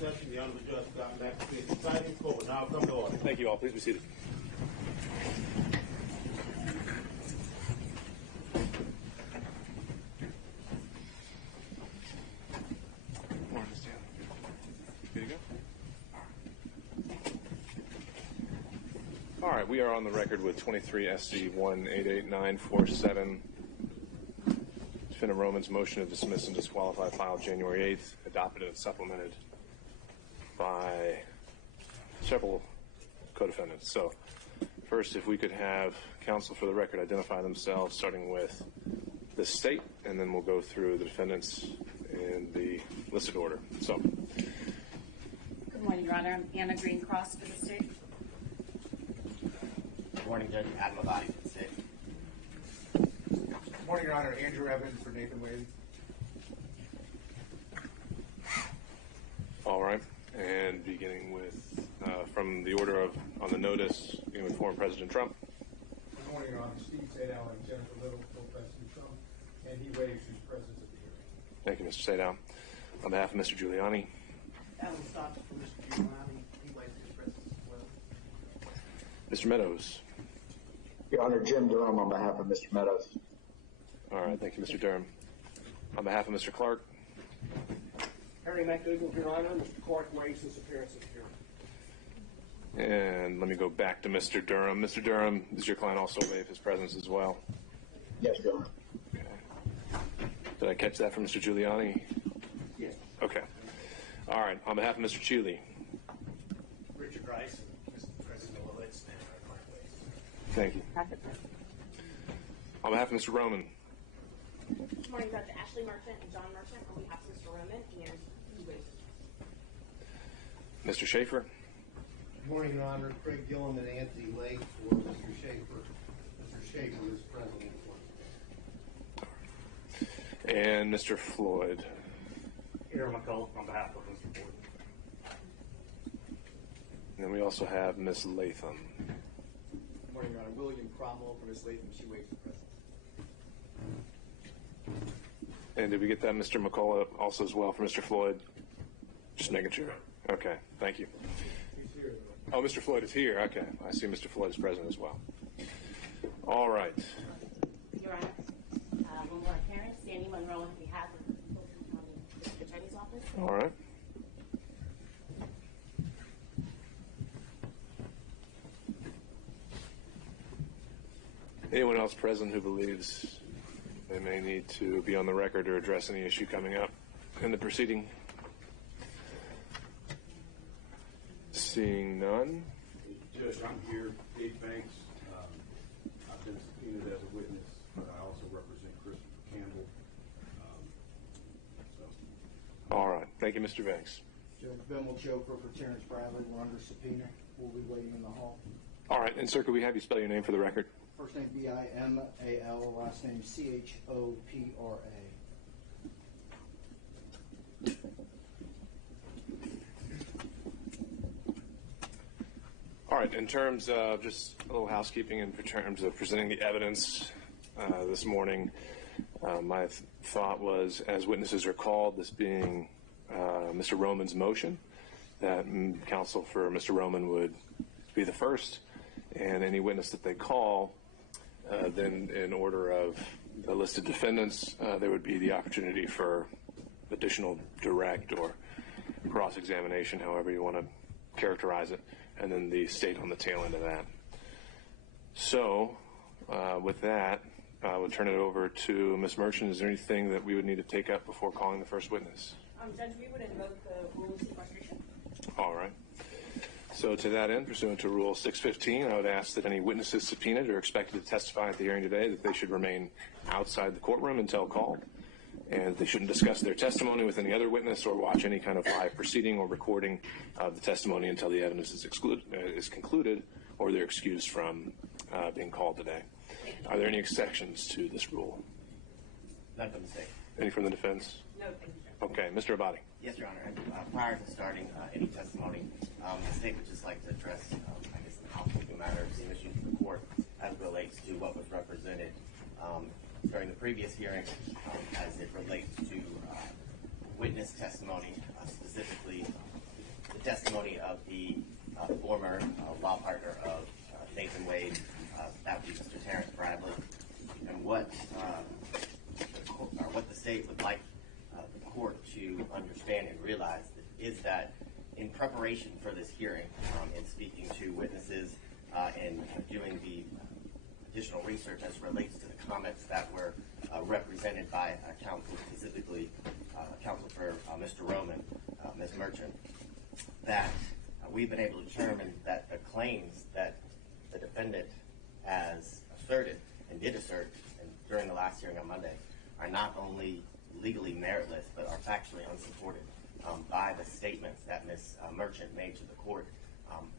session. The Honorable Judge Scott back to the presiding court will now come to order. Thank you all. Please be seated. Good to go? All right, we are on the record with 23 SC 188947. Defendant Roman's motion to dismiss and disqualify filed January 8th, adopted and supplemented by several co-defendants. So first, if we could have counsel for the record identify themselves, starting with the state, and then we'll go through the defendants in the listed order. So. Good morning, Your Honor. I'm Anna Green-Cross for the state. Good morning, Judge. Adam Abadi for the state. Good morning, Your Honor. Andrew Evans for Nathan Wade. All right, and beginning with from the order of on the notice, beginning with former President Trump. Good morning, Your Honor. Steve Sadow and Jennifer Little for President Trump, and he waives his presence at the hearing. Thank you, Mr. Sadow. On behalf of Mr. Giuliani. Alan Stotts for Mr. Giuliani. He waives his presence as well. Mr. Meadows. Your Honor, Jim Durham on behalf of Mr. Meadows. All right, thank you, Mr. Durham. On behalf of Mr. Clark. Harry McDougall, Your Honor. Mr. Clark waives his appearance at the hearing. And let me go back to Mr. Durham. Mr. Durham, does your client also waive his presence as well? Yes, Your Honor. Okay. Did I catch that from Mr. Giuliani? Yes. Okay. All right, on behalf of Mr. Chuli. Richard Rice and Mr. President Willits and our client waives. Thank you. On behalf of Mr. Roman. Good morning, Judge Ashley Merchant and John Merchant on behalf of Mr. Roman, and he waives. Mr. Schaefer. Good morning, Your Honor. Craig Gillen and Anthony Lake for Mr. Schaefer. Mr. Schaefer is present. And Mr. Floyd. Aaron McCullough on behalf of Mr. Ford. And then we also have Ms. Latham. Good morning, Your Honor. William Cromwell for Ms. Latham. She waives his presence. And did we get that, Mr. McCullough, also as well for Mr. Floyd? Just making sure. Okay, thank you. He's here. Oh, Mr. Floyd is here. Okay, I see Mr. Floyd is present as well. All right. Your Honor, one more appearance, Sandy Monroe on behalf of the Fulton County District Attorney's Office. All right. Anyone else present who believes they may need to be on the record or address any issue coming up in the proceeding? Seeing none. Judge, I'm here, Dave Banks. I've been subpoenaed as a witness, but I also represent Christopher Campbell. All right. Thank you, Mr. Banks. Judge Ben will Joker for Terrence Bradley. We're under subpoena. We'll be waiting in the hall. All right. And, sir, could we have you spell your name for the record? First name B-I-M-A-L, last name C-H-O-P-R-A. All right, in terms of just a little housekeeping in terms of presenting the evidence this morning, my thought was, as witnesses are called, this being Mr. Roman's motion, that counsel for Mr. Roman would be the first, and any witness that they call, then in order of the listed defendants, there would be the opportunity for additional direct or cross-examination, however you want to characterize it, and then the state on the tail end of that. So, with that, I would turn it over to Ms. Merchant. Is there anything that we would need to take up before calling the first witness? Judge, we would invoke the rule of sequestration. All right. So to that end, pursuant to Rule 615, I would ask that any witnesses subpoenaed or expected to testify at the hearing today that they should remain outside the courtroom until called, and they shouldn't discuss their testimony with any other witness or watch any kind of live proceeding or recording of the testimony until the evidence is concluded or they're excused from being called today. Are there any exceptions to this rule? None from the state. Any from the defense? No, thank you, Judge. Okay. Mr. Abadi. Yes, Your Honor. And, prior to starting any testimony, the state would just like to address, I guess, the housekeeping matters issued to the court as it relates to what was represented during the previous hearing as it relates to witness testimony, specifically former law partner of Nathan Wade, that would be Mr. Terrence Bradley, and what the state would like the court to understand and realize is that in preparation for this hearing, and speaking to witnesses and doing the additional research as relates to the comments that were represented by counsel, specifically counsel for Mr. Roman, Ms. Merchant, that we've been able to determine that the claims that the defendant has asserted and did assert during the last hearing on Monday are not only legally meritless but are factually unsupported by the statements that Ms. Merchant made to the court.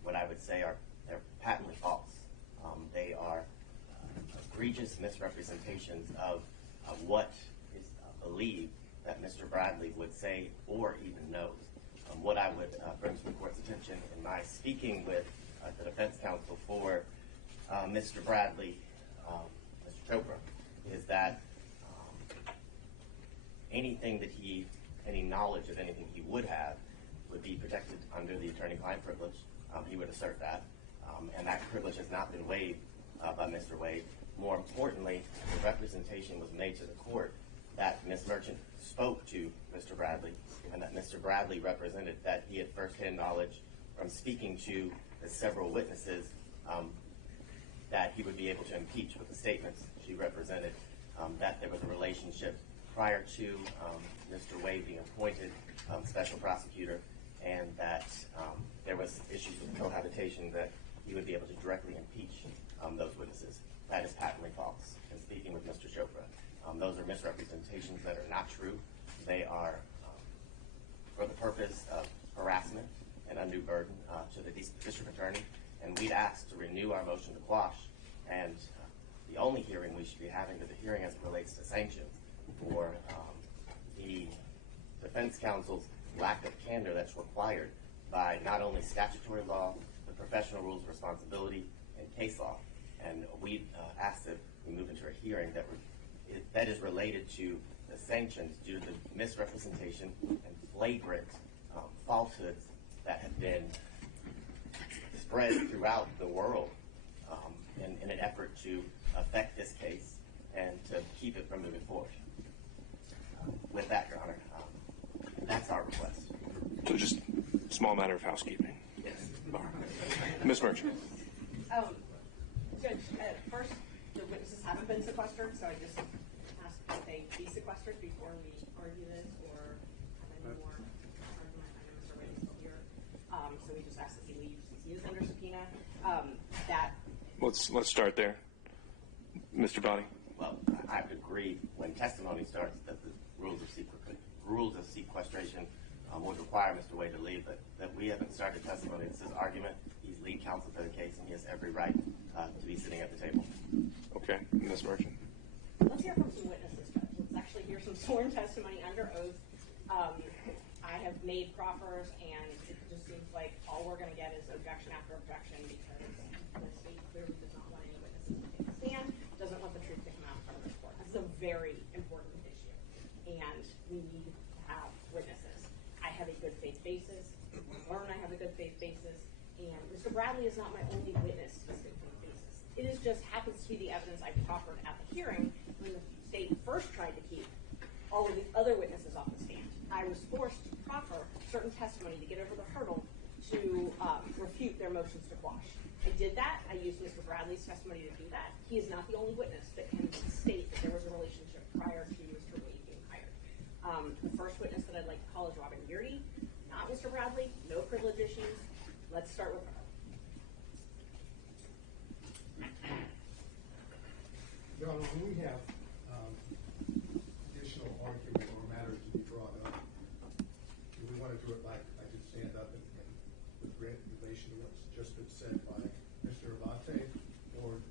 What I would say they're patently false. They are egregious misrepresentations of what is believed that Mr. Bradley would say or even knows. What I would bring to the court's attention in my speaking with the defense counsel for Mr. Bradley, Mr. Chopra, is that any knowledge of anything he would have would be protected under the attorney-client privilege. He would assert that, and that privilege has not been waived by Mr. Wade. More importantly, the representation was made to the court that Ms. Merchant spoke to Mr. Bradley, and that Mr. Bradley represented that he had firsthand knowledge from speaking to the several witnesses that he would be able to impeach with the statements she represented, that there was a relationship prior to Mr. Wade being appointed special prosecutor, and that there was issues with cohabitation that he would be able to directly impeach those witnesses. That is patently false. And speaking with Mr. Chopra, those are misrepresentations that are not true. They are for the purpose of harassment and undue burden to the district attorney, and we'd ask to renew our motion to quash, and the only hearing we should be having is the hearing as it relates to sanctions for the defense counsel's lack of candor that's required by not only statutory law, but professional rules of responsibility and case law. And we ask that we move into a hearing that is related to the sanctions due to the misrepresentation and flagrant falsehoods that have been spread throughout the world in an effort to affect this case and to keep it from moving forward. With that, Your Honor, that's our request. So just a small matter of housekeeping. Yes. Ms. Merchant. Judge, first, the witnesses haven't been sequestered, so I just ask that they be sequestered before we argue this or have any more argument. I know Mr. Wade is still here, so we just ask that he leaves since he is under subpoena. Let's start there. Mr. Bonney. Well, I would agree when testimony starts that the rules of sequestration would require Mr. Wade to leave, but that we haven't started testimony. This is argument. He's lead counsel for the case, and he has every right to be sitting at the table. Okay, Ms. Merchant. Let's hear from some witnesses, Judge. Let's actually hear some sworn testimony under oath. I have made proffers, and it just seems like all we're going to get is objection after objection because the state clearly does not want any witnesses to take a stand, doesn't want the truth to come out from this court. This is a very important issue, and we need to have witnesses. I have a good faith basis. Learn I have a good faith basis. And Mr. Bradley is not my only witness to this good faith basis. It is just happens to be the evidence I proffered at the hearing when the state first tried to keep all of the other witnesses off the stand. I was forced to proffer certain testimony to get over the hurdle to refute their motions to quash. I did that. I used Mr. Bradley's testimony to do that. He is not the only witness that can state that there was a relationship prior to Mr. Wade being hired. The first witness that I'd like to call is Robin Beardy, not Mr. Bradley, no privilege issues. Let's start with her. Your Honor, when we have additional argument or matters to be brought up, do we want to do it like I just stand up and with great relation to what's just been said by Mr. Abate, or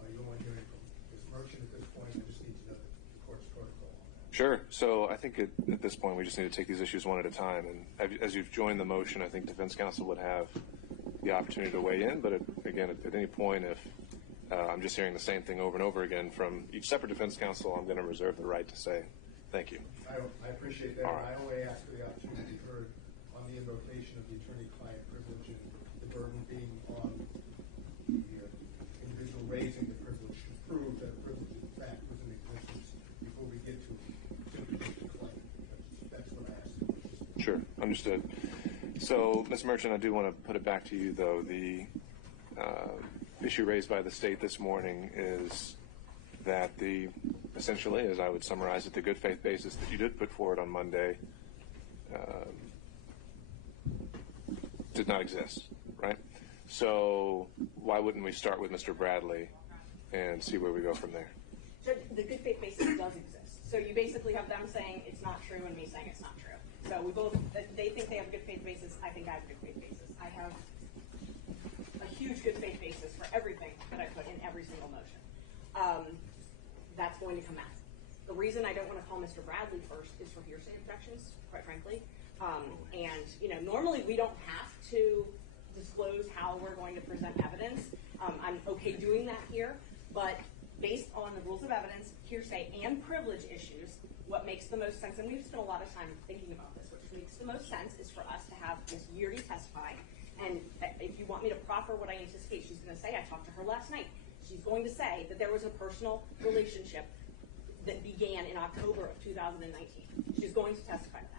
are you only hearing from Ms. Merchant at this point? I just need to know the court's protocol on that. Sure. So I think at this point we just need to take these issues one at a time. And as you've joined the motion, I think defense counsel would have the opportunity to weigh in. But again, at any point, if I'm just hearing the same thing over and over again from each separate defense counsel, I'm going to reserve the right to say thank you. I appreciate that. All right. I only ask for the opportunity to be heard on the invocation of the attorney-client privilege and the burden being on the individual raising the privilege to prove that a privilege in fact was in existence before we get to the claim. That's what I asked. Sure, understood. So, Ms. Merchant, I do want to put it back to you, though. The issue raised by the state this morning is that essentially, as I would summarize it, the good faith basis that you did put forward on Monday did not exist, right? So why wouldn't we start with Mr. Bradley and see where we go from there? So the good faith basis does exist. So you basically have them saying it's not true and me saying it's not true. So they think they have a good faith basis. I think I have a good faith basis. I have a huge good faith basis for everything that I put in every single motion. That's going to come out. The reason I don't want to call Mr. Bradley first is for hearsay objections, quite frankly. And normally we don't have to disclose how we're going to present evidence. I'm okay doing that here, but based on the rules of evidence, hearsay, and privilege issues, what makes the most sense, and we've spent a lot of time thinking about this, what makes the most sense is for us to have Ms. Yeardy testify. And if you want me to proffer what I anticipate she's going to say, I talked to her last night. She's going to say that there was a personal relationship that began in October of 2019. She's going to testify to that.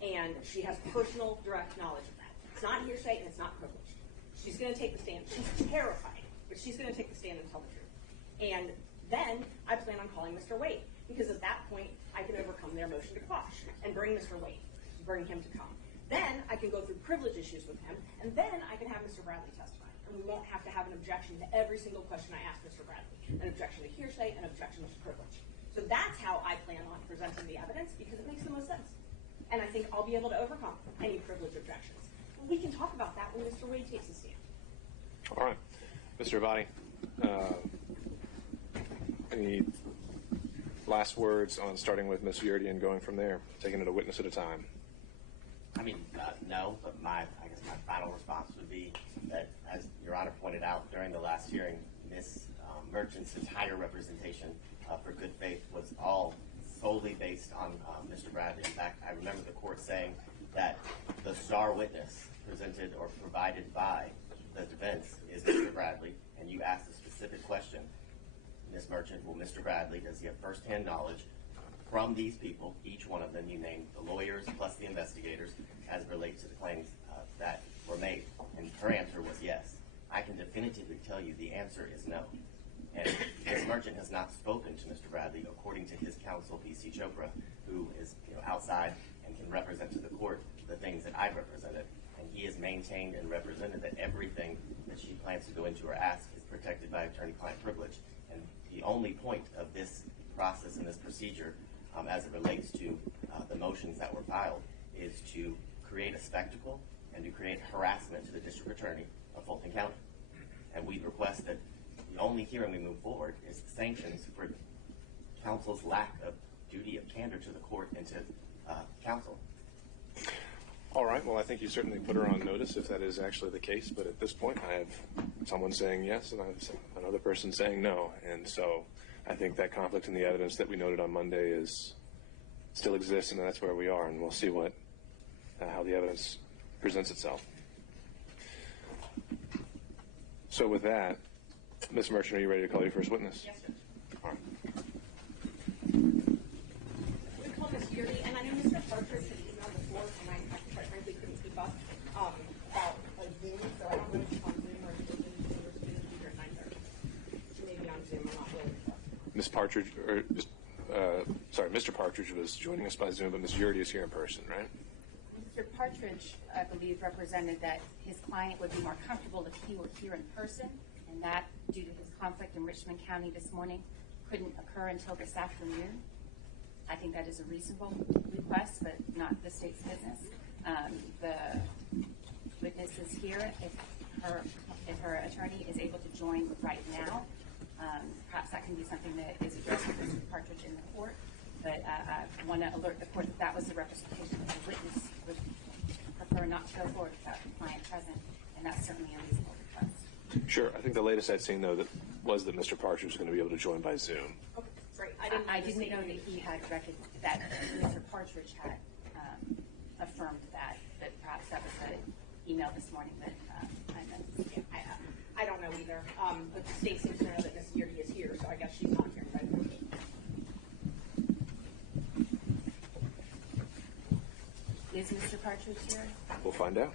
And she has personal, direct knowledge of that. It's not hearsay and it's not privilege. She's going to take the stand. She's terrified, but she's going to take the stand and tell the truth. And then I plan on calling Mr. Wade, because at that point, I can overcome their motion to quash and bring Mr. Wade, bring him to come. Then I can go through privilege issues with him, and then I can have Mr. Bradley testify. And we won't have to have an objection to every single question I ask Mr. Bradley, an objection to hearsay, an objection to privilege. So that's how I plan on presenting the evidence, because it makes the most sense. And I think I'll be able to overcome any privilege objections. We can talk about that when Mr. Wade takes a stand. All right. Mr. Abadi, any last words on starting with Ms. Yeardy and going from there, taking it a witness at a time? I mean, no, but I guess my final response would be that, as Your Honor pointed out during the last hearing, Ms. Merchant's entire representation for good faith was all solely based on Mr. Bradley. In fact, I remember the court saying that the star witness presented or provided by the defense is Mr. Bradley, and you asked a specific question, Ms. Merchant, well, Mr. Bradley, does he have firsthand knowledge from these people, each one of them you named, the lawyers plus the investigators, as it relates to the claims that were made? And her answer was yes. I can definitively tell you the answer is no. And Ms. Merchant has not spoken to Mr. Bradley, according to his counsel, B.C. Chopra, who is outside and can represent to the court the things that I've represented. And he has maintained and represented that everything that she plans to go into or ask is protected by attorney-client privilege. And the only point of this process and this procedure, as it relates to the motions that were filed, is to create a spectacle and to create harassment to the district attorney of Fulton County. And we request that the only hearing we move forward is sanctions for counsel's lack of duty of candor to the court and to counsel. All right. Well, I think you certainly put her on notice if that is actually the case. But at this point, I have someone saying yes and I have another person saying no. And so I think that conflict in the evidence that we noted on Monday still exists, and that's where we are. And we'll see how the evidence presents itself. So with that, Ms. Merchant, are you ready to call your first witness? Yes, sir. All right. We call Ms. Yeardy, and I know Mr. Partridge had emailed before, and I quite frankly couldn't keep up about Zoom, so I don't know if she's on Zoom or if she's going to be here at 9:30. She may be on Zoom, I'm not really sure. Ms. Partridge, Mr. Partridge was joining us by Zoom, but Ms. Yeardy is here in person, right? Mr. Partridge, I believe, represented that his client would be more comfortable if he were here in person, and that, due to his conflict in Richmond County this morning, couldn't occur until this afternoon. I think that is a reasonable request, but not the state's business. The witness is here. If her attorney is able to join right now, perhaps that can be something that is addressed with Mr. Partridge in the court. But I want to alert the court that that was the representation that the witness would prefer not to go forward without the client present, and that's certainly a reasonable request. Sure. I think the latest I'd seen, though, was that Mr. Partridge was going to be able to join by Zoom. Okay, great. I didn't know that he had that Mr. Partridge had affirmed that, but perhaps Is Mr. Partridge here? We'll find out.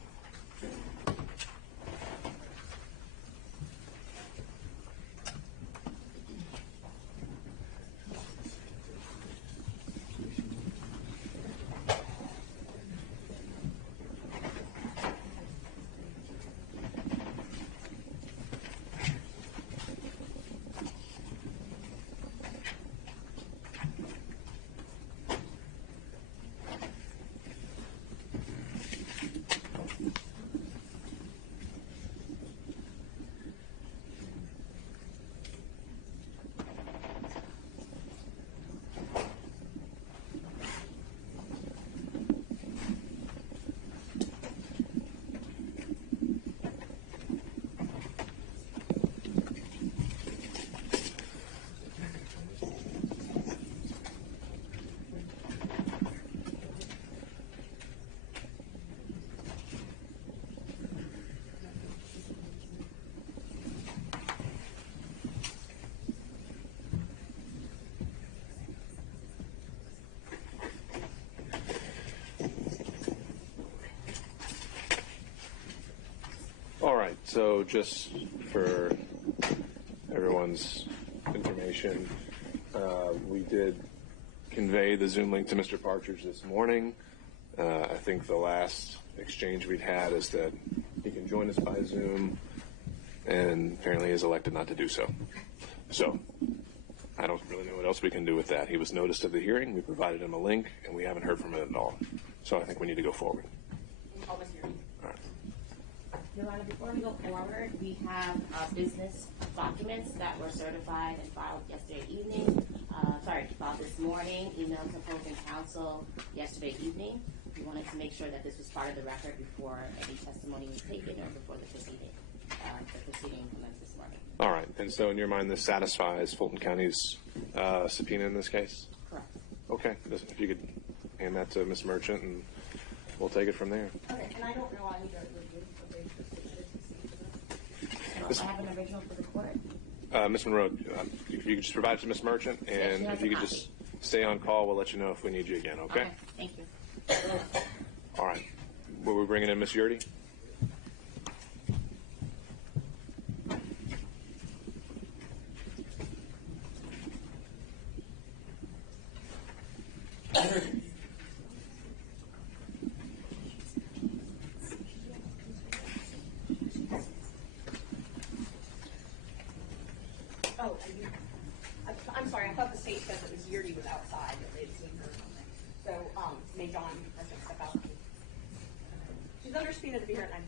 All right, so just for everyone's information, we did convey the Zoom link to Mr. Partridge this morning. I think the last exchange we'd had is that he can join us by Zoom, and apparently has elected not to do so. So I don't really know what else we can do with that. He was noticed of the hearing, we provided him a link, and we haven't heard from him at all. So I think we need to go forward. All this hearing. All right. Your Honor, before we go forward, we have business documents that were certified and filed yesterday evening. Filed this morning, emailed to Fulton Council yesterday evening. We wanted to make sure that this was part of the record before any testimony was taken or before the proceeding commenced this morning. All right, and so in your mind, this satisfies Fulton County's subpoena in this case? Correct. Okay, if you could hand that to Ms. Merchant, and we'll take it from there. Okay, and I don't know I need to review the I have an original for the court. Ms. Monroe, if you could just provide it to Ms. Merchant, and Yes, if you could just stay on call, we'll let you know if we need you again, okay? Thank you. All right. Were we bringing in Ms. Yurdy? Oh, I'm sorry. I thought the state said that Ms. Yurdy was outside, that they'd seen her or something. So, may John step out. She's under subpoena to be here at 9:30.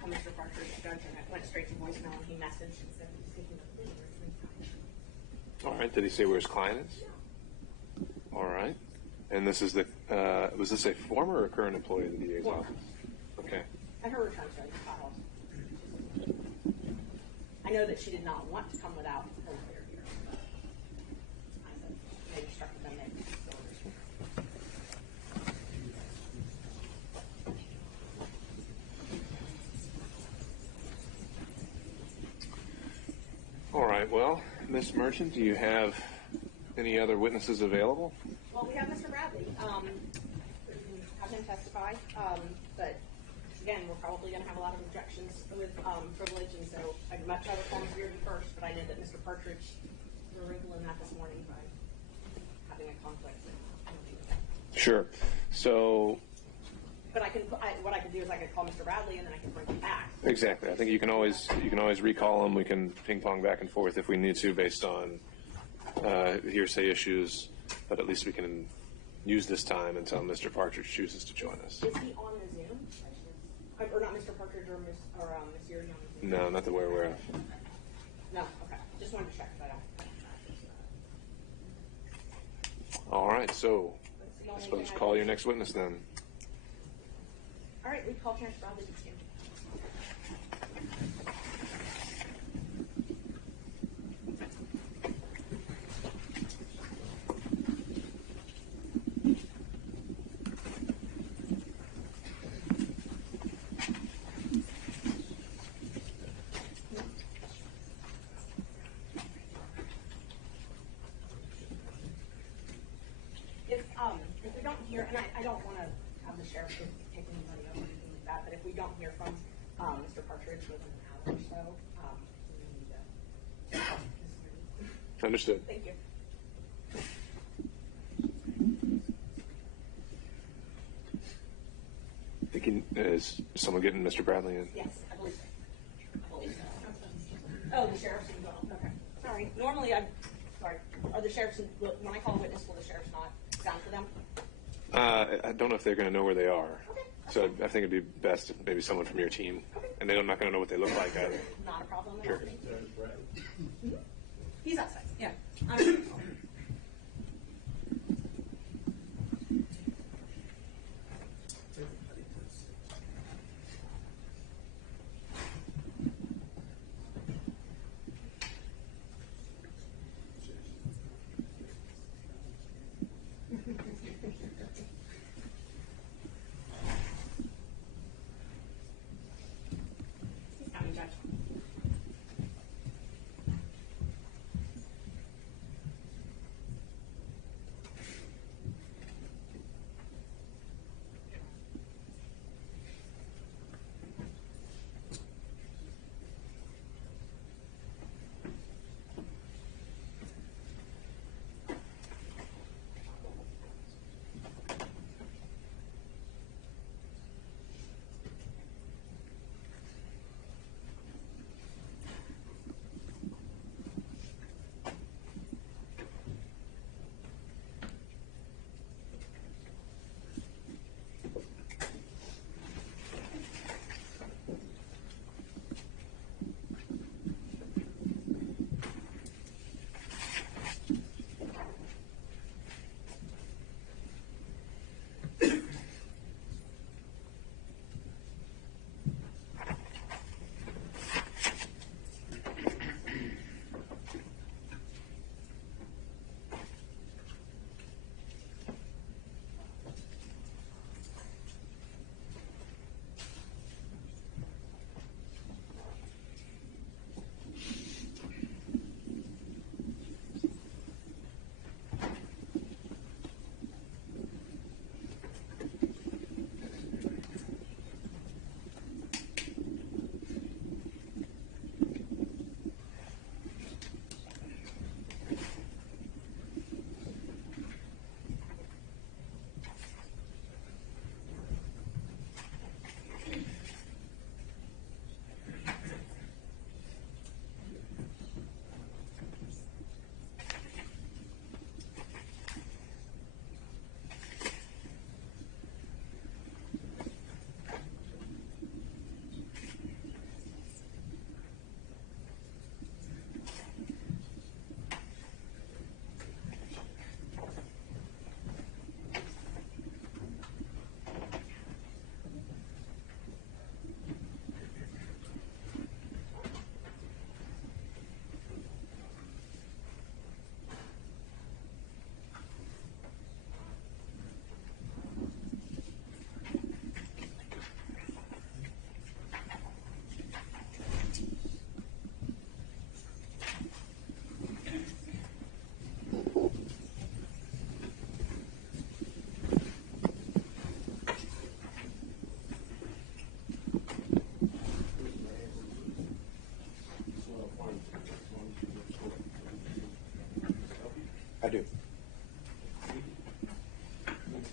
call Mr. Partridge, judge, and it went straight to voicemail, and he messaged and said he was taking the plea in Richmond County. All right. Did he say where his client is? All right. And this is the, was this a former or current employee of the DA's Former. office? Okay. And her return to filed. I know that she did not want to come without her lawyer here. But I said, maybe instructed them maybe. All right. Well, Ms. Merchant, do you have any other witnesses available? Well, we have Mr. Bradley. We can have him testify. But again, we're probably going to have a lot of objections with privilege, and so I'd much rather call Mr. Bearden first. But I know that Mr. Partridge, threw a wrinkle in that this morning by having a conflict. Sure. So. But what I could do is I could call Mr. Bradley, and then I can bring him back. Exactly. I think you can always recall him. We can ping pong back and forth if we need to, based on hearsay issues. But at least we can use this time until Mr. Partridge chooses to join us. Is he on the Zoom? Or not Mr. Partridge or Miss Yuri on the Zoom? No, not that we're aware of. No. Okay. Just wanted to check if I don't. All right. So I suppose call your next witness then. All right, we call Terrence Bradley to stand. If we don't hear, and I don't want to have the sheriff take anybody up or anything like that, but if we don't hear from Mr. Partridge within an hour or so, we need to. Understood. Thank you. Is someone getting Mr. Bradley in? Yes, I believe so. Oh, the sheriff's involved. Okay. Sorry. Normally, are the sheriffs, when I call a witness, will the sheriffs not sound for them? I don't know if they're going to know where they are. Okay. So I think it'd be best if maybe someone from your team. Okay. And they're not going to know what they look like either. Not a problem. Sure. Mm-hmm. He's outside. Yeah. He's coming, Judge.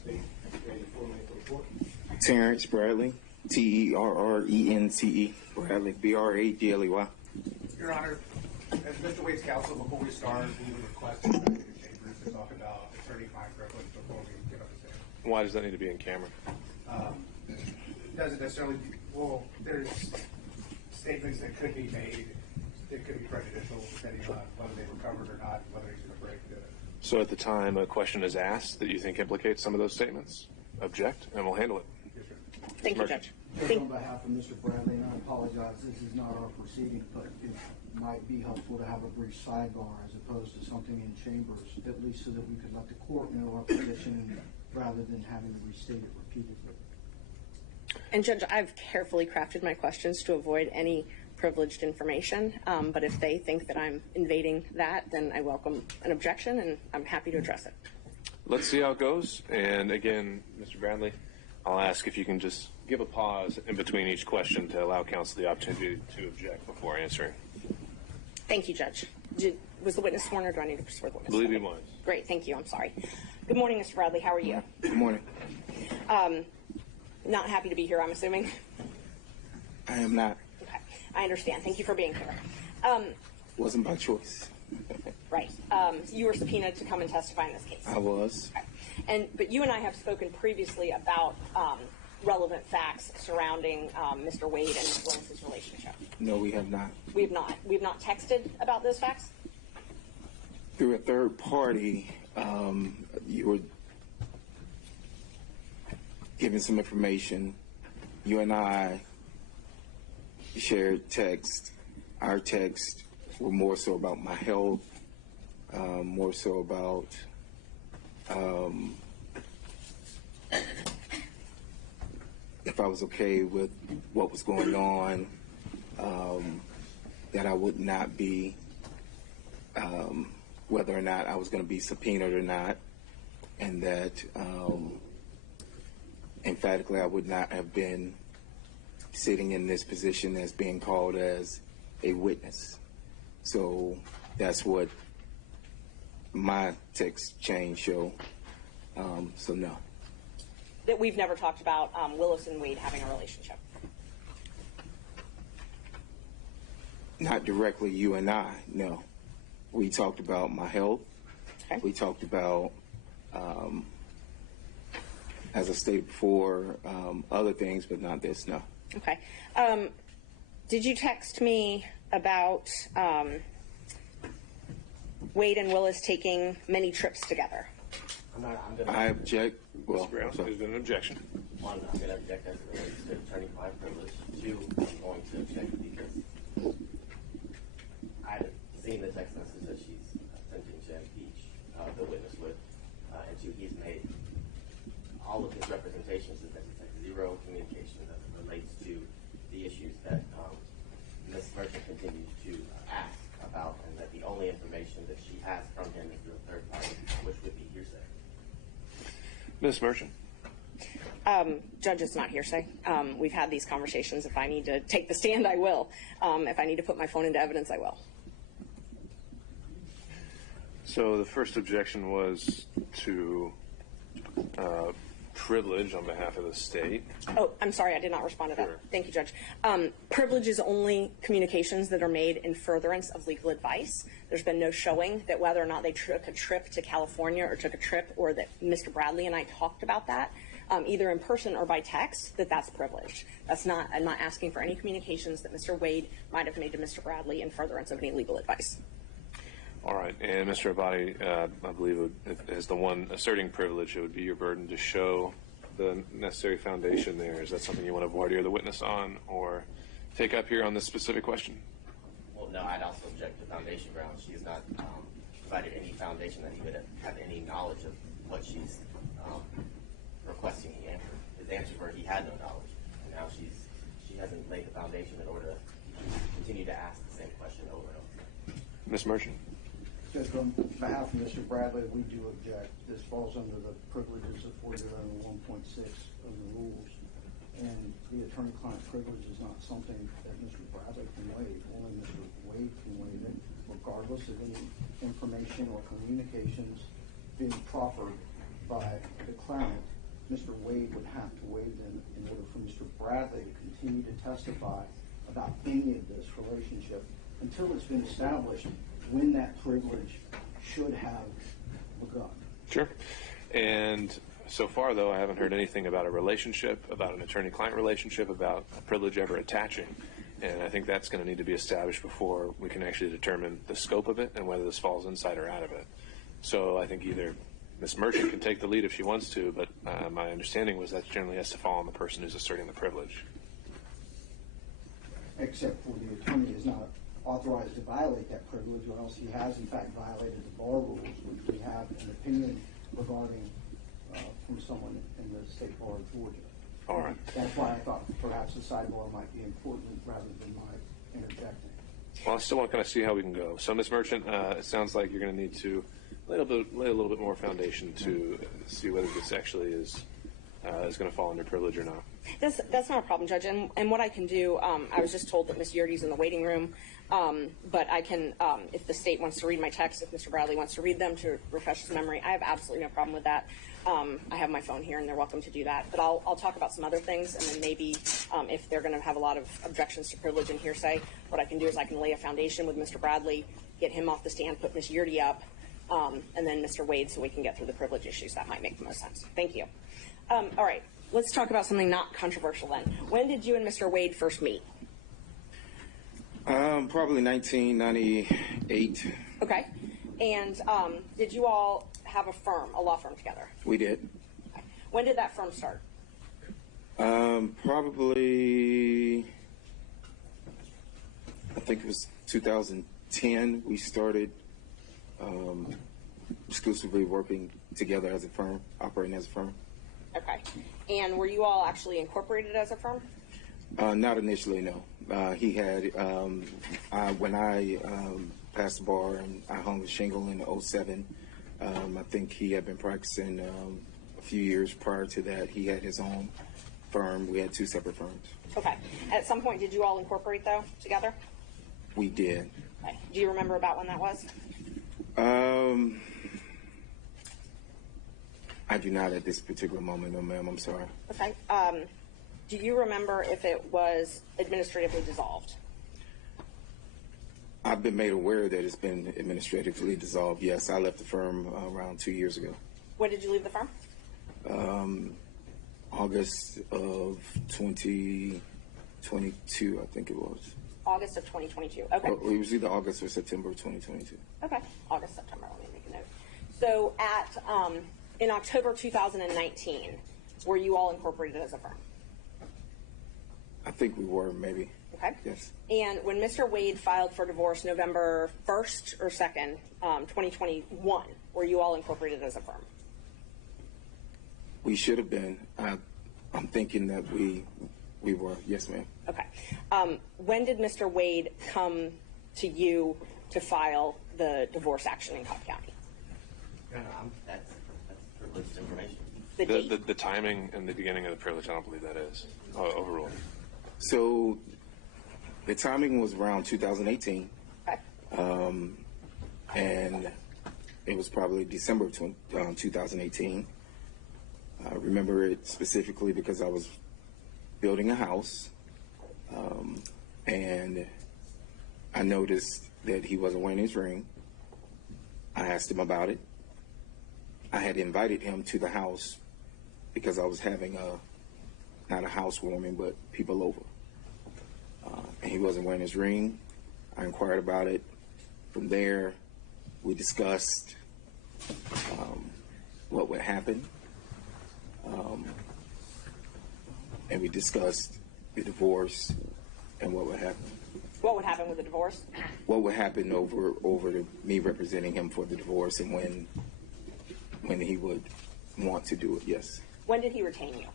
state and your full name for the court. Terrence Bradley, Terrence Bradley, Bradley. Your Honor, as Mr. Wade's counsel, before we start, we would request the executive chambers to talk about attorney-client privilege before we give up the stand. Why does that need to be in camera? It doesn't necessarily, well, there's statements that could be made that could be prejudicial depending on whether they were covered or not, whether he's going to break the... So at the time a question is asked that you think implicates some of those statements, object, and we'll handle it. Yes, sir. Thank you, Judge. Just on behalf of Mr. Bradley, and I apologize, this is not our proceeding, but it might be helpful to have a brief sidebar as opposed to something in chambers, at least so that we could let the court know our position rather than having to restate it repeatedly. And Judge, I've carefully crafted my questions to avoid any privileged information, but if they think that I'm invading that, then I welcome an objection, and I'm happy to address it. Let's see how it goes. And again, Mr. Bradley, I'll ask if you can just give a pause in between each question to allow counsel the opportunity to object before answering. Thank you, Judge. Was the witness sworn, or do I need to swear the witness? I believe he was. Great, thank you. I'm sorry. Good morning, Mr. Bradley. How are you? Good morning. Not happy to be here, I'm assuming? I am not. Okay, I understand. Thank you for being here. Wasn't by choice. Right. You were subpoenaed to come and testify in this case. I was. Okay. But you and I have spoken previously about relevant facts surrounding Mr. Wade and Ms. Willis's relationship. No, we have not. We have not. We have not texted about those facts? Through a third party, you were given some information. You and I shared text. Our texts were more so about my health, more so about if I was okay with what was going on, that I would not be, whether or not I was going to be subpoenaed or not, and that emphatically I would not have been sitting in this position as being called as a witness. So that's what my text chain show. So no. That we've never talked about Willis and Wade having a relationship? Not directly you and I, no. We talked about my health. Okay. We talked about, as I stated before, other things, but not this, no. Okay. Did you text me about Wade and Willis taking many trips together? I object. Well, there's been an objection. One, I'm going to object as it relates to attorney-client privilege. Two, I'm going to object because I've seen the text message that she's attempting to impeach the witness with. And two, he's made all of his representations that there's zero communication that relates to the issues that Ms. Merchant continues to ask about, and that the only information that she has from him is through a third party, which would be hearsay. Ms. Merchant. Judge, it's not hearsay. We've had these conversations. If I need to take the stand, I will. If I need to put my phone into evidence, I will. So the first objection was to privilege on behalf of the state. Oh, I'm sorry, I did not respond to that. Sure. Thank you, Judge. Privilege is only communications that are made in furtherance of legal advice. There's been no showing that whether or not they took a trip to California or took a trip, or that Mr. Bradley and I talked about that, either in person or by text, that's privileged. I'm not asking for any communications that Mr. Wade might have made to Mr. Bradley in furtherance of any legal advice. All right, and Mr. Abadi, I believe, as the one asserting privilege, it would be your burden to show the necessary foundation there. Is that something you want to voir dire the witness on, or take up here on this specific question? Well, no, I'd also object to foundation grounds. She has not provided any foundation that he would have any knowledge of what she's requesting he answer. His answer where he had no knowledge, and now she hasn't laid the foundation in order to continue to ask the same question over and over. Ms. Merchant. Just on behalf of Mr. Bradley, we do object. This falls under the privileges afforded under 1.6 of the rules. And the attorney-client privilege is not something that Mr. Bradley can waive. Only Mr. Wade can waive it, regardless of any information or communications being proffered by the claimant Mr. Wade would have to waive them in order for Mr. Bradley to continue to testify about any of this relationship until it's been established when that privilege should have begun. Sure. And so far, though, I haven't heard anything about a relationship, about an attorney-client relationship, about a privilege ever attaching. And I think that's going to need to be established before we can actually determine the scope of it and whether this falls inside or out of it. So I think either Ms. Merchant can take the lead if she wants to, but my understanding was that generally has to fall on the person who's asserting the privilege. Except for the attorney is not authorized to violate that privilege, or else he has in fact violated the bar rules, which we have an opinion regarding from someone in the State Bar of Georgia. All right. That's why I thought perhaps a sidebar might be important rather than my interjecting. Well, I still want to kind of see how we can go. So, Ms. Merchant, it sounds like you're going to need to lay a little bit more foundation to see whether this actually is going to fall under privilege or not. That's not a problem, Judge. And what I can do, I was just told that Ms. Yerdy's in the waiting room, but I can, if the state wants to read my text, if Mr. Bradley wants to read them to refresh his memory, I have absolutely no problem with that. I have my phone here, and they're welcome to do that. But I'll talk about some other things, and then maybe if they're going to have a lot of objections to privilege and hearsay, what I can do is I can lay a foundation with Mr. Bradley, get him off the stand, put Ms. Yerdy up, and then Mr. Wade, so we can get through the privilege issues. That might make the most sense. Thank you. All right. Let's talk about something not controversial then. When did you and Mr. Wade first meet? Probably 1998. Okay. And did you all have a law firm together? We did. Okay. When did that firm start? Probably, I think it was 2010. We started exclusively working together as a firm, operating as a firm. Okay. And were you all actually incorporated as a firm? Not initially, no. He had, when I passed the bar and I hung the shingle in 2007, I think he had been practicing a few years prior to that. He had his own firm. We had two separate firms. Okay. At some point, did you all incorporate, though, together? We did. Okay. Do you remember about when that was? I do not at this particular moment, no, ma'am. I'm sorry. Okay. Do you remember if it was administratively dissolved? I've been made aware that it's been administratively dissolved. Yes, I left the firm around 2 years ago. When did you leave the firm? August of 2022, I think it was. August of 2022. Okay. Well, it was either August or September of 2022. Okay. August, September. Let me make a note. So in October 2019, were you all incorporated as a firm? I think we were, maybe. Okay. Yes. And when Mr. Wade filed for divorce November 1st or 2nd, 2021, were you all incorporated as a firm? We should have been. I'm thinking that we were. Yes, ma'am. Okay. When did Mr. Wade come to you to file the divorce action in Cobb County? No, that's privileged information. The timing and the beginning of the privilege, I don't believe that is overruled. So the timing was around 2018. Okay. And it was probably December of 2018. I remember it specifically because I was building a house, and I noticed that he wasn't wearing his ring. I asked him about it. I had invited him to the house because I was having not a housewarming, but people over. And he wasn't wearing his ring. I inquired about it. From there, we discussed what would happen. And we discussed the divorce and what would happen. What would happen with the divorce? What would happen over me representing him for the divorce and when he would want to do it, yes. When did he retain you?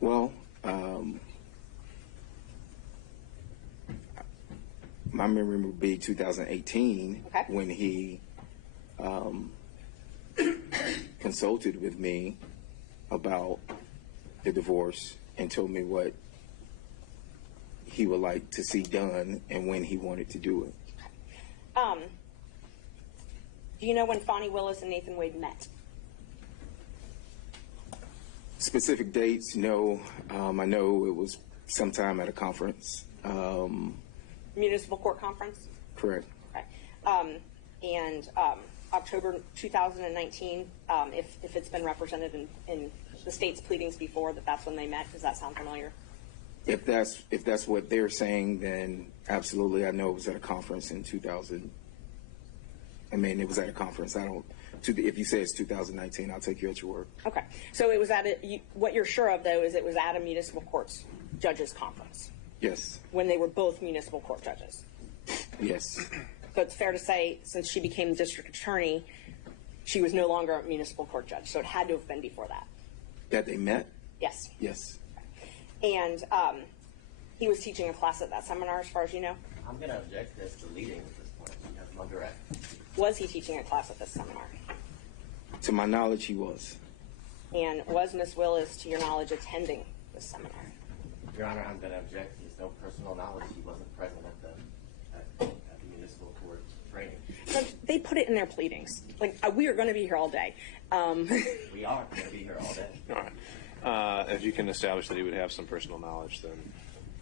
Well, my memory would be 2018 okay. when he consulted with me about the divorce and told me what he would like to see done and when he wanted to do it. Do you know when Fani Willis and Nathan Wade met? Specific dates, no. I know it was sometime at a conference. Municipal court conference? Correct. Okay. And October 2019, if it's been represented in the state's pleadings before, that's when they met. Does that sound familiar? If that's what they're saying, then absolutely. I know it was at a conference in 2000. I mean, it was at a conference. If you say it's 2019, I'll take you at your word. Okay. So it was what you're sure of, though, is it was at a municipal courts judges conference. Yes. When they were both municipal court judges. Yes. So it's fair to say, since she became district attorney, she was no longer a municipal court judge. So it had to have been before that. That they met? Yes. Yes. And he was teaching a class at that seminar, as far as you know? I'm going to object to this deleting at this point. I'm under arrest. Was he teaching a class at this seminar? To my knowledge, he was. And was Ms. Willis, to your knowledge, attending this seminar? Your Honor, I'm going to object. There's no personal knowledge. He wasn't present at the municipal court training. So they put it in their pleadings. Like, we are going to be here all day. We are going to be here all day. All right. If you can establish that he would have some personal knowledge,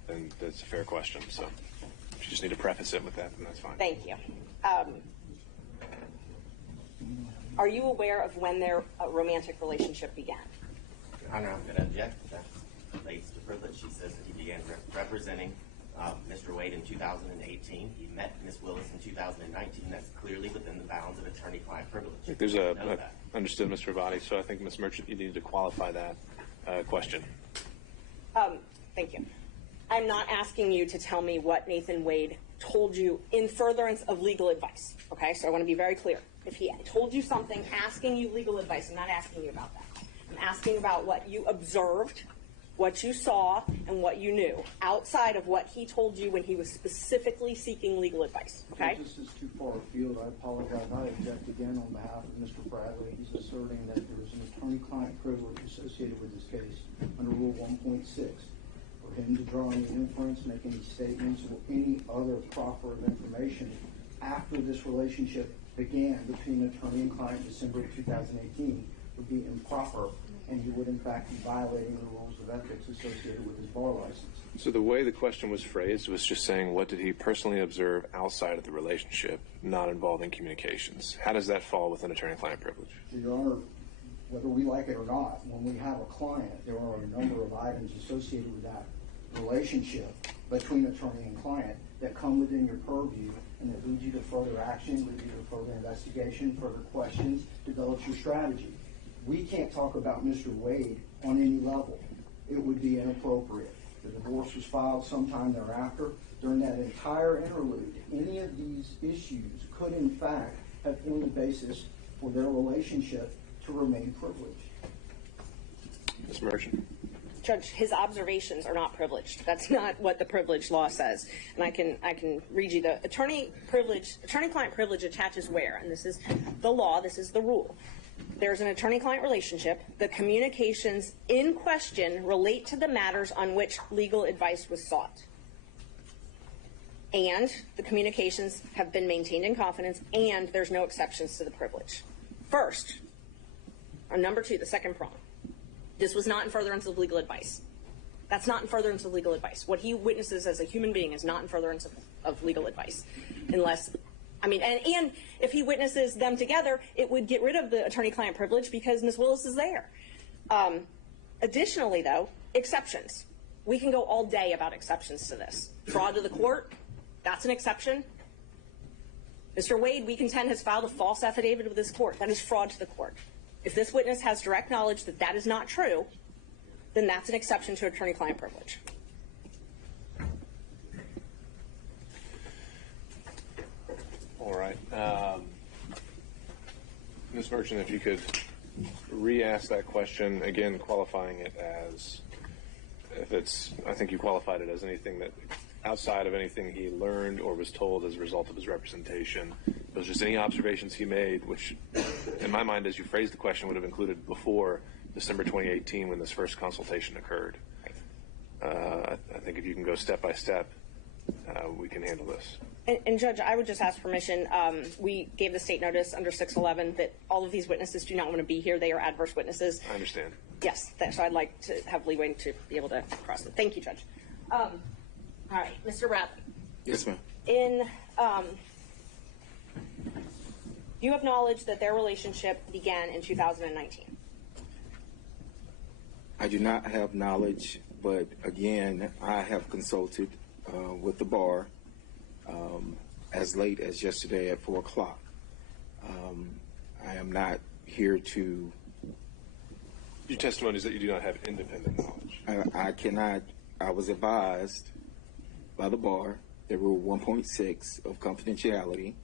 then that's a fair question. So if you just need to preface it with that, then that's fine. Thank you. Are you aware of when their romantic relationship began? Your Honor, I'm going to object. That relates to privilege. She says that he began representing Mr. Wade in 2018. He met Ms. Willis in 2019. That's clearly within the bounds of attorney-client privilege. There's understood, Mr. Abadi. So I think, Ms. Merchant, you need to qualify that question. Thank you. I'm not asking you to tell me what Nathan Wade told you in furtherance of legal advice. Okay, so I want to be very clear. If he told you something asking you legal advice, I'm not asking you about that. I'm asking about what you observed, what you saw, and what you knew outside of what he told you when he was specifically seeking legal advice. Okay? If this is too far afield, I apologize. I object again on behalf of Mr. Bradley. He's asserting that there is an attorney-client privilege associated with this case under Rule 1.6. For him to draw any inference, make any statements, or any other proffer of information after this relationship began between attorney and client in December of 2018 would be improper, and he would in fact be violating the rules of ethics associated with his bar license. So the way the question was phrased was just saying, what did he personally observe outside of the relationship, not involving communications? How does that fall within attorney-client privilege? Your Honor, whether we like it or not, when we have a client, there are a number of items associated with that relationship between attorney and client that come within your purview and that lead you to further action, lead you to further investigation, further questions, develops your strategy. We can't talk about Mr. Wade on any level. It would be inappropriate. The divorce was filed sometime thereafter. During that entire interlude, any of these issues could in fact have formed the basis for their relationship to remain privileged. Ms. Merchant? Judge, his observations are not privileged. That's not what the privilege law says. And I can read you the attorney-client privilege attaches where, and this is the law, this is the rule. There's an attorney-client relationship. The communications in question relate to the matters on which legal advice was sought. And the communications have been maintained in confidence, and there's no exceptions to the privilege. First, or number two, the second prong. This was not in furtherance of legal advice. That's not in furtherance of legal advice. What he witnesses as a human being is not in furtherance of legal advice. Unless, and if he witnesses them together, it would get rid of the attorney-client privilege because Ms. Willis is there. Additionally, though, exceptions. We can go all day about exceptions to this. Fraud to the court, that's an exception. Mr. Wade, we contend, has filed a false affidavit with this court. That is fraud to the court. If this witness has direct knowledge that that is not true, then that's an exception to attorney-client privilege. All right. Ms. Merchant, if you could re-ask that question, again, qualifying it as, if it's, I think you qualified it as anything that, outside of anything he learned or was told as a result of his representation. Those just any observations he made, which, in my mind, as you phrased the question, would have included before December 2018 when this first consultation occurred. I think if you can go step by step, we can handle this. And Judge, I would just ask permission. We gave the state notice under 611 that all of these witnesses do not want to be here. They are adverse witnesses. I understand. Yes, so I'd like to have leeway to be able to cross it. Thank you, Judge. All right, Mr. Bradley. Yes, ma'am. You have knowledge that their relationship began in 2019. I do not have knowledge, but again, I have consulted with the bar as late as yesterday at 4 o'clock. I am not here to... Your testimony is that you do not have independent knowledge. I cannot... I was advised by the bar that Rule 1.6 of confidentiality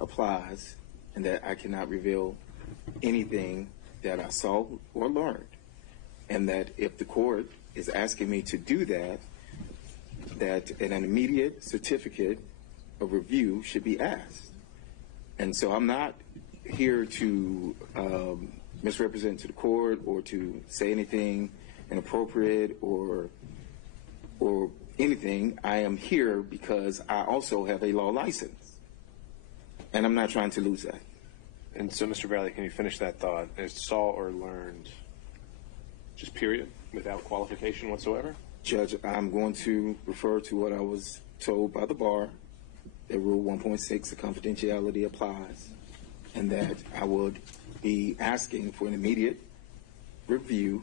applies and that I cannot reveal anything that I saw or learned. And that if the court is asking me to do that, that an immediate certificate of review should be asked. And so I'm not here to misrepresent to the court or to say anything inappropriate or anything. I am here because I also have a law license. And I'm not trying to lose that. And so, Mr. Bradley, can you finish that thought? Is saw or learned just period, without qualification whatsoever? Judge, I'm going to refer to what I was told by the bar, that Rule 1.6 of confidentiality applies, and that I would be asking for an immediate review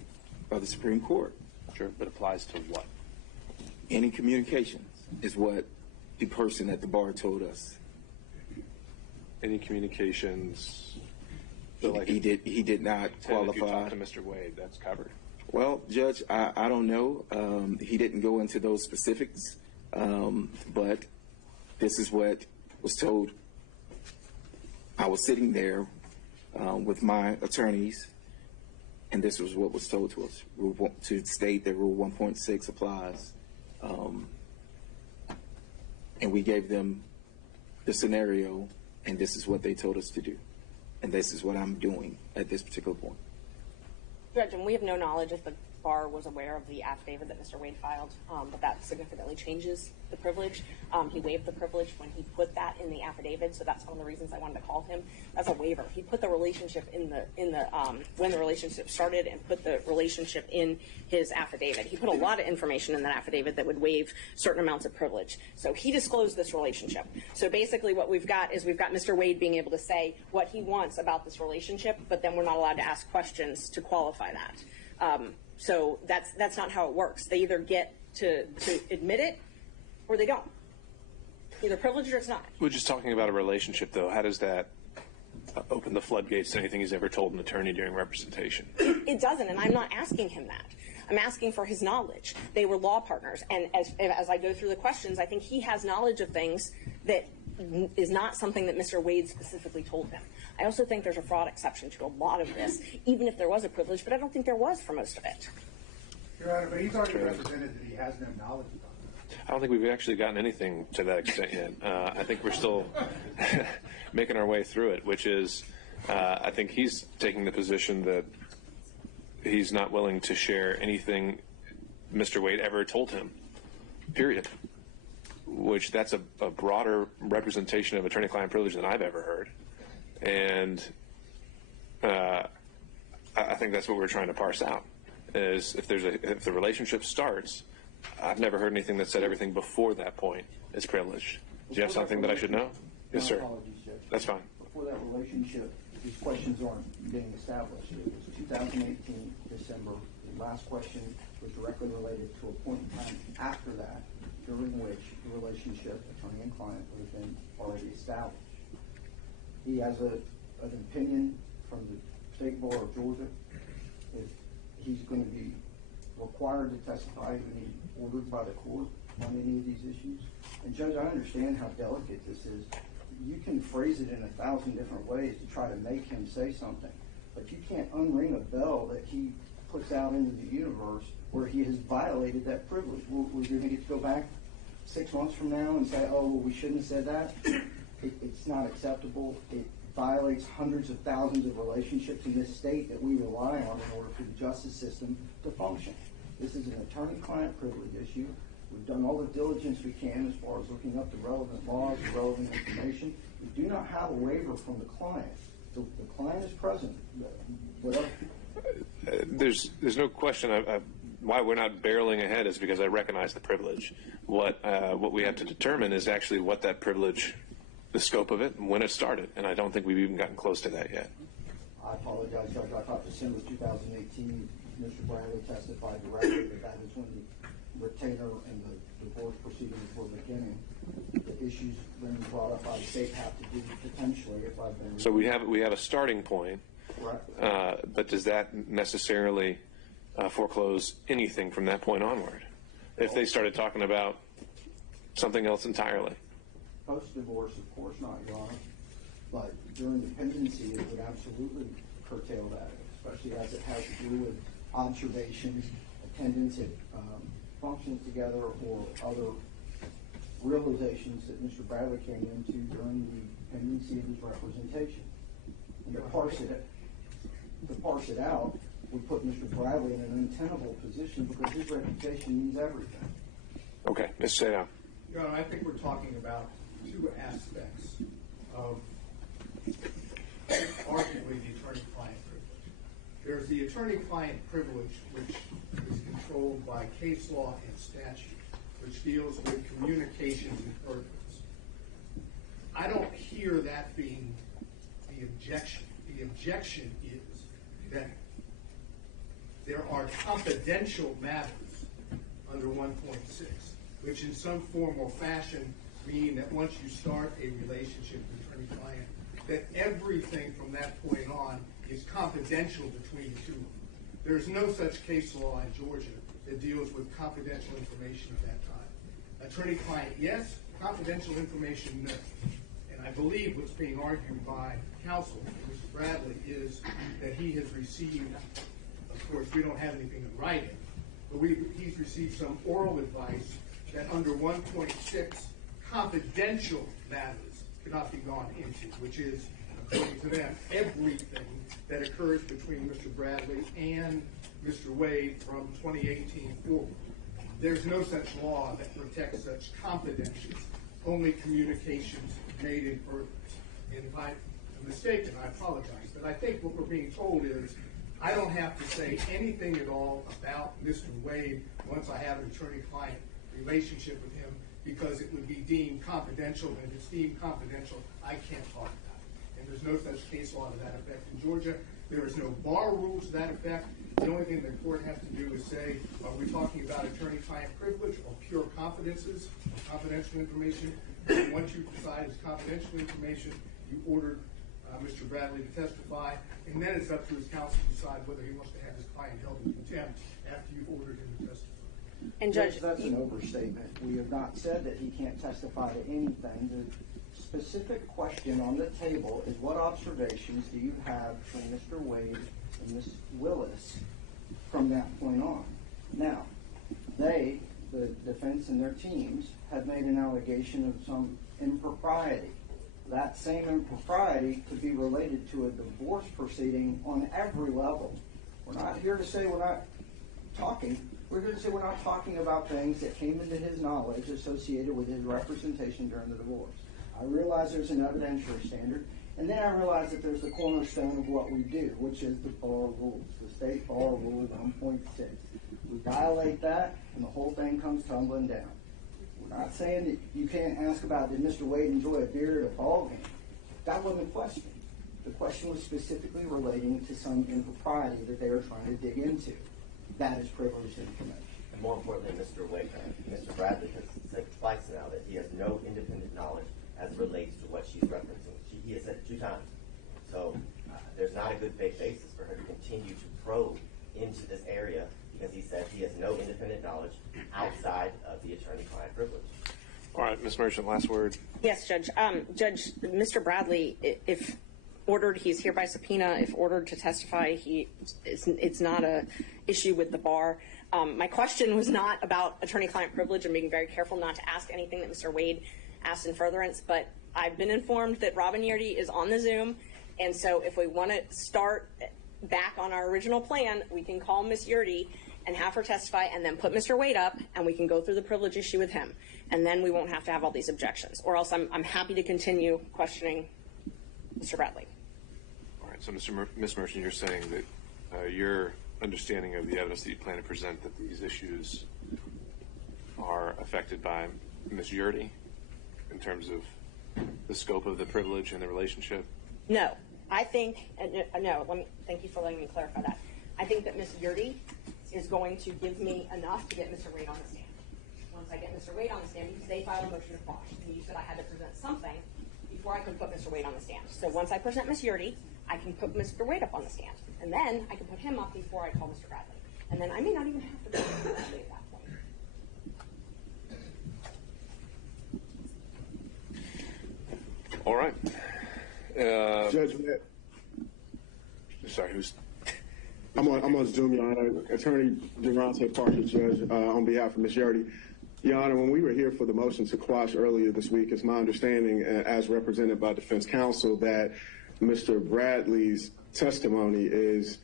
by the Supreme Court. Sure, but applies to what? Any communications is what the person at the bar told us. Any communications? He did not qualify. If you talk to Mr. Wade, that's covered. Well, Judge, I don't know. He didn't go into those specifics, but this is what was told. I was sitting there with my attorneys, and this was what was told to us, to state that Rule 1.6 applies. And we gave them the scenario, and this is what they told us to do. And this is what I'm doing at this particular point. Judge, and we have no knowledge if the bar was aware of the affidavit that Mr. Wade filed, but that significantly changes the privilege. He waived the privilege when he put that in the affidavit, so that's one of the reasons I wanted to call him. That's a waiver. He put the relationship in the when the relationship started, and put the relationship in his affidavit. He put a lot of information in that affidavit that would waive certain amounts of privilege. So he disclosed this relationship. So basically what we've got is we've got Mr. Wade being able to say what he wants about this relationship, but then we're not allowed to ask questions to qualify that. So that's not how it works. They either get to admit it or they don't. Either privileged or it's not. We're just talking about a relationship, though. How does that open the floodgates to anything he's ever told an attorney during representation? It doesn't, and I'm not asking him that. I'm asking for his knowledge. They were law partners, and as I go through the questions, I think he has knowledge of things that is not something that Mr. Wade specifically told him. I also think there's a fraud exception to a lot of this, even if there was a privilege, but I don't think there was for most of it. Your Honor, but he's already represented that he has no knowledge about it. I don't think we've actually gotten anything to that extent yet. I think we're still making our way through it, which is, I think he's taking the position that he's not willing to share anything Mr. Wade ever told him, period. Which that's a broader representation of attorney-client privilege than I've ever heard. And I think that's what we're trying to parse out, is if the relationship starts, I've never heard anything that said everything before that point is privileged. Do you have something that I should know? Yes, sir. Apologies, Judge. That's fine. Before that relationship, these questions aren't being established. It was 2018, December. The last question was directly related to a point in time after that, during which the relationship, attorney and client, would have been already established. He has an opinion from the State Bar of Georgia. If he's going to be required to testify, to be ordered by the court on any of these issues. And Judge, I understand how delicate this is. You can phrase it in 1,000 different ways to try to make him say something, but you can't unring a bell that he puts out into the universe where he has violated that privilege. We're going to get to go back 6 months from now and say, oh, well, we shouldn't have said that. It's not acceptable. It violates hundreds of thousands of relationships in this state that we rely on in order for the justice system to function. This is an attorney-client privilege issue. We've done all the diligence we can as far as looking up the relevant laws, the relevant information. We do not have a waiver from the client. The client is present. Whatever. There's no question. Why we're not barreling ahead is because I recognize the privilege. What we have to determine is actually what that privilege, the scope of it, and when it started. And I don't think we've even gotten close to that yet. I apologize, Judge. I thought December 2018, Mr. Bradley testified directly that is when the retainer and the divorce proceedings were beginning. The issues being brought up by the state have to do potentially, if I've been. So we have a starting point. Correct. But does that necessarily foreclose anything from that point onward? If they started talking about something else entirely? Post-divorce, of course not, Your Honor. But during the pendency, it would absolutely curtail that, especially as it has to do with observations, attendance at functions together, or other realizations that Mr. Bradley came into during the pendency of his representation. And to parse it out, we put Mr. Bradley in an untenable position because his reputation means everything. Okay, Mr. Sadow. Your Honor, I think we're talking about two aspects of arguably the attorney-client privilege. There's the attorney-client privilege, which is controlled by case law and statute, which deals with communications and furtherance. I don't hear that being the objection. The objection is that there are confidential matters under 1.6, which in some form or fashion mean that once you start a relationship with attorney-client, that everything from that point on is confidential between the two of them. There's no such case law in Georgia that deals with confidential information at that time. Attorney-client, yes. Confidential information, no. And I believe what's being argued by counsel, Mr. Bradley, is that he has received, of course, we don't have anything in writing, but he's received some oral advice that under 1.6, confidential matters cannot be gone into, which is, according to them, everything that occurs between Mr. Bradley and Mr. Wade from 2018 forward. There's no such law that protects such confidential, only communications made in furtherance. And if I'm mistaken, I apologize, but I think what we're being told is I don't have to say anything at all about Mr. Wade once I have an attorney-client relationship with him, because it would be deemed confidential, and if it's deemed confidential, I can't talk about it. And there's no such case law to that effect in Georgia. There is no bar rule to that effect. The only thing the court has to do is say, are we talking about attorney-client privilege or pure confidences, or confidential information? And once you decide it's confidential information, you ordered Mr. Bradley to testify, and then it's up to his counsel to decide whether he wants to have his client held in contempt after you've ordered him to testify. And Judge, that's an overstatement. We have not said that he can't testify to anything. The specific question on the table is, what observations do you have from Mr. Wade and Ms. Willis from that point on? Now, they, the defense and their teams, have made an allegation of some impropriety. That same impropriety could be related to a divorce proceeding on every level. We're not here to say we're not talking. We're here to say we're not talking about things that came into his knowledge associated with his representation during the divorce. I realize there's an evidentiary standard, and then I realize that there's the cornerstone of what we do, which is the bar rules, the state bar rule 1.6. We violate that, and the whole thing comes tumbling down. We're not saying that you can't ask about, did Mr. Wade enjoy a beer at a ball game? That wasn't the question. The question was specifically relating to some impropriety that they were trying to dig into. That is privileged information. And more importantly, Mr. Wade, Mr. Bradley has said twice now that he has no independent knowledge as it relates to what she's referencing. He has said it 2 times. So there's not a good faith basis for her to continue to probe into this area, because he said he has no independent knowledge outside of the attorney-client privilege. All right, Ms. Merchant, last word. Yes, Judge. Judge, Mr. Bradley, if ordered, he's here by subpoena. If ordered to testify, it's not a issue with the bar. My question was not about attorney-client privilege. I'm being very careful not to ask anything that Mr. Wade asked in furtherance, but I've been informed that Robin Yerdy is on the Zoom, and so if we want to start back on our original plan, we can call Ms. Yerdy and have her testify and then put Mr. Wade up and we can go through the privilege issue with him. And then we won't have to have all these objections. Or else I'm happy to continue questioning Mr. Bradley. All right, so Ms. Merchant, you're saying that your understanding of the evidence that you plan to present, that these issues are affected by Ms. Yurdy in terms of the scope of the privilege and the relationship? No. I think, no, thank you for letting me clarify that. I think that Ms. Yurdy is going to give me enough to get Mr. Wade on the stand. Once I get Mr. Wade on the stand, because they filed a motion to quash, and you said I had to present something before I could put Mr. Wade on the stand. So once I present Ms. Yurdy, I can put Mr. Wade up on the stand. And then I can put him up before I call Mr. Bradley. And then I may not even have to go to Mr. Bradley at that point. All right. Judge, sorry, who's? I'm on Zoom, Your Honor. Attorney Durante Partridge, Judge, on behalf of Ms. Yurdy. Your Honor, when we were here for the motion to quash earlier this week, it's my understanding, as represented by defense counsel, that Mr. Bradley's testimony is,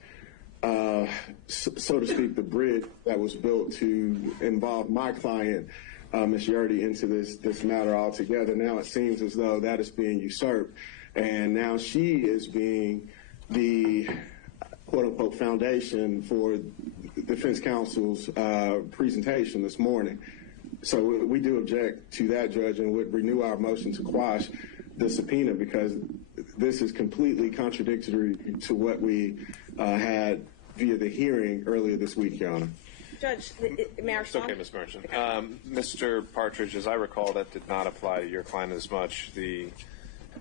so to speak, the bridge that was built to involve my client, Ms. Yurdy, into this matter altogether. Now it seems as though that is being usurped, and now she is being the quote-unquote foundation for defense counsel's presentation this morning. So we do object to that, Judge, and would renew our motion to quash the subpoena, because this is completely contradictory to what we had via the hearing earlier this week, Your Honor. Judge, may I respond? It's okay, Ms. Merchant. Mr. Partridge, as I recall, that did not apply to your client as much. The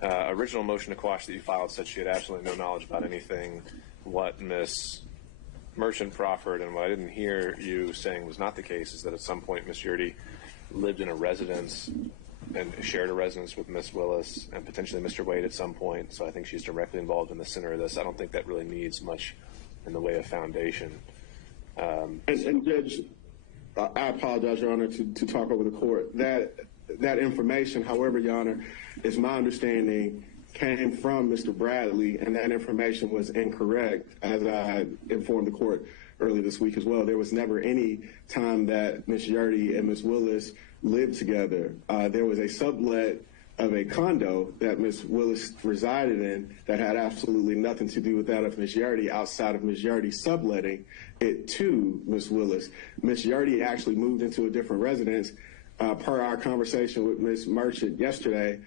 original motion to quash that you filed said she had absolutely no knowledge about anything. What Ms. Merchant proffered, and what I didn't hear you saying was not the case, is that at some point Ms. Yurdy lived in a residence and shared a residence with Ms. Willis and potentially Mr. Wade at some point. So I think she's directly involved in the center of this. I don't think that really needs much in the way of foundation. And Judge, I apologize, Your Honor, to talk over the court. That information, however, Your Honor, is my understanding, came from Mr. Bradley, and that information was incorrect, as I informed the court earlier this week as well. There was never any time that Ms. Yurdy and Ms. Willis lived together. There was a sublet of a condo that Ms. Willis resided in that had absolutely nothing to do with that of Ms. Yurdy, outside of Ms. Yurdy subletting it to Ms. Willis. Ms. Yurdy actually moved into a different residence. Per our conversation with Ms. Merchant yesterday,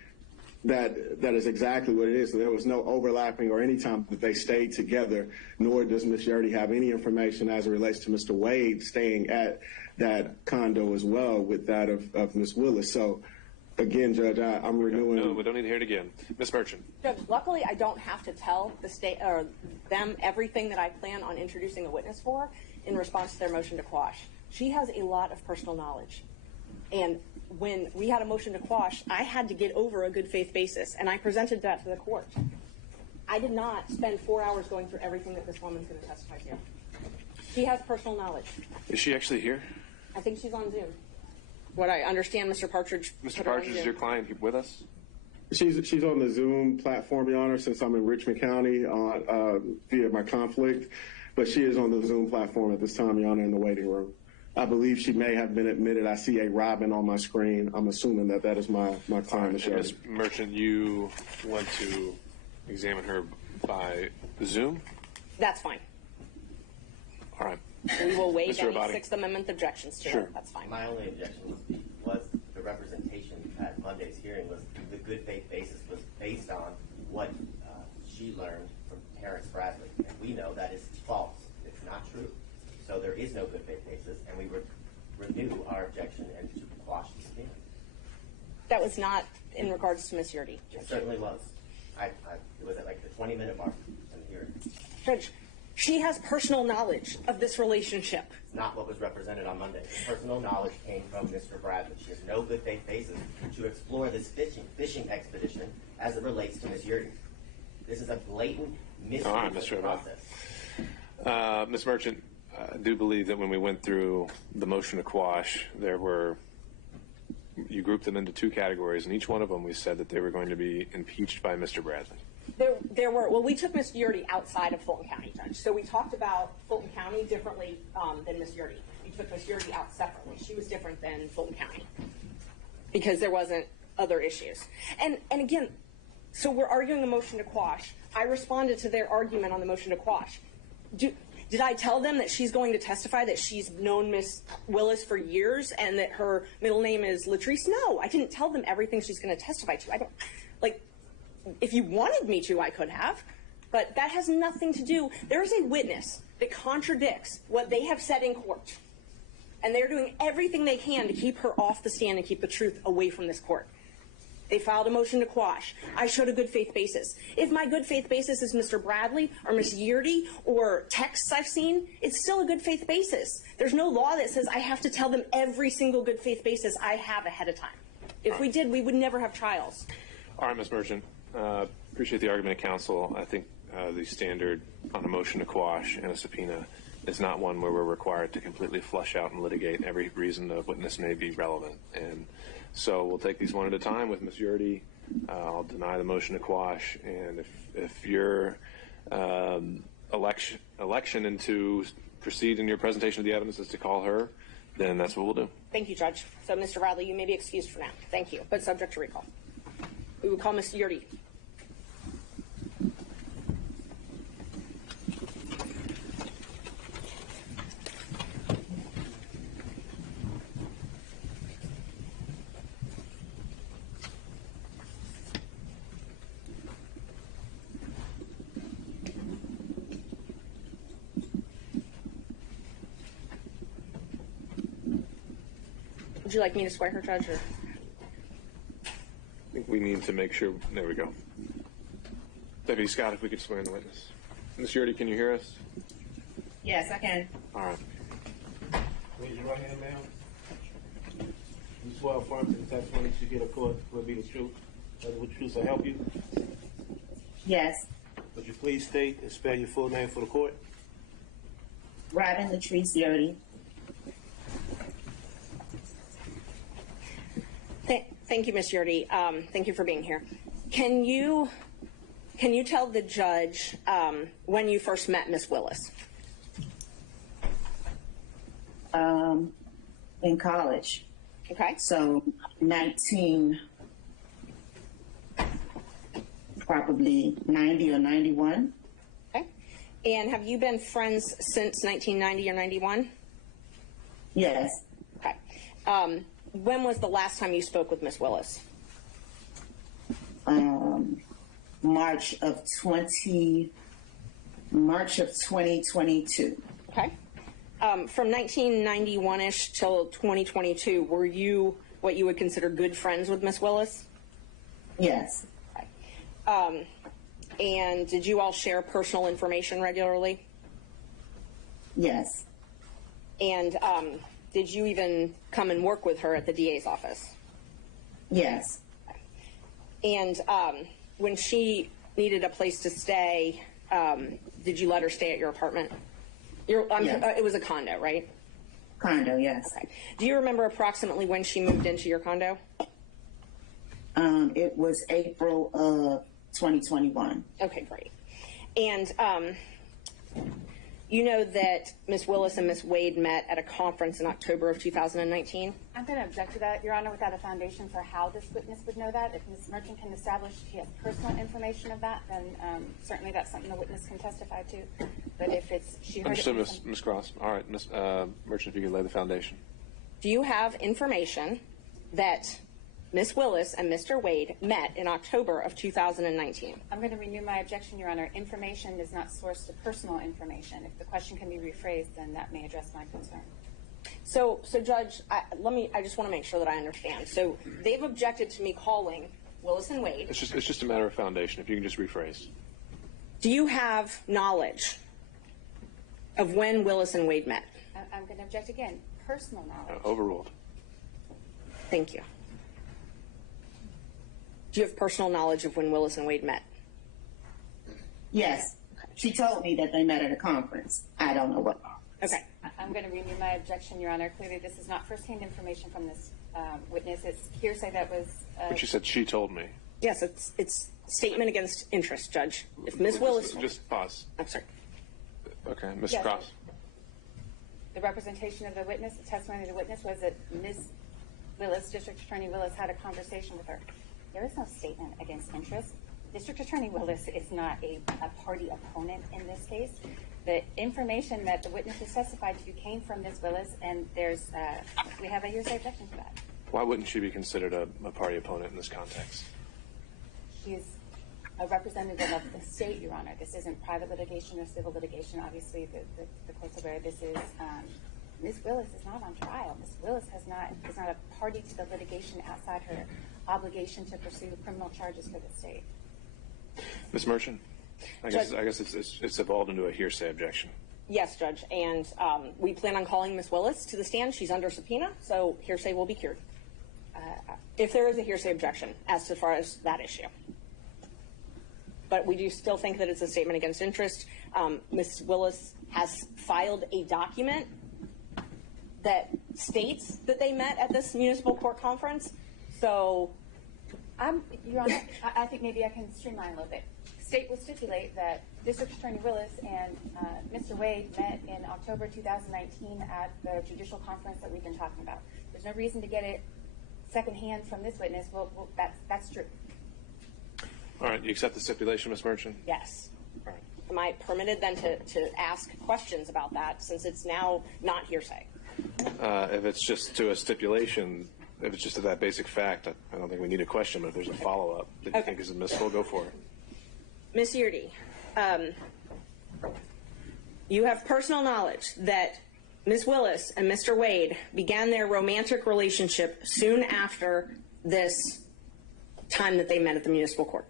that is exactly what it is. So there was no overlapping or any time that they stayed together, nor does Ms. Yurdy have any information as it relates to Mr. Wade staying at that condo as well with that of Ms. Willis. So, again, Judge, I'm renewing. No, we don't need to hear it again. Ms. Merchant. Judge, luckily I don't have to tell the state or them everything that I plan on introducing a witness for in response to their motion to quash. She has a lot of personal knowledge. And when we had a motion to quash, I had to get over a good faith basis, and I presented that to the court. I did not spend 4 hours going through everything that this woman's going to testify to. She has personal knowledge. Is she actually here? I think she's on Zoom. What I understand, Mr. Partridge. Mr. Partridge, is your client with us? She's on the Zoom platform, Your Honor, since I'm in Richmond County via my conflict. But she is on the Zoom platform at this time, Your Honor, in the waiting room. I believe she may have been admitted. I see a Robin on my screen. I'm assuming that is my client, Ms. Ms. Merchant, you want to examine her by Zoom? That's fine. All right. We will waive Mr. any Abadi. Sixth Amendment objections to it. That's fine. My only objection was the representation at Monday's hearing was the good faith basis was based on what she learned from Terrence Bradley. And we know that is false. It's not true. So there is no good faith basis, and we would renew our objection and to quash the subpoena. That was not in regards to Ms. Yurdy. It certainly was. It was at like the 20-minute mark in the hearing. Judge, she has personal knowledge of this relationship. It's not what was represented on Monday. Personal knowledge came from Mr. Bradley. She has no good faith basis to explore this fishing expedition as it relates to Ms. Yurdy. This is a blatant misuse of the process. Ms. Merchant, I do believe that when we went through the motion to quash, you grouped them into two categories, and each one of them we said that they were going to be impeached by Mr. Bradley. We took Ms. Yurdy outside of Fulton County, Judge. So we talked about Fulton County differently than Ms. Yurdy. We took Ms. Yurdy out separately. She was different than Fulton County because there wasn't other issues. And again, so we're arguing a motion to quash. I responded to their argument on the motion to quash. Did I tell them that she's going to testify that she's known Ms. Willis for years and that her middle name is Latrice? No, I didn't tell them everything she's going to testify to. I don't, like, if you wanted me to, I could have, but that has nothing to do. There's a witness that contradicts what they have said in court, and they're doing everything they can to keep her off the stand and keep the truth away from this court. They filed a motion to quash. I showed a good faith basis. If my good faith basis is Mr. Bradley or Ms. Yurdy or texts I've seen, it's still a good faith basis. There's no law that says I have to tell them every single good faith basis I have ahead of time. If we did, we would never have trials. All right, Ms. Merchant. Appreciate the argument of counsel. I think the standard on a motion to quash and a subpoena is not one where we're required to completely flush out and litigate every reason a witness may be relevant. And so we'll take these one at a time with Ms. Yurdy. I'll deny the motion to quash. And if your election and to proceed in your presentation of the evidence is to call her, then that's what we'll do. Thank you, Judge. So, Mr. Bradley, you may be excused for now. Thank you, but subject to recall. We will call Ms. Yurdy. Would you like me to swear her, Judge? Or? I think we need to make sure. There we go. Deputy Scott, if we could swear in the witness. Ms. Yurdy, can you hear us? Yes, I can. All right. Raise your right hand, ma'am. You swear affirm to the testimony that you give a court will be the truth, whether the truth will help you. Yes. Would you please state and spell your full name for the court? Robin Latrice Yurdy. Thank you, Ms. Yurdy. Thank you for being here. Can you tell the judge when you first met Ms. Willis? In college. Okay. So probably 90 or 91. Okay. And have you been friends since 1990 or 91? Yes. Okay. When was the last time you spoke with Ms. Willis? March of 2022. Okay. From 1991-ish till 2022, were you what you would consider good friends with Ms. Willis? Yes. Okay. And did you all share personal information regularly? Yes. And did you even come and work with her at the DA's office? Yes. And when she needed a place to stay, did you let her stay at your apartment? Yes. It was a condo, right? Condo, yes. Okay. Do you remember approximately when she moved into your condo? It was April of 2021. Okay, great. And you know that Ms. Willis and Ms. Wade met at a conference in October of 2019? I'm going to object to that, Your Honor, without a foundation for how this witness would know that. If Ms. Merchant can establish she has personal information of that, then certainly that's something the witness can testify to. But if it's she heard Understood, it Ms. Cross. All right, Ms. Merchant, if you could lay the foundation. Do you have information that Ms. Willis and Mr. Wade met in October of 2019? I'm going to renew my objection, Your Honor. Information is not sourced to personal information. If the question can be rephrased, then that may address my concern. So Judge, I just want to make sure that I understand. So they've objected to me calling Willis and Wade. It's just a matter of foundation. If you can just rephrase. Do you have knowledge of when Willis and Wade met? I'm going to object again. Personal knowledge. Overruled. Thank you. Do you have personal knowledge of when Willis and Wade met? Yes. She told me that they met at a conference. I don't know what. Okay. I'm going to renew my objection, Your Honor. Clearly, this is not firsthand information from this witness. It's hearsay that was... But she said she told me. Yes, it's statement against interest, Judge. If Ms. Willis... Just pause. I'm sorry. Okay, Ms. Yes. Cross. The representation of the witness, the testimony of the witness was that Ms. Willis, District Attorney Willis, had a conversation with her. There is no statement against interest. District Attorney Willis is not a party opponent in this case. The information that the witnesses testified to came from Ms. Willis, and we have a hearsay objection to that. Why wouldn't she be considered a party opponent in this context? She is a representative of the state, Your Honor. This isn't private litigation or civil litigation. Obviously, the courts are aware this is. Ms. Willis is not on trial. Ms. Willis is not a party to the litigation outside her obligation to pursue criminal charges for the state. Ms. Merchant, I guess it's evolved into a hearsay objection. Yes, Judge, and we plan on calling Ms. Willis to the stand. She's under subpoena, so hearsay will be cured. If there is a hearsay objection as far as that issue. But we do still think that it's a statement against interest. Ms. Willis has filed a document that states that they met at this municipal court conference. So, Your Honor, I think maybe I can streamline a little bit. State will stipulate that District Attorney Willis and Mr. Wade met in October 2019 at the judicial conference that we've been talking about. There's no reason to get it secondhand from this witness. That's true. All right, you accept the stipulation, Ms. Merchant? Yes. All right. Am I permitted then to ask questions about that, since it's now not hearsay? If it's just to a stipulation, if it's just to that basic fact, I don't think we need a question, but if there's a follow-up that you think is admissible, go for it. Ms. Yeardy, you have personal knowledge that Ms. Willis and Mr. Wade began their romantic relationship soon after this time that they met at the municipal court.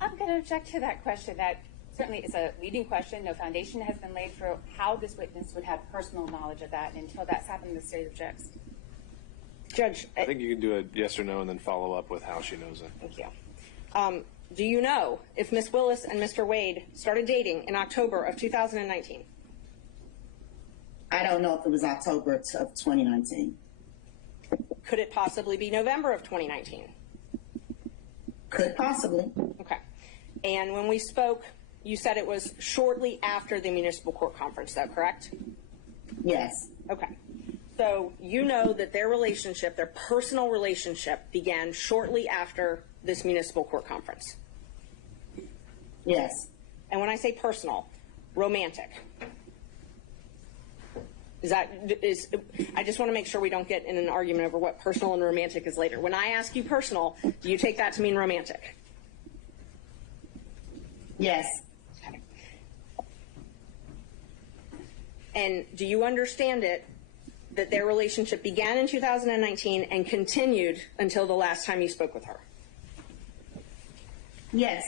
I'm going to object to that question. That certainly is a leading question. No foundation has been laid for how this witness would have personal knowledge of that. And until that's happened, the state objects. Judge, I think you can do a yes or no and then follow up with how she knows it. Thank you. Do you know if Ms. Willis and Mr. Wade started dating in October of 2019? I don't know if it was October of 2019. Could it possibly be November of 2019? Could possibly. Okay. And when we spoke, you said it was shortly after the municipal court conference, is that correct? Yes. Okay. So you know that their relationship, their personal relationship, began shortly after this municipal court conference? Yes. And when I say personal, romantic. I just want to make sure we don't get in an argument over what personal and romantic is later. When I ask you personal, do you take that to mean romantic? Yes. Okay. And do you understand it that their relationship began in 2019 and continued until the last time you spoke with her? Yes.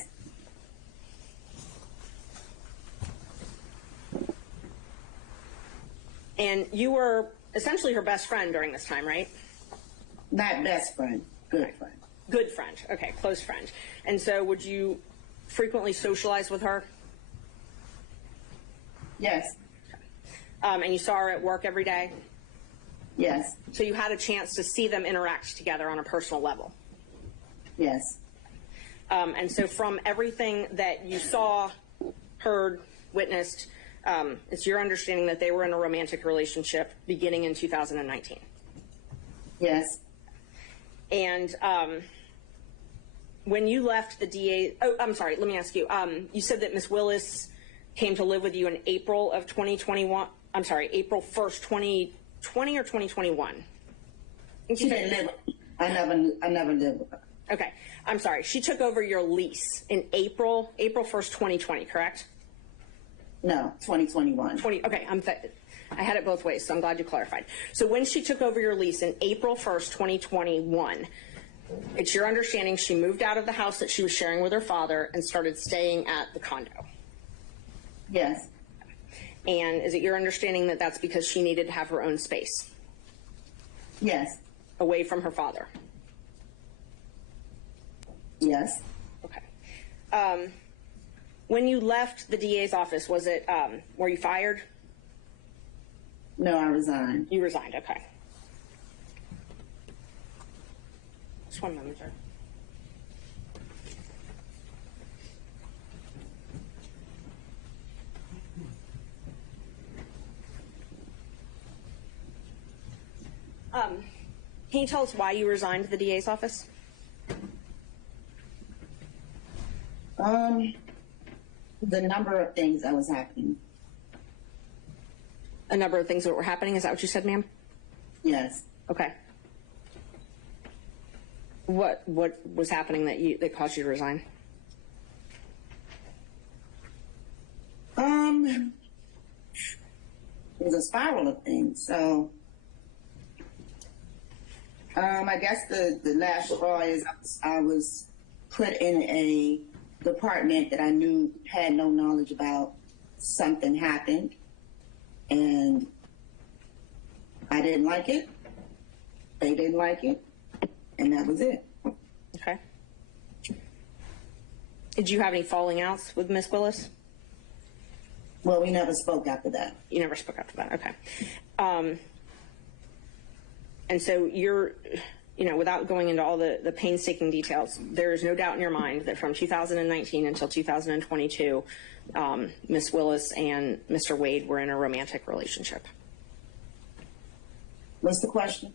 And you were essentially her best friend during this time, right? Not best friend, good friend. Good friend, okay, close friend. And so would you frequently socialize with her? Yes. And you saw her at work every day? Yes. So you had a chance to see them interact together on a personal level? Yes. And so from everything that you saw, heard, witnessed, it's your understanding that they were in a romantic relationship beginning in 2019? Yes. And when you left the DA, I'm sorry, let me ask you, you said that Ms. Willis came to live with you in April of 2021, I'm sorry, April 1st, 2020 or 2021? She didn't live with me. I never lived with her. Okay, I'm sorry. She took over your lease in April 1st, 2020, correct? No, 2021. Okay, I had it both ways, so I'm glad you clarified. So when she took over your lease in April 1st, 2021, it's your understanding she moved out of the house that she was sharing with her father and started staying at the condo? Yes. And is it your understanding that that's because she needed to have her own space? Yes. Away from her father? Yes. Okay. When you left the DA's office, was it, were you fired? No, I resigned. You resigned, okay. Just one moment, sir. Can you tell us why you resigned the DA's office? The number of things that was happening. A number of things that were happening. Is that what you said, ma'am? Yes. Okay. What was happening that caused you to resign? It was a spiral of things. So, I guess the last straw is I was put in a department that I knew had no knowledge about. Something happened, and I didn't like it. They didn't like it, and that was it. Okay. Did you have any falling outs with Miss Willis? Well, we never spoke after that. You never spoke after that. Okay. And so you're, without going into all the painstaking details, there is no doubt in your mind that from 2019 until 2022, Miss Willis and Mr. Wade were in a romantic relationship. What's the question?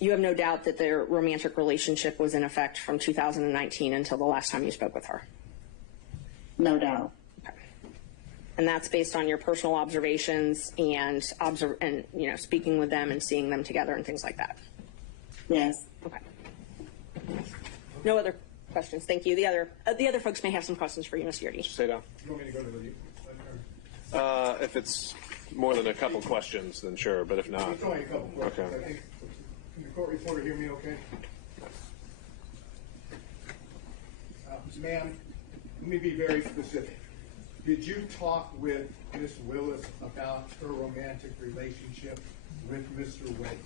You have no doubt that their romantic relationship was in effect from 2019 until the last time you spoke with her? No doubt. Okay. And that's based on your personal observations and speaking with them and seeing them together and things like that? Yes. Okay. No other questions. Thank you. The other folks may have some questions for you, Ms. Yurdi. Stay down. You want me to go to the If it's more than a couple questions, then sure, but if not. It's only a couple questions. Okay. I think, can the court reporter hear me okay? Ma'am, let me be very specific. Did you talk with Miss Willis about her romantic relationship with Mr. Wade?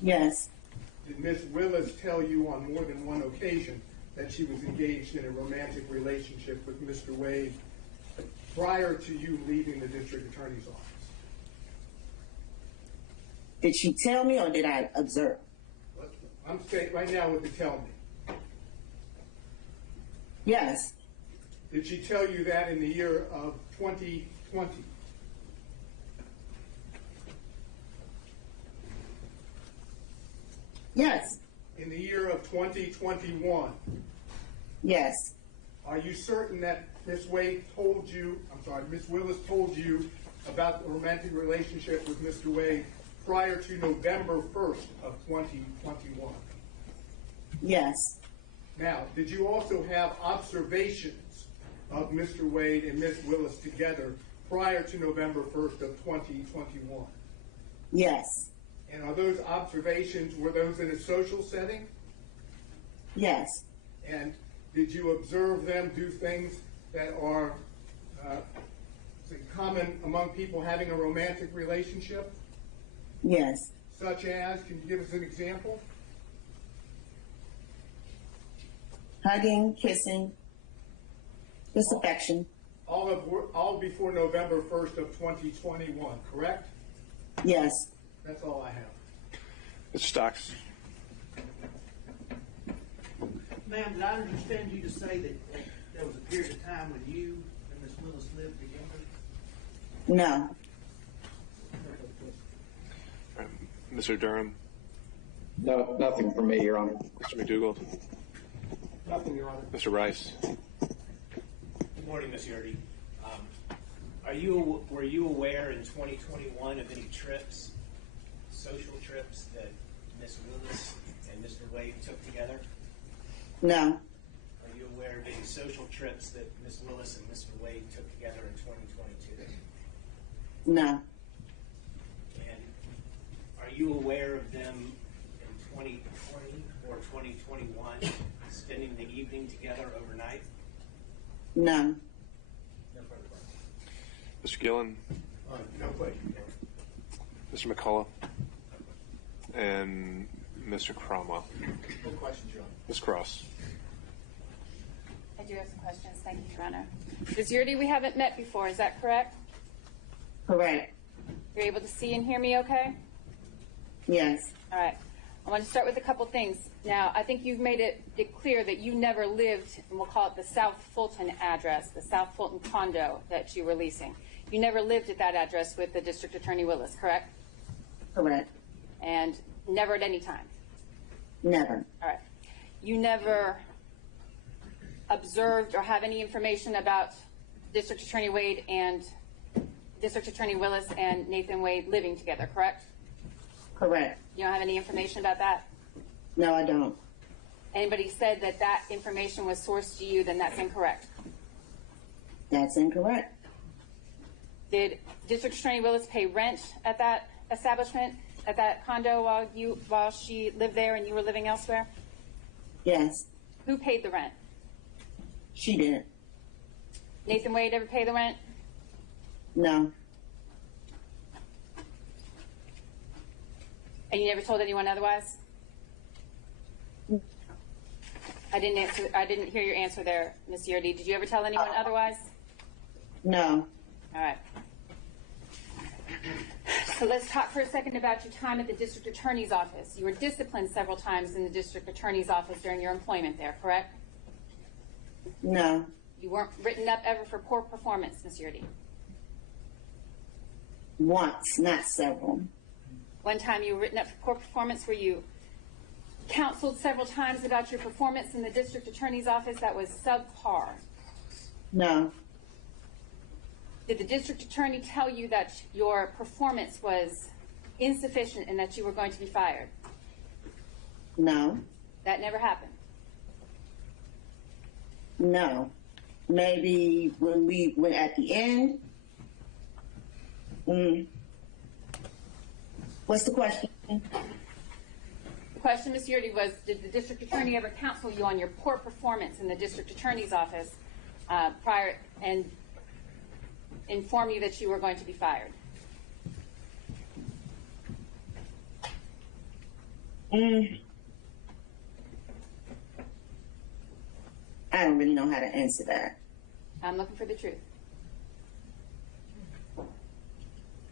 Yes. Did Miss Willis tell you on more than one occasion that she was engaged in a romantic relationship with Mr. Wade prior to you leaving the district attorney's office? Did she tell me or did I observe? I'm saying right now what to tell me. Yes. Did she tell you that in the year of 2020? Yes. In the year of 2021? Yes. Are you certain that Miss Willis told you about the romantic relationship with Mr. Wade prior to November 1st of 2021? Yes. Now, did you also have observations of Mr. Wade and Miss Willis together prior to November 1st of 2021? Yes. And are those observations, were those in a social setting? Yes. And did you observe them do things that are common among people having a romantic relationship? Yes. Such as, can you give us an example? Hugging, kissing, just affection. All before November 1st of 2021, correct? Yes. That's all I have. Mr. Stocks. Ma'am, did I understand you to say that there was a period of time when you and Miss Willis lived together? No. Mr. Durham. No, nothing from me, Your Honor. Mr. McDougald. Nothing, Your Honor. Mr. Rice. Good morning, Ms. Yurdi. Were you aware in 2021 of any trips, social trips, that Ms. Willis and Mr. Wade took together? No. Are you aware of any social trips that Ms. Willis and Mr. Wade took together in 2022? No. And are you aware of them in 2020 or 2021 spending the evening together overnight? No. No further questions. Mr. Gillen. No question. Mr. McCullough. And Mr. Cromwell. No questions, Your Honor. Ms. Cross. I do have some questions. Thank you, Your Honor. Ms. Yurdi, we haven't met before. Is that correct? Correct. You're able to see and hear me okay? Yes. All right. I want to start with a couple things. Now, I think you've made it clear that you never lived, and we'll call it the South Fulton address, the South Fulton condo that you were leasing. You never lived at that address with the District Attorney Willis, correct? Correct. And never at any time? Never. All right. You never observed or have any information about District Attorney Wade and District Attorney Willis and Nathan Wade living together, correct? Correct. You don't have any information about that? No, I don't. Anybody said that that information was sourced to you, then that's incorrect. That's incorrect. Did District Attorney Willis pay rent at that establishment, at that condo while she lived there and you were living elsewhere? Yes. Who paid the rent? She did. Nathan Wade ever pay the rent? No. And you never told anyone otherwise? I didn't hear your answer there, Ms. Yerdy. Did you ever tell anyone otherwise? No. All right. So let's talk for a second about your time at the District Attorney's Office. You were disciplined several times in the District Attorney's Office during your employment there, correct? No. You weren't written up ever for poor performance, Ms. Yerdy? Once, not several. One time you were written up for poor performance. Were you counseled several times about your performance in the District Attorney's Office that was subpar? No. Did the District Attorney tell you that your performance was insufficient and that you were going to be fired? No. That never happened? No. Maybe when we went at the end. What's the question? The question, Ms. Yerdy, was did the District Attorney ever counsel you on your poor performance in the District Attorney's Office prior and inform you that you were going to be fired? I don't really know how to answer that. I'm looking for the truth.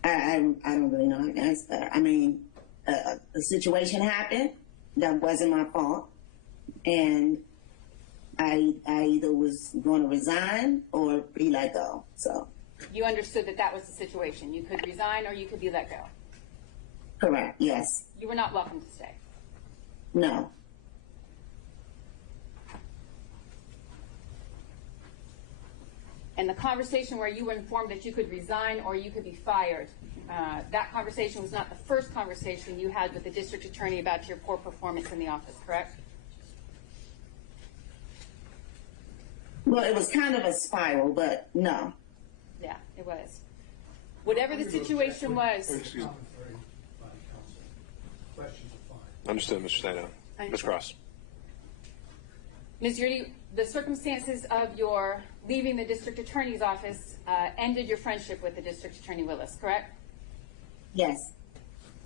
I don't really know how to answer that. I mean, a situation happened that wasn't my fault, and I either was going to resign or be let go. So You understood that that was the situation. You could resign or you could be let go. correct. Yes. You were not welcome to stay. No. And the conversation where you were informed that you could resign or you could be fired, that conversation was not the first conversation you had with the district attorney about your poor performance in the office, correct? Well, it was kind of a spiral, but no. Yeah, it was. Whatever the situation was. Questions are fine. Understood, Mr. Stato. Ms. Cross. Ms. Yurdi, the circumstances of your leaving the district attorney's office ended your friendship with the district attorney Willis, correct? Yes.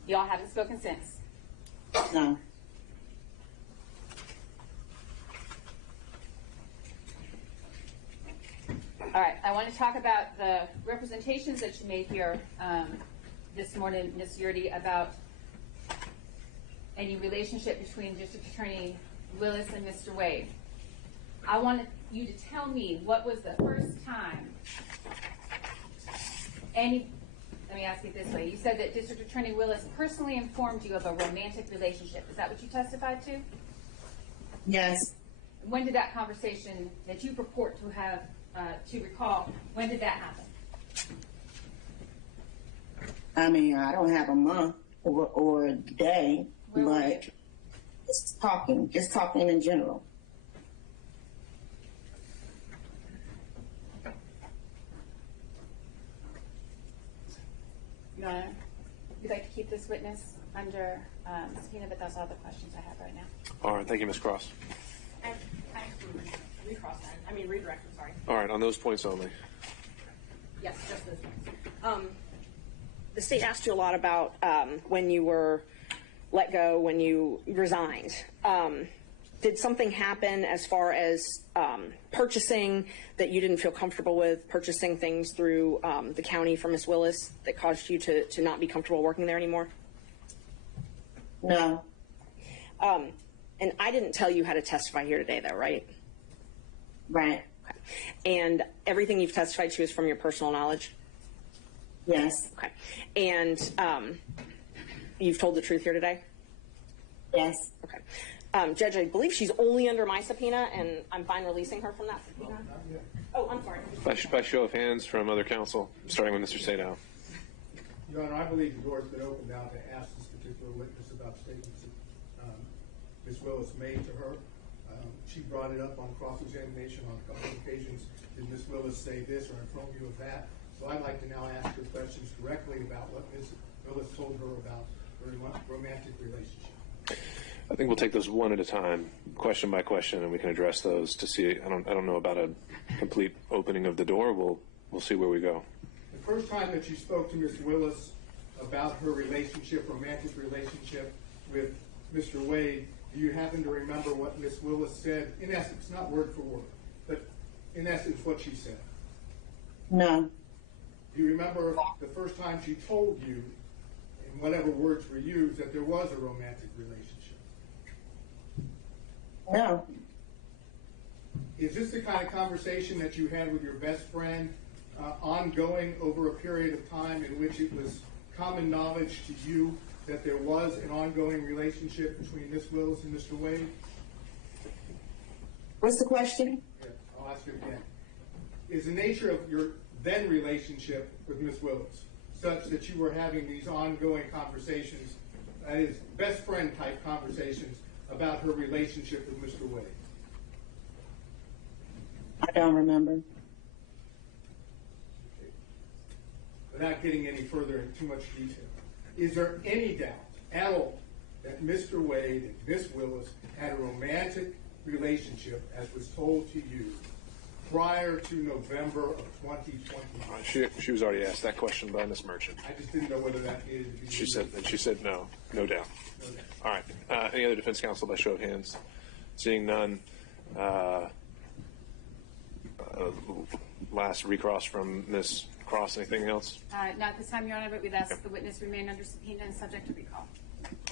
Y'all haven't spoken since? No. All right, I want to talk about the representations that you made here this morning, Ms. Yurdi, about any relationship between District Attorney Willis and Mr. Wade. I want you to tell me what was the first time let me ask it this way. You said that District Attorney Willis personally informed you of a romantic relationship. Is that what you testified to? Yes. When did that conversation that you purport to have to recall, when did that happen? I mean, I don't have a month or a day, but just talking in general. Your Honor, you'd like to keep this witness under subpoena, but that's all the questions I have right now. All right, thank you, Ms. Cross. Redirect, I'm sorry. All right, on those points only. Yes, just those points. The state asked you a lot about when you were let go, when you resigned. Did something happen as far as purchasing that you didn't feel comfortable with, purchasing things through the county for Ms. Willis that caused you to not be comfortable working there anymore? No. And I didn't tell you how to testify here today, though, right? Right. Okay. And everything you've testified to is from your personal knowledge? Yes. Okay. And you've told the truth here today? Yes. Okay. Judge, I believe she's only under my subpoena, and I'm fine releasing her from that subpoena. Oh, I'm sorry. By show of hands from other counsel, starting with Mr. Sadow. Your Honor, I believe the door's been opened now to ask this particular witness about statements that Ms. Willis made to her. She brought it up on cross-examination on a couple of occasions. Did Ms. Willis say this or inform you of that? So I'd like to now ask her questions directly about what Ms. Willis told her about her romantic relationship. I think we'll take those one at a time, question by question, and we can address those to see. I don't know about a complete opening of the door. We'll see where we go. The first time that you spoke to Ms. Willis about her relationship, romantic relationship with Mr. Wade, do you happen to remember what Ms. Willis said? In essence, not word for word, but in essence, what she said. No. Do you remember the first time she told you, in whatever words were used, that there was a romantic relationship? No. Is this the kind of conversation that you had with your best friend, ongoing over a period of time in which it was common knowledge to you that there was an ongoing relationship between Ms. Willis and Mr. Wade? What's the question? Yeah, I'll ask it again. Is the nature of your then relationship with Ms. Willis such that you were having these ongoing conversations, that is, best friend type conversations, about her relationship with Mr. Wade? I don't remember. Okay. Without getting any further in too much detail, is there any doubt at all that Mr. Wade and Ms. Willis had a romantic relationship, as was told to you, prior to November of 2020? She was already asked that question by Ms. Merchant. I just didn't know whether that needed to be. She said no doubt. No doubt. All right. Any other defense counsel by show of hands? Seeing none. Last recross from Ms. Cross. Anything else? Not this time, Your Honor, but we'd ask the witness remain under subpoena and subject to recall.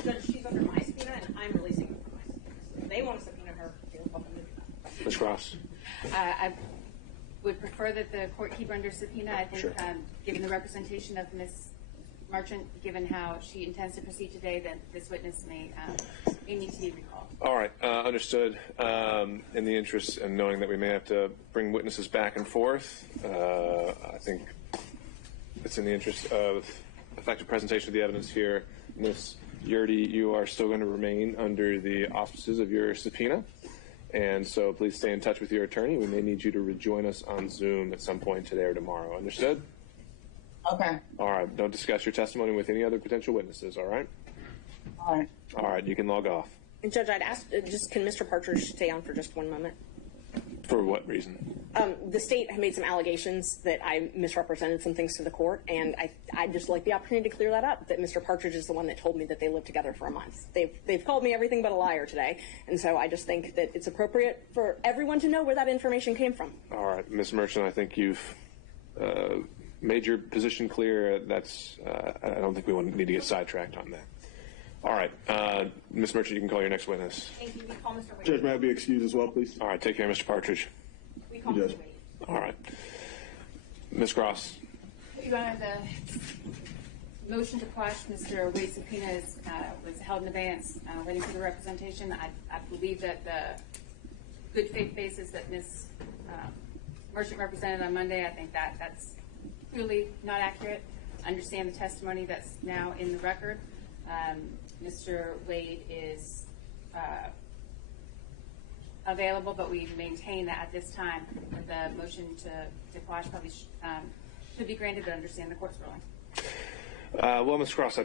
Judge, she's under my subpoena, and I'm releasing her from my subpoena. So if they want to subpoena her, they're welcome to do that. Ms. Cross. I would prefer that the court keep under subpoena. I think, Sure. Given the representation of Ms. Merchant, given how she intends to proceed today, that this witness may need to be recalled. All right, understood. In the interest and knowing that we may have to bring witnesses back and forth, I think it's in the interest of effective presentation of the evidence here. Ms. Yurdy, you are still going to remain under the auspices of your subpoena, and so please stay in touch with your attorney. We may need you to rejoin us on Zoom at some point today or tomorrow. Understood? Okay. All right, don't discuss your testimony with any other potential witnesses, all right? All right. All right, you can log off. And Judge, I'd ask, can Mr. Partridge stay on for just 1 moment? For what reason? The state made some allegations that I misrepresented some things to the court, and I'd just like the opportunity to clear that up, that Mr. Partridge is the one that told me that they lived together for a month. They've called me everything but a liar today, and so I just think that it's appropriate for everyone to know where that information came from. All right, Ms. Merchant, I think you've made your position clear. I don't think we need to get sidetracked on that. All right, Ms. Merchant, you can call your next witness. Thank you. We call Mr. Wade. Judge, may I be excused as well, please? All right, take care, Mr. Partridge. We call Yes. Mr. Wade. All right. Ms. Cross. Your Honor, the motion to quash Mr. Wade's subpoena was held in abeyance, waiting for the representation. I believe that the good faith basis that Ms. Merchant represented on Monday, I think that's clearly not accurate. I understand the testimony that's now in the record. Mr. Wade is available, but we maintain that at this time the motion to quash probably should be granted, but understand the court's ruling. Well, Ms. Cross,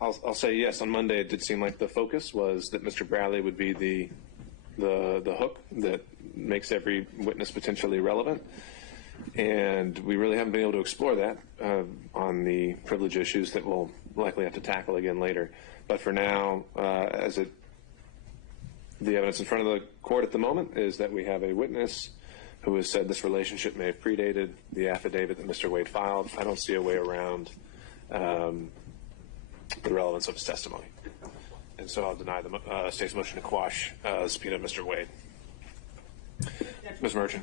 I'll say yes. On Monday, it did seem like the focus was that Mr. Bradley would be the hook that makes every witness potentially relevant. And we really haven't been able to explore that on the privilege issues that we'll likely have to tackle again later. But for now, the evidence in front of the court at the moment is that we have a witness who has said this relationship may have predated the affidavit that Mr. Wade filed. I don't see a way around the relevance of his testimony. And so I'll deny the state's motion to quash subpoena of Mr. Wade. Ms. Merchant.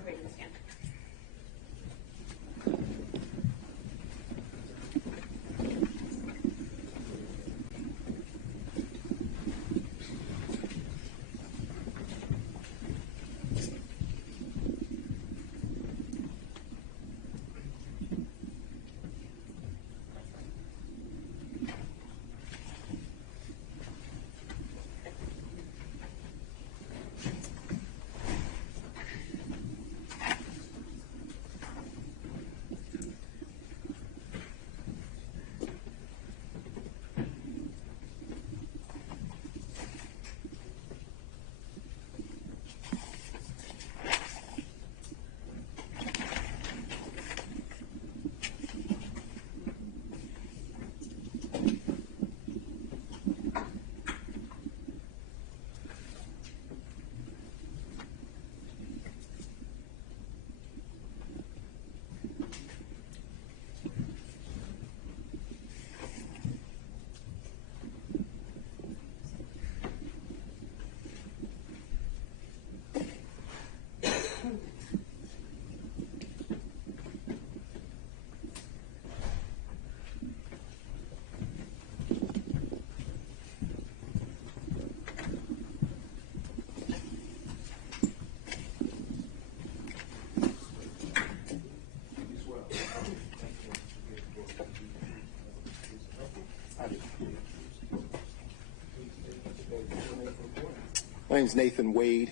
name is Nathan Wade,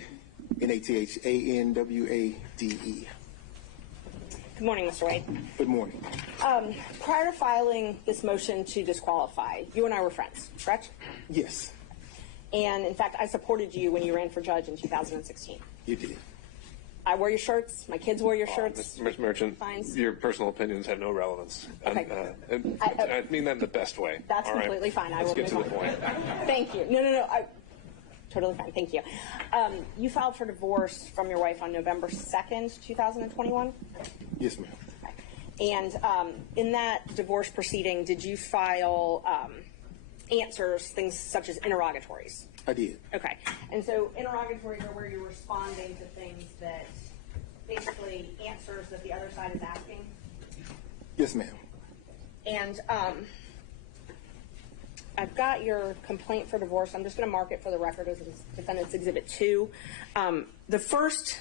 Nathanwade. Good morning, Mr. Wade. Good morning. Prior to filing this motion to disqualify, you and I were friends, correct? Yes, And in fact, I supported you when you ran for judge in 2016. you did. I wore your shirts. My kids wore your shirts. Ms. Merchant, Fines. your personal opinions have no relevance. Okay. And I mean that in the best way. That's all right? completely fine. I Let's will get to move the on. point. Thank you. No. Totally fine. Thank you. You filed for divorce from your wife on November 2nd, 2021? Yes, ma'am. And in that divorce proceeding, did you file answers, things such as interrogatories? I did. Okay. And so interrogatories are where you're responding to things that basically answers that the other side is asking? Yes, ma'am. And I've got your complaint for divorce. I'm just going to mark it for the record as Defendant's Exhibit 2. The first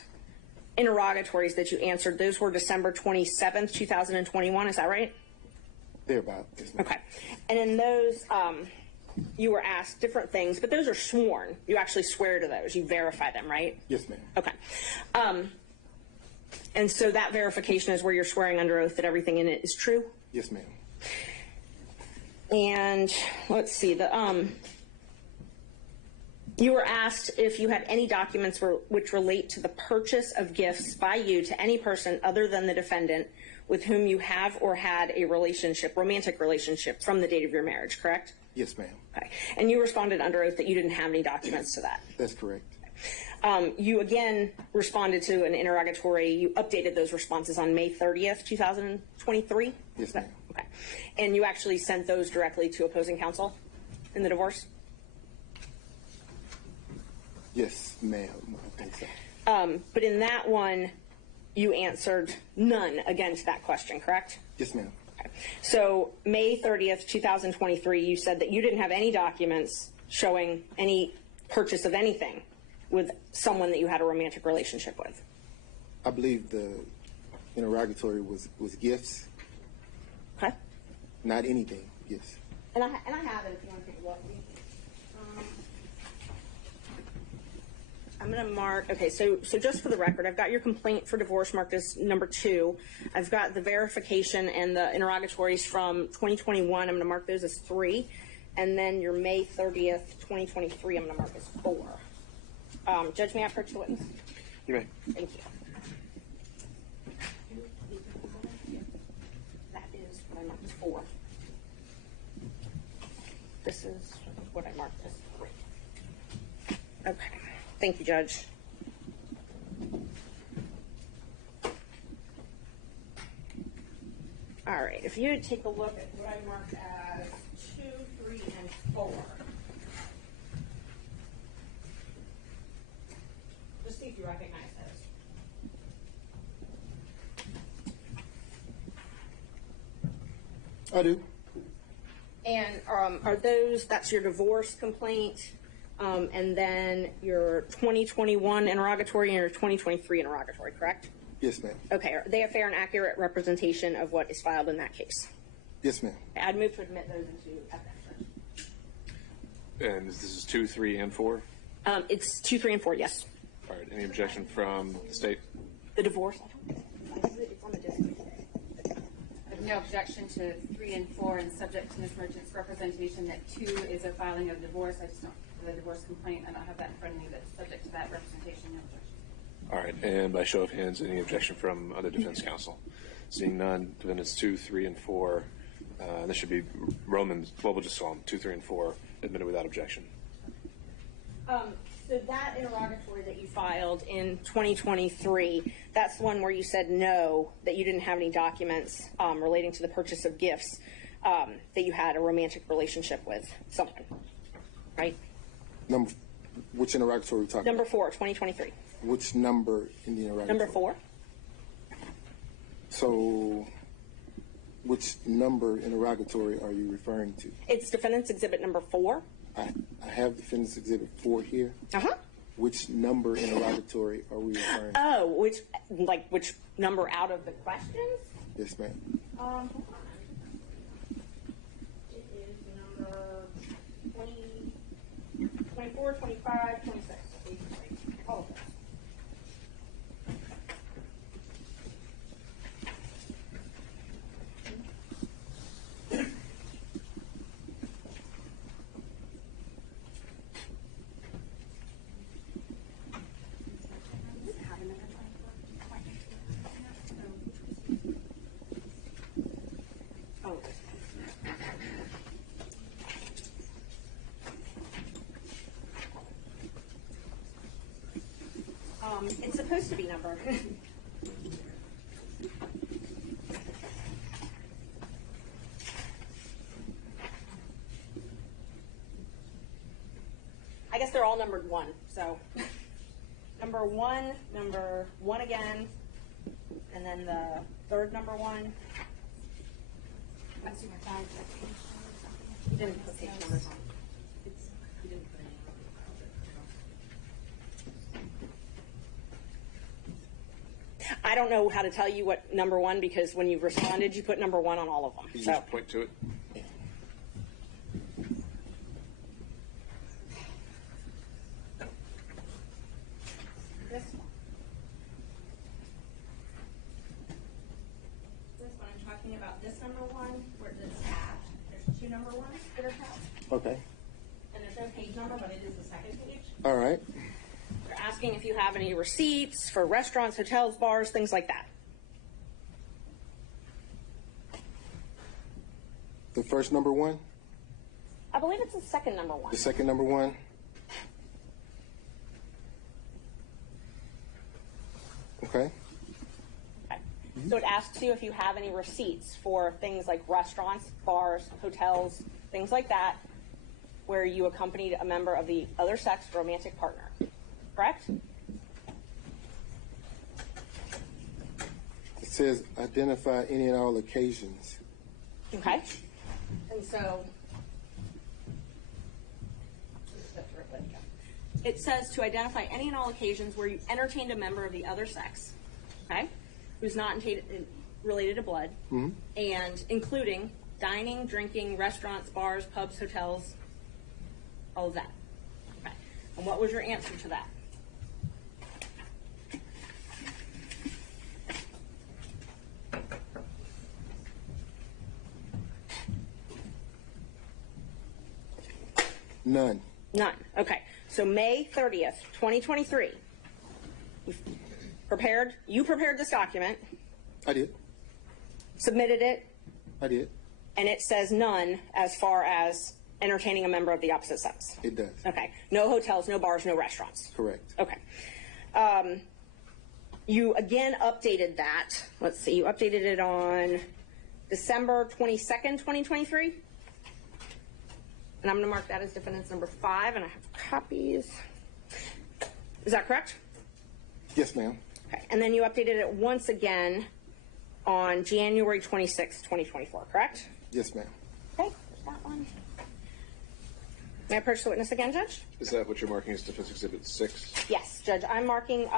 interrogatories that you answered, those were December 27th, 2021. Is that right? Thereabout. Yes, ma'am. Okay. And in those, you were asked different things, but those are sworn. You actually swear to those. You verify them, right? Yes, ma'am. Okay. And so that verification is where you're swearing under oath that everything in it is true? Yes, ma'am. And let's see, you were asked if you had any documents which relate to the purchase of gifts by you to any person other than the defendant with whom you have or had a relationship, romantic relationship, from the date of your marriage, correct? Yes, ma'am. Okay. And you responded under oath that you didn't have any documents to that. That's correct. You again responded to an interrogatory. You updated those responses on May 30th, 2023? Yes, ma'am. Okay. And you actually sent those directly to opposing counsel in the divorce? Yes, ma'am. I think so. But in that one, you answered none again to that question, correct? Yes, ma'am. Okay. So May 30th, 2023, you said that you didn't have any documents showing any purchase of anything with someone that you had a romantic relationship with. I believe the interrogatory was gifts. Okay. Not anything, gifts. And I have it if you want to take a look. I'm going to mark, okay, so just for the record, I've got your complaint for divorce marked as number 2. I've got the verification and the interrogatories from 2021. I'm going to mark those as 3. And then your May 30th, 2023, I'm going to mark as 4. Judge, may I approach the witness? You may. Thank you. That is what I marked as 4. This is what I marked as 3. Okay. Thank you, Judge. All right. If you would take a look at what I marked as 2, 3, and 4. Just see if you recognize those. I do. And are those, that's your divorce complaint, and then your 2021 interrogatory and your 2023 interrogatory, correct? Yes, ma'am. Okay. Are they a fair and accurate representation of what is filed in that case? Yes, ma'am. I'd move to admit those into evidence. And this is 2, 3, and 4? It's 2, 3, and 4, yes. All right. Any objection from the state? The divorce? It's on the disc. I have no objection to 3 and 4, and subject to Ms. Merchant's representation that 2 is a filing of divorce. I just don't, for the divorce complaint, I don't have that in front of me, but subject to that representation, no objection. All right. And by show of hands, any objection from other defense counsel? Seeing none, defendants 2, 3, and 4. This should be Romans, well, we'll just call them 2, 3, and 4, admitted without objection. So that interrogatory that you filed in 2023, that's the one where you said no, that you didn't have any documents relating to the purchase of gifts, that you had a romantic relationship with someone, right? Which interrogatory are we talking Number about? 4, 2023. Which number in the interrogatory? Number 4. So, which number interrogatory are you referring to? It's Defendant's Exhibit number 4. I have Defendant's Exhibit 4 here. Uh-huh. Which number interrogatory are we referring to? Oh, which number out of the questions? Yes, ma'am. Hold on. It is number 20, 24, 25, 26. all of this. It's supposed to be numbered. I guess they're all numbered 1. So number 1 again, and then the third number 1. You didn't put page numbers on. You didn't put any. I don't know how to tell you what number 1, because when you responded, you put number 1 on all of them. Can you So just point to it? this one, I'm talking about this number 1, where it's tabbed. There's 2 number 1s that are tabbed. Okay. And there's no page number, but it is the second page. All right. They're asking if you have any receipts for restaurants, hotels, bars, things like that. The first number 1? I believe it's the second number 1. The second number 1? Okay. Okay. So it asks you if you have any receipts for things like restaurants, bars, hotels, things like that, where you accompanied a member of the other sex romantic partner. Correct? It says identify any and all occasions. Okay. And so it says to identify any and all occasions where you entertained a member of the other sex, okay, who's not related to blood, and including dining, drinking, restaurants, bars, pubs, hotels, all of that. Okay. And what was your answer to that? None. None. Okay. So May 30th, 2023, you prepared this document, I did. submitted it, I did. and it says none as far as entertaining a member of the opposite sex. It does. Okay. No hotels, no bars, no restaurants. Correct. Okay. You again updated that. Let's see. You updated it on December 22nd, 2023. And I'm going to mark that as defendant's number 5, and I have copies. Is that correct? Yes, ma'am. Okay. And then you updated it once again on January 26th, 2024, correct? Yes, ma'am. Okay. There's that one. May I approach the witness again, Judge? Is that what you're marking as Defense Exhibit 6? Yes, Judge. I'm marking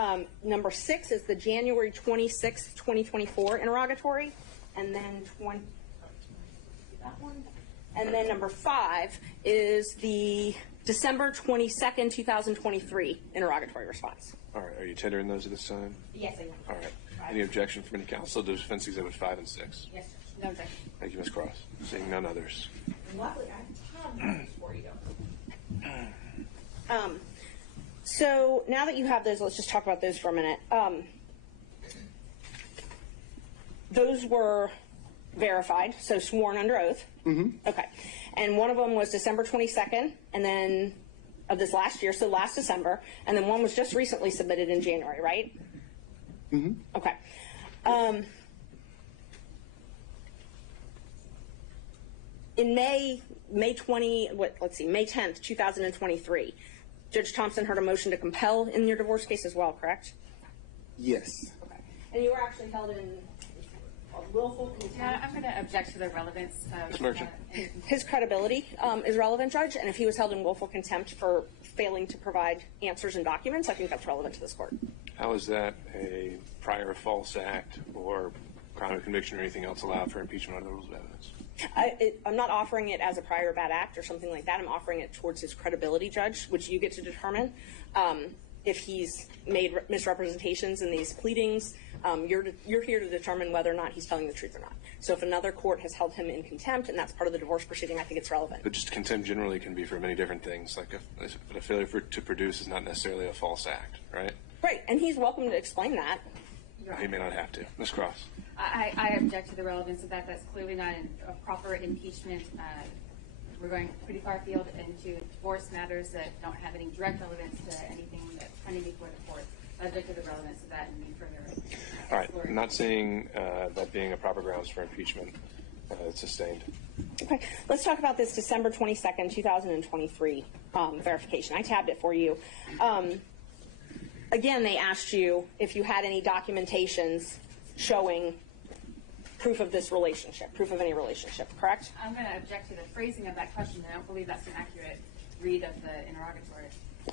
number 6 is the January 26th, 2024 interrogatory, and then that one. And then number 5 is the December 22nd, 2023 interrogatory response. All right. Are you tendering those at this time? Yes, I am. All right. Any objection from any counsel to Defense Exhibit 5 and 6? Yes, Judge. No objection. Thank you, Ms. Cross. Seeing none others. Luckily, I have tabs for you. So now that you have those, let's just talk about those for a minute. Those were verified, so sworn under oath. Okay. And one of them was December 22nd, and then of this last year, so last December, and then one was just recently submitted in January, right? Okay. In May 10th, 2023, Judge Thompson heard a motion to compel in your divorce case as well, correct? Yes. Okay. And you were actually held in willful contempt. Yeah, I'm going to object to the relevance of His credibility is relevant, Judge, and if he was held in willful contempt for failing to provide answers and documents, I think that's relevant to this court. How is that a prior false act or crime of conviction or anything else allowed for impeachment under the rules of evidence? I'm not offering it as a prior bad act or something like that. I'm offering it towards his credibility, Judge, which you get to determine. If he's made misrepresentations in these pleadings, you're here to determine whether or not he's telling the truth or not. So if another court has held him in contempt, and that's part of the divorce proceeding, I think it's relevant. But just contempt generally can be for many different things. Like a failure to produce is not necessarily a false act, right? Right, and he's welcome to explain that. He may not have to. Ms. Cross. I object to the relevance of that. That's clearly not a proper impeachment. We're going pretty far afield into divorce matters that don't have any direct relevance to anything that's pending before the court. I object to the relevance of that and need further. All right. I'm not saying that being a proper grounds for impeachment. It's sustained. Okay. Let's talk about this December 22nd, 2023 verification. I tabbed it for you. Again, they asked you if you had any documentations showing proof of this relationship, proof of any relationship, correct? I'm going to object to the phrasing of that question. I don't believe that's an accurate read of the interrogatory.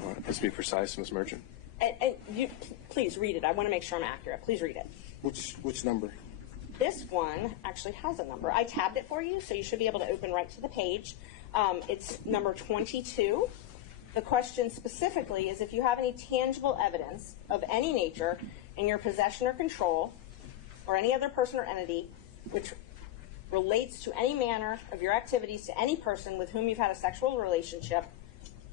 All right. Let's be precise, Ms. Merchant. And you, please read it. I want to make sure I'm accurate. Please read it. Which number? This one actually has a number. I tabbed it for you, so you should be able to open right to the page. It's number 22. The question specifically is if you have any tangible evidence of any nature in your possession or control or any other person or entity which relates to any manner of your activities to any person with whom you've had a sexual relationship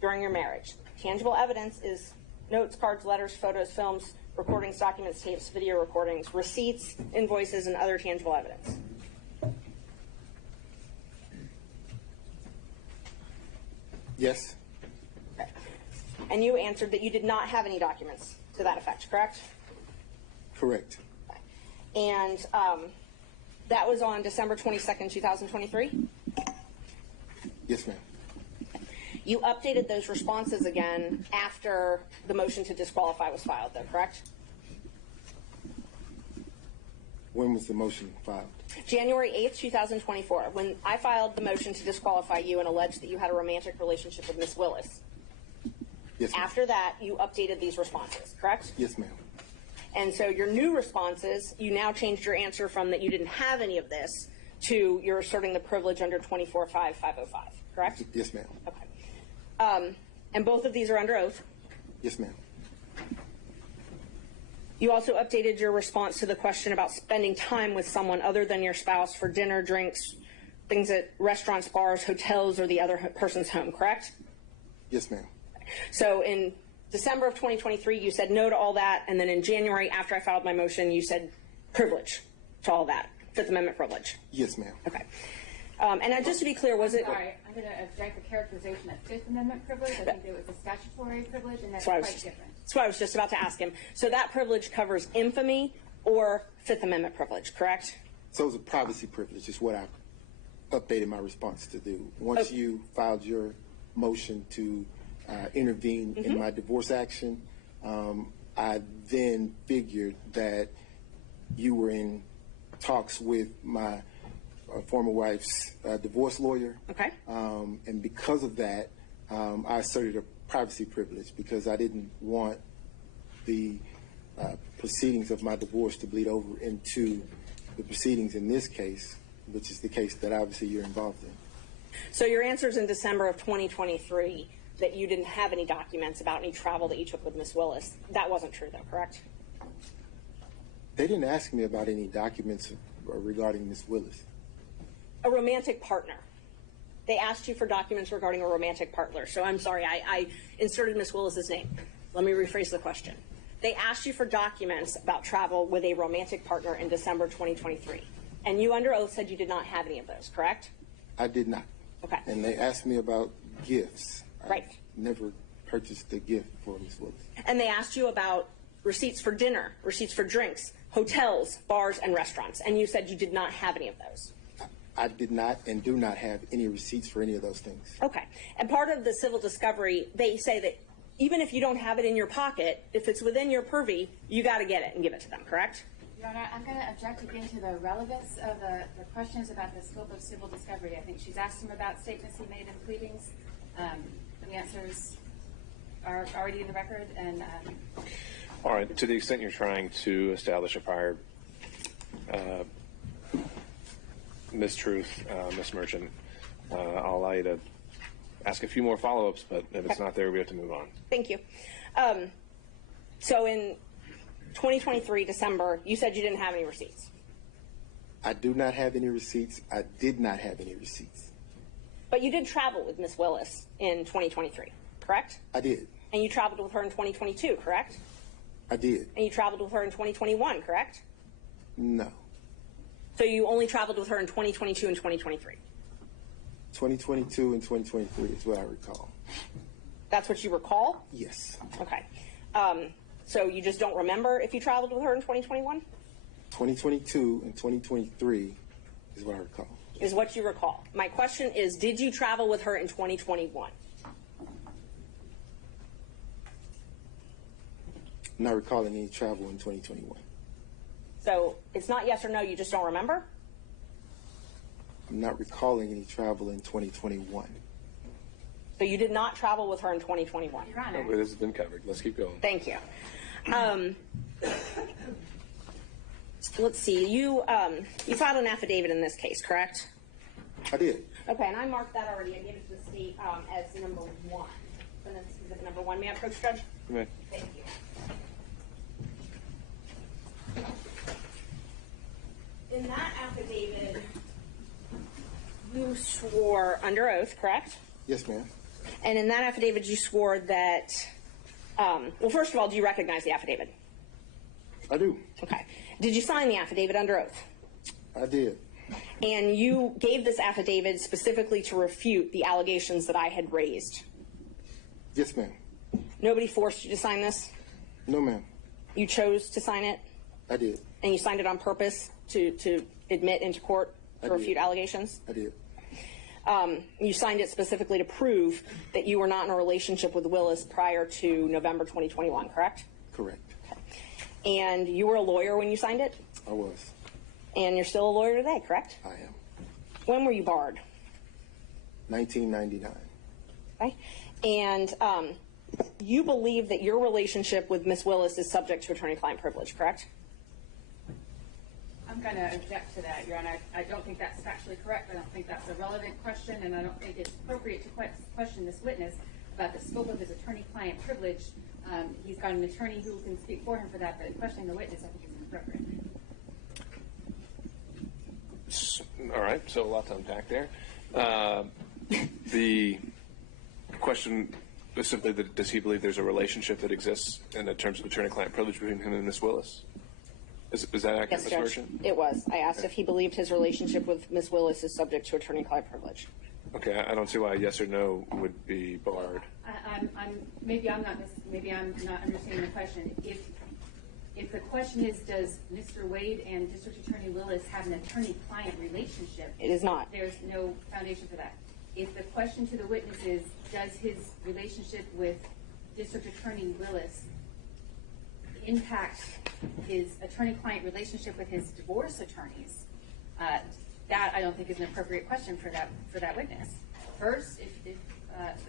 during your marriage. Tangible evidence is notes, cards, letters, photos, films, recordings, documents, tapes, video recordings, receipts, invoices, and other tangible evidence. Yes. Okay. And you answered that you did not have any documents to that effect, correct? Correct. Okay. And that was on December 22nd, 2023? Yes, ma'am. You updated those responses again after the motion to disqualify was filed, though, correct? When was the motion filed? January 8th, 2024, when I filed the motion to disqualify you and alleged that you had a romantic relationship with Ms. Willis. Yes, ma'am. After that, you updated these responses, correct? Yes, ma'am. And so your new responses, you now changed your answer from that you didn't have any of this to you're asserting the privilege under 24-5-505, correct? Yes, ma'am. Okay. And both of these are under oath? Yes, ma'am. You also updated your response to the question about spending time with someone other than your spouse for dinner, drinks, things at restaurants, bars, hotels, or the other person's home, correct? Yes, ma'am. So in December of 2023, you said no to all that, and then in January, after I filed my motion, you said privilege to all that, Fifth Amendment privilege. Yes, ma'am. Okay. And just to be clear, was it... Sorry, I'm going to object the characterization of Fifth Amendment privilege. I think it was a statutory privilege, and that's quite different. That's what I was just about to ask him. So that privilege covers infamy or Fifth Amendment privilege, correct? So it was a privacy privilege is what I updated my response to do. Once you filed your motion to intervene in my divorce action, I then figured that you were in talks with my former wife's divorce lawyer. Okay. And because of that, I asserted a privacy privilege because I didn't want the proceedings of my divorce to bleed over into the proceedings in this case, which is the case that obviously you're involved in. So your answers in December of 2023 that you didn't have any documents about any travel that you took with Ms. Willis, that wasn't true though, correct? They didn't ask me about any documents regarding Ms. Willis. A romantic partner. They asked you for documents regarding a romantic partner. So I'm sorry, I inserted Ms. Willis's name. Let me rephrase the question. They asked you for documents about travel with a romantic partner in December 2023. And you under oath said you did not have any of those, correct? I did not. Okay. And they asked me about gifts. Right. I never purchased a gift for Ms. Willis. And they asked you about receipts for dinner, receipts for drinks, hotels, bars, and restaurants. And you said you did not have any of those. I did not and do not have any receipts for any of those things. Okay. And part of the civil discovery, they say that even if you don't have it in your pocket, if it's within your purview, you got to get it and give it to them, correct? Your Honor, I'm going to object again to the relevance of the questions about the scope of civil discovery. I think she's asked him about statements he made in pleadings. The answers are already in the record. And all right. To the extent you're trying to establish a prior mistruth, Ms. Merchant. I'll allow you to ask a few more follow-ups, but if it's not there, we have to move on. Thank you. So in 2023, December, you said you didn't have any receipts. I do not have any receipts. I did not have any receipts. But you did travel with Miss Willis in 2023, correct? I did. And you traveled with her in 2022, correct? I did. And you traveled with her in 2021, correct? No. So you only traveled with her in 2022 and 2023? 2022 and 2023 is what I recall. That's what you recall? Yes. Okay. So you just don't remember if you traveled with her in 2021? 2022 and 2023 is what I recall. Is what you recall. My question is, did you travel with her in 2021? I'm not recalling any travel in 2021. So it's not yes or no, you just don't remember? I'm not recalling any travel in 2021. So you did not travel with her in 2021? Your Honor. This has been covered. Let's keep going. Thank you. Let's see. You filed an affidavit in this case, correct? I did. Okay, and I marked that already. I gave it to the state as number 1. And that's exhibit number 1. May I approach, Judge? You may. Thank you. In that affidavit, you swore under oath, correct? Yes, ma'am. And in that affidavit, you swore that, well, first of all, do you recognize the affidavit? I do. Okay. Did you sign the affidavit under oath? I did. And you gave this affidavit specifically to refute the allegations that I had raised? Yes, ma'am. Nobody forced you to sign this? No, ma'am. You chose to sign it? I did. And you signed it on purpose to admit into court to refute allegations? I did. You signed it specifically to prove that you were not in a relationship with Willis prior to November 2021, correct? Correct. Okay. And you were a lawyer when you signed it? I was. And you're still a lawyer today, correct? I am. When were you barred? 1999. Okay. And you believe that your relationship with Miss Willis is subject to attorney-client privilege, correct? I'm going to object to that, Your Honor. I don't think that's factually correct. I don't think that's a relevant question, and I don't think it's appropriate to question this witness about the scope of his attorney-client privilege. He's got an attorney who can speak for him for that, but questioning the witness, I think, is inappropriate. All right, so a lot to unpack there. The question is simply that does he believe there's a relationship that exists in terms of attorney-client privilege between him and Miss Willis? Is that accurate, Yes, Ms. Judge. Merchant? It was. I asked if he believed his relationship with Miss Willis is subject to attorney-client privilege. Okay, I don't see why a yes or no would be barred. Maybe I'm not understanding the question. If the question is, does Mr. Wade and District Attorney Willis have an attorney-client relationship? It is not. There's no foundation for that. If the question to the witness is, does his relationship with District Attorney Willis impact his attorney-client relationship with his divorce attorneys, that I don't think is an appropriate question for that witness. First,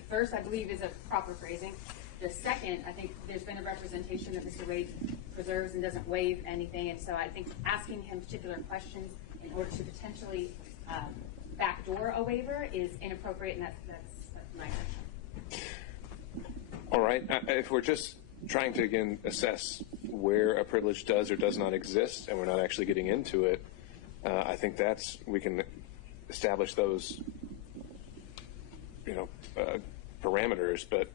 first I believe is a proper phrasing. The second, I think there's been a representation that Mr. Wade preserves and doesn't waive anything, and so I think asking him particular questions in order to potentially backdoor a waiver is inappropriate, and that's my question. All right, if we're just trying to, again, assess where a privilege does or does not exist, and we're not actually getting into it, I think we can establish those, parameters. But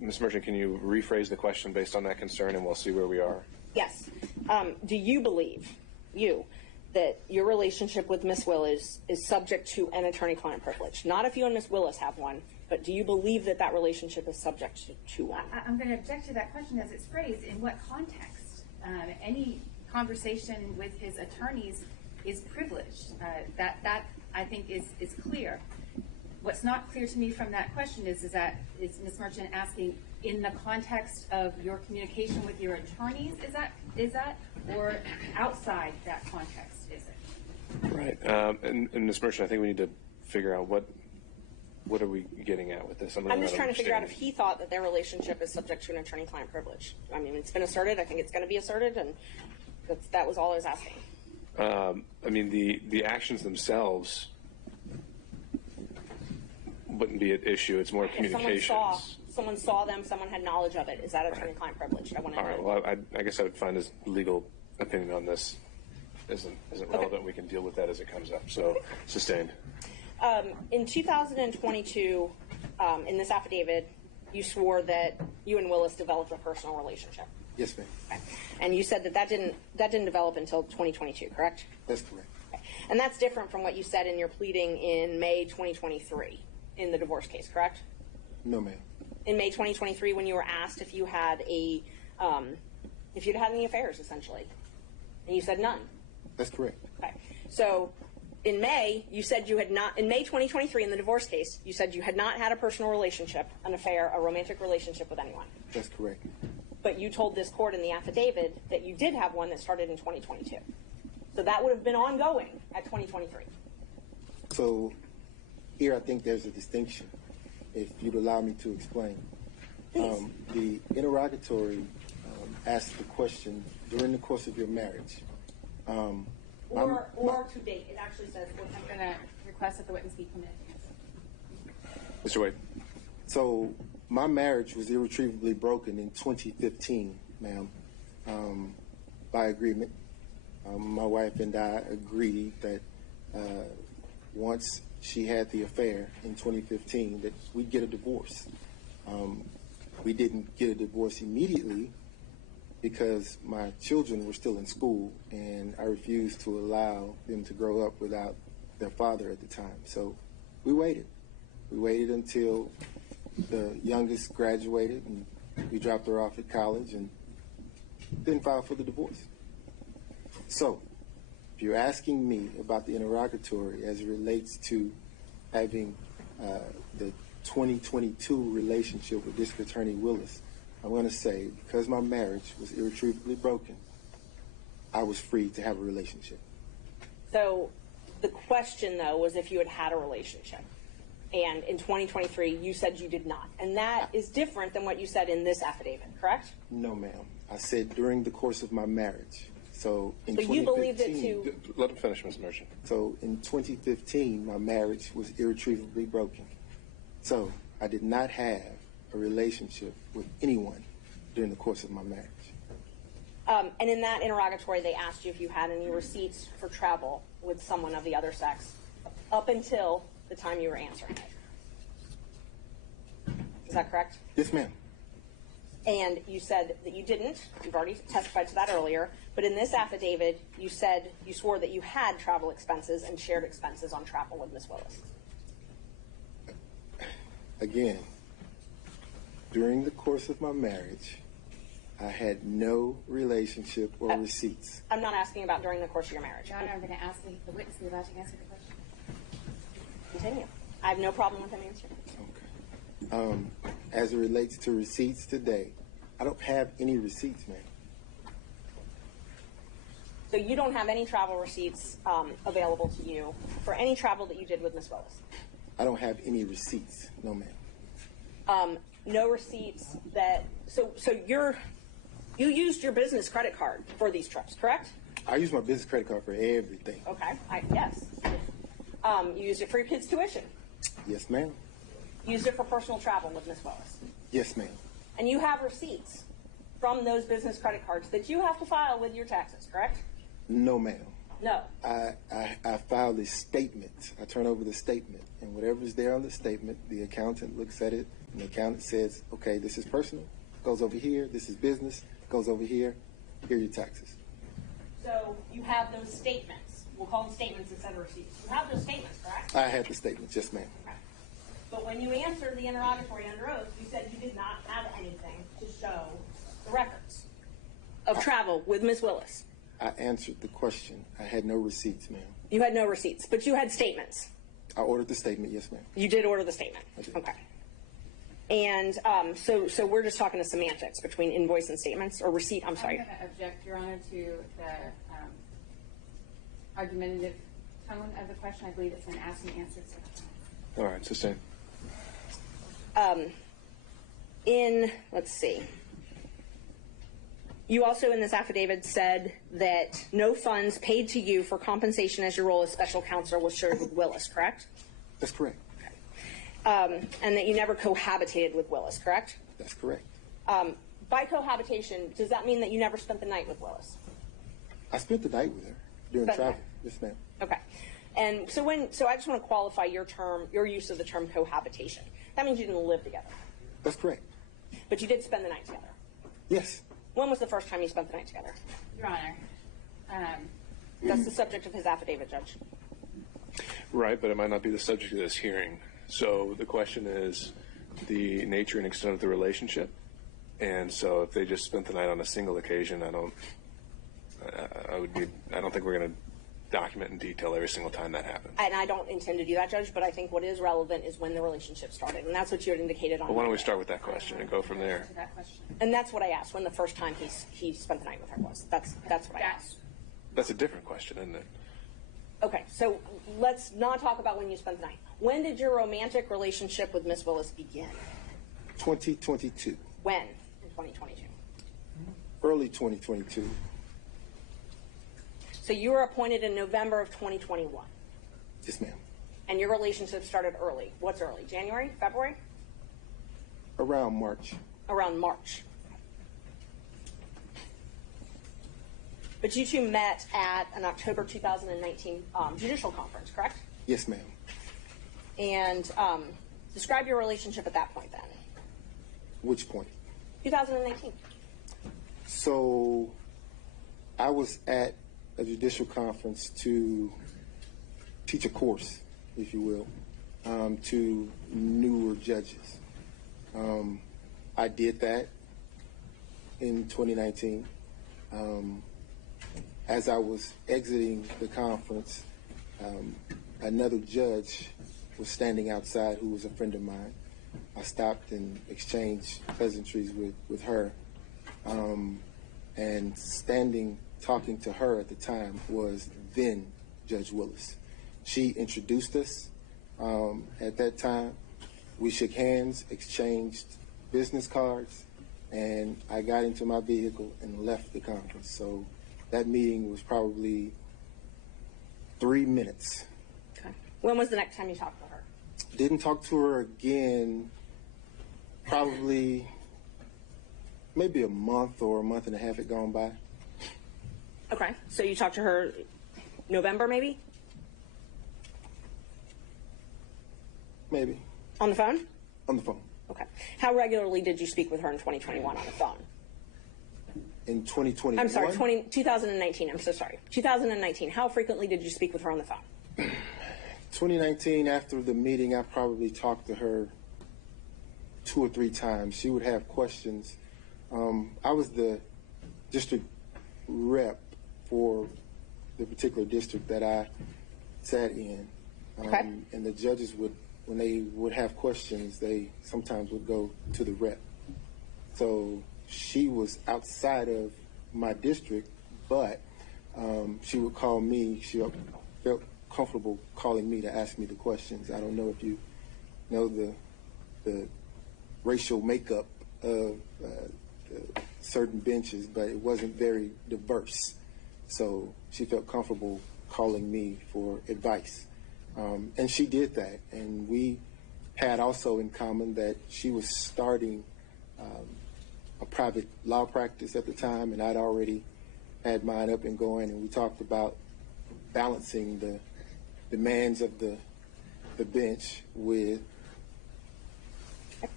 Ms. Merchant, can you rephrase the question based on that concern, and we'll see where we are? Yes. Do you believe, that your relationship with Miss Willis is subject to an attorney-client privilege? Not if you and Miss Willis have one, but do you believe that that relationship is subject to one? I'm going to object to that question as it's phrased. In what context? Any conversation with his attorneys is privileged. That I think is clear. What's not clear to me from that question is Ms. Merchant asking in the context of your communication with your attorneys, is that, or outside that context, is it? Right. And Ms. Merchant, I think we need to figure out what are we getting at with this? I'm just trying to figure out if he thought that their relationship is subject to an attorney-client privilege. I mean, it's been asserted. I think it's going to be asserted, and that was all I was asking. I mean, the actions themselves wouldn't be at issue. It's more If communications. someone saw them, someone had knowledge of it, is that attorney-client privilege? I want to All right. Well, I guess I would find his legal opinion on this isn't relevant. We can deal with that as it comes up. So, sustained. In 2022, in this affidavit, you swore that you and Willis developed a personal relationship. Yes, ma'am. Okay. And you said that didn't develop until 2022, correct? That's correct. Okay. And that's different from what you said in your pleading in May 2023 in the divorce case, correct? No, ma'am. In May 2023, when you were asked if you had if you'd had any affairs, essentially, and you said none. That's correct. Okay. So in May, you said you had not, in May 2023, in the divorce case, you said you had not had a personal relationship, an affair, a romantic relationship with anyone. That's correct. But you told this court in the affidavit that you did have one that started in 2022. So that would have been ongoing at 2023. So here I think there's a distinction, if you'd allow me to explain. The interrogatory asked the question during the course of your marriage. Or to date. It actually says, I'm going to request that the witness be permitted to answer. Mr. Wade. So my marriage was irretrievably broken in 2015, ma'am, by agreement. My wife and I agreed that once she had the affair in 2015 that we'd get a divorce. We didn't get a divorce immediately because my children were still in school and I refused to allow them to grow up without their father at the time. So we waited. We waited until the youngest graduated and we dropped her off at college and then filed for the divorce. So if you're asking me about the interrogatory as it relates to having the 2022 relationship with District Attorney Willis, I'm going to say because my marriage was irretrievably broken, I was free to have a relationship. So the question, though, was if you had had a relationship. And in 2023, you said you did not. And that is different than what you said in this affidavit, correct? No, ma'am. I said during the course of my marriage. So in so 2015, you believed it too? Let him finish, Ms. Merchant. So in 2015, my marriage was irretrievably broken. So I did not have a relationship with anyone during the course of my marriage. And in that interrogatory, they asked you if you had any receipts for travel with someone of the other sex up until the time you were answering it. Is that correct? Yes, ma'am. And you said that you didn't. You've already testified to that earlier. But in this affidavit, you said you swore that you had travel expenses and shared expenses on travel with Ms. Willis. Again, during the course of my marriage, I had no relationship or receipts. I'm not asking about during the course of your marriage. Your Honor, I'm going to ask the witness to be allowed to answer the question. Continue. I have no problem with him answering. Okay. As it relates to receipts today, I don't have any receipts, ma'am. So you don't have any travel receipts available to you for any travel that you did with Ms. Willis? I don't have any receipts, no, ma'am. No receipts that, so you used your business credit card for these trips, correct? I use my business credit card for everything. Okay, yes. You used it for your kids' tuition? Yes, ma'am. You used it for personal travel with Ms. Willis? Yes, ma'am. And you have receipts from those business credit cards that you have to file with your taxes, correct? No, ma'am. No. I filed a statement. I turn over the statement, and whatever's there on the statement, the accountant looks at it, and the accountant says, okay, this is personal, goes over here, this is business, goes over here, here are your taxes. So you have those statements. We'll call them statements instead of receipts. You have those statements, correct? I had the statements, yes, ma'am. Okay. But when you answered the interrogatory under oath, you said you did not have anything to show the records of travel with Ms. Willis. I answered the question. I had no receipts, ma'am. You had no receipts, but you had statements. I ordered the statement, yes, ma'am. You did order the statement. I did. Okay. And so we're just talking the semantics between invoice and statements, or receipt, I'm sorry. I'm going to object, Your Honor, to the argumentative tone of the question. I believe it's an ask and answer. All right, sustain. Let's see. You also, in this affidavit, said that no funds paid to you for compensation as your role as special counsel was shared with Willis, correct? That's correct. And that you never cohabitated with Willis, correct? That's correct. By cohabitation, does that mean that you never spent the night with Willis? I spent the night with her during Spent the travel. night. Yes, ma'am. Okay. And so I just want to qualify your use of the term cohabitation. That means you didn't live together. That's correct. But you did spend the night together. Yes. When was the first time you spent the night together? Your Honor, That's the subject of his affidavit, Judge. Right, but it might not be the subject of this hearing. So the question is the nature and extent of the relationship. And so if they just spent the night on a single occasion, I don't think we're going to document in detail every single time that happens. And I don't intend to do that, Judge, but I think what is relevant is when the relationship started. And that's what you had indicated on Well, why don't we Monday. start with that question and go from there? And that's what I asked, when the first time he spent the night with her was. That's what I asked. That's a different question, isn't it? Okay, so let's not talk about when you spent the night. When did your romantic relationship with Miss Willis begin? 2022. When in 2022? Early 2022. So you were appointed in November of 2021. Yes, ma'am. And your relationship started early. What's early? January? February? Around March. Around March. But you two met at an October 2019 judicial conference, correct? Yes, ma'am. And describe your relationship at that point then. Which point? 2019. So I was at a judicial conference to teach a course, if you will, to newer judges. I did that in 2019. As I was exiting the conference, another judge was standing outside who was a friend of mine. I stopped and exchanged pleasantries with her. And standing, talking to her at the time was then Judge Willis. She introduced us at that time. We shook hands, exchanged business cards, and I got into my vehicle and left the conference. So that meeting was probably 3 minutes. Okay. When was the next time you talked to her? Didn't talk to her again probably maybe a month or a month and a half had gone by. Okay. So you talked to her November maybe? Maybe. On the phone? On the phone. Okay. How regularly did you speak with her in 2021 on the phone? In 2021? I'm sorry, 2019. I'm so sorry. 2019. How frequently did you speak with her on the phone? 2019, after the meeting, I probably talked to her 2 or 3 times. She would have questions. I was the district rep for the particular district that I sat in. Okay. And the judges would, when they would have questions, they sometimes would go to the rep. So she was outside of my district, but she would call me. She felt comfortable calling me to ask me the questions. I don't know if you know the racial makeup of certain benches, but it wasn't very diverse. So she felt comfortable calling me for advice. And she did that. And we had also in common that she was starting a private law practice at the time, and I'd already had mine up and going, and we talked about balancing the demands of the bench with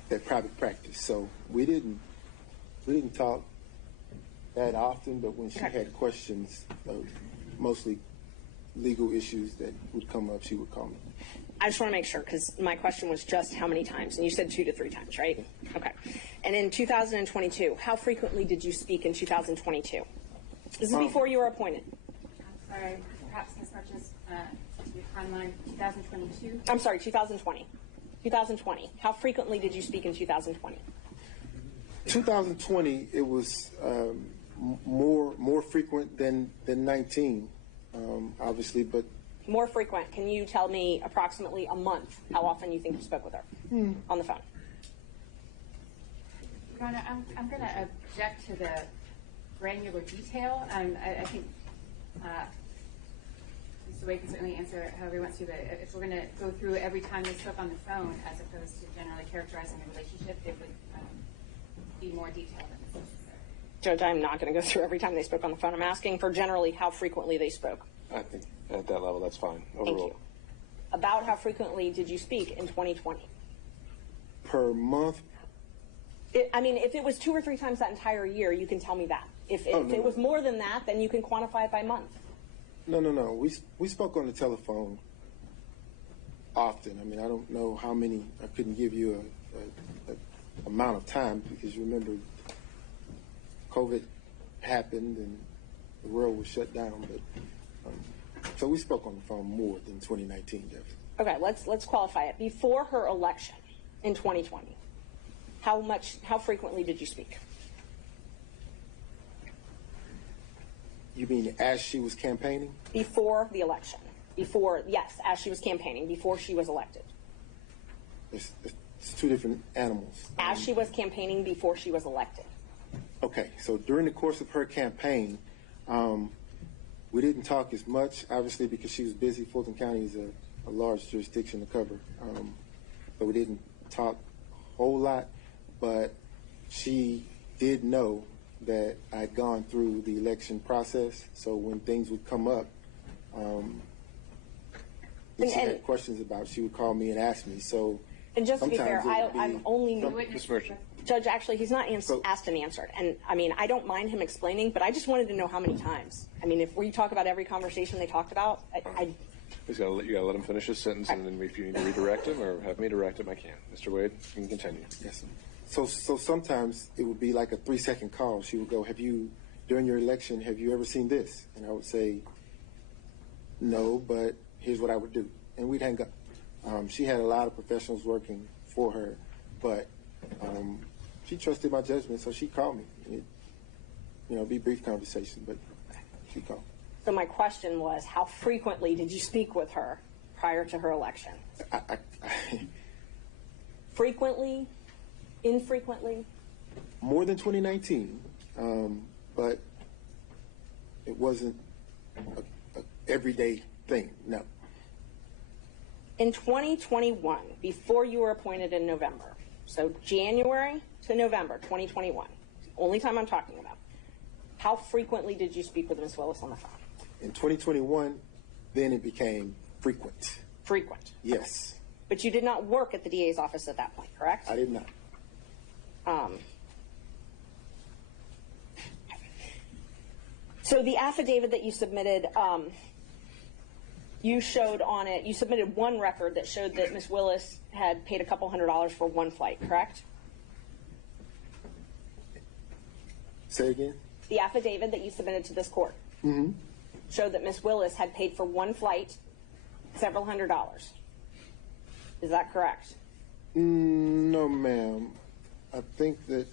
that private practice. So we didn't talk that often, but when she had questions, mostly legal issues that would come up, she would call me. I just want to make sure, because my question was just how many times, and you said 2 to 3 times, right? Okay. And in 2022, how frequently did you speak in 2022? This is before you were appointed. I'm sorry, perhaps as much as your timeline, 2022? I'm sorry, 2020. 2020. How frequently did you speak in 2020? 2020, it was more frequent than 19, obviously, but More frequent. Can you tell me approximately a month how often you think you spoke with her on the phone? Your Honor, I'm going to object to the granular detail. I think Mr. Wade can certainly answer however he wants to, but if we're going to go through every time they spoke on the phone as opposed to generally characterizing the relationship, it would be more detailed than this. Judge, I'm not going to go through every time they spoke on the phone. I'm asking for generally how frequently they spoke. I think at that level, that's fine. Thank you. About how frequently did you speak in 2020? Per month? If it was 2 or 3 times that entire year, you can tell me that. If it was more than that, then you can quantify it by month. No. We spoke on the telephone often. I don't know how many. I couldn't give you a amount of time because remember, COVID happened and the world was shut down. But so we spoke on the phone more than 2019, Jeff. Okay, let's qualify it. Before her election in 2020, how frequently did you speak? You mean as she was campaigning? Before the election. Yes, as she was campaigning, before she was elected. It's 2 different animals. As she was campaigning, before she was elected. Okay, so during the course of her campaign, we didn't talk as much, obviously, because she was busy. Fulton County is a large jurisdiction to cover. So we didn't talk a whole lot, but she did know that I'd gone through the election process. So when things would come up, that she had questions about, she would call me and ask me. So, and just to be fair, I'm only Judge. Actually, he's not asked and answered. And I don't mind him explaining, but I just wanted to know how many times. If we talk about every conversation they talked about, You gotta let him finish his sentence, and then if you need to redirect him or have me direct him, I can. Mr. Wade, you can continue. Yes, sir. So sometimes it would be like a 3-second call. She would go, during your election, have you ever seen this? And I would say, no, but here's what I would do. And we'd hang up. She had a lot of professionals working for her, but she trusted my judgment, so she called me. It'd be a brief conversation, but she called. So my question was, how frequently did you speak with her prior to her election? Frequently? Infrequently? More than 2019, but it wasn't a everyday thing, no. In 2021, before you were appointed in November, so January to November 2021, only time I'm talking about, how frequently did you speak with Ms. Willis on the phone? In 2021, then it became frequent. Frequent? Yes. But you did not work at the DA's office at that point, correct? I did not. So the affidavit that you submitted, you showed on it, you submitted one record that showed that Ms. Willis had paid a couple $100s for one flight, correct? Say again? The affidavit that you submitted to this court showed that Ms. Willis had paid for one flight several $100s. Is that correct? No, ma'am. I think that,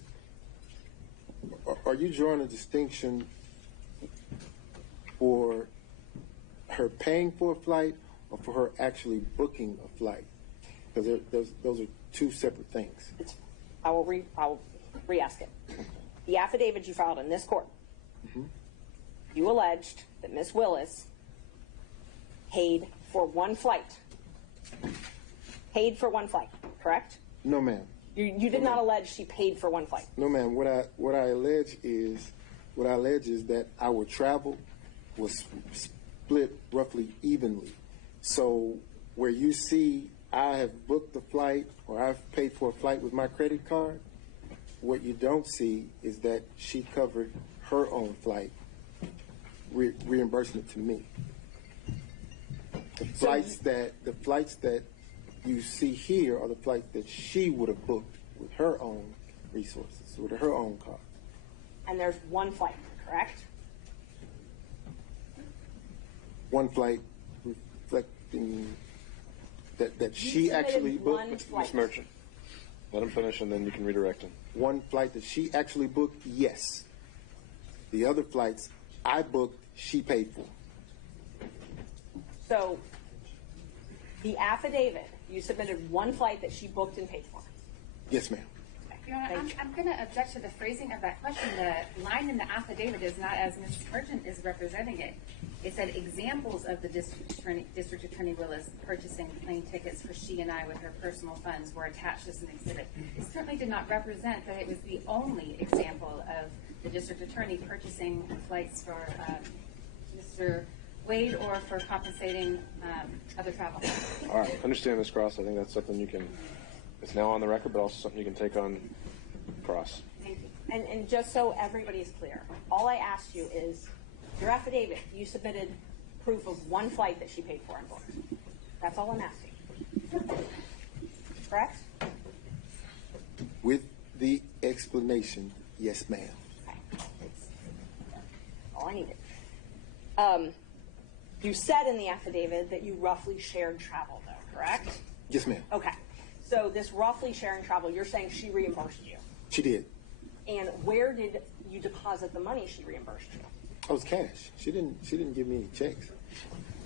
are you drawing a distinction for her paying for a flight or for her actually booking a flight? Because those are 2 separate things. I will re-ask it. The affidavit you filed in this court, you alleged that Ms. Willis paid for one flight. Paid for one flight, correct? No, ma'am. You did not allege she paid for one flight. No, ma'am. What I allege is that our travel was split roughly evenly. So where you see I have booked the flight or I've paid for a flight with my credit card, what you don't see is that she covered her own flight, reimbursement to me. The flights that you see here are the flights that she would have booked with her own resources, with her own car. And there's one flight, correct? One flight reflecting that she actually booked. Ms. Merchant, let him finish and then you can redirect him. One flight that she actually booked, yes. The other flights I booked, she paid for. So the affidavit, you submitted one flight that she booked and paid for. Yes, ma'am. Okay. Your Honor, I'm going to object to the phrasing of that question. The line in the affidavit is not as Ms. Merchant is representing it. It said examples of the District Attorney Willis purchasing plane tickets for she and I with her personal funds were attached as an exhibit. It certainly did not represent that it was the only example of the District Attorney purchasing flights for Mr. Wade or for compensating other travel. All right, understand, Ms. Cross. I think that's something you can, it's now on the record, but also something you can take on cross. Thank you. And just so everybody's clear, all I asked you is, your affidavit, you submitted proof of one flight that she paid for on board. That's all I'm asking. Correct? With the explanation, yes, ma'am. Okay. All I needed. You said in the affidavit that you roughly shared travel, though, correct? Yes, ma'am. Okay. So this roughly sharing travel, you're saying she reimbursed you. She did. And where did you deposit the money she reimbursed you? Oh, it was cash. She didn't give me any checks.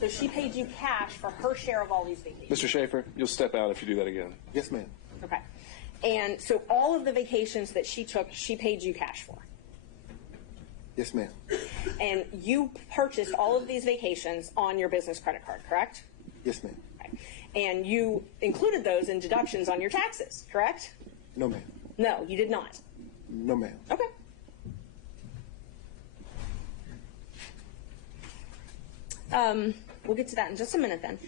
So she paid you cash for her share of all these vacations. Mr. Schaefer, you'll step out if you do that again. Yes, ma'am. Okay. And so all of the vacations that she took, she paid you cash for. Yes, ma'am. And you purchased all of these vacations on your business credit card, correct? Yes, ma'am. Okay. And you included those in deductions on your taxes, correct? No, ma'am. No, you did not. No, ma'am. Okay. We'll get to that in just a minute then.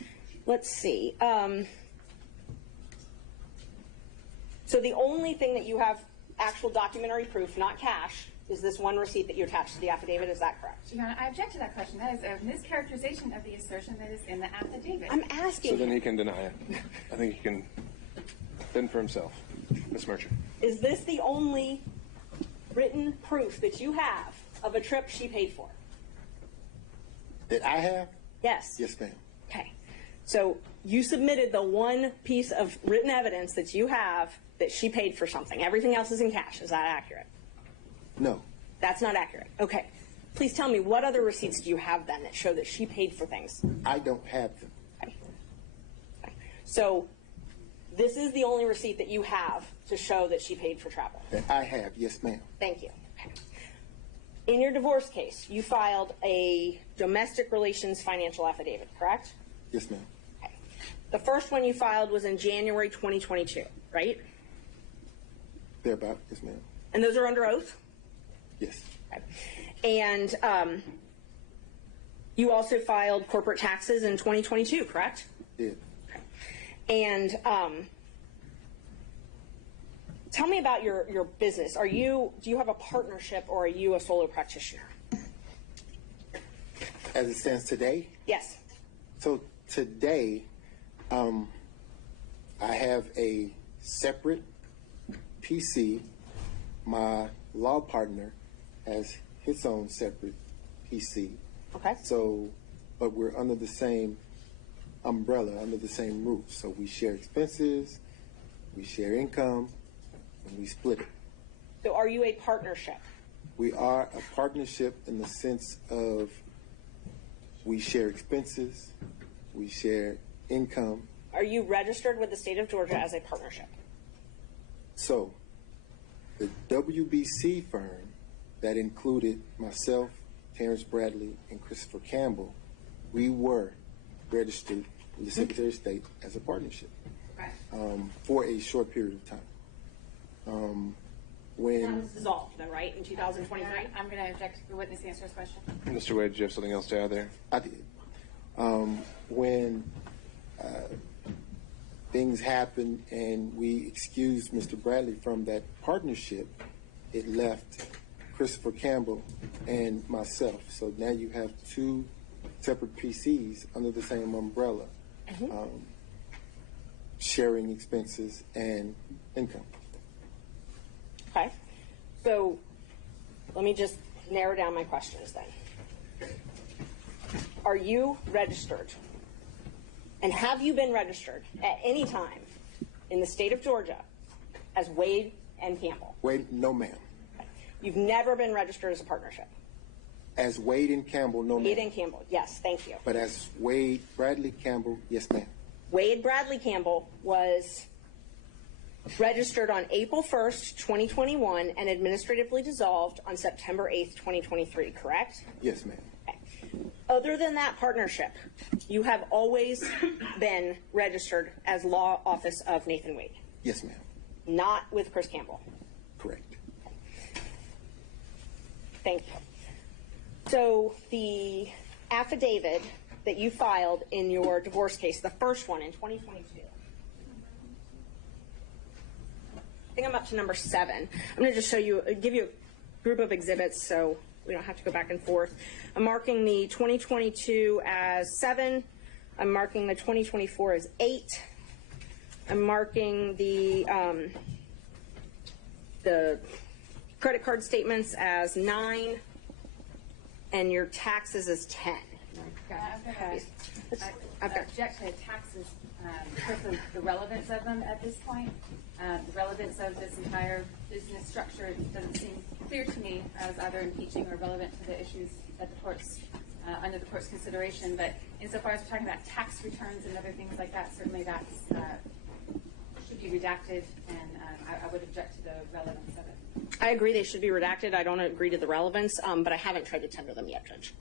Let's see. So the only thing that you have actual documentary proof, not cash, is this one receipt that you attached to the affidavit. Is that correct? Your Honor, I object to that question. That is a mischaracterization of the assertion that is in the affidavit. I'm asking. So then he can deny it. I think he can fend for himself. Ms. Merchant. Is this the only written proof that you have of a trip she paid for? That I have? Yes. Yes, ma'am. Okay. So you submitted the one piece of written evidence that you have that she paid for something. Everything else is in cash. Is that accurate? No. That's not accurate. Okay. Please tell me, what other receipts do you have then that show that she paid for things? I don't have them. Okay. Okay. So this is the only receipt that you have to show that she paid for travel. That I have. Yes, ma'am. Thank you. Okay. In your divorce case, you filed a domestic relations financial affidavit, correct? Yes, ma'am. Okay. The first one you filed was in January 2022, right? Thereabout. Yes, ma'am. And those are under oath? Yes. Okay. And you also filed corporate taxes in 2022, correct? Did. Okay. And tell me about your business. Do you have a partnership or are you a solo practitioner? As it stands today? Yes. So today, I have a separate PC. My law partner has his own separate PC. Okay. So, but we're under the same umbrella, under the same roof. So we share expenses, we share income, and we split it. So are you a partnership? We are a partnership in the sense of we share expenses, we share income. Are you registered with the state of Georgia as a partnership? So the WBC firm that included myself, Terrence Bradley, and Christopher Campbell, we were registered with the Secretary of State as a partnership for a short period of time. When that was dissolved, though, right, in 2023? I'm going to object to the witness answer his question. Mr. Wade, do you have something else to add there? I did. When things happened and we excused Mr. Bradley from that partnership, it left Christopher Campbell and myself. So now you have two separate PCs under the same umbrella, sharing expenses and income. Okay. So let me just narrow down my questions then. Are you registered? And have you been registered at any time in the state of Georgia as Wade and Campbell? Wade, no, ma'am. Okay. You've never been registered as a partnership? As Wade and Campbell, no, ma'am. Wade and Campbell, yes, thank you. But as Wade Bradley Campbell, yes, ma'am. Wade Bradley Campbell was registered on April 1st, 2021, and administratively dissolved on September 8th, 2023, correct? Yes, ma'am. Okay. Other than that partnership, you have always been registered as law office of Nathan Wade? Yes, ma'am. Not with Chris Campbell? Correct. Thank you. So the affidavit that you filed in your divorce case, the first one in 2022, I think I'm up to number 7. I'm going to just give you a group of exhibits so we don't have to go back and forth. I'm marking the 2022 as 7. I'm marking the 2024 as 8. I'm marking the credit card statements as 9, and your taxes as 10. I object to taxes because of the relevance of them at this point. The relevance of this entire business structure doesn't seem clear to me as either impeaching or relevant to the issues that the court's under the court's consideration. But insofar as we're talking about tax returns and other things like that, certainly that should be redacted, and I would object to the relevance of it. I agree they should be redacted. I don't agree to the relevance, but I haven't tried to tender them yet, Judge.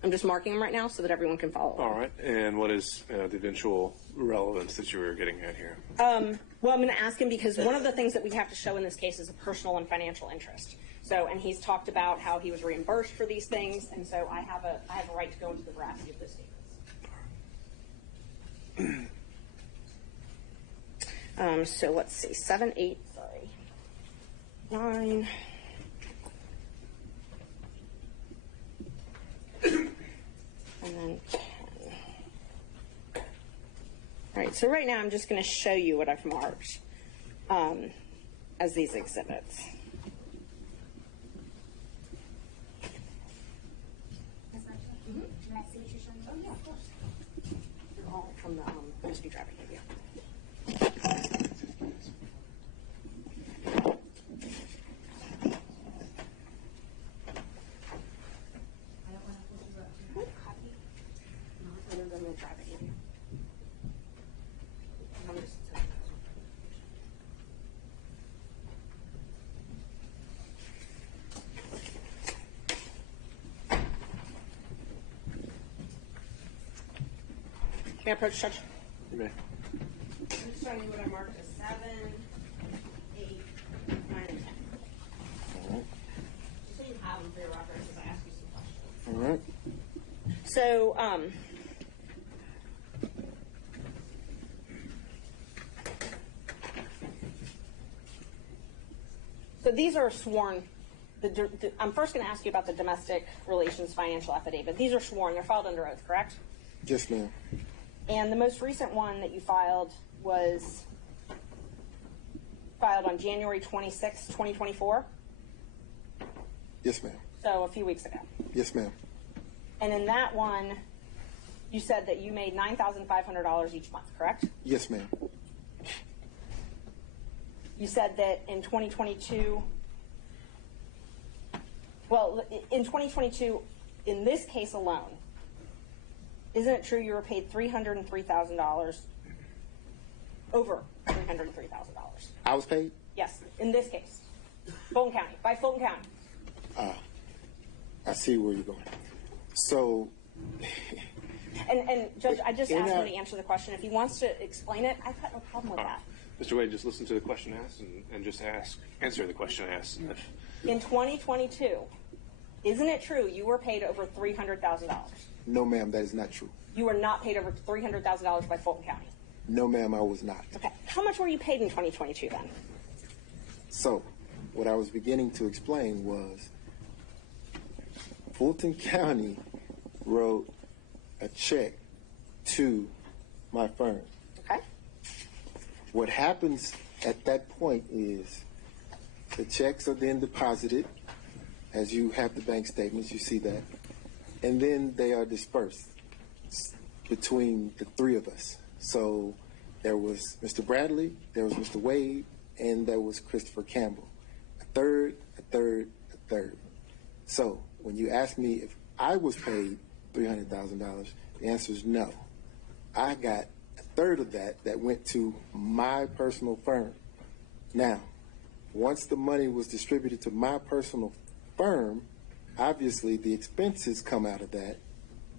I'm just marking them right now so that everyone can follow. All right. And what is the eventual relevance that you were getting at here? Well, I'm going to ask him because one of the things that we have to show in this case is a personal and financial interest. So, and he's talked about how he was reimbursed for these things, and so I have a right to go into the veracity of those statements. So let's see, 7, 8, 9. And then 10. All right, so right now I'm just going to show you what I've marked as these exhibits. Can I see what you're showing? Oh, yeah, of course. They're all from the MSP traffic review. May I approach, Judge? You may. I'm just showing you what I marked as 7, 8, 9, and 10. All right. Just so you have them for your reference as I ask you some questions. All right. So, so these are sworn. I'm first going to ask you about the domestic relations financial affidavit. These are sworn. They're filed under oath, correct? Yes, ma'am. And the most recent one that you filed was filed on January 26, 2024? Yes, ma'am. So a few weeks ago. Yes, ma'am. And in that one, you said that you made $9,500 each month, correct? Yes, ma'am. You said that in 2022, well, in 2022, in this case alone, isn't it true you were paid $303,000, over $303,000? I was paid? Yes, in this case. Fulton County, by Fulton County. I see where you're going. So... And Judge, I just asked him to answer the question. If he wants to explain it, I've got no problem with that. Mr. Wade, just listen to the question asked and just answer the question asked. In 2022, isn't it true you were paid over $300,000? No, ma'am, that is not true. You were not paid over $300,000 by Fulton County? No, ma'am, I was not. Okay. How much were you paid in 2022 then? So, what I was beginning to explain was Fulton County wrote a check to my firm. Okay. What happens at that point is the checks are then deposited. As you have the bank statements, you see that. And then they are dispersed between the three of us. So there was Mr. Bradley, there was Mr. Wade, and there was Christopher Campbell. A third, a third, a third. So when you ask me if I was paid $300,000, the answer is no. I got a third of that went to my personal firm. Now, once the money was distributed to my personal firm, obviously the expenses come out of that,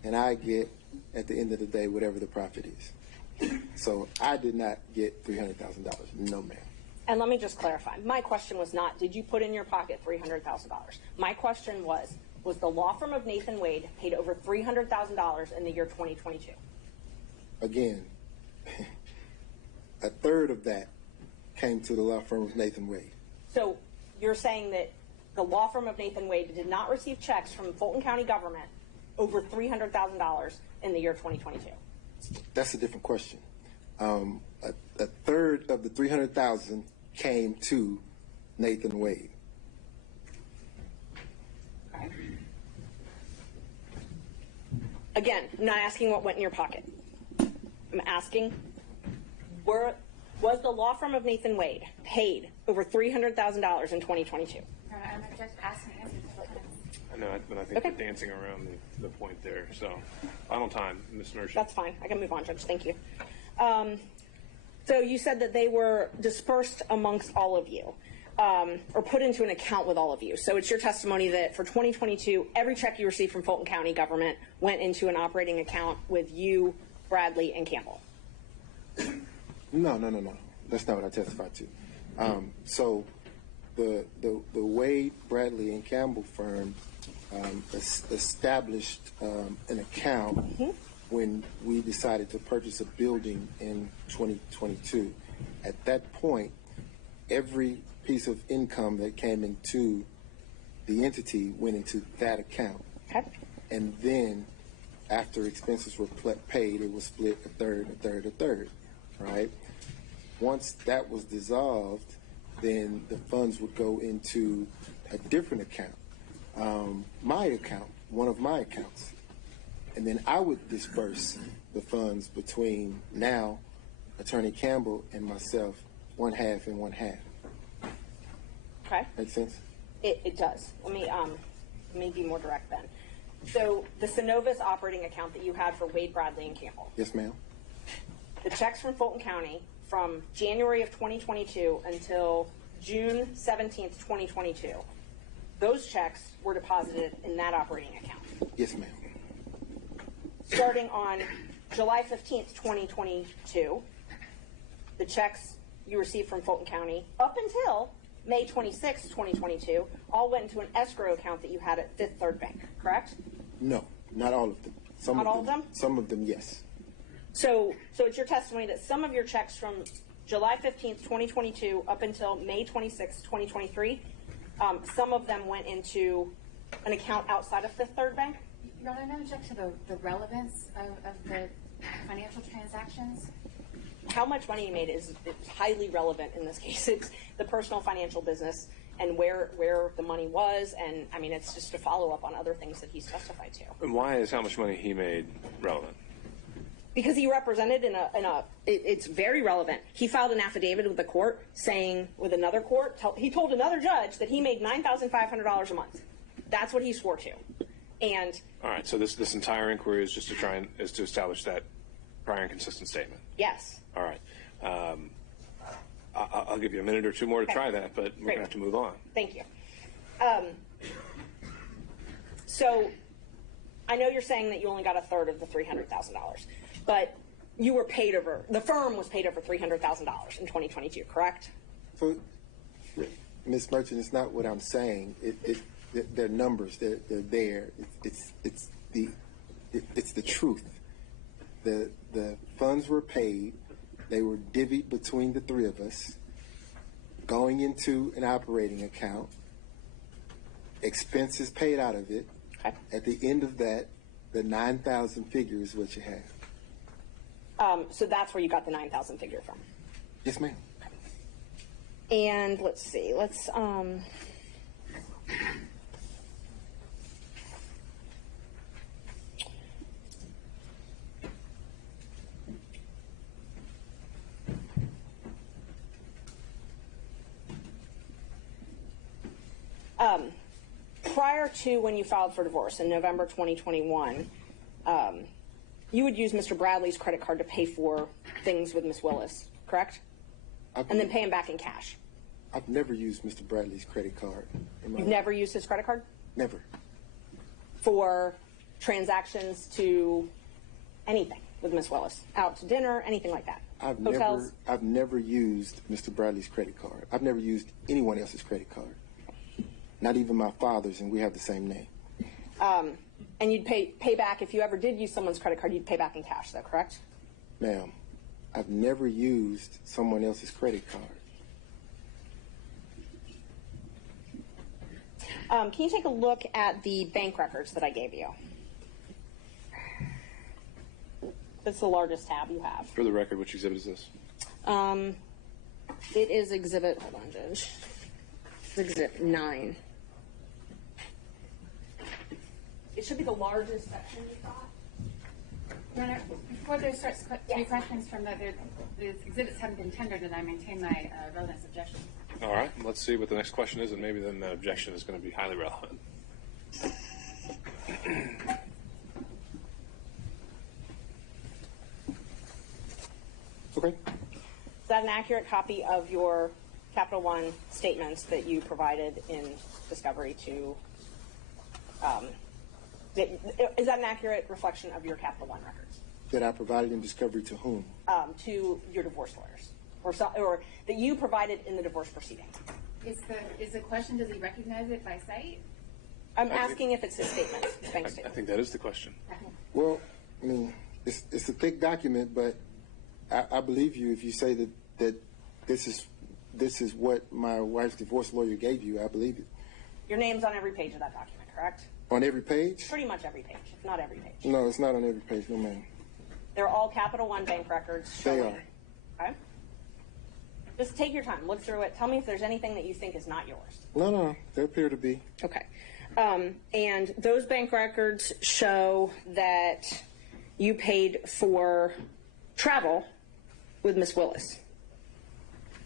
and I get, at the end of the day, whatever the profit is. So I did not get $300,000. No, ma'am. And let me just clarify. My question was not, did you put in your pocket $300,000? My question was the law firm of Nathan Wade paid over $300,000 in the year 2022? Again, a third of that came to the law firm of Nathan Wade. So you're saying that the law firm of Nathan Wade did not receive checks from Fulton County government over $300,000 in the year 2022? That's a different question. A third of the $300,000 came to Nathan Wade. Okay. Again, I'm not asking what went in your pocket. I'm asking, was the law firm of Nathan Wade paid over $300,000 in 2022? I'm just asking answers. I know, but I think we're dancing around the point there. So, final time, Ms. Merchant. That's fine. I can move on, Judge. Thank you. So you said that they were dispersed amongst all of you, or put into an account with all of you. So it's your testimony that for 2022, every check you received from Fulton County government went into an operating account with you, Bradley, and Campbell. No. That's not what I testified to. So the Wade, Bradley, and Campbell firm established an account when we decided to purchase a building in 2022. At that point, every piece of income that came into the entity went into that account. Okay. And then after expenses were paid, it was split a third, right? Once that was dissolved, then the funds would go into a different account, my account, one of my accounts. And then I would disperse the funds between now Attorney Campbell and myself, one half and one half. Okay. Make sense? It does. Let me be more direct then. So the Synovus operating account that you had for Wade, Bradley, and Campbell. Yes, ma'am. The checks from Fulton County from January of 2022 until June 17th, 2022, those checks were deposited in that operating account. Yes, ma'am. Starting on July 15th, 2022, the checks you received from Fulton County up until May 26th, 2022, all went into an escrow account that you had at Fifth Third Bank, correct? No, not all of them. Not all of them? Some of them, yes. So it's your testimony that some of your checks from July 15th, 2022 up until May 26th, 2023, some of them went into an account outside of Fifth Third Bank? Your Honor, I'm object to the relevance of the financial transactions. How much money you made is highly relevant in this case. It's the personal financial business and where the money was, and I mean, it's just a follow-up on other things that he's testified to. And why is how much money he made relevant? Because he represented it's very relevant. He filed an affidavit with the court saying, with another court, he told another judge that he made $9,500 a month. That's what he swore to. And all right, so this entire inquiry is just to establish that prior and consistent statement. Yes. All right. I'll give you a minute or two more to try that, but we're going to have to move on. Thank you. So I know you're saying that you only got a third of the $300,000, but you were paid over, the firm was paid over $300,000 in 2022, correct? So, Ms. Merchant, it's not what I'm saying. They're numbers. They're there. It's the truth. The funds were paid. They were divvied between the three of us, going into an operating account. Expenses paid out of it. Okay. At the end of that, the 9,000 figure is what you have. So that's where you got the 9,000 figure from. Yes, ma'am. And let's see. Prior to when you filed for divorce in November 2021, you would use Mr. Bradley's credit card to pay for things with Ms. Willis, correct? And then pay him back in cash. I've never used Mr. Bradley's credit card. You've never used his credit card? Never. For transactions to anything with Miss Willis? Out to dinner, anything like that? Hotels? I've never used Mr. Bradley's credit card. I've never used anyone else's credit card. Not even my father's, and we have the same name. And you'd pay back, if you ever did use someone's credit card, you'd pay back in cash, though, correct? Ma'am, I've never used someone else's credit card. Can you take a look at the bank records that I gave you? That's the largest tab you have. For the record, which exhibit is this? It is exhibit, hold on, Judge. It's exhibit 9. It should be the largest section you got. Your Honor, before there starts three questions from the exhibits haven't been tendered, and I maintain my relevance objection. All right, let's see what the next question is, and maybe then that objection is going to be highly relevant. Okay. Is that an accurate copy of your Capital One statements that you provided in discovery to, is that an accurate reflection of your Capital One records? That I provided in discovery to whom? To your divorce lawyers, or that you provided in the divorce proceeding. Is the question, does he recognize it by sight? I'm asking if it's his statement, his bank I statement. think that is the question. Well, I mean, it's a thick document, but I believe you if you say that this is what my wife's divorce lawyer gave you. I believe it. Your name's on every page of that document, correct? On every page? Pretty much every page, if not every page. No, it's not on every page, no ma'am. They're all Capital One bank records. They are. Okay. Just take your time, look through it. Tell me if there's anything that you think is not yours. No, they appear to be. Okay. And those bank records show that you paid for travel with Miss Willis.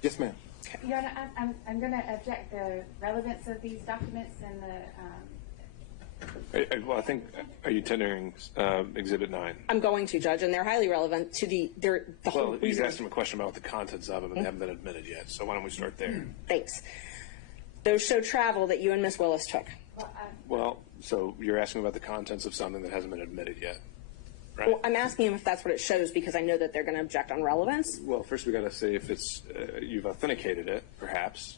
Yes, ma'am. Your Honor, I'm going to object the relevance of these documents and the. Well, I think, are you tendering Exhibit 9? I'm going to, Judge, and they're highly relevant to the whole Well, reason. you asked him a question about the contents of them, and they haven't been admitted yet, so why don't we start there? Thanks. Those show travel that you and Miss Willis took. Well, so you're asking about the contents of something that hasn't been admitted yet, right? Well, I'm asking him if that's what it shows because I know that they're going to object on relevance. Well, first we got to say if it's you've authenticated it, perhaps,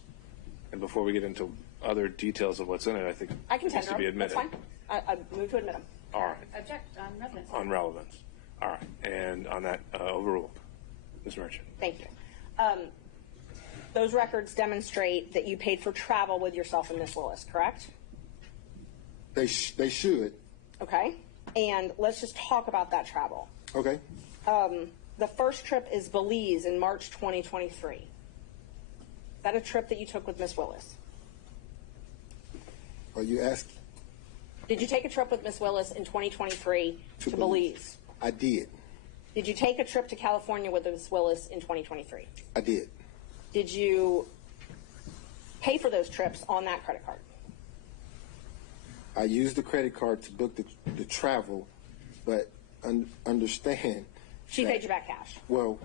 and before we get into other details of what's in it, I think I can it needs to tender be them. That's admitted. fine. I move to admit them. All right. Object on relevance. On relevance. All right. And on that, overruled. Ms. Merchant. Thank you. Those records demonstrate that you paid for travel with yourself and Miss Willis, correct? They should. Okay. And let's just talk about that travel. Okay. The first trip is Belize in March 2023. Is that a trip that you took with Miss Willis? Are you asking? Did you take a trip with Miss Willis in 2023 to Belize? I did. Did you take a trip to California with Miss Willis in 2023? I did. Did you pay for those trips on that credit card? I used the credit card to book the travel, but understand. She paid you back cash. Well,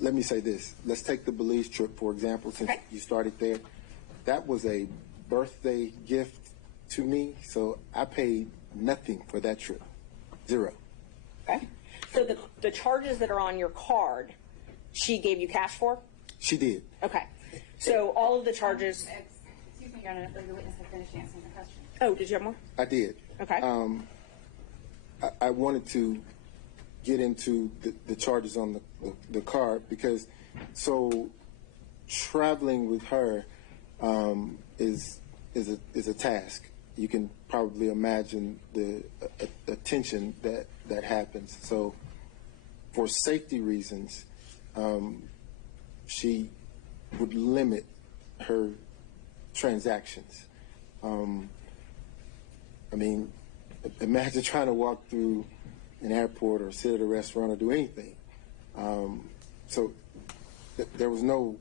let me say this. Let's take the Belize trip, for example, since you started there. That was a birthday gift to me, so I paid nothing for that trip. Zero. Okay. So the charges that are on your card, she gave you cash for? She did. Okay. So all of the charges. Excuse me, Your Honor, the witness has finished answering the question. Oh, did you have more? I did. Okay. I wanted to get into the charges on the card because traveling with her is a task. You can probably imagine the attention that happens. So for safety reasons, she would limit her transactions. I mean, imagine trying to walk through an airport or sit at a restaurant or do anything. So there's no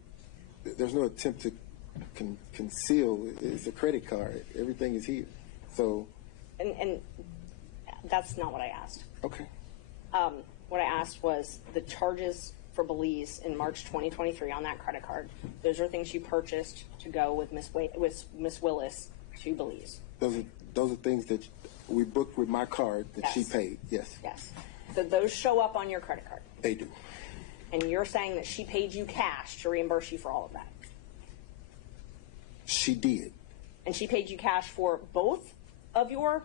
attempt to conceal. It's a credit card. Everything is here. So. And that's not what I asked. Okay. What I asked was the charges for Belize in March 2023 on that credit card, those are things you purchased to go with Miss Willis to Belize. Those are things that we booked with my card that she Yes. paid. Yes, Yes. So those show up on your credit card. they do. And you're saying that she paid you cash to reimburse you for all of that. She did. And she paid you cash for both of your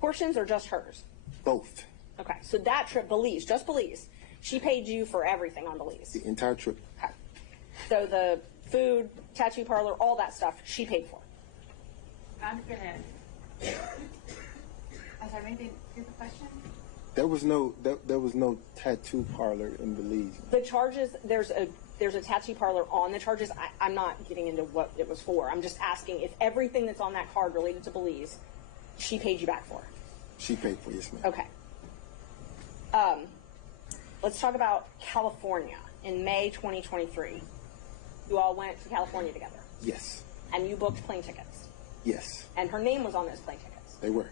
portions or just hers? Both. Okay. So that trip, Belize, just Belize, she paid you for everything on Belize. The entire trip. Okay. So the food, tattoo parlor, all that stuff, she paid for. I'm gonna. I'm sorry, maybe here's the question. There was no tattoo parlor in Belize. The charges, there's a tattoo parlor on the charges. I'm not getting into what it was for. I'm just asking if everything that's on that card related to Belize, she paid you back for. She paid for, yes, ma'am. Okay. Let's talk about California. In May 2023, you all went to California together. Yes. And you booked plane tickets. Yes, And her name was on those plane tickets. they were.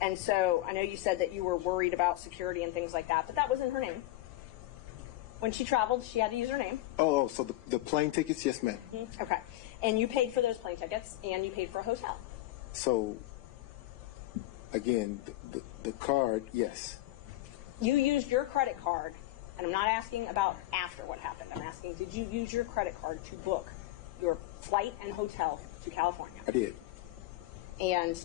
And so I know you said that you were worried about security and things like that, but that was in her name. When she traveled, she had to use her name. Oh, so the plane tickets, yes, ma'am. Okay. And you paid for those plane tickets, and you paid for a hotel. So, again, the card, yes. You used your credit card, and I'm not asking about after what happened. I'm asking, did you use your credit card to book your flight and hotel to California? I did. And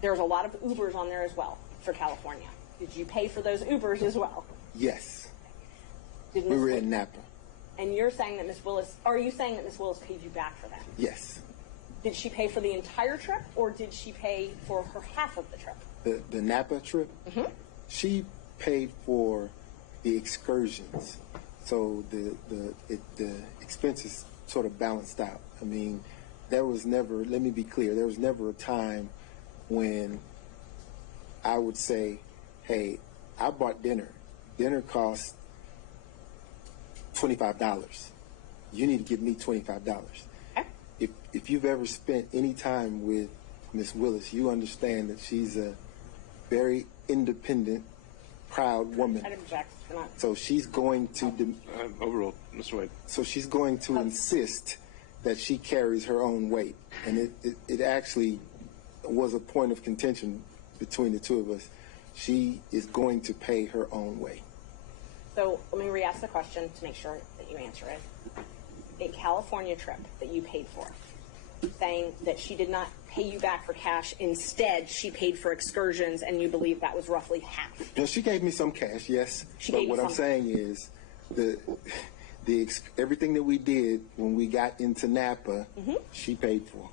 there's a lot of Ubers on there as well for California. Did you pay for those Ubers as well? Yes. Did We Miss were Wi- in Napa. And you're saying that Miss Willis, are you saying that Miss Willis paid you back for that? Yes. Did she pay for the entire trip, or did she pay for her half of the trip? The Napa trip, she paid for the excursions. So the expenses sort of balanced out. I mean, there was never, let me be clear, there was never a time when I would say, hey, I bought dinner. Dinner cost $25. You need to give me $25. If you've ever spent any time with Miss Willis, you understand that she's a very independent, proud woman. I'd object. So she's going to overruled, Mr. Wade. So she's going to insist that she carries her own weight, and it actually was a point of contention between the two of us. She is going to pay her own way. So let me re-ask the question to make sure that you answer it. A California trip that you paid for, saying that she did not pay you back for cash. Instead, she paid for excursions, and you believe that was roughly half. Now, she gave me some cash, yes. But what I'm saying is everything that we did when we got into Napa, she paid for.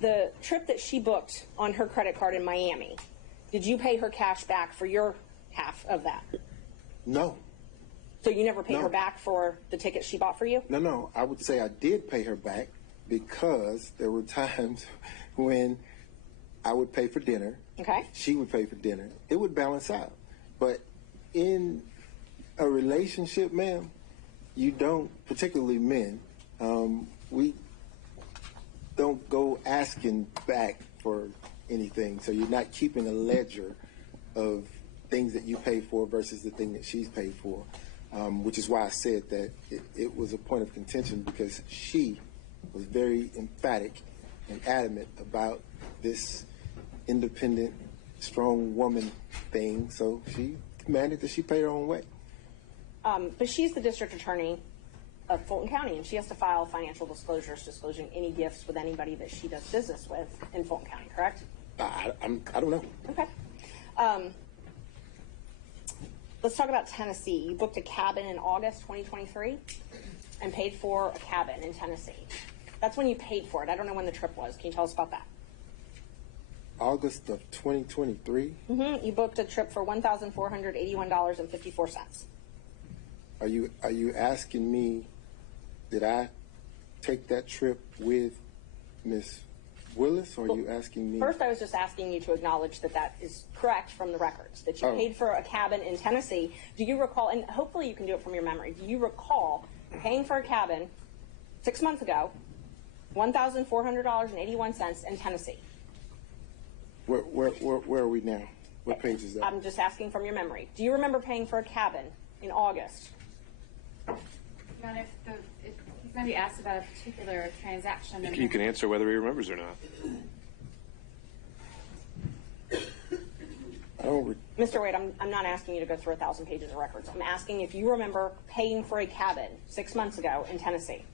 The trip that she booked on her credit card in Miami, did you pay her cash back for your half of that? No. So you never paid her back for the tickets she bought for you? No. I would say I did pay her back because there were times when I would pay for dinner. Okay. She would pay for dinner. It would balance out. But in a relationship, ma'am, you don't, particularly men, we don't go asking back for anything. So you're not keeping a ledger of things that you pay for versus the thing that she's paid for, which is why I said that it was a point of contention because she was very emphatic and adamant about this independent, strong woman thing. So she demanded that she pay her own way. But she's the district attorney of Fulton County, and she has to file financial disclosures disclosing any gifts with anybody that she does business with in Fulton County, correct? I don't know. Okay. Let's talk about Tennessee. You booked a cabin in August 2023 and paid for a cabin in Tennessee. That's when you paid for it. I don't know when the trip was. Can you tell us about that? August of 2023. You booked a trip for $1,481.54. Are you asking me, did I take that trip with Miss Willis, or are you asking me? First, I was just asking you to acknowledge that that is correct from the records, that you paid for a cabin in Tennessee. Do you recall, and hopefully you can do it from your memory, do you recall paying for a cabin 6 months ago, $1,400.81 in Tennessee? Where are we now? What page is that? I'm just asking from your memory. Do you remember paying for a cabin in August? Your Honor, if he's going to be asked about a particular transaction. You can answer whether he remembers or not. Mr. Wade, I'm not asking you to go through 1,000 pages of records. I'm asking if you remember paying for a cabin 6 months ago in Tennessee.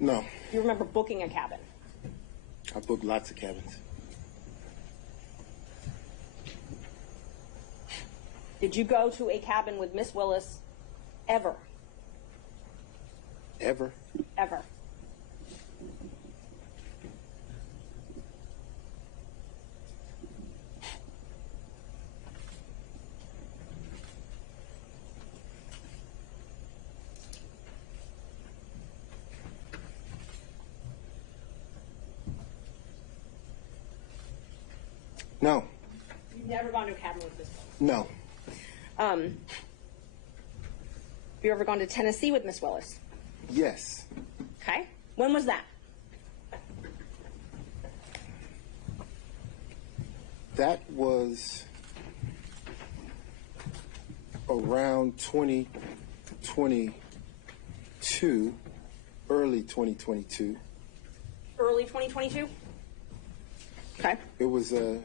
No. You remember booking a cabin? I booked lots of cabins. Did you go to a cabin with Miss Willis ever? Ever? Ever. No. You've never gone to a cabin with Miss Willis? No. Have you ever gone to Tennessee with Miss Willis? Yes. Okay. When was that? That was around 2022, early 2022. Early 2022? Okay. It was a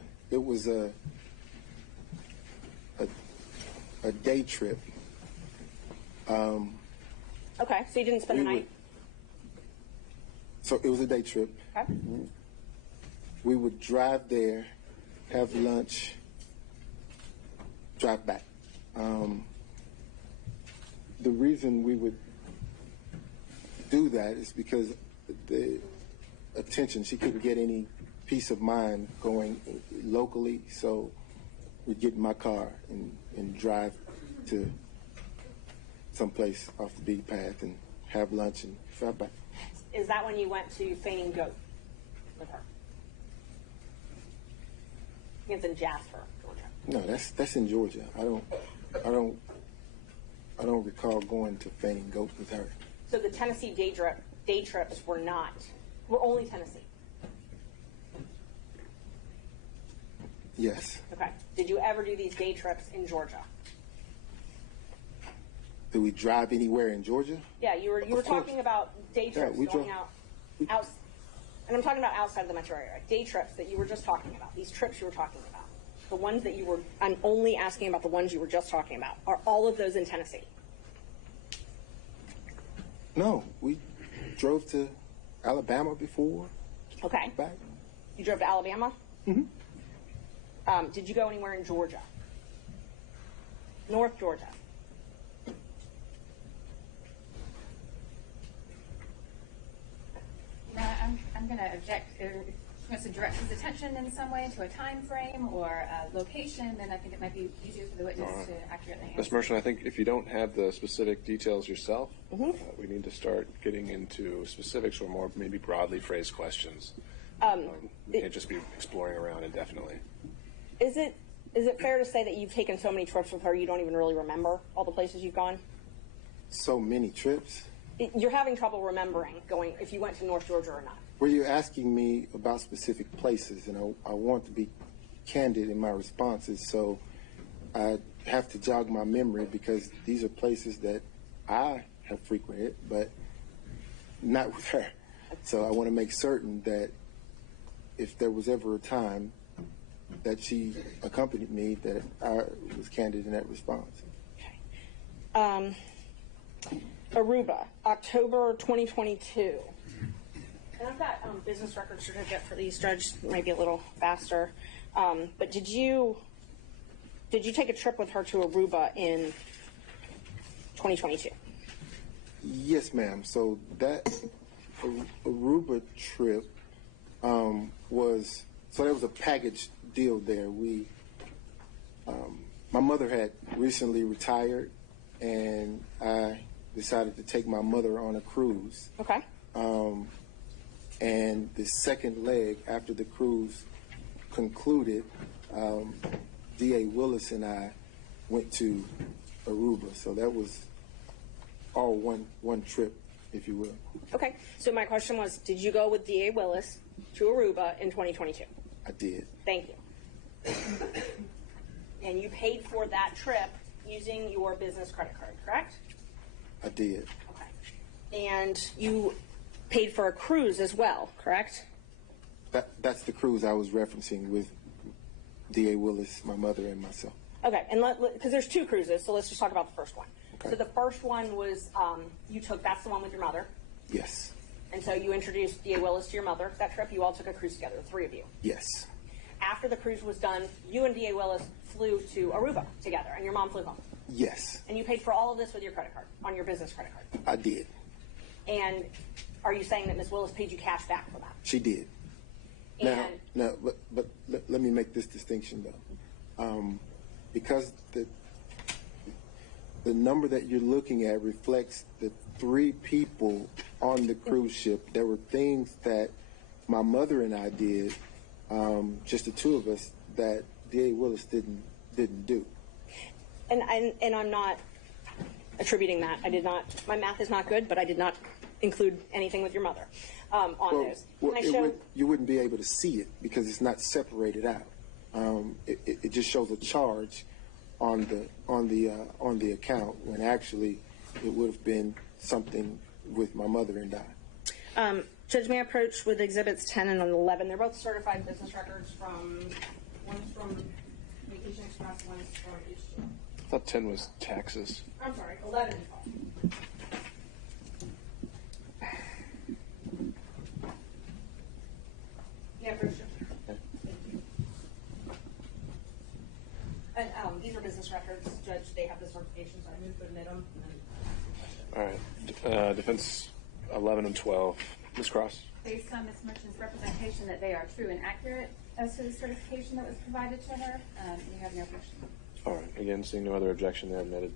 day trip. Okay, so you didn't spend the night? So it was a day trip. Okay. We would drive there, have lunch, drive back. The reason we would do that is because the attention, she couldn't get any peace of mind going locally, so we'd get in my car and drive to someplace off the beaten path and have lunch and drive back. Is that when you went to Fainting Goat with her? I think it's in Jasper, Georgia. No, that's in Georgia. I don't recall going to Fainting Goat with her. So the Tennessee day trips were only Tennessee? Yes. Okay. Did you ever do these day trips in Georgia? Did we drive anywhere in Georgia? Yeah, you were talking about day trips going out, and I'm talking about outside of the metro area. Day trips that you were just talking about. These trips you were talking about. The ones that I'm only asking about the ones you were just talking about. Are all of those in Tennessee? No, we drove to Alabama before. Okay. Back. You drove to Alabama? Mm-hmm. Did you go anywhere in Georgia? North Georgia? I'm going to object. If he wants to direct his attention in some way to a time frame or a location, then I think it might be easier for the witness to accurately answer. Ms. Merchant, I think if you don't have the specific details yourself, we need to start getting into specifics or more maybe broadly phrased questions. You can't just be exploring around indefinitely. Is it fair to say that you've taken so many trips with her you don't even really remember all the places you've gone? So many trips? You're having trouble remembering if you went to North Georgia or not. Well, you're asking me about specific places, and I want to be candid in my responses, so I have to jog my memory because these are places that I have frequented, but not with her. So I want to make certain that if there was ever a time that she accompanied me, that I was candid in that response. Okay. Aruba, October 2022. And I've got business record certificate for these, Judge. Might be a little faster. But did you take a trip with her to Aruba in 2022? Yes, ma'am. So that Aruba trip was a package deal there. My mother had recently retired, and I decided to take my mother on a cruise. Okay. And the second leg after the cruise concluded, D.A. Willis and I went to Aruba. So that was all one trip, if you will. Okay. So my question was, did you go with D.A. Willis to Aruba in 2022? I did. Thank you. And you paid for that trip using your business credit card, correct? I did. Okay. And you paid for a cruise as well, correct? That's the cruise I was referencing with D.A. Willis, my mother, and myself. Okay, and because there's two cruises, so let's just talk about the first one. Okay. So the first one was that's the one with your mother. Yes. And so you introduced D.A. Willis to your mother that trip. You all took a cruise together, the three of you. Yes. After the cruise was done, you and D.A. Willis flew to Aruba together, and your mom flew home. Yes. And you paid for all of this with your credit card, on your business credit card. I did. And are you saying that Ms. Willis paid you cash back for that? She did. But let me make this distinction though, because the number that you're looking at reflects the 3 people on the cruise ship. There were things that my mother and I did, just the 2 of us, that D.A. Willis didn't do. And I'm not attributing that. I did not. My math is not good, but I did not include anything with your mother on those. You wouldn't be able to see it because it's not separated out. It just shows a charge on the account when actually it would have been something with my mother and I. Judge, may I approach with exhibits 10 and 11? They're both certified business records one's from Vacation Express, one's from H2. I thought 10 was taxes. I'm sorry, 11 and 12. Yeah, for sure. Thank you. And these are business records, Judge. They have the certification, so I move to admit them. All right. Defense 11 and 12. Ms. Cross? Based on Ms. Merchant's representation that they are true and accurate as to the certification that was provided to her, we have no objection. All right. Again, seeing no other objection, they're admitted.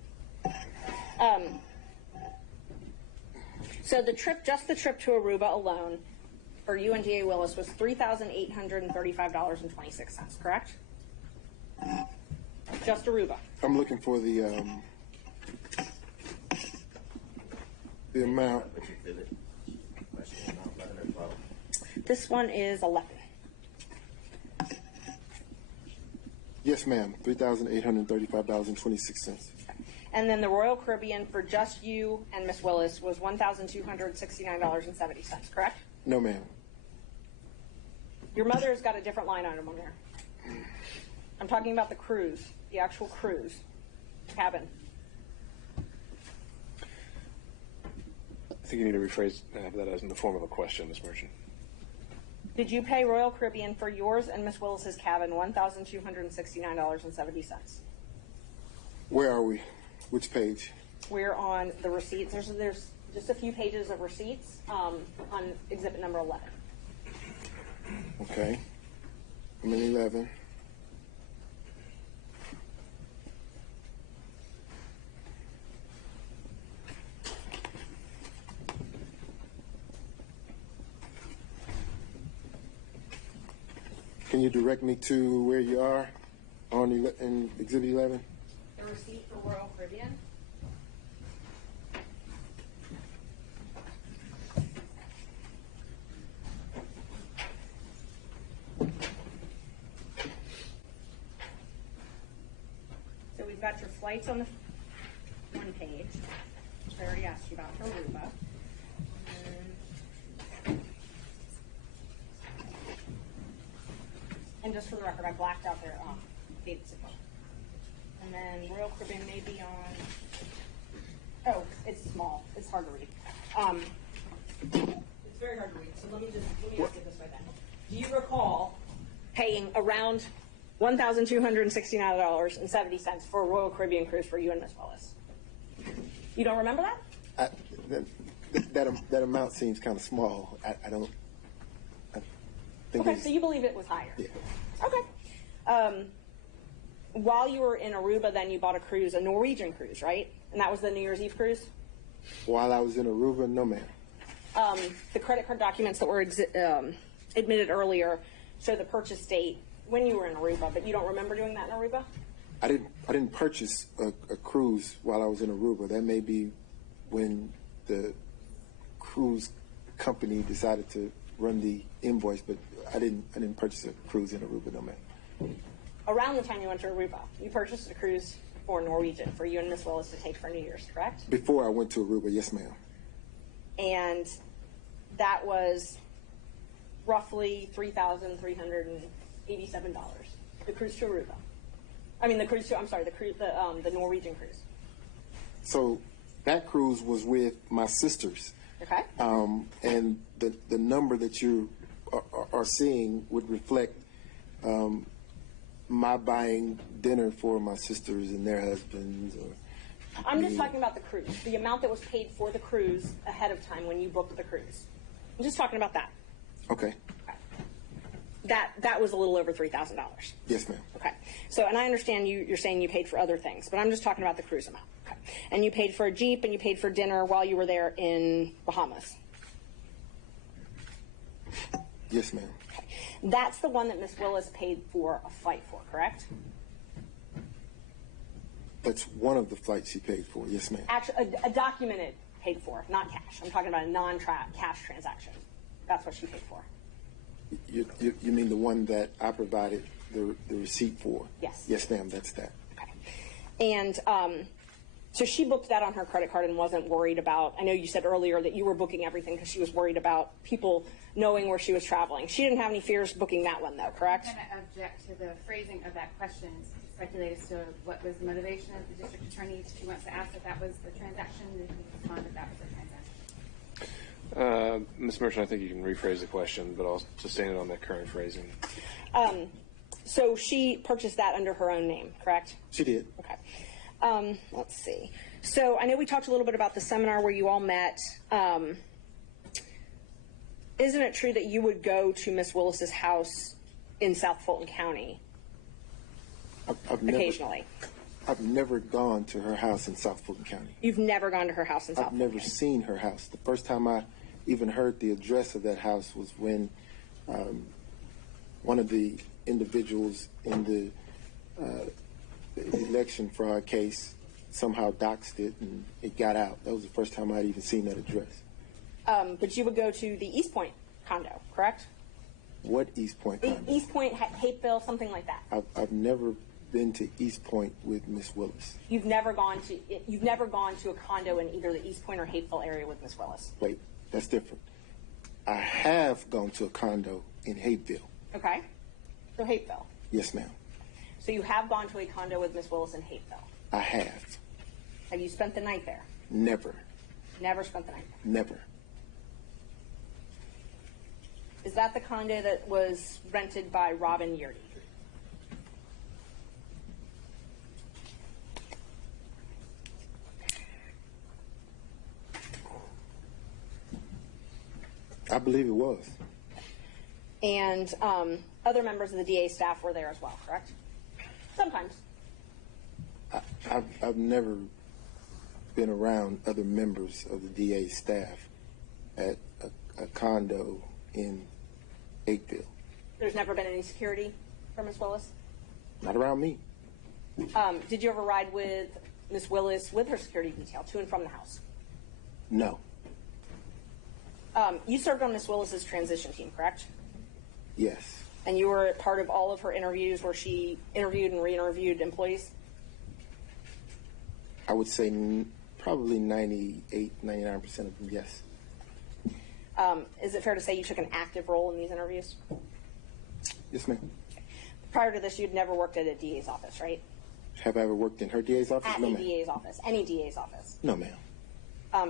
So the trip to Aruba alone for you and D.A. Willis was $3,835.26, correct? Just Aruba. I'm looking for the amount. This one is 11. Yes, ma'am. $3,835.26. And then the Royal Caribbean for just you and Miss Willis was $1,269.70, correct? No, ma'am. Your mother's got a different line item on there. I'm talking about the cruise, the actual cruise cabin. I think you need to rephrase that as in the form of a question, Ms. Merchant. Did you pay Royal Caribbean for yours and Miss Willis's cabin $1,269.70? Where are we? Which page? We're on the receipts. There's just a few pages of receipts on exhibit number 11. Okay. I'm in 11. Can you direct me to where you are in exhibit 11? The receipt for Royal Caribbean. So we've got your flights on the one page, which I already asked you about for Aruba. And just for the record, I blacked out their dates. And then Royal Caribbean may be on. Oh, it's small. It's hard to read. It's very hard to read. So let me ask it this way then. Do you recall paying around $1,269.70 for a Royal Caribbean cruise for you and Miss Willis? You don't remember that? That amount seems kind of small. I don't. Okay, so you believe it was higher. Yeah. Okay. While you were in Aruba, then you bought a cruise, a Norwegian cruise, right? And that was the New Year's Eve cruise? While I was in Aruba, no, ma'am. The credit card documents that were admitted earlier show the purchase date when you were in Aruba, but you don't remember doing that in Aruba? I didn't purchase a cruise while I was in Aruba. That may be when the cruise company decided to run the invoice, but I didn't purchase a cruise in Aruba, no, ma'am. around the time you went to Aruba, you purchased a cruise for Norwegian for you and Miss Willis to take for New Year's, correct? Before I went to Aruba, yes, ma'am. And that was roughly $3,387. The cruise to Aruba. I mean, the Norwegian cruise. So that cruise was with my sisters. Okay. And the number that you are seeing would reflect my buying dinner for my sisters and their husbands. I'm just talking about the cruise, the amount that was paid for the cruise ahead of time when you booked the cruise. I'm just talking about that. Okay. That was a little over $3,000. Yes, ma'am. Okay. So, and I understand you're saying you paid for other things, but I'm just talking about the cruise amount. Okay. And you paid for a Jeep and you paid for dinner while you were there in Bahamas. Yes, ma'am. Okay. That's the one that Miss Willis paid for a flight for, correct? That's one of the flights she paid for. Yes, ma'am. Actually, a documented paid for, not cash. I'm talking about a non-cash transaction. That's what she paid for. You mean the one that I provided the receipt for? Yes. Yes, ma'am, that's that. Okay. And so she booked that on her credit card and wasn't worried about, I know you said earlier that you were booking everything because she was worried about people knowing where she was traveling. She didn't have any fears booking that one, though, correct? I'm going to object to the phrasing of that question, speculate as to what was the motivation of the district attorney. She wants to ask if that was the transaction, and he responded that was the transaction. Ms. Merchant, I think you can rephrase the question, but I'll sustain it on that current phrasing. So she purchased that under her own name, correct? She did. Okay. Let's see. So I know we talked a little bit about the seminar where you all met. Isn't it true that you would go to Miss Willis's house in South Fulton County occasionally? I've never gone to her house in South Fulton County. You've never gone to her house in South Fulton County? I've never seen her house. The first time I even heard the address of that house was when one of the individuals in the election fraud case somehow doxed it and it got out. That was the first time I'd even seen that address. But you would go to the East Point condo, correct? What East Point condo? East Point, Hapeville, something like that. I've never been to East Point with Miss Willis. You've never gone to a condo in either the East Point or Hapeville area with Miss Willis. Wait, that's different. I have gone to a condo in Hapeville. Okay. So Hapeville. Yes, ma'am. So you have gone to a condo with Miss Willis in Hapeville. I have. Have you spent the night there? Never. Never spent the night there? Never. Is that the condo that was rented by Robin Yurdy? I believe it was. And other members of the DA staff were there as well, correct? Sometimes. I've never been around other members of the DA staff at a condo in Hapeville. There's never been any security for Miss Willis? Not around me. Did you ever ride with Miss Willis with her security detail to and from the house? No. You served on Miss Willis's transition team, correct? Yes. And you were part of all of her interviews where she interviewed and re-interviewed employees? I would say probably 98, 99% of them, yes. Is it fair to say you took an active role in these interviews? Yes, ma'am. Prior to this, you'd never worked at a DA's office, right? Have I ever worked in her DA's office? At No, a ma'am. DA's office, any DA's office? No, ma'am.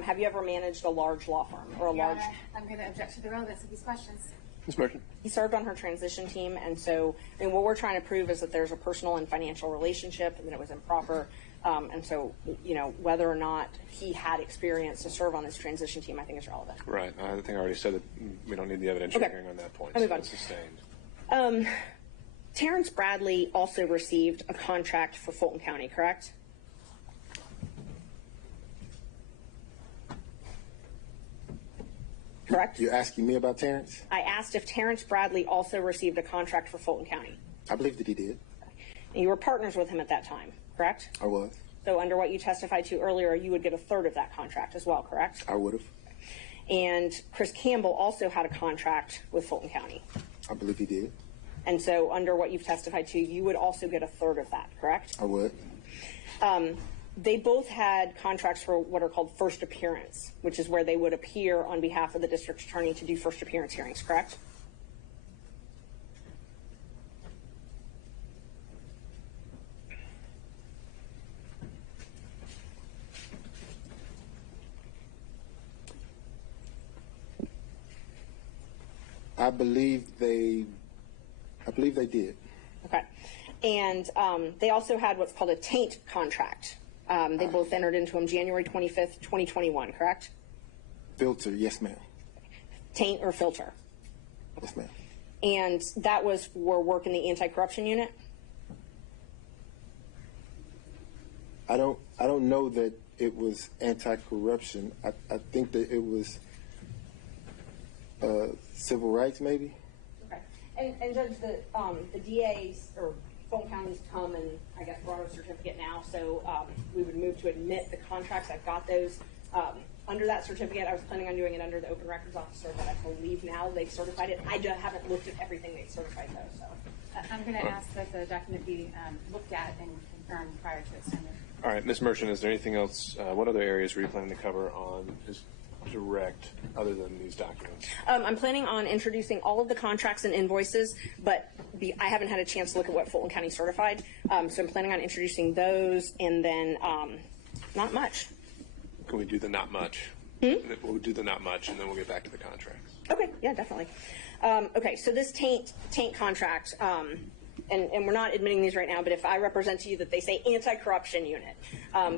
Have you ever managed a large law firm or a large? I'm going to object to the relevance of these questions. Ms. Merchant. He served on her transition team, and so what we're trying to prove is that there's a personal and financial relationship, and that it was improper. And so, whether or not he had experience to serve on this transition team, I think is relevant. Right. I think I already said that we don't need the evidentiary hearing on that point. I'll move on. It's sustained. Terrence Bradley also received a contract for Fulton County, correct? Correct? You're asking me about Terrence? I asked if Terrence Bradley also received a contract for Fulton County. I believe that he did. And you were partners with him at that time, correct? I was. So under what you testified to earlier, you would get a third of that contract as well, correct? I would have. And Chris Campbell also had a contract with Fulton County. I believe he did. And so under what you've testified to, you would also get a third of that, correct? I would. They both had contracts for what are called first appearance, which is where they would appear on behalf of the district attorney to do first appearance hearings, correct? I believe they did. Okay. And they also had what's called a taint contract. They both entered into them January 25th, 2021, correct? Filter, yes, ma'am. Taint or filter? Yes, ma'am. And that was for work in the anti-corruption unit? I don't know that it was anti-corruption. I think that it was civil rights, maybe. Okay. And Judge, the DA's or Fulton County's come and I guess brought a certificate now, so we would move to admit the contracts. I've got those. Under that certificate, I was planning on doing it under the open records officer, but I believe now they've certified it. I haven't looked at everything they've certified though. So I'm going to ask that the document be looked at and confirmed prior to its submission. All right, Ms. Merchant, is there anything else? What other areas were you planning to cover on his direct other than these documents? I'm planning on introducing all of the contracts and invoices, but I haven't had a chance to look at what Fulton County certified. So I'm planning on introducing those and then not much. Can we do the not much? We'll do the not much, and then we'll get back to the contracts. Okay, yeah, definitely. Okay, so this taint contract, and we're not admitting these right now, but if I represent to you that they say anti-corruption unit,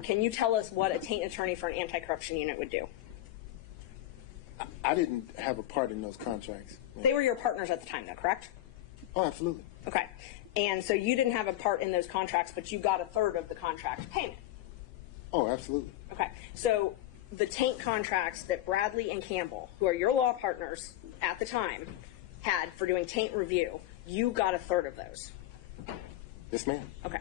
can you tell us what a taint attorney for an anti-corruption unit would do? I didn't have a part in those contracts. They were your partners at the time, though, correct? Oh, absolutely. Okay, and so you didn't have a part in those contracts, but you got a third of the contract payment. Oh, absolutely. Okay, so the taint contracts that Bradley and Campbell, who are your law partners at the time, had for doing taint review, you got a third of those. Yes, ma'am. Okay.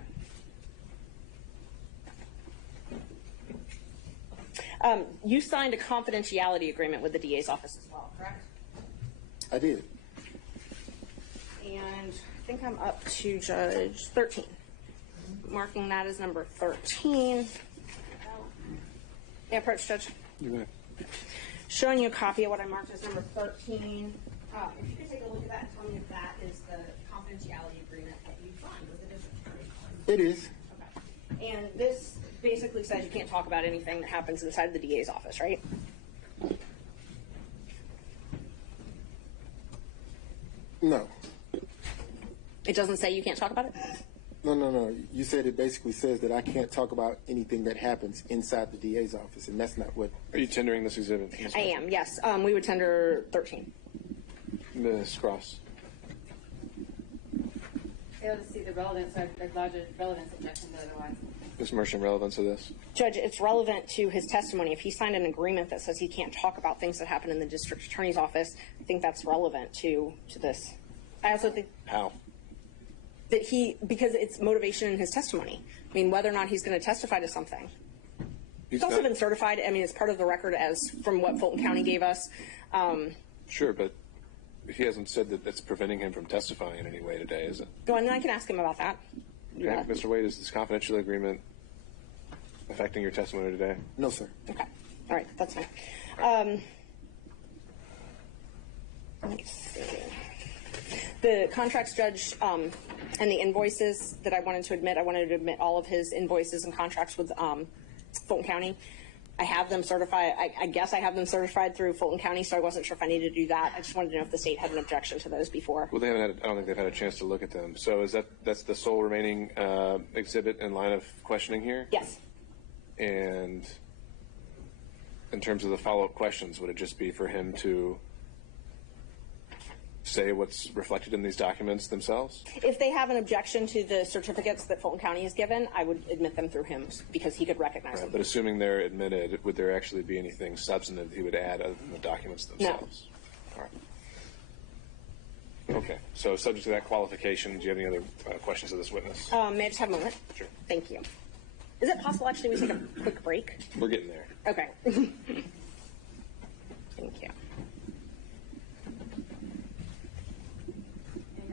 You signed a confidentiality agreement with the DA's office as well, correct? I did. And I think I'm up to Judge 13. Marking that as number 13. Yeah, approach, Judge. You're good. Showing you a copy of what I marked as number 13. If you could take a look at that and tell me if that is the confidentiality agreement that you signed with the district attorney. It is. Okay. And this basically says you can't talk about anything that happens inside the DA's office, right? No. It doesn't say you can't talk about it? No. You said it basically says that I can't talk about anything that happens inside the DA's office, and that's not what... Are you tendering this exhibit? I am, yes. We would tender 13. Ms. Cross. Fail to see the relevance, so I'd lodge a relevance objection, but otherwise. Ms. Merchant, relevance of this? Judge, it's relevant to his testimony. If he signed an agreement that says he can't talk about things that happen in the district attorney's office, I think that's relevant to this. I also think... How? That because it's motivation in his testimony. I mean, whether or not he's going to testify to something. It's also been certified. I mean, it's part of the record as from what Fulton County gave us. Sure, but he hasn't said that that's preventing him from testifying in any way today, is it? Go on, then I can ask him about that. Okay. Mr. Wade, is this confidential agreement affecting your testimony today? No, sir. Okay. All right, that's fine. Let me see. The contracts judge and the invoices that I wanted to admit all of his invoices and contracts with Fulton County. I have them certified. I guess I have them certified through Fulton County, so I wasn't sure if I needed to do that. I just wanted to know if the state had an objection to those before. Well, I don't think they've had a chance to look at them. So that's the sole remaining exhibit in line of questioning here? Yes. And in terms of the follow-up questions, would it just be for him to say what's reflected in these documents themselves? If they have an objection to the certificates that Fulton County has given, I would admit them through him because he could recognize them. But assuming they're admitted, would there actually be anything substantive he would add other than the documents themselves? No. All right. Okay. So subject to that qualification, do you have any other questions of this witness? May I just have a moment? Sure. Thank you. Is it possible actually we take a quick break? We're getting there. Okay. Thank you.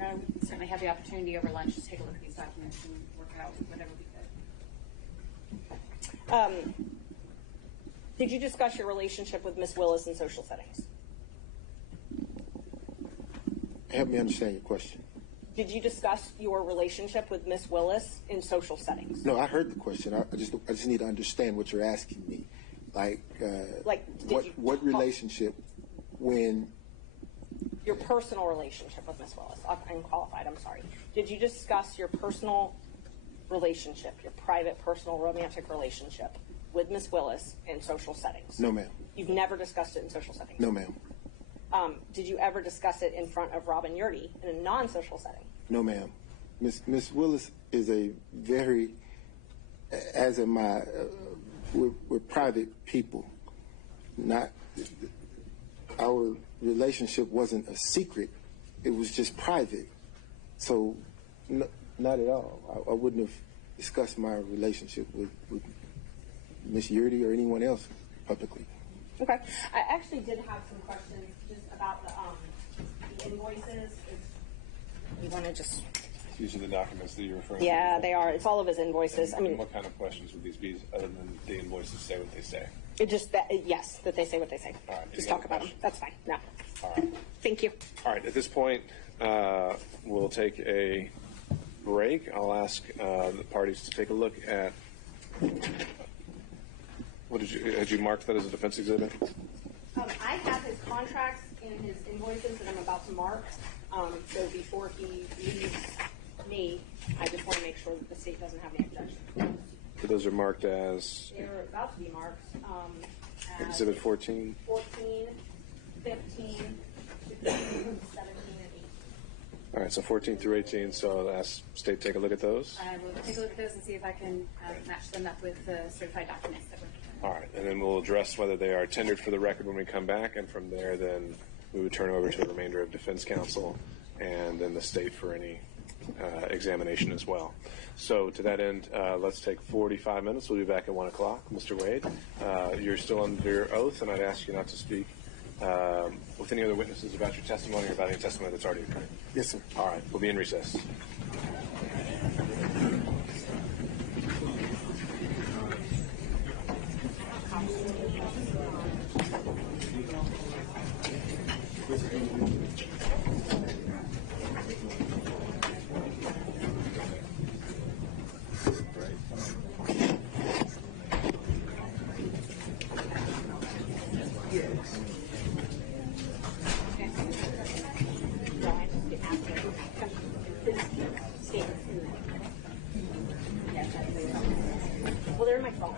And we can certainly have the opportunity over lunch to take a look at these documents and work out whatever we could. Did you discuss your relationship with Miss Willis in social settings? Help me understand your question. Did you discuss your relationship with Miss Willis in social settings? No, I heard the question. I just need to understand what you're asking me. What relationship when... Your personal relationship with Miss Willis. I'm qualified, I'm sorry. Did you discuss your personal relationship, your private, personal, romantic relationship with Miss Willis in social settings? No, ma'am. You've never discussed it in social settings? No, ma'am. Did you ever discuss it in front of Robin Yurdy in a non-social setting? No, ma'am. Miss Willis is a very, as am I, we're private people. Not, our relationship wasn't a secret. It was just private. So, no, not at all. I wouldn't have discussed my relationship with Miss Yurdy or anyone else publicly. Okay. I actually did have some questions just about the invoices. You want to just... These are the documents that you're referring to? Yeah, they are. It's all of his invoices. I mean, what kind of questions would these be other than the invoices say what they say? It just that yes, that they say what they say. All right. Just talk about them. That's fine. No. All right. Thank you. All right. At this point, we'll take a break. I'll ask the parties to take a look at. What had you marked that as a defense exhibit? I have his contracts in his invoices that I'm about to mark. So before he leaves me, I just want to make sure that the state doesn't have any objections. So those are marked as? They're about to be marked. As Exhibit 14? 14, 15, 16, 17, and 18. All right, so 14 through 18. So I'll ask state take a look at those. I will take a look at those and see if I can match them up with the certified documents that we're All right, and then we'll address whether they are tendered for the record when we come back, and from there, then we would turn over to the remainder of defense counsel and then the state for any examination as well. So to that end, let's take 45 minutes. We'll be back at 1 o'clock. Mr. Wade, you're still under oath, and I'd ask you not to speak with any other witnesses about your testimony or about any testimony that's already occurred. Yes, sir. All right, we'll be in recess. Well, they're in my phone.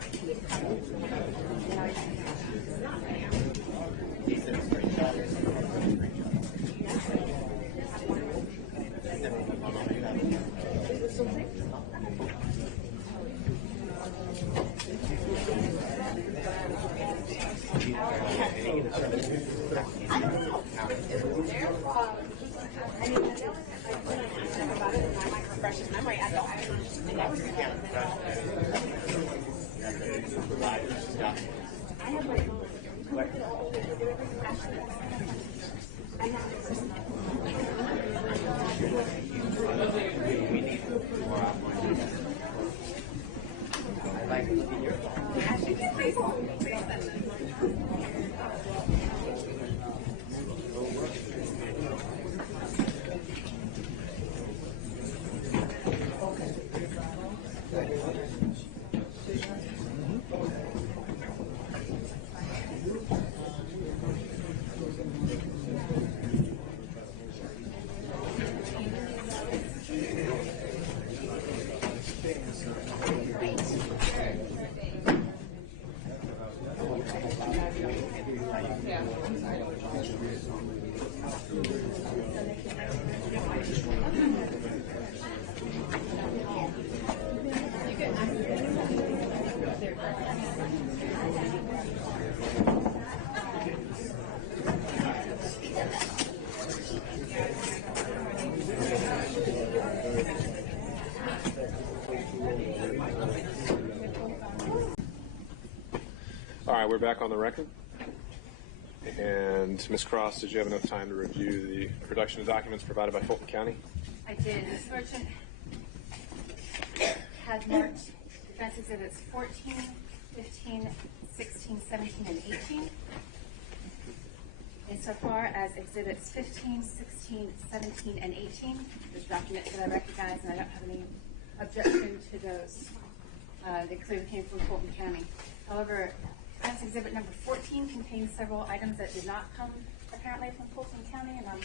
All right, we're back on the record. And Ms. Cross, did you have enough time to review the production of documents provided by Fulton County? I did. Ms. Merchant had marked defense exhibits 14, 15, 16, 17, and 18. Insofar as exhibits 15, 16, 17, and 18, there's documents that I recognize, and I don't have any objection to those. They clearly came from Fulton County. However, defense exhibit number 14 contains several items that did not come apparently from Fulton County, and I'm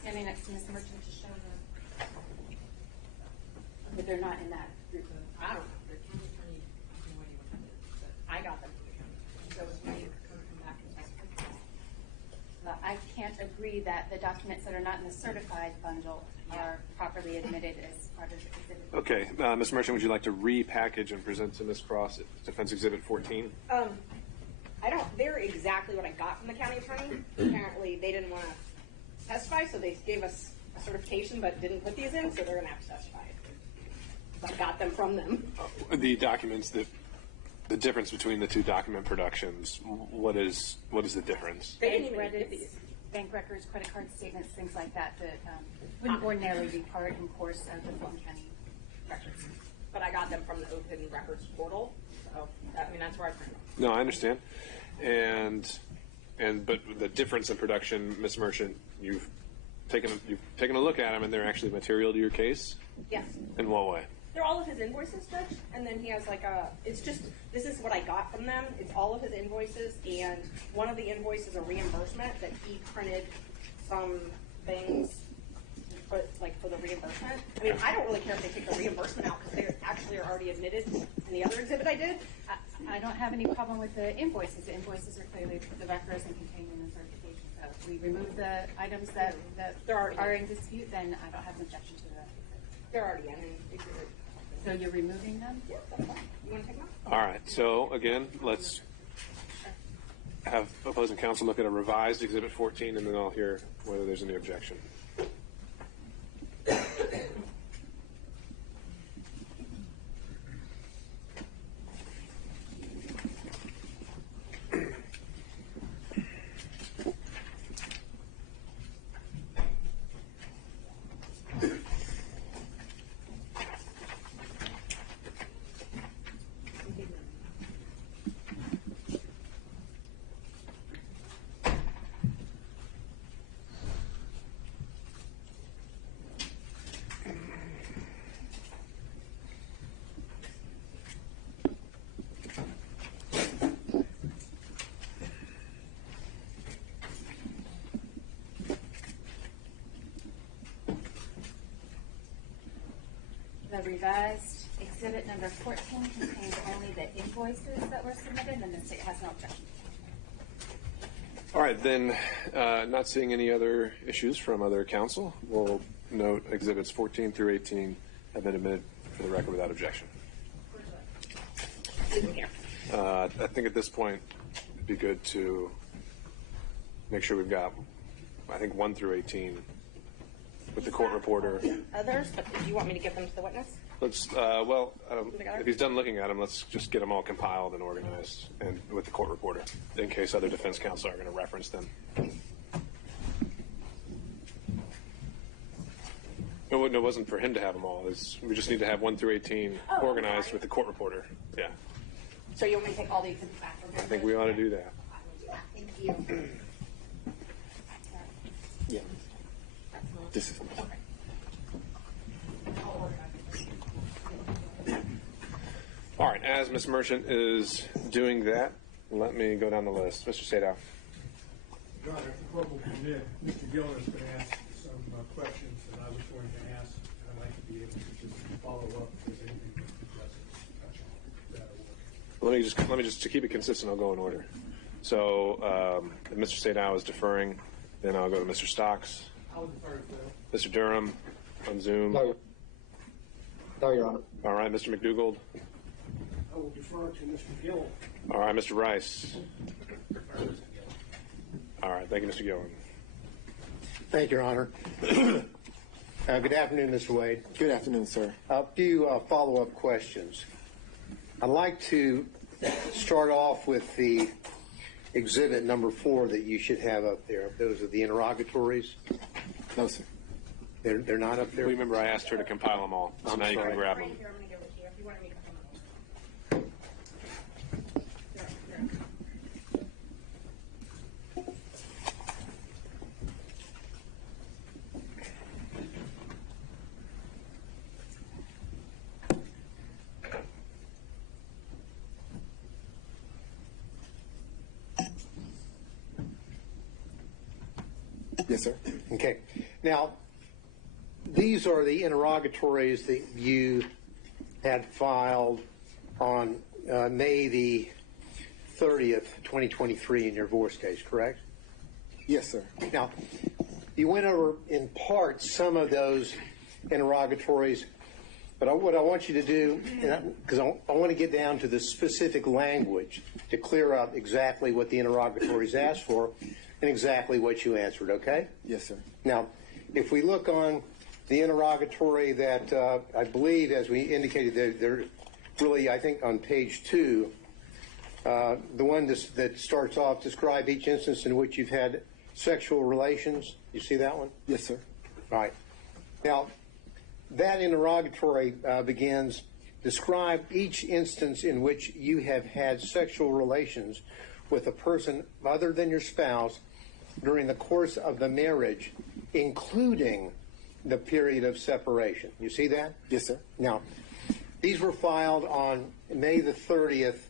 standing next to Ms. Merchant to show them that they're not in that group of. I don't know. The county attorney, I got them from the county. So it was me come back and testify. I can't agree that the documents that are not in the certified bundle are properly admitted as part of the exhibit. Okay, Ms. Merchant, would you like to repackage and present to Ms. Cross Defense Exhibit 14? They're exactly what I got from the county attorney. Apparently, they didn't want to testify, so they gave us a certification, but didn't put these in, so they're going to have to testify. So I got them from them. The documents that the difference between the two document productions. What is the difference? Bank records, credit card statements, things like that that wouldn't ordinarily be part and course of the Fulton County records. But I got them from the Open Records portal, so that's where I printed them. No, I understand. But the difference in production, Ms. Merchant, you've taken a look at them, and they're actually material to your case. Yes. In what way? They're all of his invoices, Judge, and then he has this is what I got from them. It's all of his invoices, and one of the invoices is a reimbursement that he printed some things for the reimbursement. I mean, I don't really care if they take the reimbursement out because they actually are already admitted in the other exhibit I did. I don't have any problem with the invoices. The invoices are clearly the records and contained in the certification. So if we remove the items that are in dispute, then I don't have an objection to that. They're already in exhibit. So you're removing them? Yeah, that's fine. You want to take them out? All right. So again, let's have opposing counsel look at a revised Exhibit 14, and then I'll hear whether there's any objection. The revised exhibit number 14 contains only the invoices that were submitted, and the state has no objection. All right, then, not seeing any other issues from other counsel, we'll note Exhibits 14 through 18 have been admitted for the record without objection. I think at this point it'd be good to make sure we've got, 1 through 18 with the court reporter. Others, but do you want me to give them to the witness? Let's, if he's done looking at them, let's just get them all compiled and organized and with the court reporter in case other defense counsel are going to reference them. No, it wasn't for him to have them all. We just need to have 1 through 18 organized with the court reporter. Yeah. So you want me to take all the exhibits back? I think we ought to do that. Thank you. Yeah. This is. All right, as Ms. Merchant is doing that, let me go down the list. Mr. Sadow. Your Honor, if the court will permit, Mr. Gillen is going to ask some questions that I was going to ask, and I'd like to be able to just follow up if there's anything that doesn't touch on that or work. Let me just to keep it consistent, I'll go in order. So if Mr. Sadow is deferring, then I'll go to Mr. Stocks. I'll defer to Mr. Durham on Zoom. No, Your Honor. All right, Mr. McDougald. I will defer to Mr. Gill. All right, Mr. Rice. All right, thank you, Mr. Gillen. Thank you, Your Honor. Good afternoon, Mr. Wade. Good afternoon, sir. A few follow-up questions. I'd like to start off with the exhibit number 4 that you should have up there. Those are the interrogatories. No, sir. They're not up there. Remember, I asked her to compile them all, so I'm now you sorry. can grab Right them. here, I'm gonna give it to you if you wanted me to come up. Yes, sir. Okay. Now, these are the interrogatories that you had filed on May the 30th, 2023 in your divorce case, correct? Yes, sir. Now, you went over in part some of those interrogatories, but what I want you to do, because I want to get down to the specific language to clear up exactly what the interrogatories asked for and exactly what you answered, okay? Yes, sir. Now, if we look on the interrogatory that I believe, as we indicated, they're really, I think, on page 2, the one that starts off, describe each instance in which you've had sexual relations. You see that one? Yes, sir. All right. Now, that interrogatory begins, describe each instance in which you have had sexual relations with a person other than your spouse during the course of the marriage, including the period of separation. You see that? Yes, sir. Now, these were filed on May the 30th,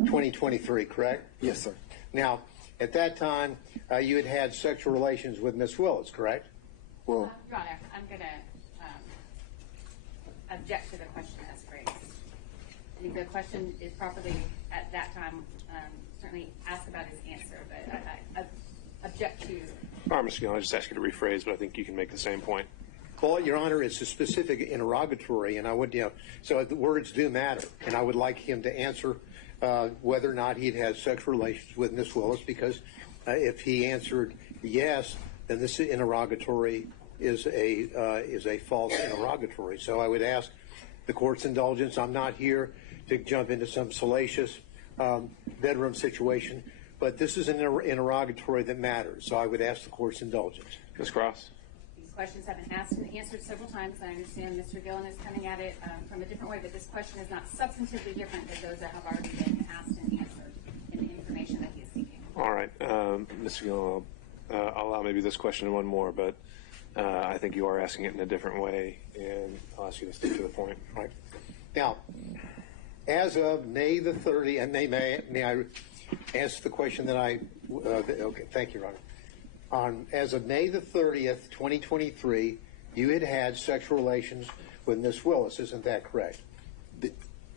2023, correct? Yes, sir. Now, at that time, you had had sexual relations with Miss Willis, correct? Well, Your Honor, I'm going to object to the question as phrased. I think the question is properly, at that time, certainly asked about his answer, but I object to. All right, Mr. Gillen, I just asked you to rephrase, but I think you can make the same point. Well, Your Honor, it's a specific interrogatory, and I would, so the words do matter, and I would like him to answer whether or not he'd had sexual relations with Miss Willis, because if he answered yes, then this interrogatory is a false interrogatory. So I would ask the court's indulgence. I'm not here to jump into some salacious bedroom situation, but this is an interrogatory that matters. So I would ask the court's indulgence. Ms. Cross? These questions have been asked and answered several times. I understand Mr. Gillen is coming at it from a different way, but this question is not substantively different than those that have already been asked and answered in the information that he is seeking. All right, Mr. Gillen, I'll allow maybe this question and one more, but I think you are asking it in a different way, and I'll ask you to stick to the point. Right. Now, as of May the 30th, and may I ask the question that okay, thank you, Your Honor. As of May the 30th, 2023, you had had sexual relations with Miss Willis, isn't that correct? The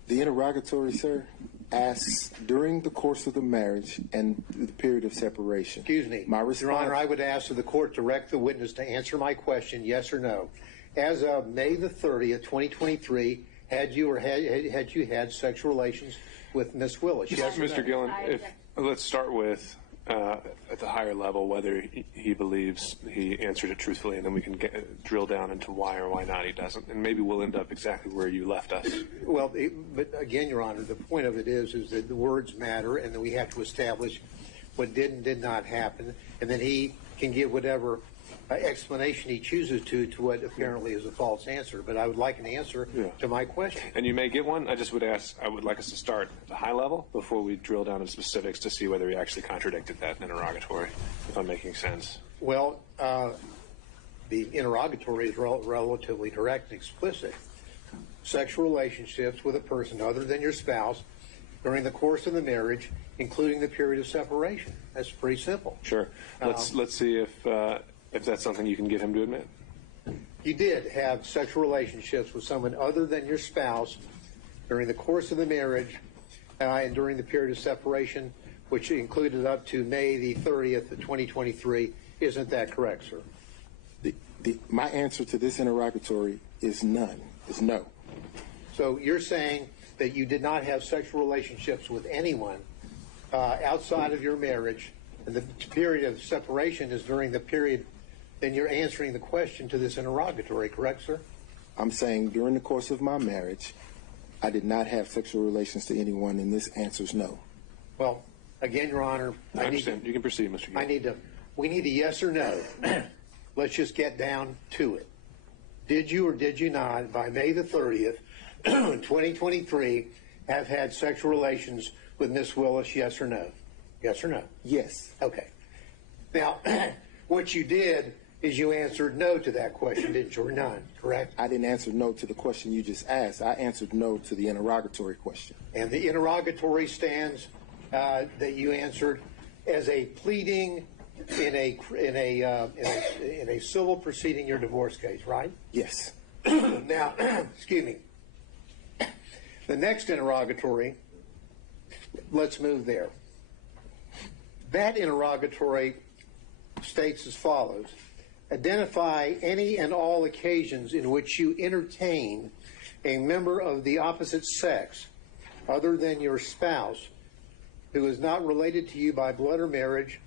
interrogatory, sir, asks during the course of the marriage and the period of separation. Excuse me. My response, Your Honor, I would ask that the court direct the witness to answer my question, yes or no. As of May the 30th, 2023, had you had sexual relations with Miss Willis? Yes, Mr. Gillen, let's start with at the higher level whether he believes he answered it truthfully, and then we can drill down into why or why not he doesn't, and maybe we'll end up exactly where you left us. Well, but again, Your Honor, the point of it is that the words matter, and that we have to establish what did and did not happen, and then he can give whatever explanation he chooses to what apparently is a false answer. But I would like an answer to my question. And you may get one. I would like us to start at the high level before we drill down into specifics to see whether he actually contradicted that interrogatory, if I'm making sense. Well, the interrogatory is relatively direct and explicit. Sexual relationships with a person other than your spouse during the course of the marriage, including the period of separation. That's pretty simple. Sure. Let's see if that's something you can get him to admit. You did have sexual relationships with someone other than your spouse during the course of the marriage and during the period of separation, which included up to May the 30th of 2023. Isn't that correct, sir? My answer to this interrogatory is none, is no. So you're saying that you did not have sexual relationships with anyone outside of your marriage, and the period of separation is during the period. Then you're answering the question to this interrogatory, correct, sir? I'm saying during the course of my marriage, I did not have sexual relations to anyone, and this answer is no. Well, again, Your Honor, I understand. You can proceed, Mr. Gill. We need a yes or no. Let's just get down to it. did you or did you not, by May the 30th, 2023, have had sexual relations with Miss Willis, yes or no? Yes or no? Yes. Okay. Now, what you did is you answered no to that question, didn't you, or none, correct? I didn't answer no to the question you just asked. I answered no to the interrogatory question. And the interrogatory stands that you answered as a pleading in a civil proceeding, your divorce case, right? Yes. Now, excuse me. The next interrogatory, let's move there. That interrogatory states as follows: identify any and all occasions in which you entertain a member of the opposite sex other than your spouse who is not related to you by blood or marriage.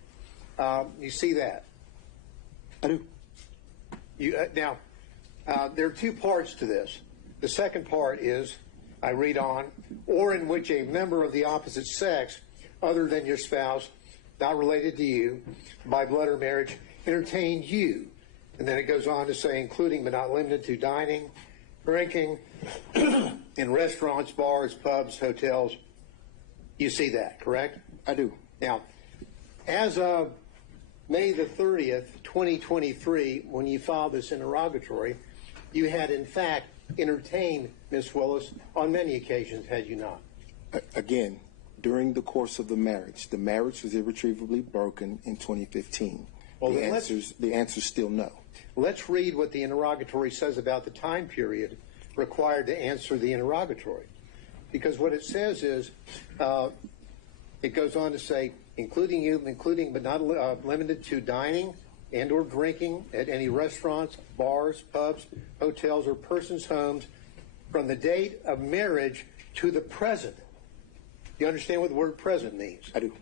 You see that? I do. Now, there are two parts to this. The second part is, I read on, or in which a member of the opposite sex other than your spouse, not related to you by blood or marriage, entertained you. And then it goes on to say, including but not limited to dining, drinking, in restaurants, bars, pubs, hotels. You see that, correct? I do. Now, as of May the 30th, 2023, when you filed this interrogatory, you had in fact entertained Miss Willis on many occasions, had you not? Again, during the course of the marriage was irretrievably broken in 2015. Well, the answer's still no. Let's read what the interrogatory says about the time period required to answer the interrogatory. Because what it says is, it goes on to say, including but not limited to dining and or drinking at any restaurants, bars, pubs, hotels, or persons' homes from the date of marriage to the present. You understand what the word present means? I do.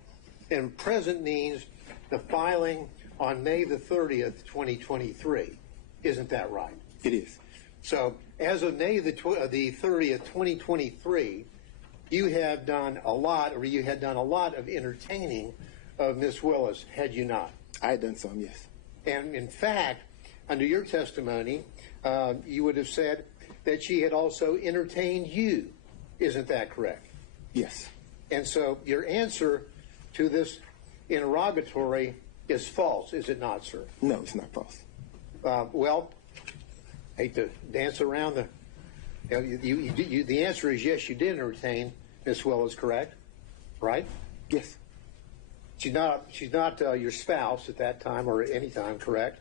And present means the filing on May the 30th, 2023. Isn't that right? It is. So as of May the 30th, 2023, you have done a lot, or you had done a lot of entertaining of Miss Willis, had you not? I had done some, yes. And in fact, under your testimony, you would have said that she had also entertained you. Isn't that correct? Yes. And so your answer to this interrogatory is false, is it not, sir? No, it's not false. Well, hate to dance around the... the answer is yes, you did entertain Miss Willis, correct? Right? Yes. She's not your spouse at that time or any time, correct?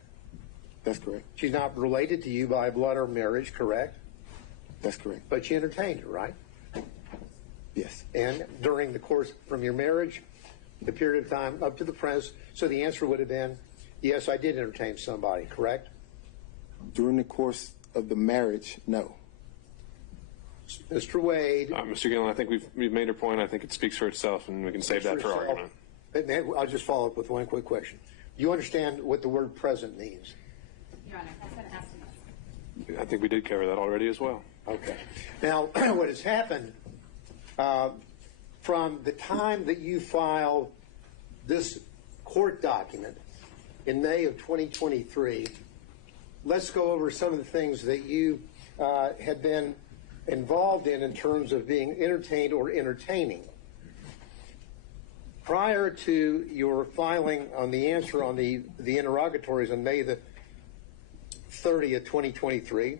That's correct. She's not related to you by blood or marriage, correct? That's correct. But you entertained her, right? Yes. And during the course from your marriage, the period of time up to the present, so the answer would have been, yes, I did entertain somebody, correct? During the course of the marriage, no. Mr. Wade. Mr. Gillen, I think we've made our point. I think it speaks for itself, and we can save that for argument. I'll just follow up with one quick question. Do you understand what the word present means? Your Honor, that's going to ask him. I think we did cover that already as well. Okay. Now, what has happened from the time that you filed this court document in May of 2023, let's go over some of the things that you had been involved in terms of being entertained or entertaining. Prior to your filing on the answer on the interrogatories on May the 30th, 2023,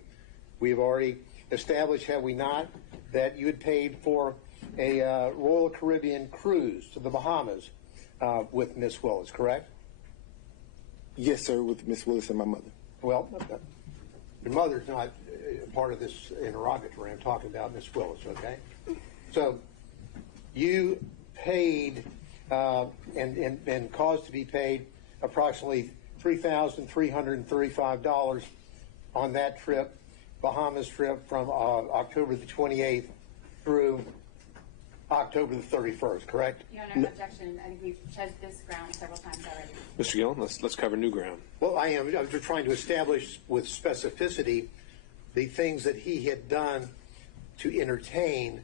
we've already established, have we not, that you had paid for a Royal Caribbean cruise to the Bahamas with Miss Willis, correct? Yes, sir, with Miss Willis and my mother. Well, your mother's not part of this interrogatory. I'm talking about Miss Willis, okay? So you paid and caused to be paid approximately $3,335 on that trip, Bahamas trip, from October the 28th through October the 31st, correct? Your Honor, objection. I think we've touched this ground several times already. Mr. Gillen, let's cover new ground. Well, I'm just trying to establish with specificity the things that he had done to entertain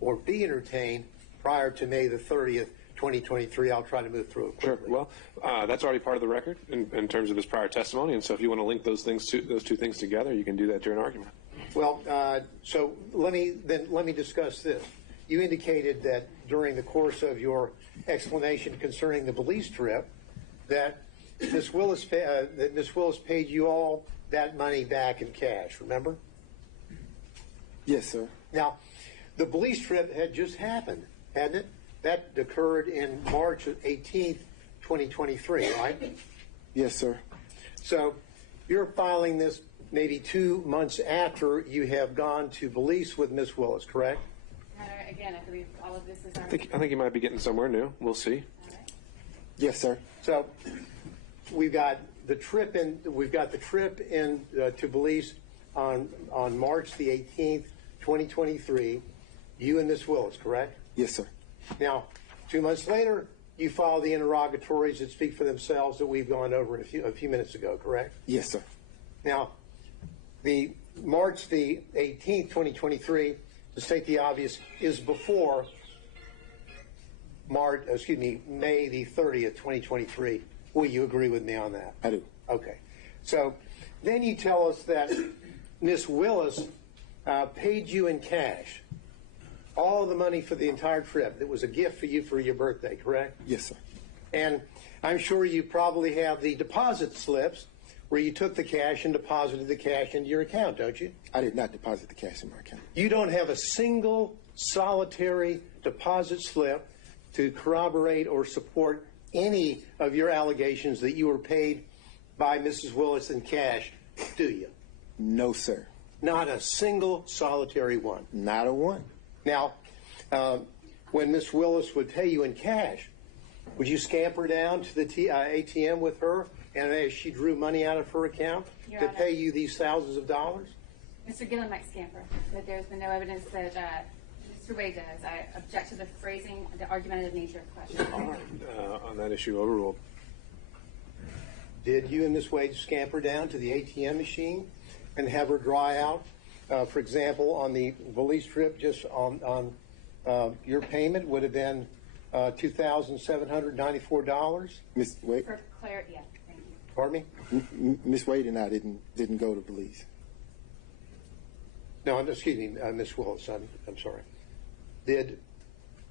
or be entertained prior to May the 30th, 2023. I'll try to move through it quickly. Sure. Well, that's already part of the record in terms of his prior testimony, and so if you want to link those two things together, you can do that during argument. Well, so let me discuss this. You indicated that during the course of your explanation concerning the Belize trip, that Ms. Willis paid you all that money back in cash. Remember? Yes, sir. Now, the Belize trip had just happened, hadn't it? That occurred in March 18th, 2023, right? Yes, sir. So you're filing this maybe 2 months after you have gone to Belize with Ms. Willis, correct? Again, I believe all of this is our... I think you might be getting somewhere new. We'll see. Yes, sir. So we've got the trip in to Belize on March the 18th, 2023. You and Ms. Willis, correct? Yes, sir. Now, 2 months later, you file the interrogatories that speak for themselves that we've gone over a few minutes ago, correct? Yes, sir. Now, the March the 18th, 2023, to state the obvious, is before May the 30th, 2023. Will you agree with me on that? I do. Okay. So then you tell us that Ms. Willis paid you in cash all the money for the entire trip. It was a gift for you for your birthday, correct? Yes, sir. And I'm sure you probably have the deposit slips where you took the cash and deposited the cash into your account, don't you? I did not deposit the cash in my account. You don't have a single solitary deposit slip to corroborate or support any of your allegations that you were paid by Mrs. Willis in cash, do you? No, sir. Not a single solitary one. Not a one. Now, when Miss Willis would pay you in cash, would you scamper down to the ATM with her, and as she drew money out of her account Your to Honor. pay you these thousands of dollars? Mr. Gillen might scamper, but there's been no evidence that Mr. Wade does. I object to the phrasing, the argumentative nature of the question. On that issue, overruled. Did you and Miss Wade scamper down to the ATM machine and have her draw out? For example, on the Belize trip, just on your payment would have been $2,794. Miss Wade. For clarity, yeah, thank you. Pardon me? Miss Wade and I didn't go to Belize. No, excuse me, Miss Willis. I'm sorry. Did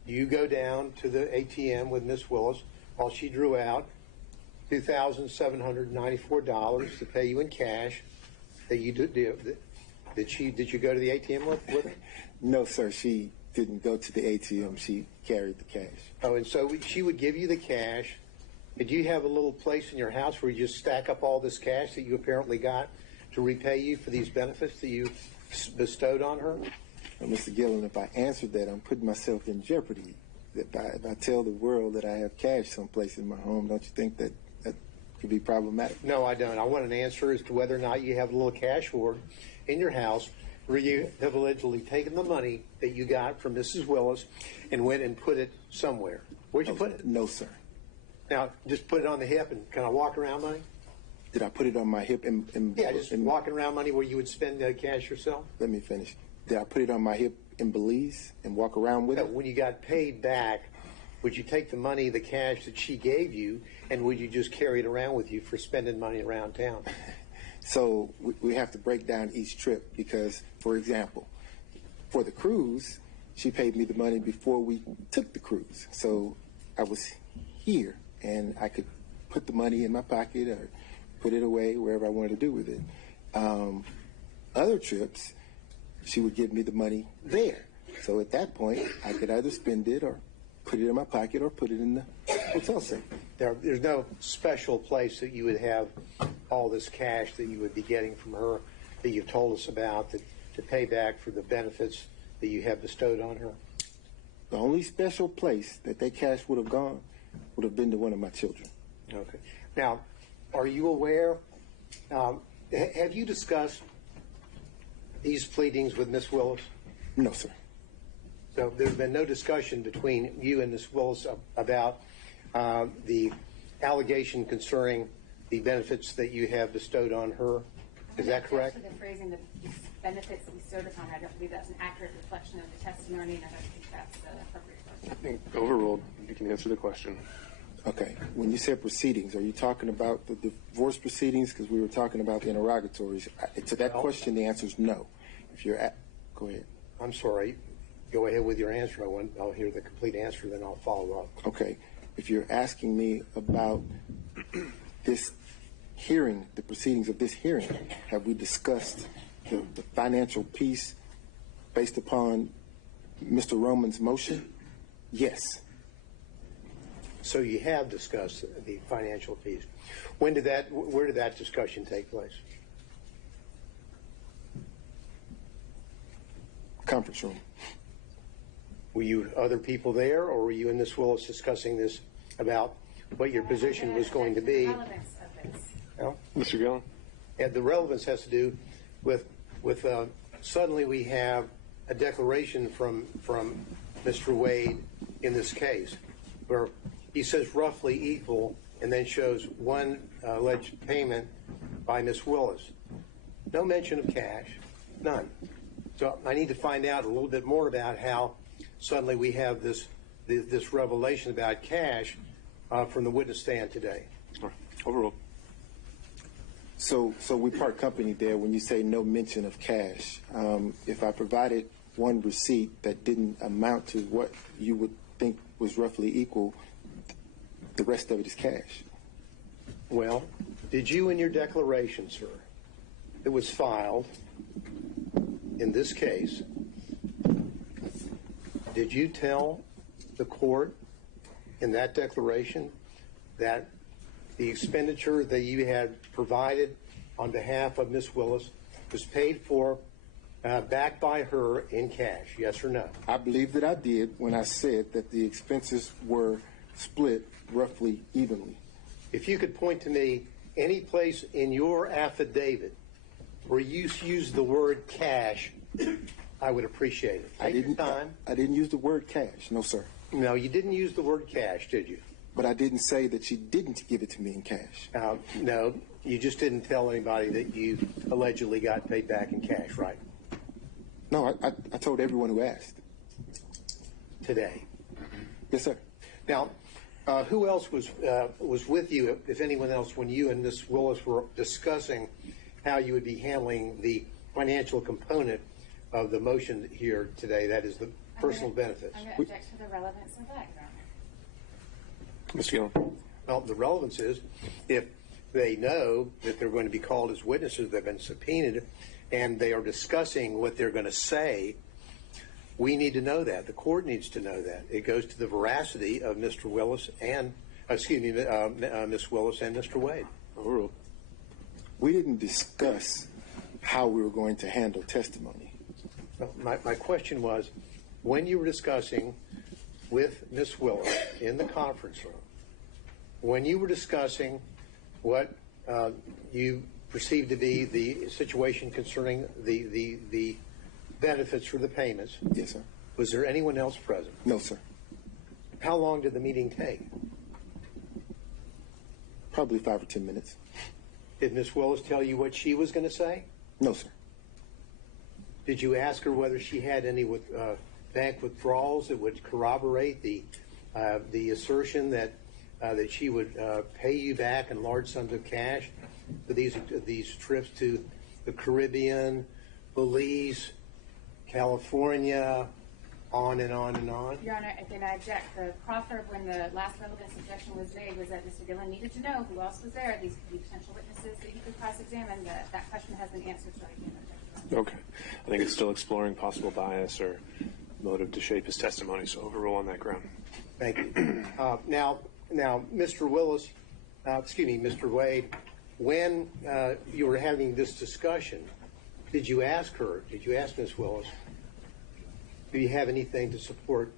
you go down to the ATM with Miss Willis while she drew out $2,794 to pay you in cash? Did you go to the ATM with her? No, sir. She didn't go to the ATM. She carried the cash. Oh, and so she would give you the cash. Did you have a little place in your house where you just stack up all this cash that you apparently got to repay you for these benefits that you bestowed on her? Well, Mr. Gillen, if I answered that, I'm putting myself in jeopardy. If I tell the world that I have cash someplace in my home, don't you think that could be problematic? No, I don't. I want an answer as to whether or not you have a little cash hoard in your house where you have allegedly taken the money that you got from Mrs. Willis and went and put it somewhere. Where'd you put it? No, sir. Now, just put it on the hip and kind of walk around money? Did I put it on my hip? Yeah, just walking around money where you would spend cash yourself? Let me finish. Did I put it on my hip in Belize and walk around with it? When you got paid back, would you take the money, the cash that she gave you, and would you just carry it around with you for spending money around town? So we have to break down each trip because, for example, for the cruise, she paid me the money before we took the cruise. So I was here, and I could put the money in my pocket or put it away wherever I wanted to do with it. Other trips, she would give me the money there. So at that point, I could either spend it or put it in my pocket or put it in the hotel safe. There's no special place that you would have all this cash that you would be getting from her that you've told us about to pay back for the benefits that you have bestowed on her? The only special place that cash would have gone would have been to one of my children. Okay. Now, are you aware, have you discussed these pleadings with Miss Willis? No, sir. So there's been no discussion between you and Miss Willis about the allegation concerning the benefits that you have bestowed on her. Is that correct? The phrasing, the benefits bestowed upon her, I don't believe that's an accurate reflection of the testimony, and I don't think that's the appropriate I think overruled. You can answer the question. Okay. When you said proceedings, are you talking about the divorce proceedings? Because we were talking about the interrogatories. To that question, the answer is no. If you're at, go ahead. I'm sorry. Go ahead with your answer. I'll hear the complete answer, then I'll follow up. Okay. If you're asking me about this hearing, the proceedings of this hearing, have we discussed the financial piece based upon Mr. Roman's motion? Yes. So you have discussed the financial piece. Where did that discussion take place? Conference room. Were you other people there, or were you and Ms. Willis discussing this about what your position was going to be? Relevance of this. Well, Mr. Gillen? and the relevance has to do with suddenly we have a declaration from Mr. Wade in this case where he says roughly equal and then shows one alleged payment by Ms. Willis. No mention of cash, none. So I need to find out a little bit more about how suddenly we have this revelation about cash from the witness stand today. Overruled. So we part company there when you say no mention of cash. If I provided one receipt that didn't amount to what you would think was roughly equal, the rest of it is cash. Well, did you in your declaration, sir, that was filed in this case, did you tell the court in that declaration that the expenditure that you had provided on behalf of Ms. Willis was paid for back by her in cash, yes or no? I believe that I did when I said that the expenses were split roughly evenly. If you could point to me any place in your affidavit where you used the word cash, I would appreciate it. Take your time. I didn't use the word cash, no, sir. No, you didn't use the word cash, did you? But I didn't say that she didn't give it to me in cash. No, you just didn't tell anybody that you allegedly got paid back in cash, right? No, I told everyone who asked. Today? Yes, sir. Now, who else was with you, if anyone else, when you and Ms. Willis were discussing how you would be handling the financial component of the motion here today, that is the personal benefits? I'm going to object to the relevance of that, Your Honor. Mr. Gillen? Well, the relevance is if they know that they're going to be called as witnesses, they've been subpoenaed, and they are discussing what they're going to say, we need to know that. The court needs to know that. It goes to the veracity of Mr. Willis and, Ms. Willis and Mr. Wade. Overruled. We didn't discuss how we were going to handle testimony. My question was, when you were discussing with Ms. Willis in the conference room, when you were discussing what you perceived to be the situation concerning the benefits for the payments. Yes, sir. Was there anyone else present? No, sir. How long did the meeting take? Probably 5 or 10 minutes. Did Ms. Willis tell you what she was going to say? No, sir. Did you ask her whether she had any bank withdrawals that would corroborate the assertion that she would pay you back in large sums of cash for these trips to the Caribbean, Belize, California, on and on and on? Your Honor, again, I object. The proffer when the last relevance objection was made was that Mr. Gillen needed to know who else was there, these could be potential witnesses that he could cross-examine. That question has been answered, so I can't object. Okay. I think it's still exploring possible bias or motive to shape his testimony, so overrule on that ground. Thank you. Now, Mr. Willis, Mr. Wade, when you were having this discussion, did you ask Ms. Willis, do you have anything to support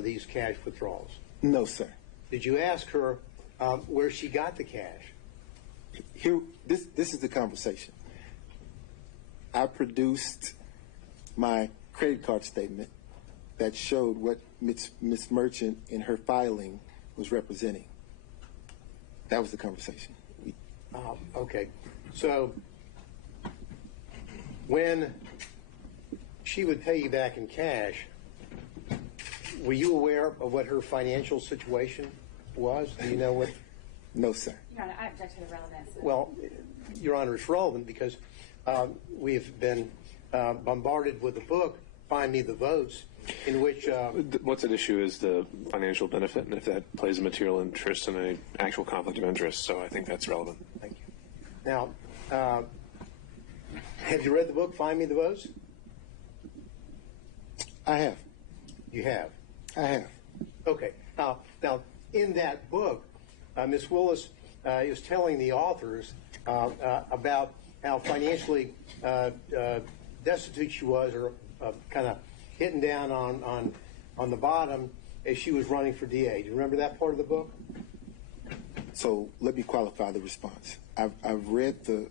these cash withdrawals? No, sir. Did you ask her where she got the cash? This is the conversation. I produced my credit card statement that showed what Ms. Merchant in her filing was representing. That was the conversation. Okay. So when she would pay you back in cash, were you aware of what her financial situation was? Do you know what? No, sir. Your Honor, I object to the relevance. Well, Your Honor, it's relevant because we've been bombarded with the book, Find Me the Votes, in which... What's at issue is the financial benefit, and if that plays a material interest in an actual conflict of interest, so I think that's relevant. Thank you. Now, have you read the book, Find Me the Votes? I have. You have? I have. Okay. Now, in that book, Ms. Willis is telling the authors about how financially destitute she was, or kind of hitting down on the bottom as she was running for DA. Do you remember that part of the book? So let me qualify the response. I've read the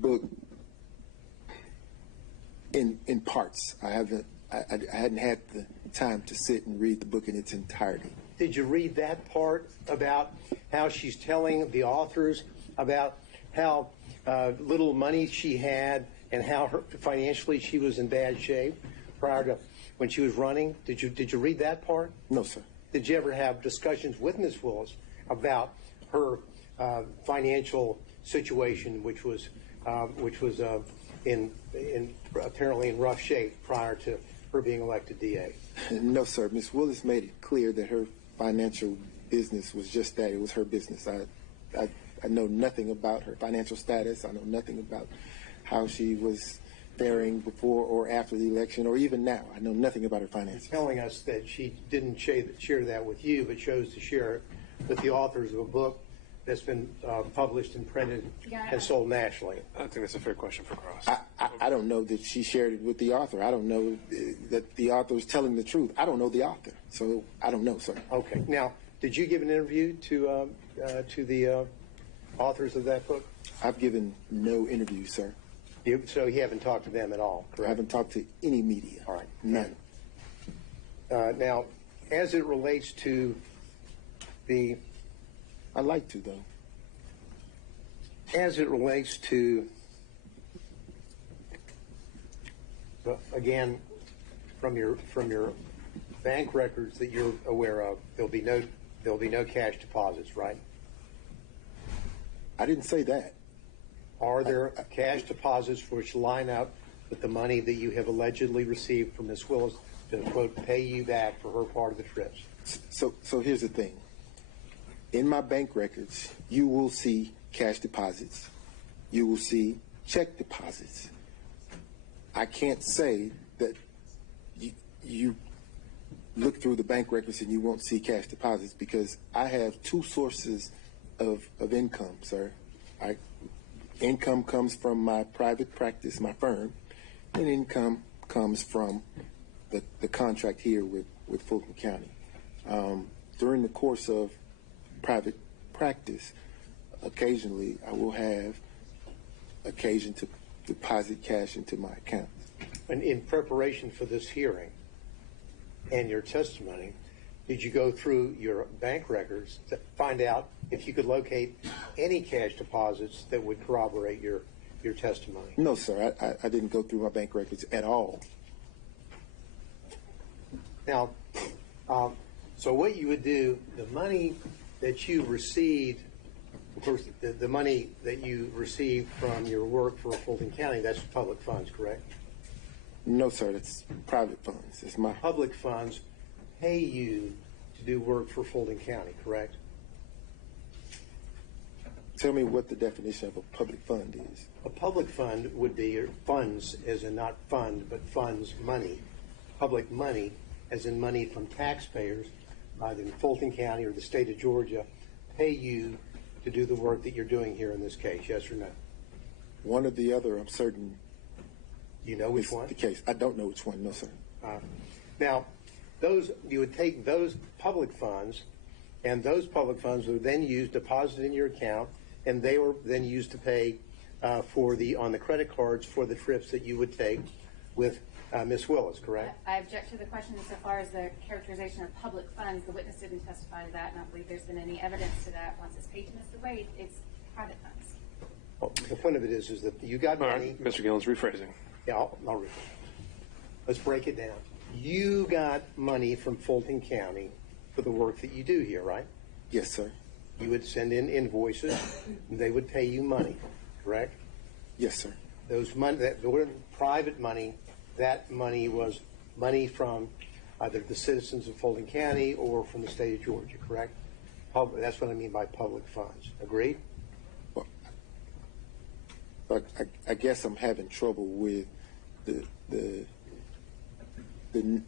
book in parts. I hadn't had the time to sit and read the book in its entirety. Did you read that part about how she's telling the authors about how little money she had and how financially she was in bad shape prior to when she was running? Did you read that part? No, sir. Did you ever have discussions with Ms. Willis about her financial situation, which was in apparently in rough shape prior to her being elected DA? No, sir. Ms. Willis made it clear that her financial business was just that. It was her business. I know nothing about her financial status. I know nothing about how she was faring before or after the election, or even now. I know nothing about her finances. You're telling us that she didn't share that with you, but chose to share it with the authors of a book that's been published and printed and sold nationally. I think that's a fair question for Cross. I don't know that she shared it with the author. I don't know that the author is telling the truth. I don't know the author, so I don't know, sir. Okay. Now, did you give an interview to the authors of that book? I've given no interview, sir. So you haven't talked to them at all, correct? I haven't talked to any media. All right. None. Now, as it relates to the... I'd like to, though. As it relates to, again, from your bank records that you're aware of, there'll be no cash deposits, right? I didn't say that. Are there cash deposits which line up with the money that you have allegedly received from Ms. Willis to, quote, pay you back for her part of the trips? So here's the thing. In my bank records, you will see cash deposits. You will see check deposits. I can't say that you look through the bank records and you won't see cash deposits, because I have two sources of income, sir. Income comes from my private practice, my firm, and income comes from the contract here with Fulton County. During the course of private practice, occasionally I will have occasion to deposit cash into my account. And in preparation for this hearing and your testimony, did you go through your bank records to find out if you could locate any cash deposits that would corroborate your testimony? No, sir. I didn't go through my bank records at all. Now, so what you would do, the money that you received, of course, the money that you received from your work for Fulton County, that's public funds, correct? No, sir. That's private funds. It's my public funds pay you to do work for Fulton County, correct? Tell me what the definition of a public fund is. A public fund would be funds, as in not fund, but funds, money. Public money, as in money from taxpayers, either in Fulton County or the state of Georgia, pay you to do the work that you're doing here in this case, yes or no? One or the other, I'm certain. You know which one? The case. I don't know which one, no, sir. Now, you would take those public funds, and those public funds were then deposited in your account, and they were then used to pay on the credit cards for the trips that you would take with Ms. Willis, correct? I object to the question insofar as the characterization of public funds. The witness didn't testify to that, and I don't believe there's been any evidence to that. Once it's paid to Mr. Wade, it's private funds. Well, the point of it is that you got money. All right, Mr. Gillen's rephrasing. Yeah, I'll rephrase. Let's break it down. you got money from Fulton County for the work that you do here, right? Yes, sir. You would send in invoices, and they would pay you money, correct? Yes, sir. Those money, that were private money, that money was money from either the citizens of Fulton County or from the state of Georgia, correct? That's what I mean by public funds. Agreed? Well, but I guess I'm having trouble with the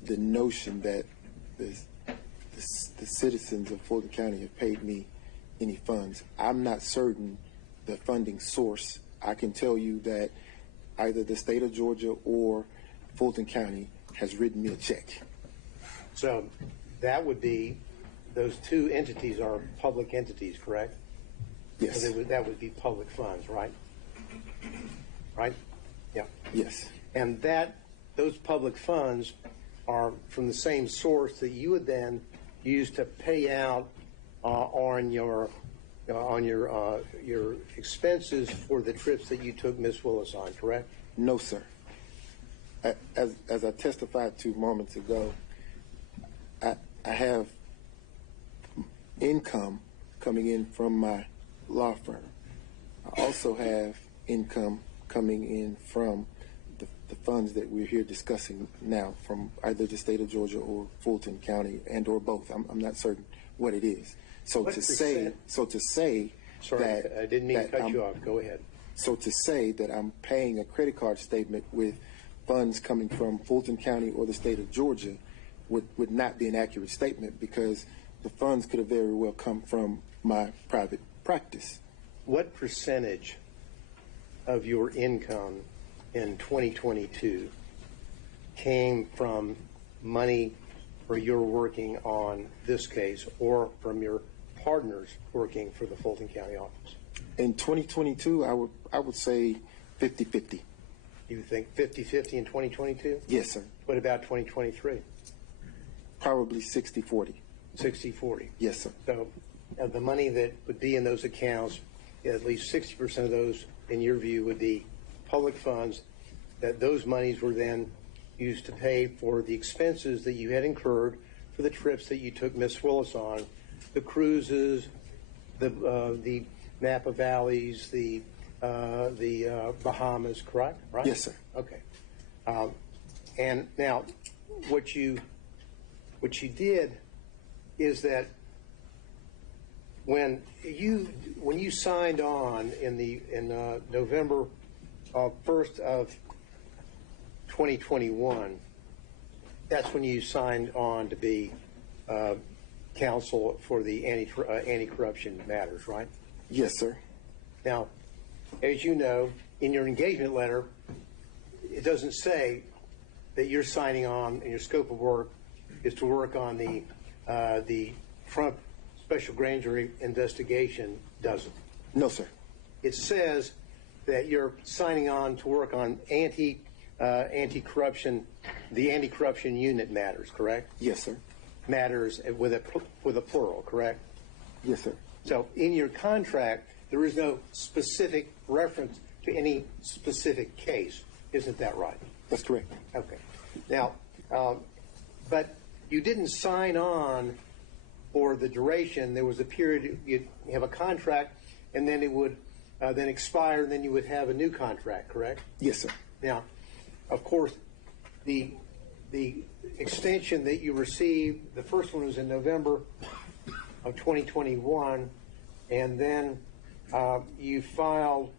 notion that the citizens of Fulton County have paid me any funds. I'm not certain the funding source. I can tell you that either the state of Georgia or Fulton County has written me a check. So that would be, those two entities are public entities, correct? Yes. So that would be public funds, right? Right? Yeah. Yes. And those public funds are from the same source that you would then use to pay out on your expenses for the trips that you took Miss Willis on, correct? No, sir. As I testified to moments ago, I have income coming in from my law firm. I also have income coming in from the funds that we're here discussing now from either the state of Georgia or Fulton County and or both. I'm not certain what it is. Sorry, that I didn't mean to cut you off. Go ahead. So to say that I'm paying a credit card statement with funds coming from Fulton County or the state of Georgia would not be an accurate statement, because the funds could have very well come from my private practice. What percentage of your income in 2022 came from money where you're working on this case or from your partners working for the Fulton County office? In 2022, I would say 50-50. You think 50-50 in 2022? Yes, sir. What about 2023? Probably 60-40. 60-40. Yes, sir. So the money that would be in those accounts, at least 60% of those, in your view, would be public funds, that those monies were then used to pay for the expenses that you had incurred for the trips that you took Miss Willis on, the cruises, the Napa Valleys, the Bahamas, correct? Right? Yes, sir. Okay. And now, what you did is that when you signed on in November 1st of 2021, that's when you signed on to be counsel for the anti-corruption matters, right? Yes, sir. Now, as you know, in your engagement letter, it doesn't say that you're signing on and your scope of work is to work on the Trump special grand jury investigation, does it? No, sir. It says that you're signing on to work on anti-corruption, the anti-corruption unit matters, correct? Yes, sir. Matters with a plural, correct? Yes, sir. So in your contract, there is no specific reference to any specific case. Isn't that right? That's correct. Okay. Now, but you didn't sign on for the duration. There was a period, you'd have a contract, and then it would then expire, and then you would have a new contract, correct? Yes, sir. Now, of course, the extension that you received, the first one was in November of 2021, and then you filed,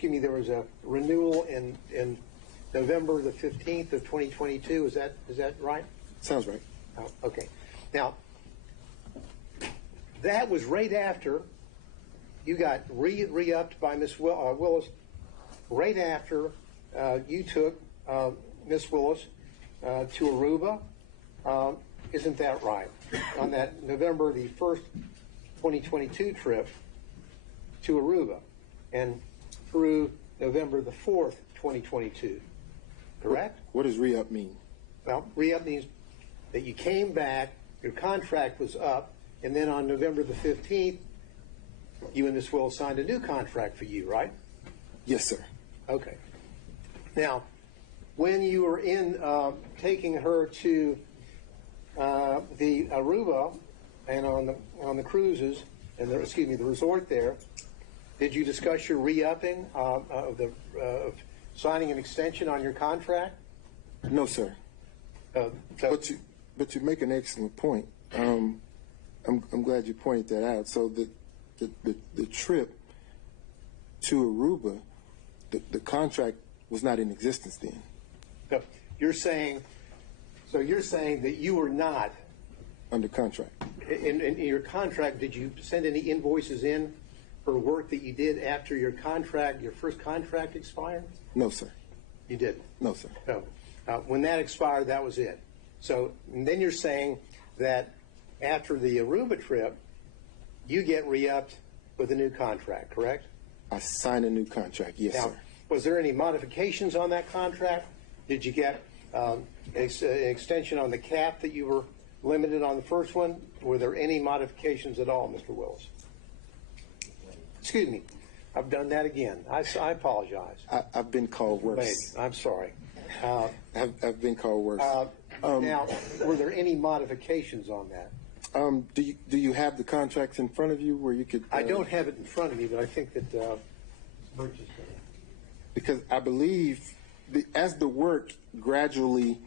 there was a renewal in November the 15th of 2022. Is that right? Sounds right. Oh, okay. Now, that was right after you got re-upped by Miss Willis, right after you took Miss Willis to Aruba. Isn't that right? On that November the 1st, 2022 trip to Aruba, and through November the 4th, 2022. Correct? What does re-up mean? Well, re-up means that you came back, your contract was up, and then on November the 15th, you and Miss Willis signed a new contract for you, right? Yes, sir. Okay. Now, when you were in taking her to the Aruba and on the cruises and the resort there, did you discuss your re-upping of signing an extension on your contract? No, sir. But you make an excellent point. I'm glad you pointed that out. So the trip to Aruba, the contract was not in existence then. So you're saying that you were not under contract. In your contract, did you send any invoices in for work that you did after your first contract expired? No, sir. You didn't? No, sir. No. When that expired, that was it. So then you're saying that after the Aruba trip, you get re-upped with a new contract, correct? I signed a new contract, yes, Now, sir. was there any modifications on that contract? Did you get an extension on the cap that you were limited on the first one? Were there any modifications at all, Mr. Willis? Excuse me. I've done that again. I apologize. I've been called worse. I'm sorry. I've been called worse. Now, were there any modifications on that? Do you have the contracts in front of you where you could? I don't have it in front of me, but I think that Birch is going to. Because I believe as the work gradually,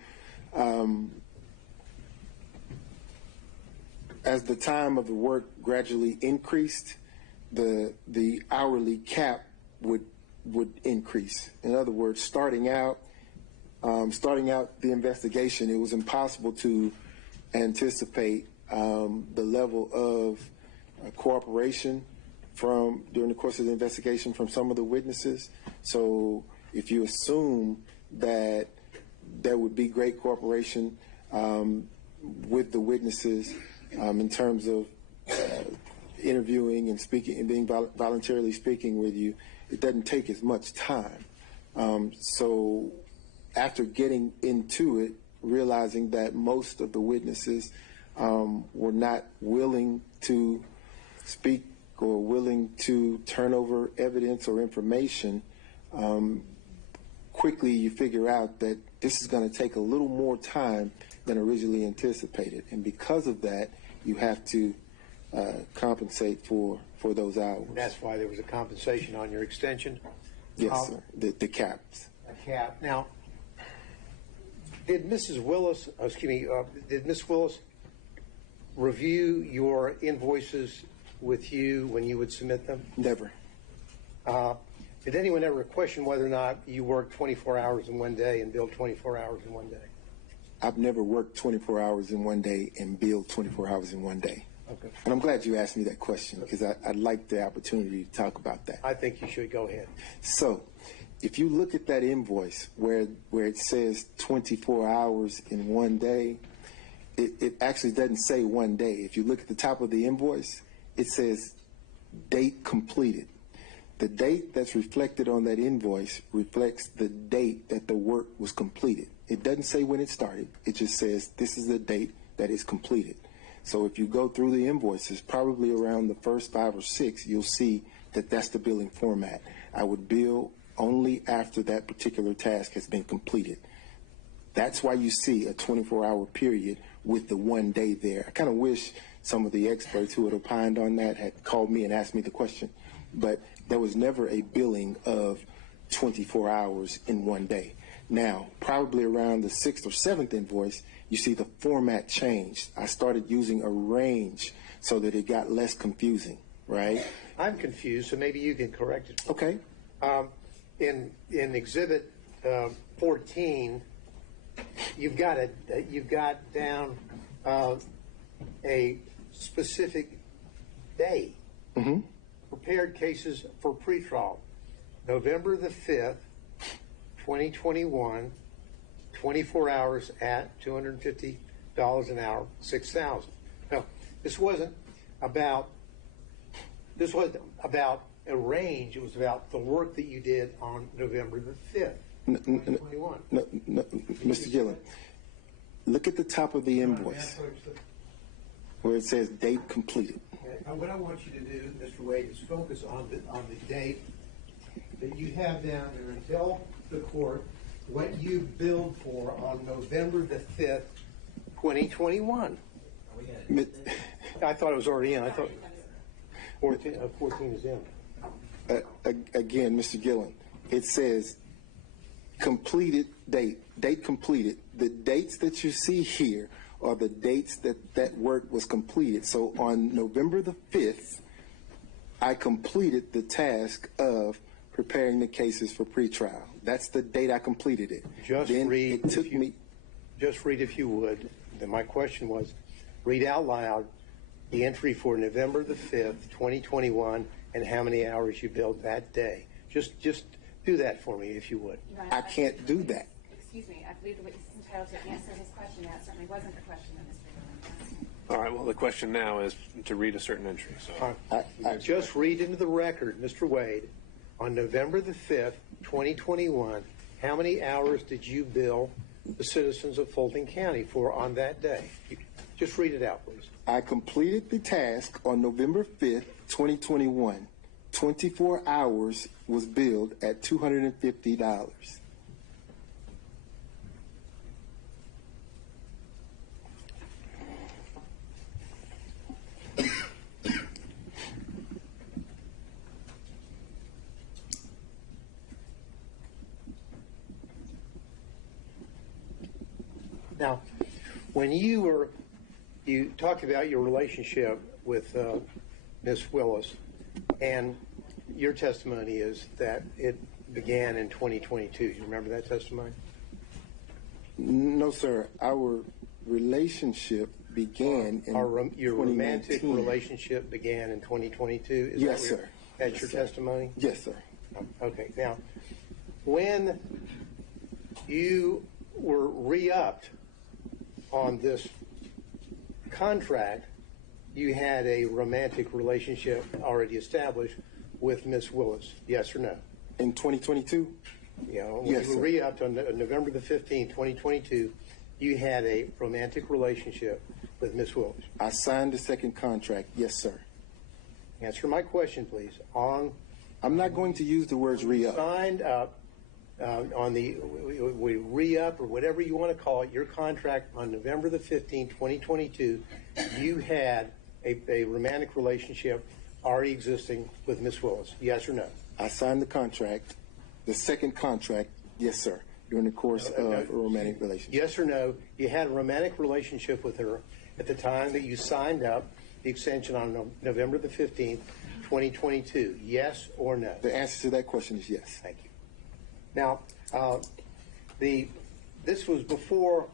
as the time of the work gradually increased, the hourly cap would increase. In other words, starting out the investigation, it was impossible to anticipate the level of cooperation during the course of the investigation from some of the witnesses. So if you assume that there would be great cooperation with the witnesses in terms of interviewing and speaking and being voluntarily speaking with you, it doesn't take as much time. So after getting into it, realizing that most of the witnesses were not willing to speak or willing to turn over evidence or information, quickly you figure out that this is going to take a little more time than originally anticipated. And because of that, you have to compensate for those hours. And that's why there was a compensation on your extension? Yes, sir. The caps. A cap. Now, did Miss Willis review your invoices with you when you would submit them? Never. Did anyone ever question whether or not you worked 24 hours in one day and billed 24 hours in one day? I've never worked 24 hours in one day and billed 24 hours in one day. Okay. And I'm glad you asked me that question because I'd like the opportunity to talk about that. I think you should go ahead. So, if you look at that invoice where it says 24 hours in one day, it actually doesn't say one day. If you look at the top of the invoice, it says date completed. The date that's reflected on that invoice reflects the date that the work was completed. It doesn't say when it started. It just says this is the date that is completed. So if you go through the invoices, probably around the first 5 or 6, you'll see that that's the billing format. I would bill only after that particular task has been completed. That's why you see a 24-hour period with the one day there. I kind of wish some of the experts who had opined on that had called me and asked me the question, but there was never a billing of 24 hours in one day. Now, probably around the 6th or 7th invoice, you see the format changed. I started using a range so that it got less confusing, right? I'm confused, so maybe you can correct it. Okay. In Exhibit 14, you've got down a specific day. Mm-hmm. Prepared cases for pretrial, November the 5th, 2021, 24 hours at $250 an hour, 6,000. Now, this wasn't about a range. It was about the work that you did on November the 5th, 2021. No, Mr. Gillen, look at the top of the invoice where it says date completed. What I want you to do, Mr. Wade, is focus on the date that you have down there and tell the court what you billed for on November the 5th, 2021. I thought it was already in. I thought 14 is in. Again, Mr. Gillen, it says completed date completed. The dates that you see here are the dates that work was completed. So on November the 5th, I completed the task of preparing the cases for pretrial. That's the date I completed it. Just read, if you would. Then my question was, read out loud the entry for November the 5th, 2021, and how many hours you billed that day. Just do that for me, if you would. I can't do that. Excuse me, I believe the witness is entitled to answer his question. That certainly wasn't the question that Mr. Gillen asked. All right, well, the question now is to read a certain entry. So Just read into the record, Mr. Wade, on November the 5th, 2021, how many hours did you bill the citizens of Fulton County for on that day? Just read it out, please. I completed the task on November 5th, 2021. 24 hours was billed at $250. Now, when you talked about your relationship with Ms. Willis, and your testimony is that it began in 2022. You remember that testimony? No, sir. Our relationship began in your 2019. romantic relationship began in 2022? Yes, sir. That's your testimony? Yes, sir. Okay. Now, when you were re-upped on this contract, you had a romantic relationship already established with Miss Willis, yes or no? In 2022? Yeah, when yes, you were re-upped on November the 15th, 2022, you had a romantic relationship with Miss Willis. I signed the second contract, yes, sir. Answer my question, please. I'm not going to use the words re-up. Signed up on the re-up or whatever you want to call it, your contract on November the 15th, 2022, you had a romantic relationship already existing with Miss Willis, yes or no? I signed the contract, the second contract, yes, sir, during the course of a romantic relationship. Yes or no, you had a romantic relationship with her at the time that you signed up the extension on November the 15th, 2022, yes or no? The answer to that question is yes. Thank you. Now, this was before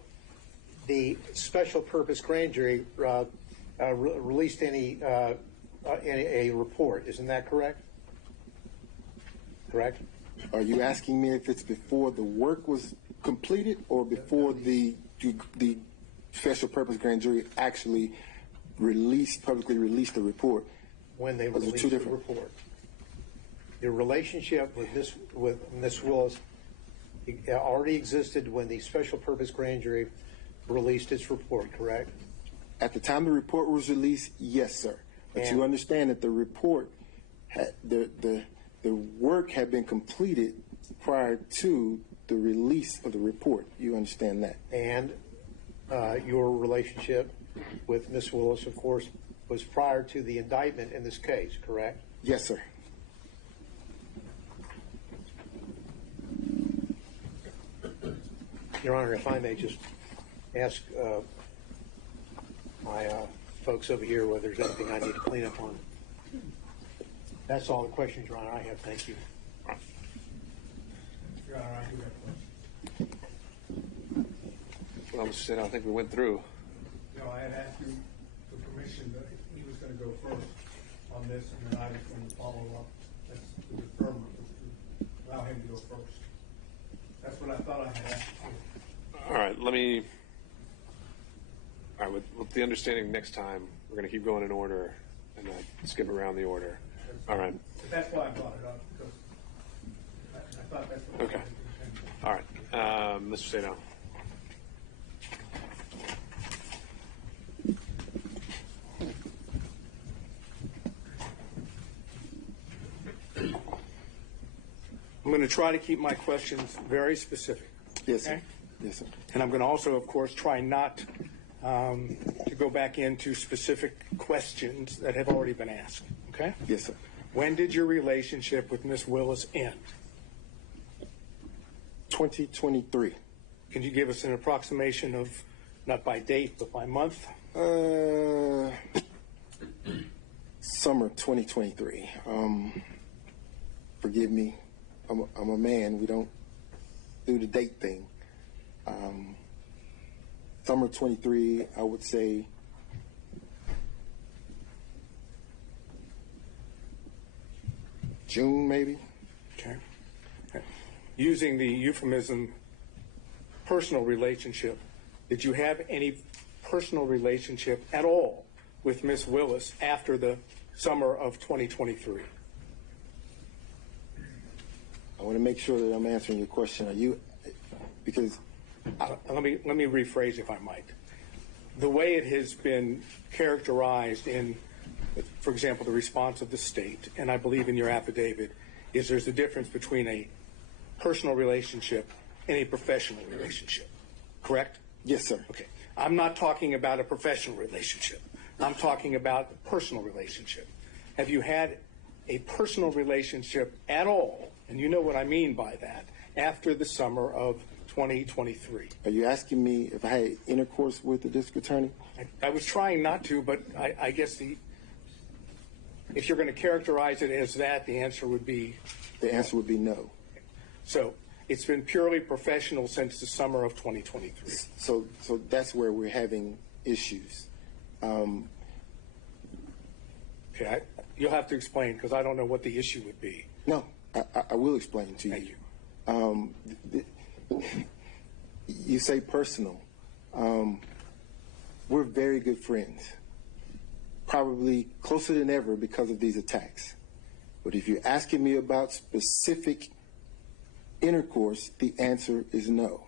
the special purpose grand jury released a report. Isn't that correct? Correct? Are you asking me if it's before the work was completed or before the special purpose grand jury actually publicly released the report? When they released the report. Your relationship with Miss Willis already existed when the special purpose grand jury released its report, correct? At the time the report was released, yes, sir. But you understand that the report, the work had been completed prior to the release of the report. You understand that? And your relationship with Miss Willis, of course, was prior to the indictment in this case, correct? Yes, sir. Your Honor, if I may just ask my folks over here whether there's anything I need to clean up on. That's all the questions, Your Honor, I have. Thank you. Your Honor, I do have a question. Well, Mr. State, I think we went through. You know, I had asked you for permission that he was going to go first on this, and then I was going to follow up. That's the deferment, to allow him to go first. That's what I thought I had asked for. All right, with the understanding next time, we're going to keep going in order and not skip around the order. All right. But that's why I brought it up, because I thought that's what Okay. All right. Mr. Sato. I'm going to try to keep my questions very specific. Yes, sir. Yes, sir. And I'm going to also, of course, try not to go back into specific questions that have already been asked. Okay? Yes, sir. When did your relationship with Miss Willis end? 2023. Can you give us an approximation of, not by date, but by month? Summer 2023. Forgive me. I'm a man. We don't do the date thing. Summer 23, I would say June, maybe. Okay. Using the euphemism personal relationship, did you have any personal relationship at all with Miss Willis after the summer of 2023? I want to make sure that I'm answering your question. Are you, because let me rephrase, if I might. The way it has been characterized in, for example, the response of the state, and I believe in your affidavit, is there's a difference between a personal relationship and a professional relationship. Correct? Yes, sir. Okay. I'm not talking about a professional relationship. I'm talking about a personal relationship. Have you had a personal relationship at all, and you know what I mean by that, after the summer of 2023? Are you asking me if I had intercourse with the district attorney? I was trying not to, but I guess if you're going to characterize it as that, the answer would be? The answer would be no. So it's been purely professional since the summer of 2023. So that's where we're having issues. Okay, you'll have to explain, because I don't know what the issue would be. No, I will explain to you. Thank you. You say personal. We're very good friends, probably closer than ever because of these attacks. But if you're asking me about specific intercourse, the answer is no.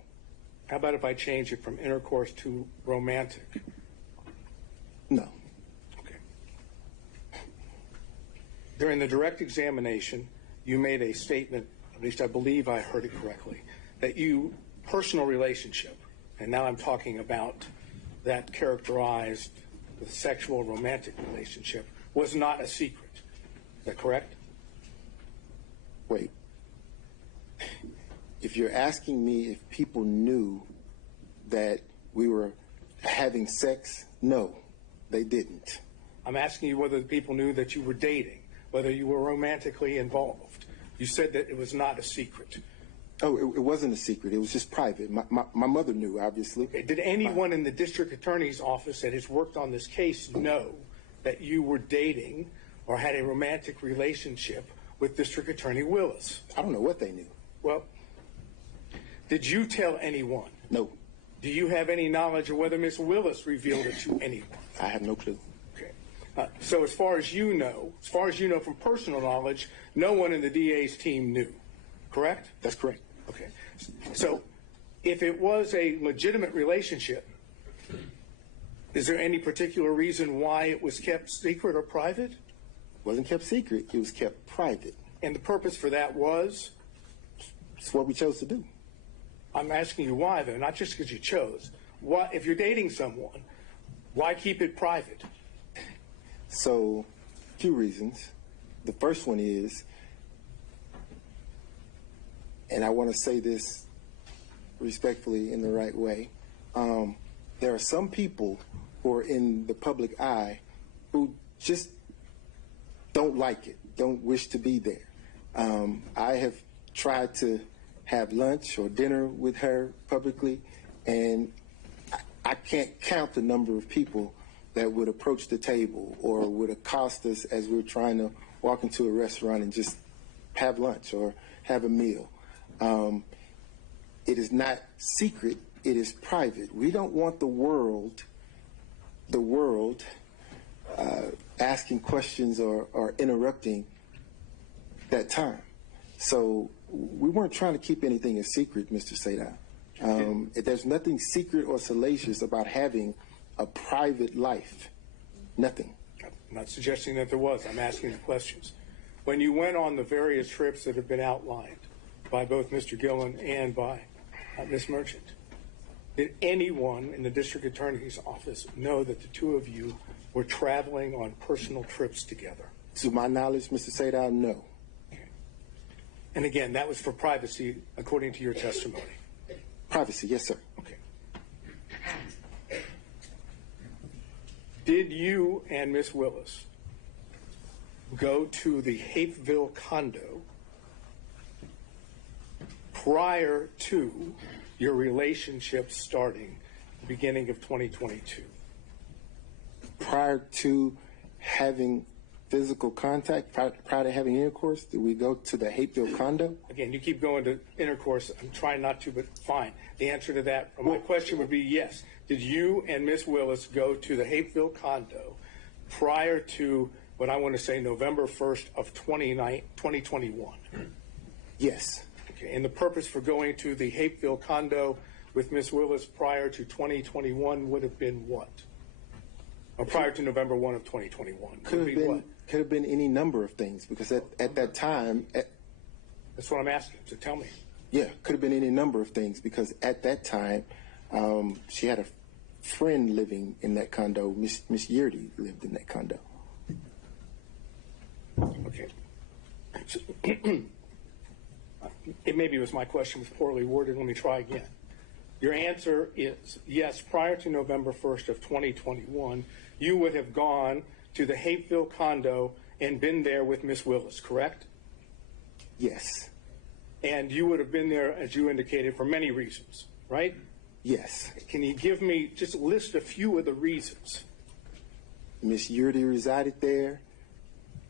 How about if I change it from intercourse to romantic? No. Okay. During the direct examination, you made a statement, at least I believe I heard it correctly, that you, personal relationship, and now I'm talking about that characterized the sexual romantic relationship, was not a secret. Is that correct? Wait. If you're asking me if people knew that we were having sex, no, they didn't. I'm asking you whether the people knew that you were dating, whether you were romantically involved. You said that it was not a secret. Oh, it wasn't a secret. It was just private. My mother knew, obviously. Okay. Did anyone in the district attorney's office that has worked on this case know that you were dating or had a romantic relationship with District Attorney Willis? I don't know what they knew. Well, did you tell anyone? No. Do you have any knowledge of whether Miss Willis revealed it to anyone? I have no clue. Okay. So as far as you know from personal knowledge, no one in the DA's team knew, correct? That's correct. Okay. So if it was a legitimate relationship, is there any particular reason why it was kept secret or private? It wasn't kept secret. It was kept private. And the purpose for that was? It's what we chose to do. I'm asking you why, though, not just because you chose. Why, if you're dating someone, why keep it private? So, a few reasons. The first one is, and I want to say this respectfully in the right way, there are some people who are in the public eye who just don't like it, don't wish to be there. I have tried to have lunch or dinner with her publicly, and I can't count the number of people that would approach the table or would accost us as we're trying to walk into a restaurant and just have lunch or have a meal. It is not secret, it is private. We don't want the world asking questions or interrupting that time. So we weren't trying to keep anything a secret, Mr. Sadai. There's nothing secret or salacious about having a private life. Nothing. I'm not suggesting that there was. I'm asking the questions. When you went on the various trips that have been outlined by both Mr. Gillen and by Ms. Merchant, did anyone in the district attorney's office know that the two of you were traveling on personal trips together? To my knowledge, Mr. Sadar, no. Okay. And again, that was for privacy, according to your testimony. Privacy, yes, sir. Okay. Did you and Ms. Willis go to the Hapeville condo prior to your relationship starting the beginning of 2022? Prior to having physical contact, prior to having intercourse, did we go to the Hapeville condo? Again, you keep going to intercourse. I'm trying not to, but fine. The answer to that, my question would be yes. Did you and Ms. Willis go to the Hapeville condo prior to what I want to say November 1st of 2021? Yes. Okay, and the purpose for going to the Hapeville condo with Ms. Willis prior to 2021 would have been what? Or prior to November 1 of 2021? Could have been any number of things, because at that time... That's what I'm asking, so tell me. Yeah, could have been any number of things, because at that time, she had a friend living in that condo. Miss Yurdy lived in that condo. Okay. Maybe it was my question was poorly worded. Let me try again. Your answer is yes, prior to November 1st of 2021, you would have gone to the Hapeville condo and been there with Miss Willis, correct? Yes. And you would have been there, as you indicated, for many reasons, right? Yes. Can you give me, just list a few of the reasons? Miss Yurdy resided there,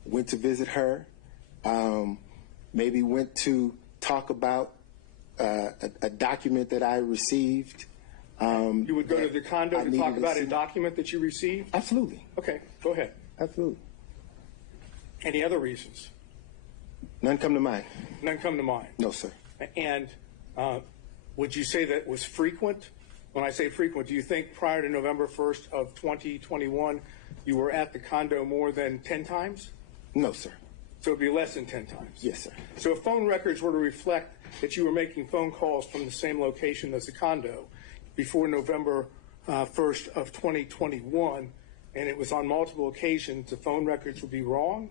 went to visit her, maybe went to talk about a document that I received. You would go to the condo to talk about a document that you received? Absolutely. Okay, go ahead. Absolutely. Any other reasons? None come to mind. None come to mind? No, sir. And would you say that was frequent? When I say frequent, do you think prior to November 1st of 2021, you were at the condo more than 10 times? No, sir. So it would be less than 10 times? Yes, sir. So if phone records were to reflect that you were making phone calls from the same location as the condo before November 1st of 2021, and it was on multiple occasions, the phone records would be wrong?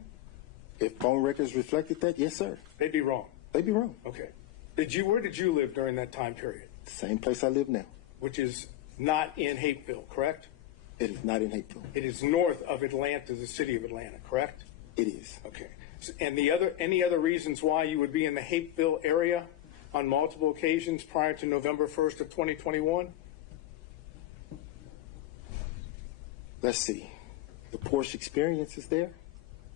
If phone records reflected that, yes, sir. They'd be wrong? They'd be wrong. Okay. Where did you live during that time period? Same place I live now. Which is not in Hapeville, correct? It is not in Hapeville. It is north of Atlanta, the city of Atlanta, correct? It is. Okay. And any other reasons why you would be in the Hapeville area on multiple occasions prior to November 1st of 2021? Let's see. The Porsche experience is there.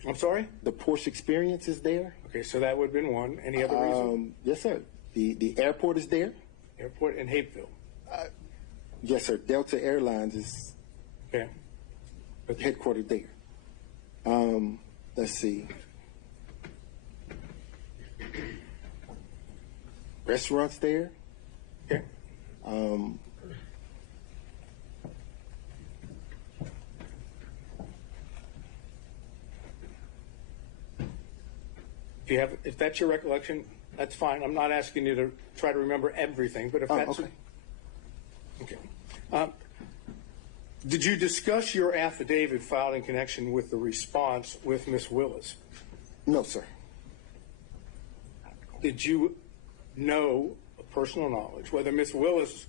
I'm sorry? The Porsche experience is there. Okay, so that would have been one. Any other reason? Yes, sir. The airport is there. Airport in Hapeville. Yes, sir. Delta Airlines is headquartered there. Let's see. Restaurants there. Okay. If that's your recollection, that's fine. I'm not asking you to try to remember everything, but if that's okay. Okay. Did you discuss your affidavit filed in connection with the response with Ms. Willis? No, sir. Did you know, personal knowledge, whether Ms. Willis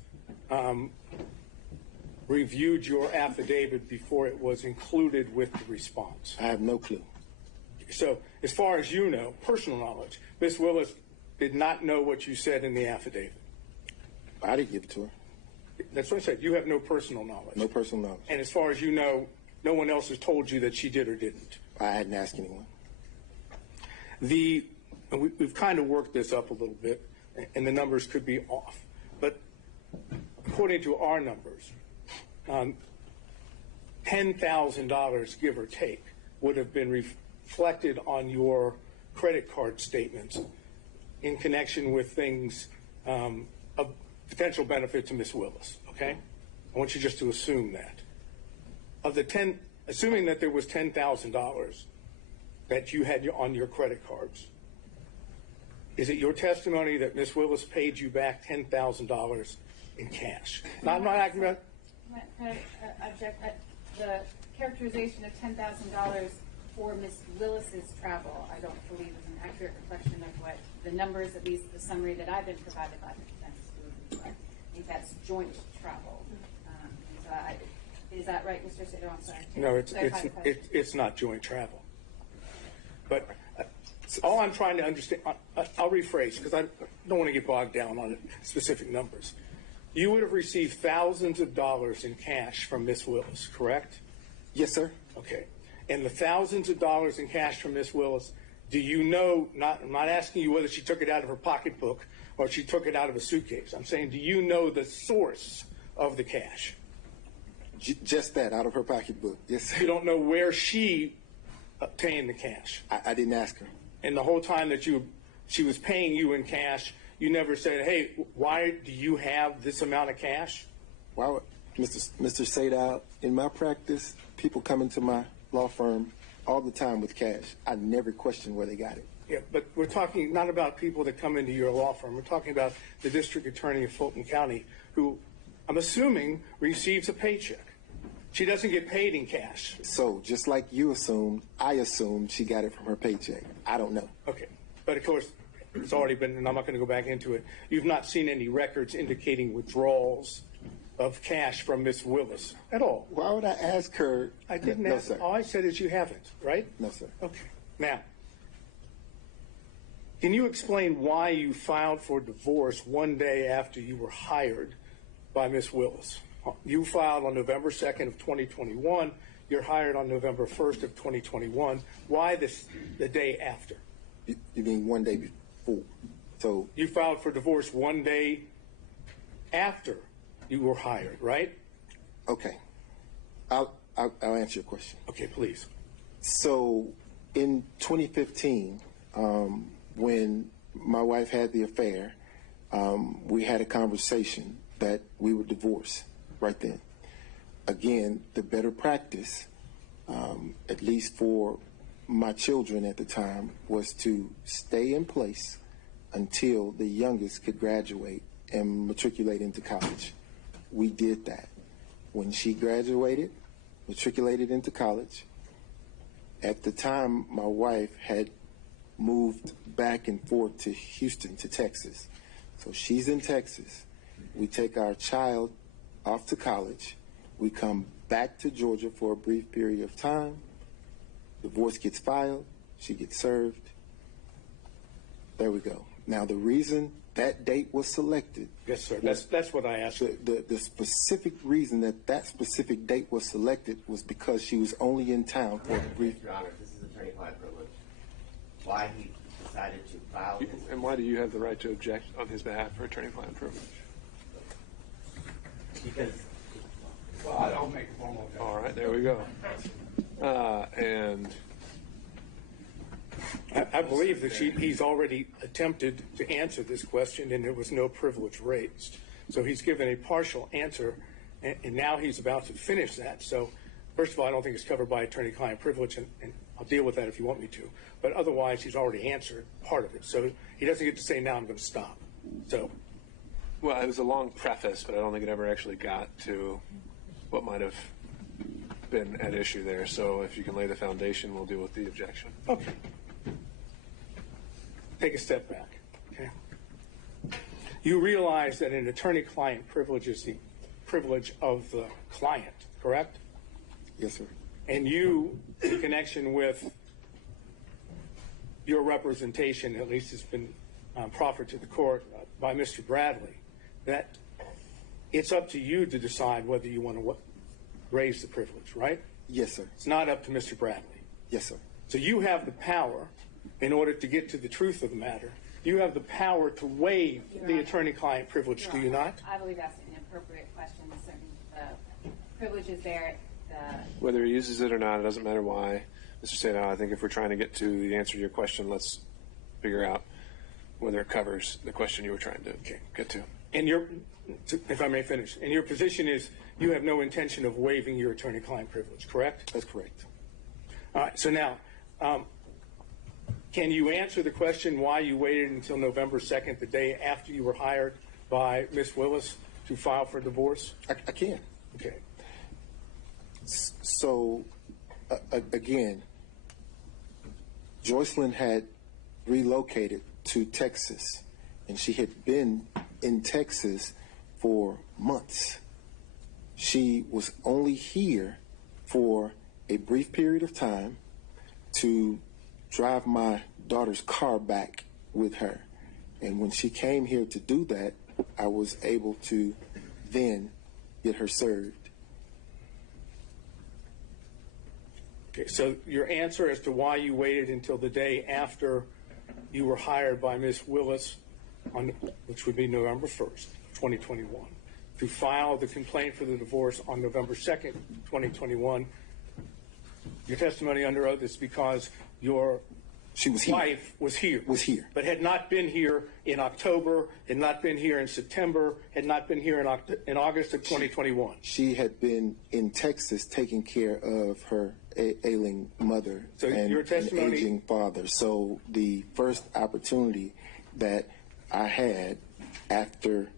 reviewed your affidavit before it was included with the response? I have no clue. So, as far as you know, personal knowledge, Ms. Willis did not know what you said in the affidavit. I didn't give it to her. That's what I said. You have no personal knowledge. No personal knowledge. And as far as you know, no one else has told you that she did or didn't. I hadn't asked anyone. We've kind of worked this up a little bit, and the numbers could be off. But according to our numbers, $10,000, give or take, would have been reflected on your credit card statements in connection with things of potential benefit to Ms. Willis, okay? I want you just to assume that. Assuming that there was $10,000 that you had on your credit cards, is it your testimony that Ms. Willis paid you back $10,000 in cash? I'm not acting about. Can I object? The characterization of $10,000 for Ms. Willis's travel, I don't believe is an accurate reflection of what the numbers, at least the summary that I've been provided by the defense is correct. I think that's joint travel. Is that right, Mr. Sato? I'm sorry. No, it's not joint travel. But all I'm trying to understand, I'll rephrase because I don't want to get bogged down on specific numbers. You would have received thousands of dollars in cash from Ms. Willis, correct? Yes, sir. Okay. And the thousands of dollars in cash from Ms. Willis, do you know, I'm not asking you whether she took it out of her pocketbook or she took it out of a suitcase. I'm saying, do you know the source of the cash? Just that, out of her pocketbook. Yes, sir. You don't know where she obtained the cash? I didn't ask her. And the whole time that she was paying you in cash, you never said, hey, why do you have this amount of cash? Why would, Mr. Sato, in my practice, people come into my law firm all the time with cash. I never question where they got it. Yeah, but we're talking not about people that come into your law firm. We're talking about the district attorney of Fulton County who, I'm assuming, receives a paycheck. She doesn't get paid in cash. So just like you assumed, I assumed she got it from her paycheck. I don't know. Okay. But of course, it's already been, and I'm not going to go back into it. You've not seen any records indicating withdrawals of cash from Ms. Willis at all. Why would I ask her? I didn't no, ask. sir. All I said is you haven't, right? No, sir. Okay. Now, can you explain why you filed for divorce one day after you were hired by Ms. Willis? You filed on November 2nd of 2021. You're hired on November 1st of 2021. Why the day after? You mean one day before? So you filed for divorce one day after you were hired, right? Okay. I'll answer your question. Okay, please. So in 2015, when my wife had the affair, we had a conversation that we would divorce right then. Again, the better practice, at least for my children at the time, was to stay in place until the youngest could graduate and matriculate into college. We did that. When she graduated, matriculated into college, at the time my wife had moved back and forth to Houston, to Texas. So she's in Texas. We take our child off to college. We come back to Georgia for a brief period of time. Divorce gets filed. She gets served. There we go. Now, the reason that date was selected. Yes, sir. That's what I asked. The specific reason that specific date was selected was because she was only in town for a brief. Your Honor, this is attorney-client privilege. Why he decided to file this. And why do you have the right to object on his behalf for attorney-client privilege? Because. Well, I don't make a formal objection. All right, there we go. And I believe that he's already attempted to answer this question, and there was no privilege raised. So he's given a partial answer, and now he's about to finish that. So, first of all, I don't think it's covered by attorney-client privilege, and I'll deal with that if you want me to. But otherwise, he's already answered part of it. So he doesn't get to say, now I'm going to stop. So. Well, it was a long preface, but I don't think it ever actually got to what might have been at issue there. So if you can lay the foundation, we'll deal with the objection. Okay. Take a step back. Okay. You realize that an attorney-client privilege is the privilege of the client, correct? Yes, sir. And you, in connection with your representation, at least it's been proffered to the court by Mr. Bradley, that it's up to you to decide whether you want to raise the privilege, right? Yes, sir. It's not up to Mr. Bradley. Yes, sir. So you have the power, in order to get to the truth of the matter, you have the power to waive the attorney-client privilege, do you not? I believe that's an appropriate question. Certain privilege is there. Whether he uses it or not, it doesn't matter why. Mr. Sato, I think if we're trying to get to the answer to your question, let's figure out whether it covers the question you were trying to get to. And if I may finish, and your position is you have no intention of waiving your attorney-client privilege, correct? That's correct. All right, so now, Can you answer the question why you waited until November 2nd, the day after you were hired by Ms. Willis, to file for divorce? I can. Okay. So, again, Joycelyn had relocated to Texas, and she had been in Texas for months. She was only here for a brief period of time to drive my daughter's car back with her. And when she came here to do that, I was able to then get her served. Okay, so your answer as to why you waited until the day after you were hired by Ms. Willis, which would be November 1st, 2021, to file the complaint for the divorce on November 2nd, 2021. Your testimony under oath is because your wife was here. But had not been here in October, had not been here in September, had not been here in August of 2021. She had been in Texas taking care of her ailing mother and an aging father. So the first opportunity that I had after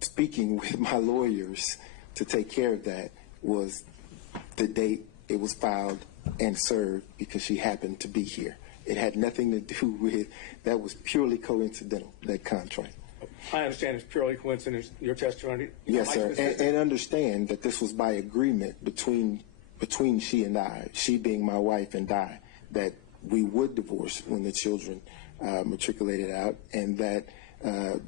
speaking with my lawyers to take care of that was the date it was filed and served, because she happened to be here. It had nothing to do with, that was purely coincidental, that contract. I understand it's purely coincidence, your testimony. Yes, sir, and understand that this was by agreement between she and I, she being my wife and I, that we would divorce when the children matriculated out, and that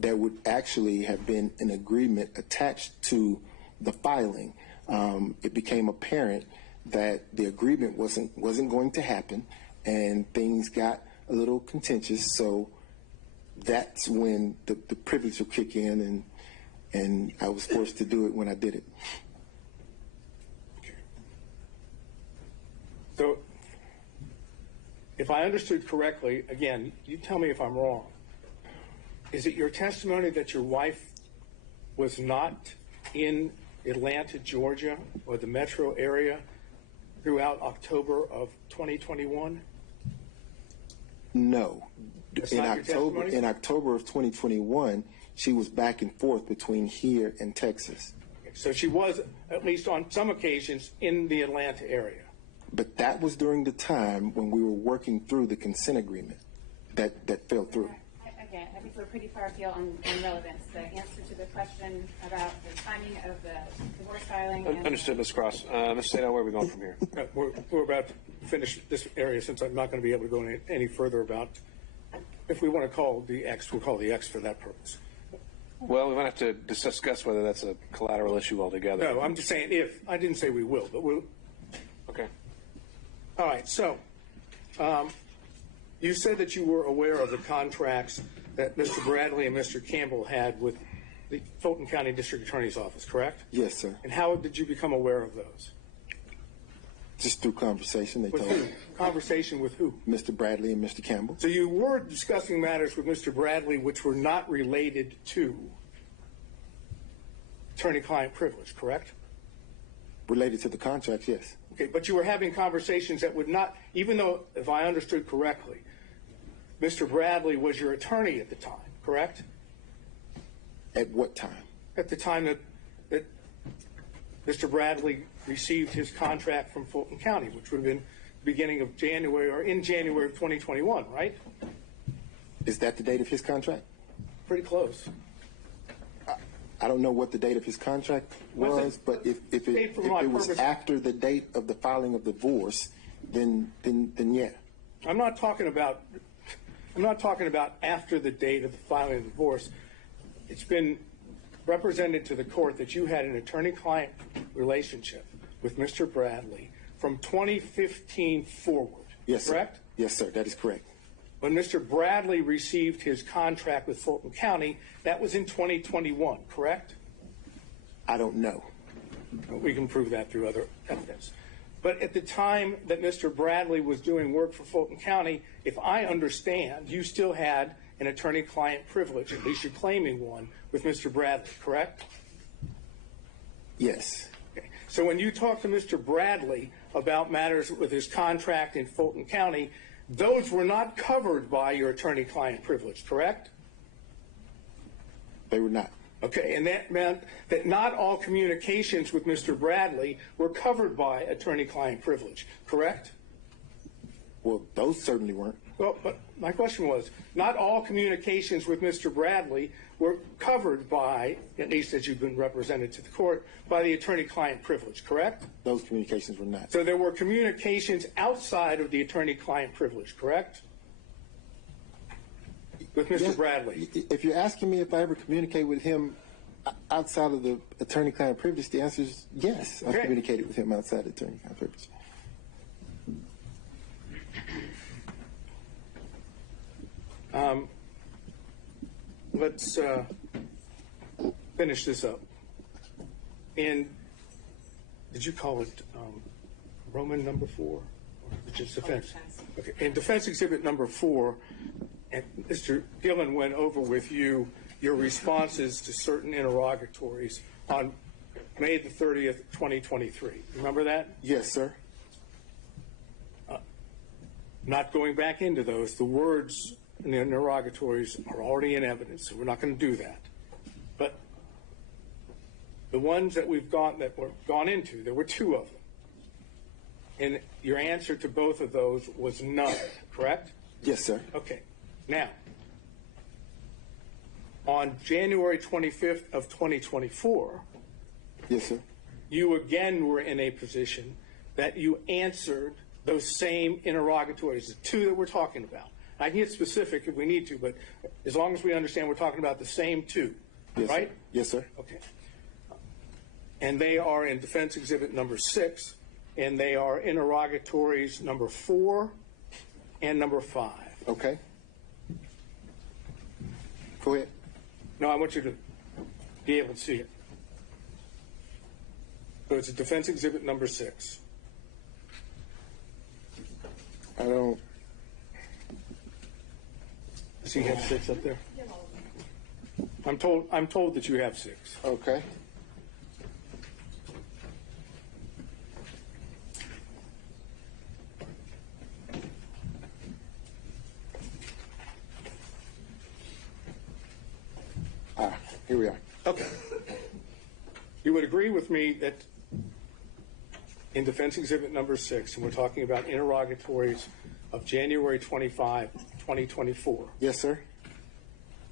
there would actually have been an agreement attached to the filing. It became apparent that the agreement wasn't going to happen, and things got a little contentious. So that's when the privilege will kick in, and I was forced to do it when I did it. So, if I understood correctly, again, you tell me if I'm wrong. Is it your testimony that your wife was not in Atlanta, Georgia, or the metro area throughout October of 2021? No. That's In not your testimony? In October of 2021, she was back and forth between here and Texas. So she was, at least on some occasions, in the Atlanta area. But that was during the time when we were working through the consent agreement that fell through. Again, I think we're pretty far afield on relevance. The answer to the question about the timing of the divorce filing. Understood, Ms. Cross. Ms. Sato, where are we going from here? We're about to finish this area, since I'm not going to be able to go any further about, if we want to call the X, we'll call the X for that purpose. Well, we might have to discuss whether that's a collateral issue altogether. No, I'm just saying if. I didn't say we will, but we'll. Okay. All right, so you said that you were aware of the contracts that Mr. Bradley and Mr. Campbell had with the Fulton County District Attorney's Office, correct? Yes, sir. And how did you become aware of those? Just through conversation, they With told who? me. Conversation with who? Mr. Bradley and Mr. Campbell. So you were discussing matters with Mr. Bradley which were not related to attorney-client privilege, correct? Related to the contracts, yes. Okay, but you were having conversations that would not, even though, if I understood correctly, Mr. Bradley was your attorney at the time, correct? At what time? At the time that Mr. Bradley received his contract from Fulton County, which would have been the beginning of January, or in January of 2021, right? Is that the date of his contract? Pretty close. I don't know what the date of his contract was, but if it was after the date of the filing of the divorce, then yeah. I'm not talking about after the date of the filing of the divorce. It's been represented to the court that you had an attorney-client relationship with Mr. Bradley from 2015 forward. Yes, correct? Sir. Yes, sir. That is correct. When Mr. Bradley received his contract with Fulton County, that was in 2021, correct? I don't know. We can prove that through other evidence. But at the time that Mr. Bradley was doing work for Fulton County, if I understand, you still had an attorney-client privilege, at least you're claiming one, with Mr. Bradley, correct? Yes. Okay. So when you talked to Mr. Bradley about matters with his contract in Fulton County, those were not covered by your attorney-client privilege, correct? They were not. Okay, and that meant that not all communications with Mr. Bradley were covered by attorney-client privilege, correct? Well, those certainly weren't. Well, but my question was, not all communications with Mr. Bradley were covered by, at least as you've been represented to the court, by the attorney-client privilege, correct? Those communications were not. So there were communications outside of the attorney-client privilege, correct? With Mr. Bradley. If you're asking me if I ever communicate with him outside of the attorney-client privilege, the answer is yes. I've communicated with him outside the attorney-client privilege. Let's finish this up. And did you call it Roman number 4? Or just defense? Okay. In defense exhibit number 4, and Mr. Gillen went over with you your responses to certain interrogatories on May the 30th, 2023. Remember that? Yes, sir. Not going back into those. The words in the interrogatories are already in evidence, so we're not going to do that. But the ones that we've gone into, there were 2 of them. And your answer to both of those was none, correct? Yes, sir. Okay. Now, on January 25th of 2024, yes, sir, you again were in a position that you answered those same interrogatories, the 2 that we're talking about. I can get specific if we need to, but as long as we understand we're talking about the same 2, yes, right? Sir. Yes, sir. Okay. And they are in defense exhibit number 6, and they are interrogatories number 4 and number 5. Okay. Go ahead. No, I want you to be able to see it. So it's a defense exhibit number 6. I don't. So you have 6 up there? I'm told that you have 6. Okay. Here we are. Okay. You would agree with me that in defense exhibit number 6, and we're talking about interrogatories of January 25, 2024. Yes, sir.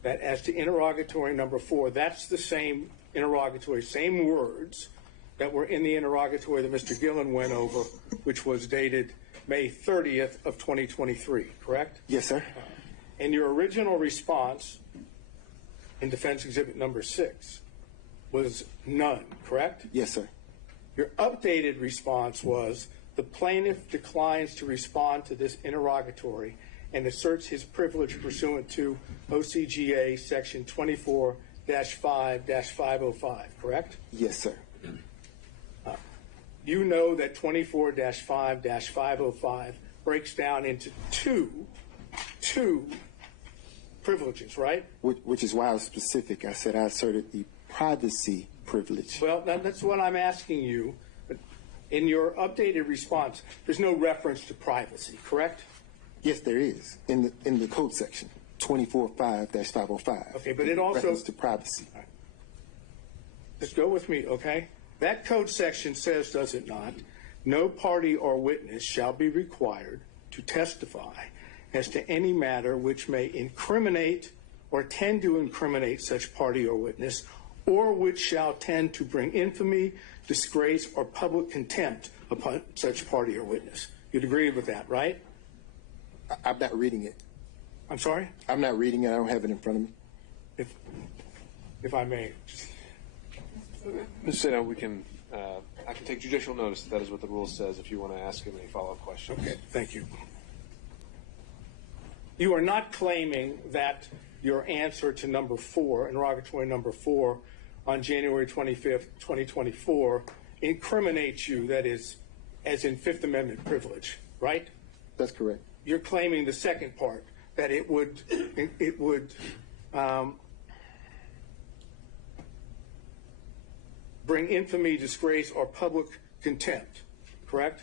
That as to interrogatory number 4, that's the same interrogatory, same words that were in the interrogatory that Mr. Gillen went over, which was dated May 30th of 2023, correct? Yes, sir. And your original response in defense exhibit number 6 was none, correct? Yes, sir. Your updated response was the plaintiff declines to respond to this interrogatory and asserts his privilege pursuant to OCGA section 24-5-505, correct? Yes, sir. You know that 24-5-505 breaks down into two privileges, right? Which is why I was specific. I said I asserted the privacy privilege. Well, that's what I'm asking you. But in your updated response, there's no reference to privacy, correct? Yes, there is in the code section 24-5-505. Okay, but it also reference to privacy. Right. Just go with me, okay? That code section says, does it not? No party or witness shall be required to testify as to any matter which may incriminate or tend to incriminate such party or witness, or which shall tend to bring infamy, disgrace, or public contempt upon such party or witness. You'd agree with that, right? I'm not reading it. I'm sorry? I'm not reading it. I don't have it in front of me. If I may. Mr. Sino, we can, I can take judicial notice that is what the rule says if you want to ask him any follow-up questions. Okay, thank you. You are not claiming that your answer to number 4, interrogatory number 4, on January 25th, 2024, incriminates you, that is, as in Fifth Amendment privilege, right? That's correct. You're claiming the second part, that it would bring infamy, disgrace, or public contempt, correct?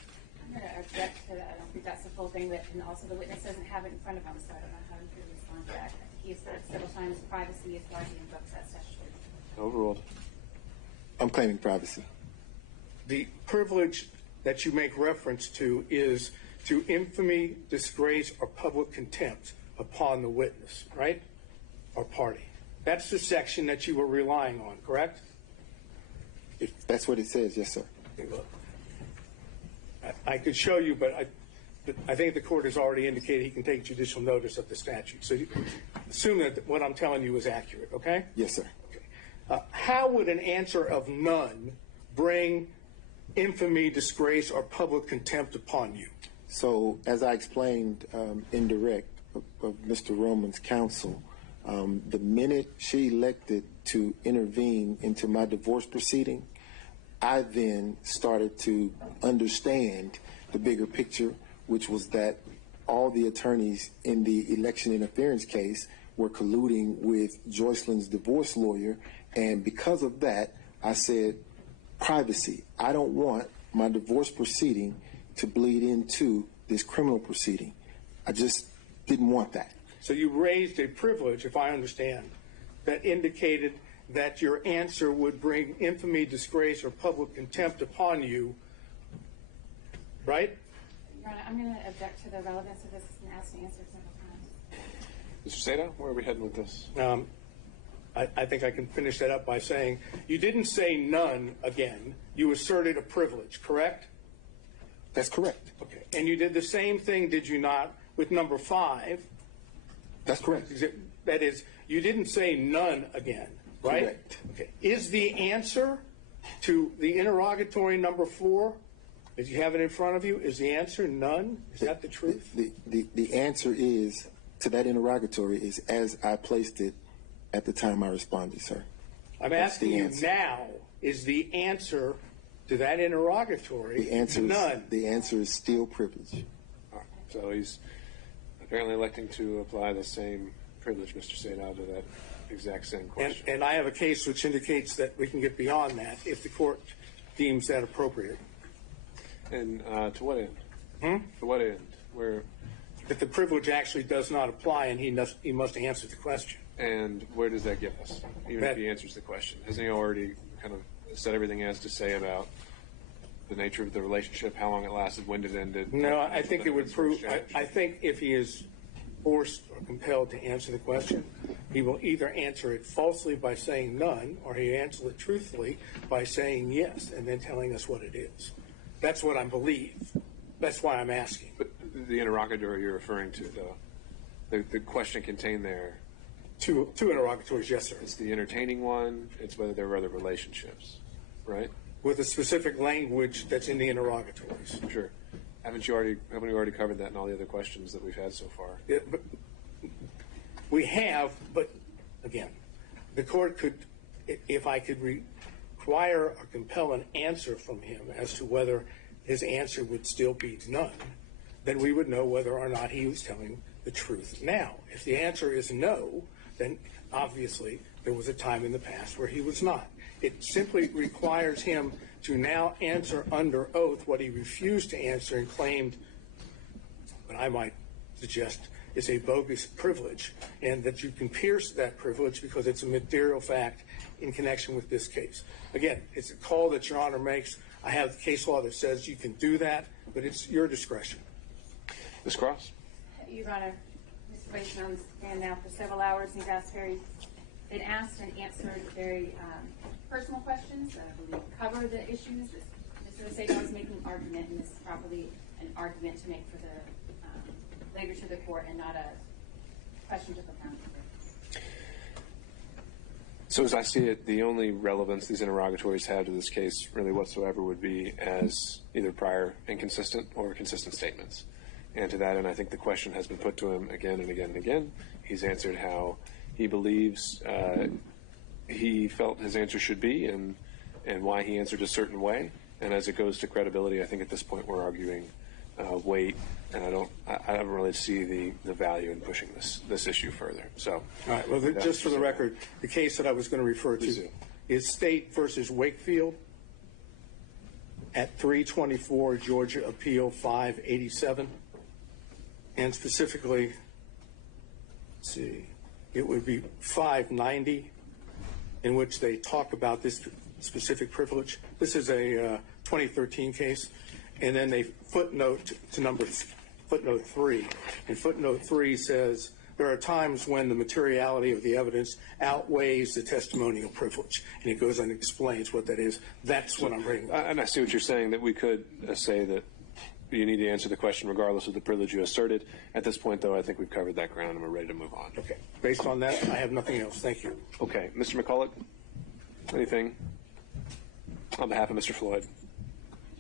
I'm going to object to that. I don't think that's the full thing, and also the witness doesn't have it in front of him, so I don't know how to respond to that. He has said several times privacy is largely invokes that statutory. Overruled. I'm claiming privacy. The privilege that you make reference to is to infamy, disgrace, or public contempt upon the witness, right? Or party. That's the section that you were relying on, correct? If that's what it says, yes, sir. I could show you, but I think the court has already indicated he can take judicial notice of the statute. So assume that what I'm telling you is accurate, okay? Yes, sir. Okay. How would an answer of none bring infamy, disgrace, or public contempt upon you? So, as I explained in direct of Mr. Roman's counsel, the minute she elected to intervene into my divorce proceeding, I then started to understand the bigger picture, which was that all the attorneys in the election interference case were colluding with Joycelyn's divorce lawyer, and because of that, I said, privacy. I don't want my divorce proceeding to bleed into this criminal proceeding. I just didn't want that. So you raised a privilege, if I understand, that indicated that your answer would bring infamy, disgrace, or public contempt upon you, right? Your Honor, I'm going to object to the relevance of this and ask to answer several times. Mr. Seda, where are we heading with this? I think I can finish that up by saying you didn't say none again. You asserted a privilege, correct? That's correct. Okay. And you did the same thing, did you not, with number 5? That's correct. That is, you didn't say none again, right? Correct. Okay. Is the answer to the interrogatory number 4, if you have it in front of you, is the answer none? Is that the truth? The answer is, to that interrogatory, is as I placed it at the time I responded, sir. I'm asking you now, is the answer to that interrogatory none? The answer is still privilege. All right. So he's apparently electing to apply the same privilege, Mr. Seda, to that exact same question. And I have a case which indicates that we can get beyond that if the court deems that appropriate. And to what end? To what end? That the privilege actually does not apply and he must answer the question. And where does that get us? Even if he answers the question, hasn't he already kind of said everything he has to say about the nature of the relationship, how long it lasted, when it ended? No, I think it would prove. I think if he is forced or compelled to answer the question, he will either answer it falsely by saying none, or he answer it truthfully by saying yes, and then telling us what it is. That's what I believe. That's why I'm asking. But the interrogatory you're referring to, though, the question contained there. Two interrogatories, yes, sir. It's the entertaining one. It's whether there were other relationships, right? With a specific language that's in the interrogatories. Sure. Haven't you already covered that in all the other questions that we've had so far? Yeah, but we have, but again, the court could, if I could require or compel an answer from him as to whether his answer would still be none, then we would know whether or not he was telling the truth now. If the answer is no, then obviously there was a time in the past where he was not. It simply requires him to now answer under oath what he refused to answer and claimed, what I might suggest, is a bogus privilege, and that you can pierce that privilege because it's a material fact in connection with this case. Again, it's a call that Your Honor makes. I have case law that says you can do that, but it's your discretion. Ms. Cross? Your Honor, Mr. Bray's been on the stand now for several hours. He's been asked and answered very personal questions. I believe cover the issues. Mr. Seda was making an argument, and this is probably an argument to make for the later to the court and not a question to the panel. So as I see it, the only relevance these interrogatories have to this case really whatsoever would be as either prior inconsistent or consistent statements. And to that end, I think the question has been put to him again and again and again. He's answered how he believes he felt his answer should be and why he answered a certain way. And as it goes to credibility, I think at this point we're arguing weight, and I don't really see the value in pushing this issue further. So, all right. Well, just for the record, the case that I was going to refer to is State versus Wakefield. at 324 Georgia Appeal 587. And specifically, let's see, it would be 590, in which they talk about this specific privilege. This is a 2013 case. And then they footnote to footnote 3. And footnote 3 says, there are times when the materiality of the evidence outweighs the testimonial privilege. And it goes and explains what that is. That's what I'm bringing up. And I see what you're saying, that we could say that you need to answer the question regardless of the privilege you asserted. At this point, though, I think we've covered that ground and we're ready to move on. Okay. Based on that, I have nothing else. Thank you. Okay. Mr. McCulloch, anything on behalf of Mr. Floyd?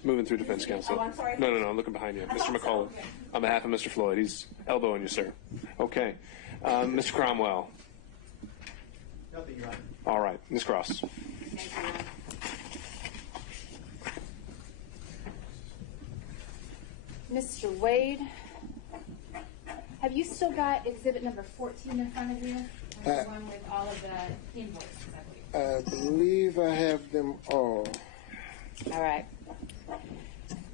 Moving through defense counsel. Oh, I'm sorry. No, I'm looking behind you. Mr. McCulloch, on behalf of Mr. Floyd. He's elbowing you, sir. Okay. Mr. Cromwell. Nothing, Your Honor. All right. Ms. Cross. Mr. Wade, have you still got exhibit number 14 in front of you? The one with all of the invoices, I believe I have them all. All right.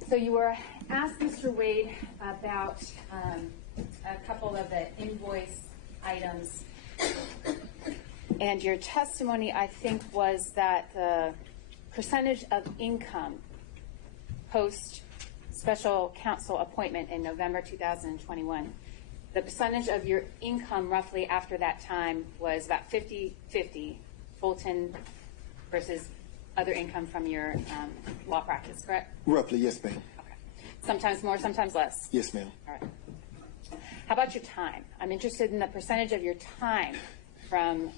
So you were asked, Mr. Wade, about a couple of the invoice items. And your testimony, I think, was that the percentage of income post special counsel appointment in November 2021, the percentage of your income roughly after that time was about 50-50 Fulton versus other income from your law practice, correct? Roughly, yes, ma'am. Okay. Sometimes more, sometimes less? Yes, ma'am. All right. How about your time? I'm interested in the percentage of your time from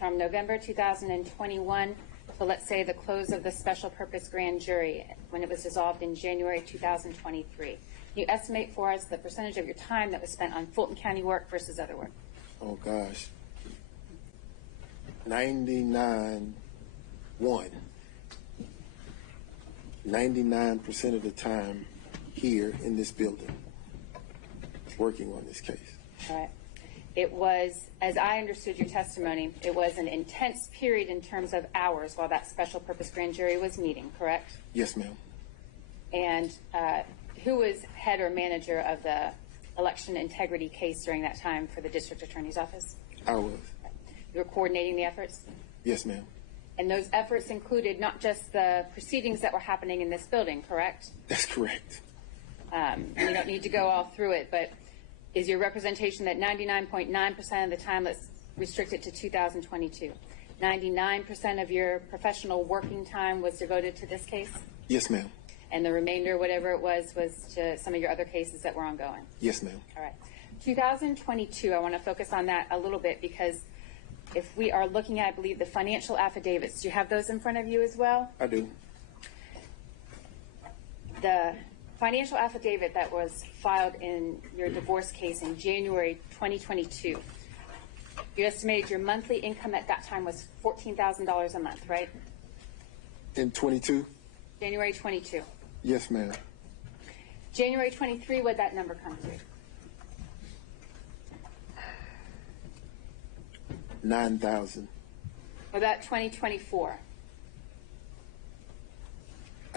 November 2021 to, let's say, the close of the special purpose grand jury when it was dissolved in January 2023. Can you estimate for us the percentage of your time that was spent on Fulton County work versus other work? Oh, gosh. 99% of the time here in this building working on this case. All right. It was, as I understood your testimony, it was an intense period in terms of hours while that special purpose grand jury was meeting, correct? Yes, ma'am. And who was head or manager of the election integrity case during that time for the district attorney's office? I was. You were coordinating the efforts? Yes, ma'am. And those efforts included not just the proceedings that were happening in this building, correct? That's correct. We don't need to go all through it, but is your representation that 99.9% of the time, let's restrict it to 2022, 99% of your professional working time was devoted to this case? Yes, ma'am. And the remainder, whatever it was to some of your other cases that were ongoing? Yes, ma'am. All right. 2022, I want to focus on that a little bit because if we are looking at, I believe, the financial affidavits, do you have those in front of you as well? I do. The financial affidavit that was filed in your divorce case in January 2022, you estimated your monthly income at that time was $14,000 a month, right? In 22? January 22. Yes, ma'am. January 23, what'd that number come to? 9,000. What about 2024?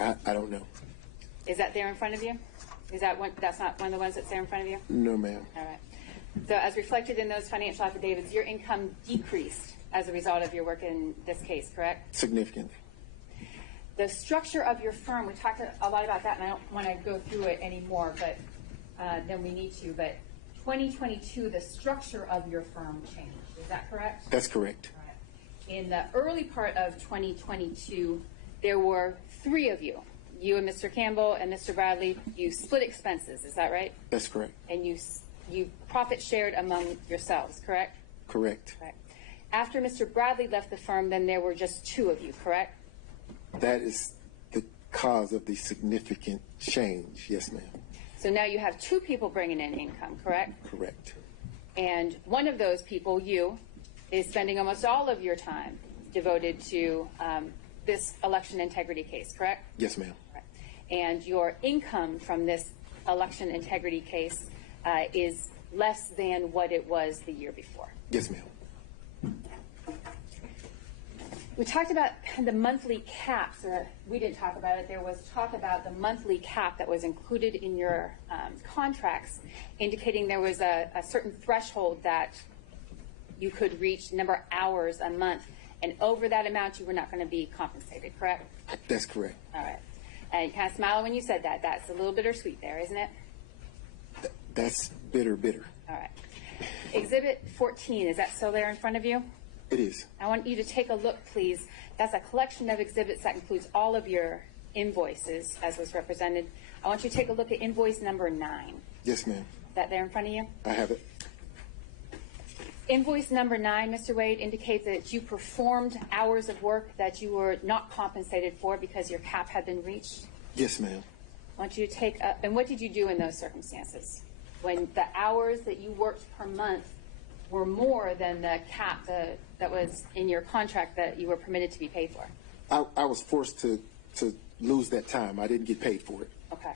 I don't know. Is that there in front of you? Is that one? That's not one of the ones that's there in front of you? No, ma'am. All right. So as reflected in those financial affidavits, your income decreased as a result of your work in this case, correct? Significantly. The structure of your firm, we talked a lot about that, and I don't want to go through it anymore, but then we need to. But 2022, the structure of your firm changed. Is that correct? That's correct. All right. In the early part of 2022, there were 3 of you. You and Mr. Campbell and Mr. Bradley, you split expenses, is that right? That's correct. And you profit shared among yourselves, correct? Correct. Correct. After Mr. Bradley left the firm, then there were just 2 of you, correct? That is the cause of the significant change. Yes, ma'am. So now you have 2 people bringing in income, correct? Correct. And one of those people, you, is spending almost all of your time devoted to this election integrity case, correct? Yes, ma'am. And your income from this election integrity case is less than what it was the year before. Yes, ma'am. We talked about the monthly caps. We didn't talk about it. There was talk about the monthly cap that was included in your contracts, indicating there was a certain threshold that you could reach, number of hours a month, and over that amount you were not going to be compensated, correct? That's correct. All right. And you kind of smiled when you said that. That's a little bittersweet there, isn't it? That's bitter. All right. Exhibit 14, is that still there in front of you? It is. I want you to take a look, please. That's a collection of exhibits that includes all of your invoices, as was represented. I want you to take a look at invoice number 9. Yes, ma'am. Is that there in front of you? I have it. Invoice number 9, Mr. Wade, indicates that you performed hours of work that you were not compensated for because your cap had been reached. Yes, ma'am. I want you to take up, and what did you do in those circumstances? When the hours that you worked per month were more than the cap that was in your contract that you were permitted to be paid for? I was forced to lose that time. I didn't get paid for it. Okay.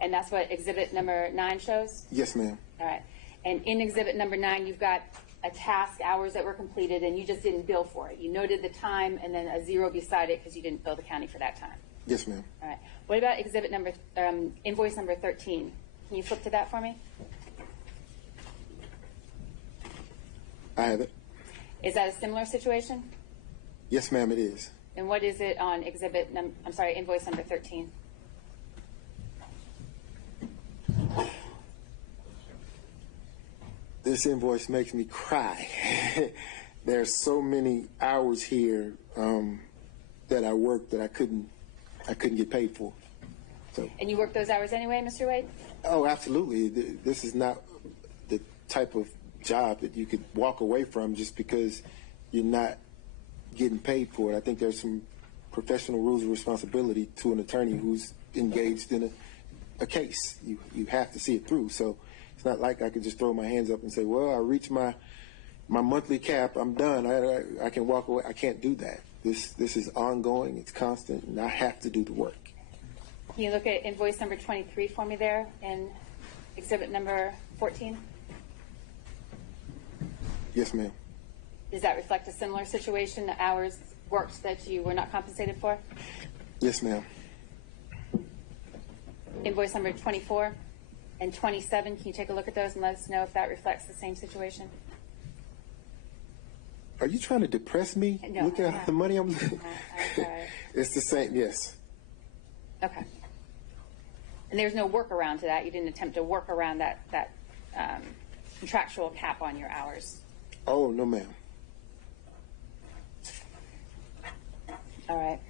And that's what exhibit number 9 shows? Yes, ma'am. All right. And in exhibit number 9, you've got a task, hours that were completed, and you just didn't bill for it. You noted the time and then a 0 beside it because you didn't bill the county for that time. Yes, ma'am. All right. What about exhibit number, invoice number 13? Can you flip to that for me? I have it. Is that a similar situation? Yes, ma'am, it is. And what is it on invoice number 13? This invoice makes me cry. There's so many hours here that I worked that I couldn't get paid for. So. And you work those hours anyway, Mr. Wade? Oh, absolutely. This is not the type of job that you could walk away from just because you're not getting paid for it. I think there's some professional rules of responsibility to an attorney who's engaged in a case. You have to see it through. So it's not like I could just throw my hands up and say, well, I reached my monthly cap, I'm done, I can walk away. I can't do that. This is ongoing, it's constant, and I have to do the work. Can you look at invoice number 23 for me there in exhibit number 14? Yes, ma'am. Does that reflect a similar situation, the hours worked that you were not compensated for? Yes, ma'am. Invoice number 24 and 27, can you take a look at those and let us know if that reflects the same situation? Are you trying to depress me? No, look at the money I'm losing. It's the same, yes. Okay. And there's no workaround to that? You didn't attempt to work around that contractual cap on your hours? Oh, no, ma'am. All right.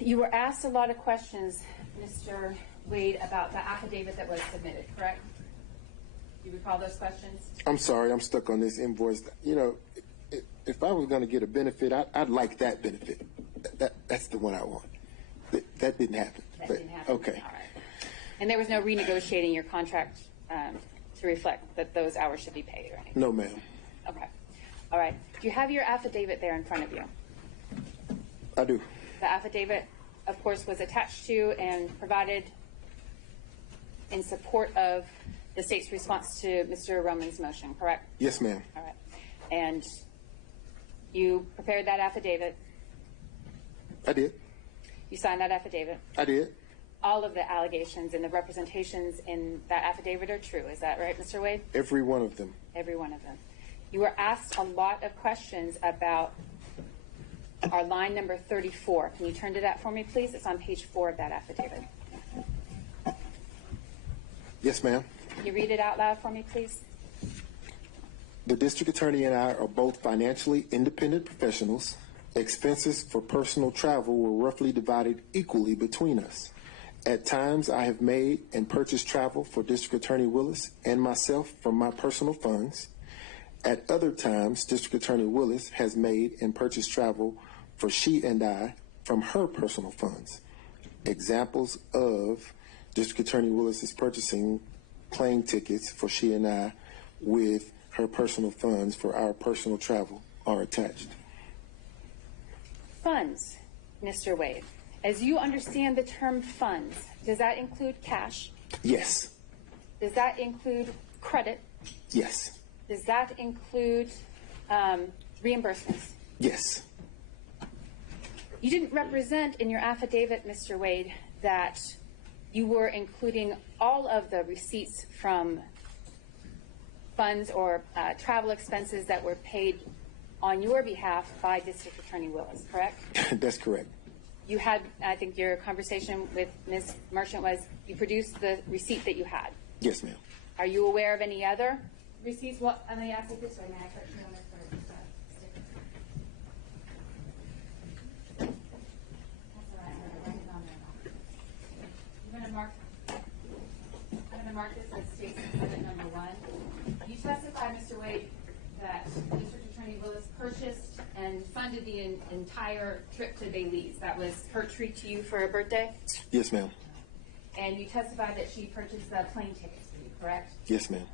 You were asked a lot of questions, Mr. Wade, about the affidavit that was submitted, correct? Do you recall those questions? I'm sorry, I'm stuck on this invoice. You know, if I was going to get a benefit, I'd like that benefit. That's the one I want. That didn't happen. That didn't happen. Okay. All right. And there was no renegotiating your contract to reflect that those hours should be paid or anything? No, ma'am. Okay. All right. Do you have your affidavit there in front of you? I do. The affidavit, of course, was attached to and provided in support of the state's response to Mr. Roman's motion, correct? Yes, ma'am. All right. And you prepared that affidavit? I did. You signed that affidavit? I did. All of the allegations and the representations in that affidavit are true. Is that right, Mr. Wade? Every one of them. Every one of them. You were asked a lot of questions about our line number 34. Can you turn to that for me, please? It's on page 4 of that affidavit. Yes, ma'am. Can you read it out loud for me, please? The district attorney and I are both financially independent professionals. Expenses for personal travel were roughly divided equally between us. At times, I have made and purchased travel for District Attorney Willis and myself from my personal funds. At other times, District Attorney Willis has made and purchased travel for she and I from her personal funds. Examples of District Attorney Willis's purchasing plane tickets for she and I with her personal funds for our personal travel are attached. Funds, Mr. Wade. As you understand the term funds, does that include cash? Yes. Does that include credit? Yes. Does that include reimbursements? Yes. You didn't represent in your affidavit, Mr. Wade, that you were including all of the receipts from funds or travel expenses that were paid on your behalf by District Attorney Willis, correct? That's correct. You had, I think your conversation with Ms. Merchant was you produced the receipt that you had. Yes, ma'am. Are you aware of any other receipts? Well, I may ask it this way. May I put you on this first? That's all right. I'm going to write it on there. I'm going to mark this as State Exhibit number 1. You testified, Mr. Wade, that District Attorney Willis purchased and funded the entire trip to Belize. That was her treat to you for her birthday? Yes, ma'am. And you testified that she purchased the plane tickets for you, correct? Yes, ma'am.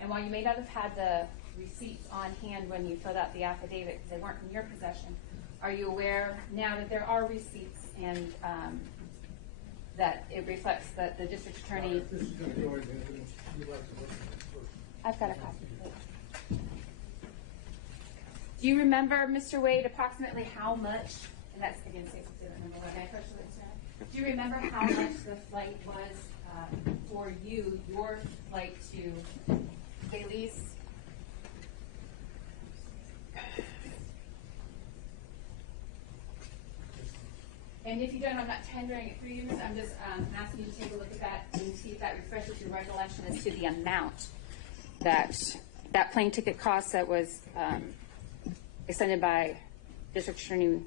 And while you may not have had the receipts on hand when you filled out the affidavit because they weren't in your possession, are you aware now that there are receipts and that it reflects that the district attorney... This is going to go into evidence. You'd like to look at it first. I've got a copy. Do you remember, Mr. Wade, approximately how much, and that's again, State Exhibit number 1, I first do you remember how much the flight was for you, your flight to Belize? And if you don't, I'm not tendering it for you, I'm just asking you to take a look at that and see if that refreshes your recollection as to the amount that plane ticket cost that was extended by District Attorney.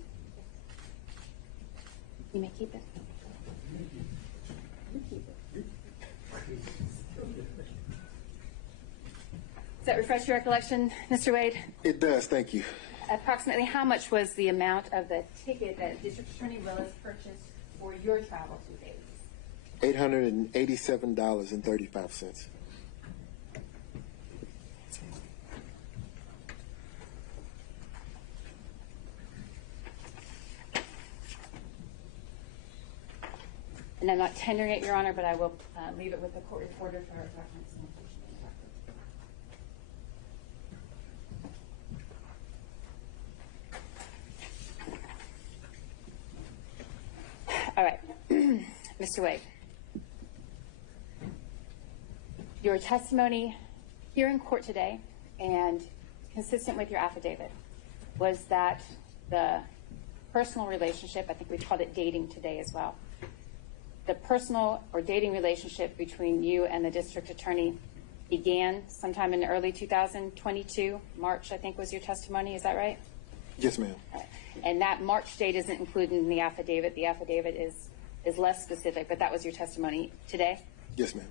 You may keep it. Does that refresh your recollection, Mr. Wade? It does, thank you. Approximately how much was the amount of the ticket that District Attorney Willis purchased for your travel to Belize? $887.35. And I'm not tendering it, Your Honor, but I will leave it with the court reporter for reference. All right, Mr. Wade. Your testimony here in court today and consistent with your affidavit was that the personal relationship, I think we called it dating today as well, the personal or dating relationship between you and the district attorney began sometime in early 2022, March, I think was your testimony, is that right? Yes, ma'am. And that March date isn't included in the affidavit. The affidavit is less specific, but that was your testimony today? Yes, ma'am.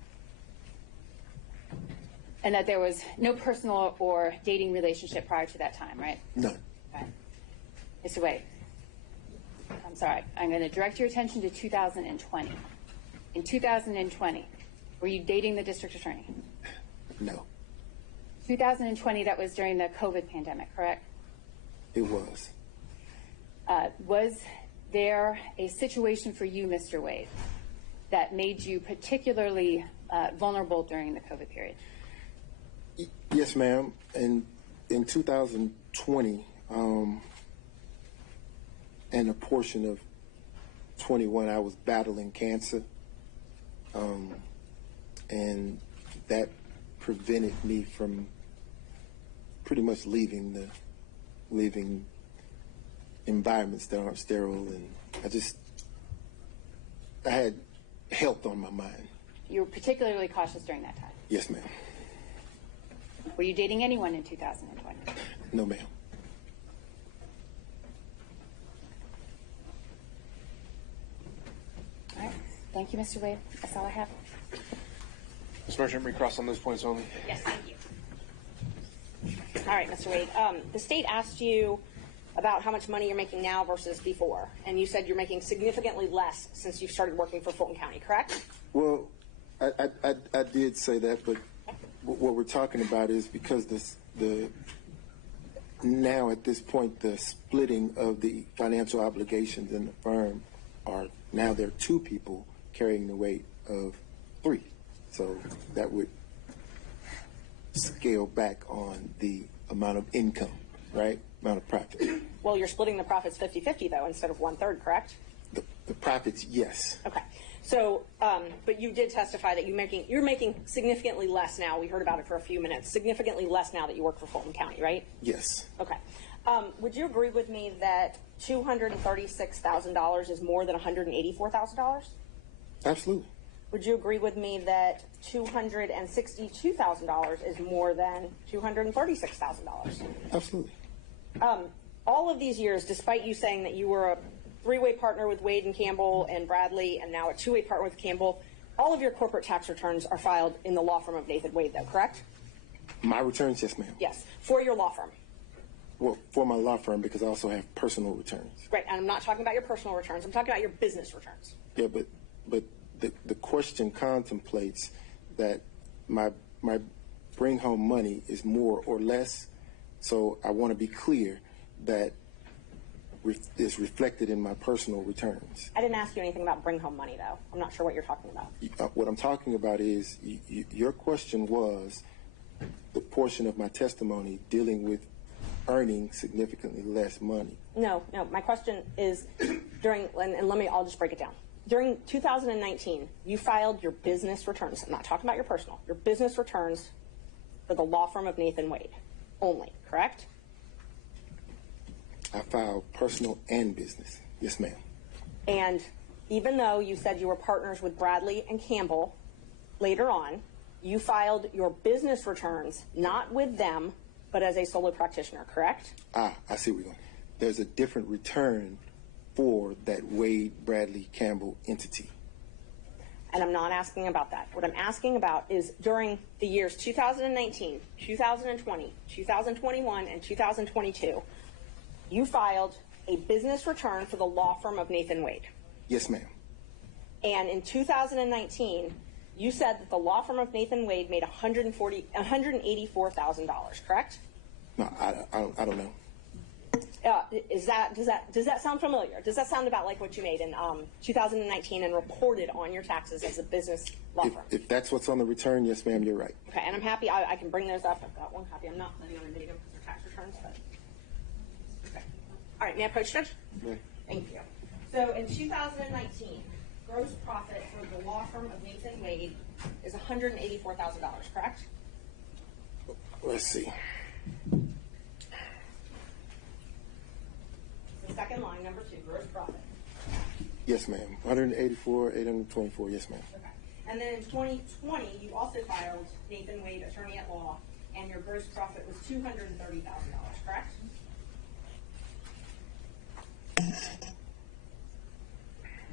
And that there was no personal or dating relationship prior to that time, right? None. Okay. Mr. Wade, I'm sorry. I'm going to direct your attention to 2020. In 2020, were you dating the district attorney? No. 2020, that was during the COVID pandemic, correct? It was. Was there a situation for you, Mr. Wade, that made you particularly vulnerable during the COVID period? Yes, ma'am. In 2020, and a portion of 21, I was battling cancer, and that prevented me from pretty much leaving environments that aren't sterile, and I had health on my mind. You were particularly cautious during that time? Yes, ma'am. Were you dating anyone in 2020? No, ma'am. All right. Thank you, Mr. Wade. That's all I have. Ms. Merchant, recross on those points only. Yes, thank you. All right, Mr. Wade. The state asked you about how much money you're making now versus before, and you said you're making significantly less since you started working for Fulton County, correct? Well, I did say that, but what we're talking about is because now at this point the splitting of the financial obligations in the firm are now there are two people carrying the weight of three, so that would scale back on the amount of income, right? amount of profit. Well, you're splitting the profits 50-50 though, instead of 1/3, correct? The profits, yes. Okay. So, but you did testify that you're making significantly less now. We heard about it for a few minutes. Significantly less now that you work for Fulton County, right? Yes. Okay. Would you agree with me that $236,000 is more than $184,000? Absolutely. Would you agree with me that $262,000 is more than $236,000? Absolutely. All of these years, despite you saying that you were a three-way partner with Wade and Campbell and Bradley, and now a two-way partner with Campbell, all of your corporate tax returns are filed in the law firm of Nathan Wade, though, correct? My returns, yes, ma'am. Yes, for your law firm. Well, for my law firm, because I also have personal returns. Right, and I'm not talking about your personal returns. I'm talking about your business returns. Yeah, but the question contemplates that my bring home money is more or less. So I want to be clear that is reflected in my personal returns. I didn't ask you anything about bring home money, though. I'm not sure what you're talking about. What I'm talking about is your question was the portion of my testimony dealing with earning significantly less money. No. My question is I'll just break it down. During 2019, you filed your business returns. I'm not talking about your personal. Your business returns for the law firm of Nathan Wade only, correct? I filed personal and business. Yes, ma'am. And even though you said you were partners with Bradley and Campbell later on, you filed your business returns not with them, but as a solo practitioner, correct? I see where you're going. There's a different return for that Wade, Bradley, Campbell entity. And I'm not asking about that. What I'm asking about is during the years 2019, 2020, 2021, and 2022, you filed a business return for the law firm of Nathan Wade. Yes, ma'am. And in 2019, you said that the law firm of Nathan Wade made $184,000, correct? No, I don't know. Does that sound familiar? Does that sound about like what you made in 2019 and reported on your taxes as a business law firm? If that's what's on the return, yes, ma'am, you're right. Okay, and I'm happy. I can bring those up. I've got one copy. I'm not planning on reading them because they're tax returns. But okay. All right, may I approach, Judge? Right. Thank you. So in 2019, gross profit for the law firm of Nathan Wade is $184,000, correct? Let's see. The second line, number 2, gross profit. Yes, ma'am. 184,824. Yes, ma'am. Okay. And then in 2020, you also filed Nathan Wade, attorney at law, and your gross profit was $230,000, correct?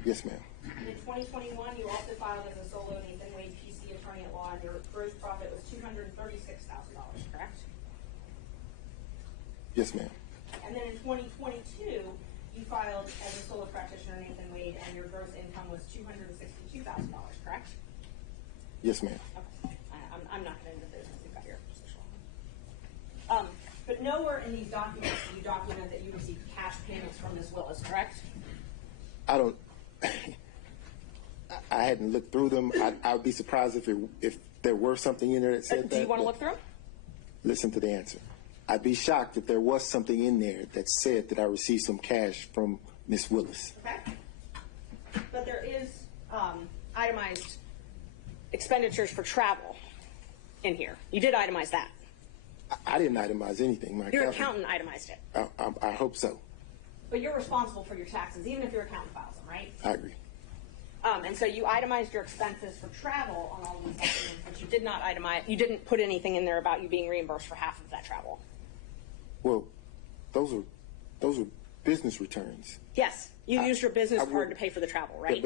Yes, ma'am. And in 2021, you also filed as a solo Nathan Wade PC attorney at law, and your gross profit was $236,000, correct? Yes, ma'am. And then in 2022, you filed as a solo practitioner Nathan Wade, and your gross income was $262,000, correct? Yes, ma'am. Okay. I'm not going to end the business. You've got your position. But nowhere in these documents do you document that you received cash payments from Ms. Willis, correct? I don't. I hadn't looked through them. I would be surprised if there were something in there that said that. Do you want to look through them? Listen to the answer. I'd be shocked if there was something in there that said that I received some cash from Ms. Willis. Okay. But there is itemized expenditures for travel in here. You did itemize that. I didn't itemize anything. Your accountant itemized it. I hope so. But you're responsible for your taxes, even if your accountant files them, right? I agree. And so you itemized your expenses for travel on all of these documents, but you did not itemize. You didn't put anything in there about you being reimbursed for half of that travel. Well, those are business returns. Yes, you used your business card to pay for the travel, right?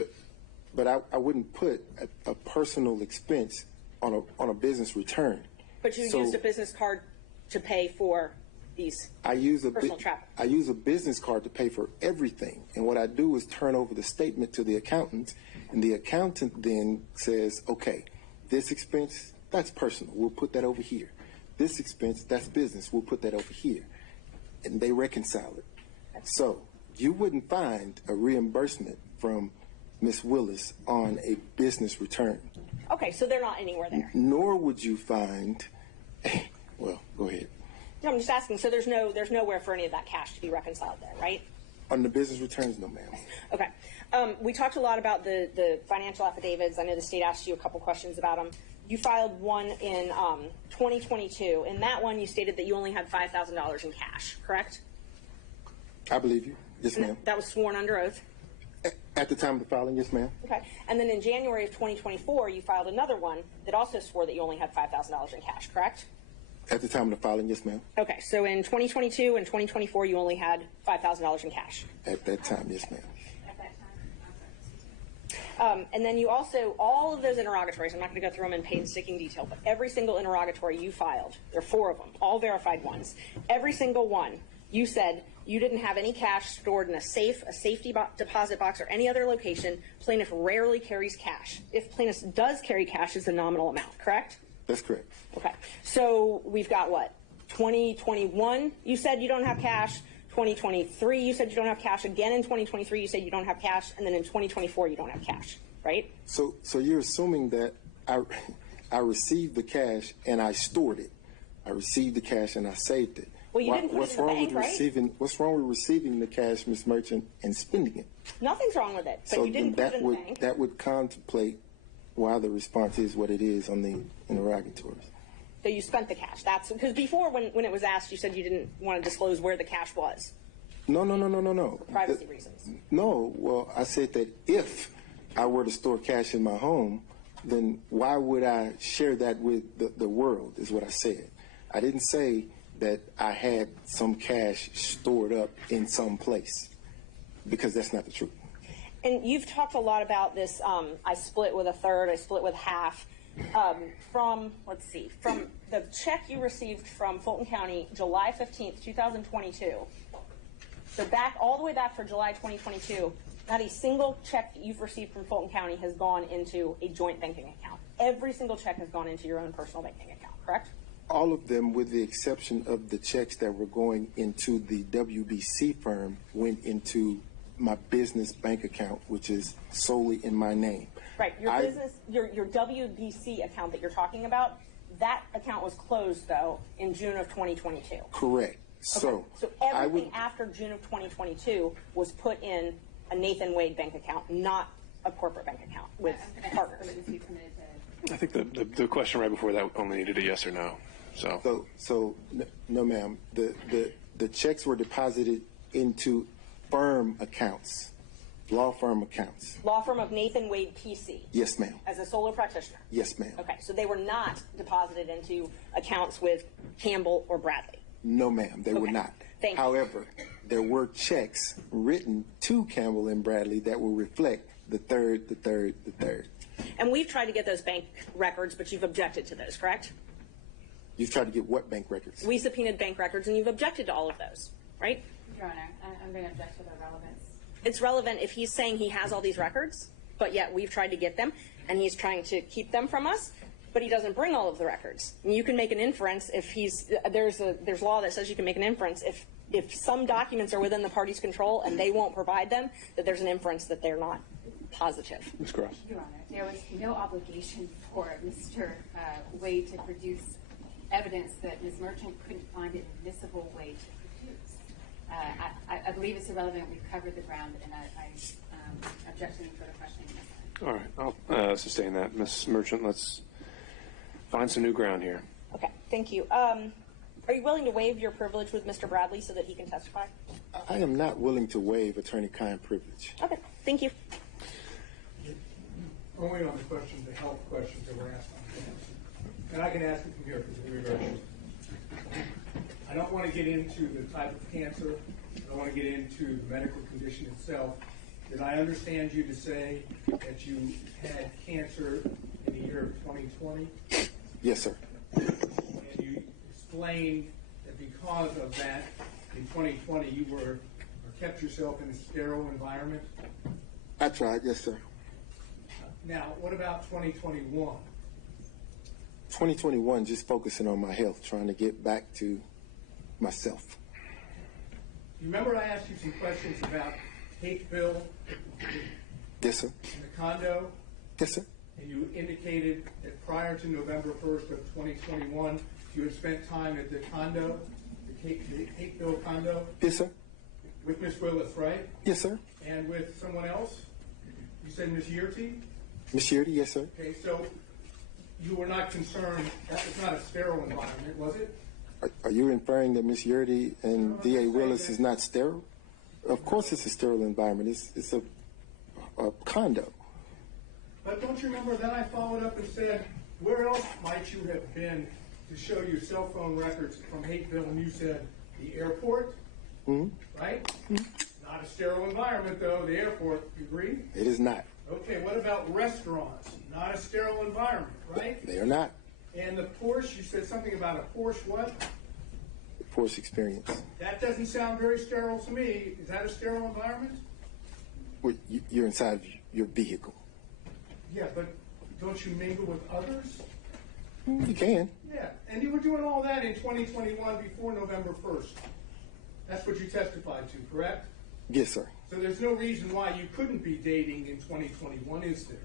But I wouldn't put a personal expense on a business return. But you used a business card to pay for these personal travel. I use a business card to pay for everything, and what I do is turn over the statement to the accountant, and the accountant then says, okay, this expense, that's personal. We'll put that over here. This expense, that's business. We'll put that over here. And they reconcile it. So you wouldn't find a reimbursement from Ms. Willis on a business return. Okay, so they're not anywhere there. Nor would you find, well, go ahead. No, I'm just asking. So there's nowhere for any of that cash to be reconciled there, right? On the business returns, no, ma'am. Okay. We talked a lot about the financial affidavits. I know the state asked you a couple questions about them. You filed one in 2022. In that one, you stated that you only had $5,000 in cash, correct? I believe you. Yes, ma'am. That was sworn under oath. At the time of the filing, yes, ma'am. Okay. And then in January of 2024, you filed another one that also swore that you only had $5,000 in cash, correct? At the time of the filing, yes, ma'am. Okay. So in 2022 and 2024, you only had $5,000 in cash. At that time, yes, ma'am. And then you also, all of those interrogatories, I'm not going to go through them in painstaking detail, but every single interrogatory you filed, there are 4 of them, all verified ones. Every single one, you said you didn't have any cash stored in a safe, a safety deposit box, or any other location. Plaintiff rarely carries cash. If plaintiff does carry cash, it's a nominal amount, correct? That's correct. Okay. So we've got what? 2021, you said you don't have cash. 2023, you said you don't have cash. Again in 2023, you said you don't have cash. And then in 2024, you don't have cash, right? So you're assuming that I received the cash and I stored it. I received the cash and I saved it. Well, you didn't put it in the bank, right? What's wrong with receiving the cash, Ms. Merchant, and spending it? Nothing's wrong with it, but so you didn't put it in the bank. That would contemplate why the response is what it is on the interrogatories. So you spent the cash. That's because before, when it was asked, you said you didn't want to disclose where the cash was. No. Privacy reasons. No. Well, I said that if I were to store cash in my home, then why would I share that with the world, is what I said. I didn't say that I had some cash stored up in some place, because that's not the truth. And you've talked a lot about this, I split with a third, I split with half. From the check you received from Fulton County, July 15th, 2022. So all the way back for July 2022, not a single check that you've received from Fulton County has gone into a joint banking account. Every single check has gone into your own personal banking account, correct? All of them, with the exception of the checks that were going into the WBC firm, went into my business bank account, which is solely in my name. Right. Your WBC account that you're talking about, that account was closed, though, in June of 2022. Correct. Okay. So everything after June of 2022 was put in a Nathan Wade bank account, not a corporate bank account with partners. I think the question right before that only needed a yes or no. So no, ma'am. The checks were deposited into firm accounts. Law firm accounts. Law firm of Nathan Wade PC. Yes, ma'am. As a solo practitioner. Yes, ma'am. Okay, so they were not deposited into accounts with Campbell or Bradley. No, ma'am, they were not. Thank you. However, there were checks written to Campbell and Bradley that will reflect the third. And we've tried to get those bank records, but you've objected to those, correct? You've tried to get what bank records? We subpoenaed bank records, and you've objected to all of those, right? Your Honor, I'm going to object to their relevance. It's relevant if he's saying he has all these records, but yet we've tried to get them, and he's trying to keep them from us, but he doesn't bring all of the records. And you can make an inference if there's law that says you can make an inference if some documents are within the party's control and they won't provide them, that there's an inference that they're not positive. Ms. Cross. Your Honor, there was no obligation for Mr. Wade to produce evidence that Ms. Merchant couldn't find an admissible way to produce. I believe it's irrelevant. We've covered the ground, and I object to any further questioning. All right, I'll sustain that. Ms. Merchant, let's find some new ground here. Okay, thank you. Are you willing to waive your privilege with Mr. Bradley so that he can testify? I am not willing to waive attorney-client privilege. Okay, thank you. Only on the questions, the health questions that were asked on campus. And I can ask it from here because we're very short. I don't want to get into the type of cancer. I don't want to get into the medical condition itself. Did I understand you to say that you had cancer in the year of 2020? Yes, sir. And you explained that because of that, in 2020, you kept yourself in a sterile environment? I tried, yes, sir. Now, what about 2021? 2021, just focusing on my health, trying to get back to myself. You remember I asked you some questions about Hateville? Yes, sir. In the condo? Yes, sir. And you indicated that prior to November 1st of 2021, you had spent time at the condo? Hapeville condo Yes, sir. with Miss Willis, right? Yes, sir. And with someone else? You said Miss Yurty? Miss Yurty, yes, sir. Okay, so you were not concerned, that was not a sterile environment, was it? Are you inferring that Miss Yurty and D.A. Willis is not sterile? Of course it's a sterile environment. It's a condo. But don't you remember then I followed up and said, where else might you have been to show your cell phone records from Hapeville? And you said, the airport, right? Not a sterile environment though, the airport, you agree? It is not. Okay, what about restaurants? Not a sterile environment, right? They are not. And the Porsche, you said something about a Porsche what? Porsche experience. That doesn't sound very sterile to me. Is that a sterile environment? Well, you're inside your vehicle. Yeah, but don't you mingle with others? You can. Yeah, and you were doing all that in 2021 before November 1st. That's what you testified to, correct? Yes, sir. So there's no reason why you couldn't be dating in 2021, is there?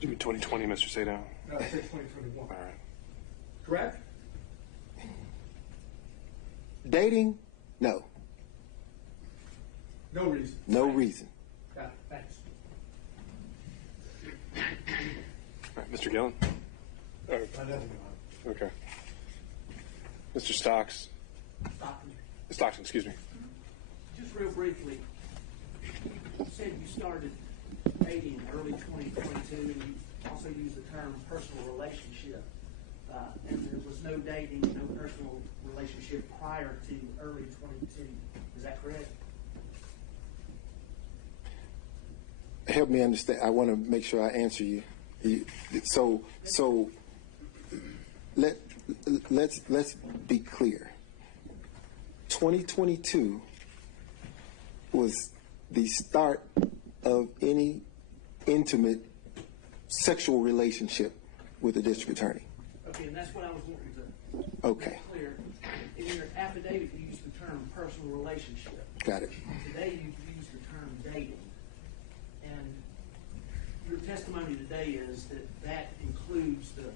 You mean 2020, Mr. Sadow? No, I said 2021. All right. Correct? Dating? No. No reason. No reason. Got it. Thanks. All right, Mr. Gillen? Okay. Mr. Stockton, excuse me. Just real briefly, you said you started dating in early 2022, and you also used the term personal relationship. And there was no dating, no personal relationship prior to early 22. Is that correct? Help me understand. I want to make sure I answer you. So let's be clear. 2022 was the start of any intimate sexual relationship with the district attorney. Okay, and that's what I was wanting to Okay. make clear. In your affidavit, you used the term personal relationship. Got it. Today, you've used the term dating. And your testimony today is that that includes the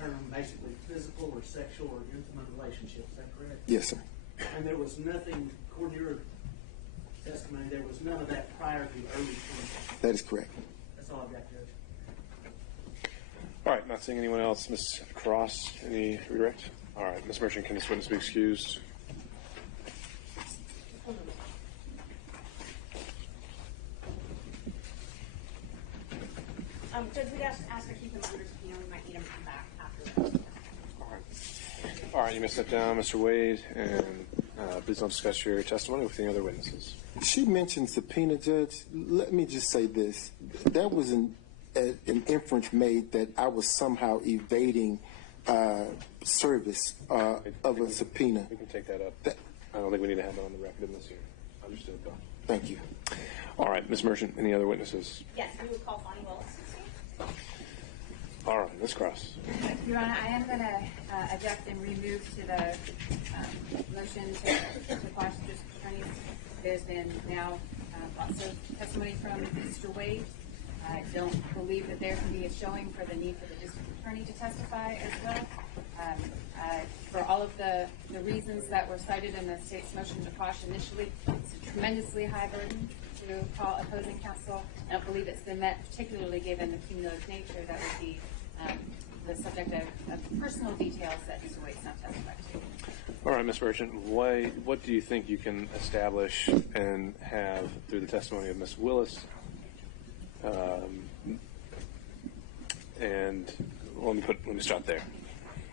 term basically physical or sexual or intimate relationship. Is that correct? Yes, sir. And there was nothing, according to your testimony, there was none of that prior to early 20. That is correct. That's all I've got, Judge. All right, not seeing anyone else. Ms. Cross, any redirect? All right, Ms. Merchant, can this witness be excused? Judge, we'd ask to keep him under subpoena. We might need him to come back after that. All right, you may step down, Mr. Wade, and please don't discuss your testimony with any other witnesses. She mentioned subpoena, Judge. Let me just say this. That was an inference made that I was somehow evading service of a subpoena. We can take that up. I don't think we need to have that on the record in this hearing. Understood, though. Thank you. All right, Ms. Merchant, any other witnesses? Yes, we would call Fani Willis. All right, Ms. Cross. Your Honor, I am going to object and remove to the motion to quash the district attorney. There's been now lots of testimony from Mr. Wade. I don't believe that there can be a showing for the need for the district attorney to testify as well. For all of the reasons that were cited in the state's motion to quash initially, it's a tremendously high burden to call opposing counsel. I don't believe it's been met, particularly given the cumulative nature that would be the subject of personal details that Mr. Wade's not testified to. All right, Ms. Merchant, what do you think you can establish and have through the testimony of Ms. Willis? And let me start there.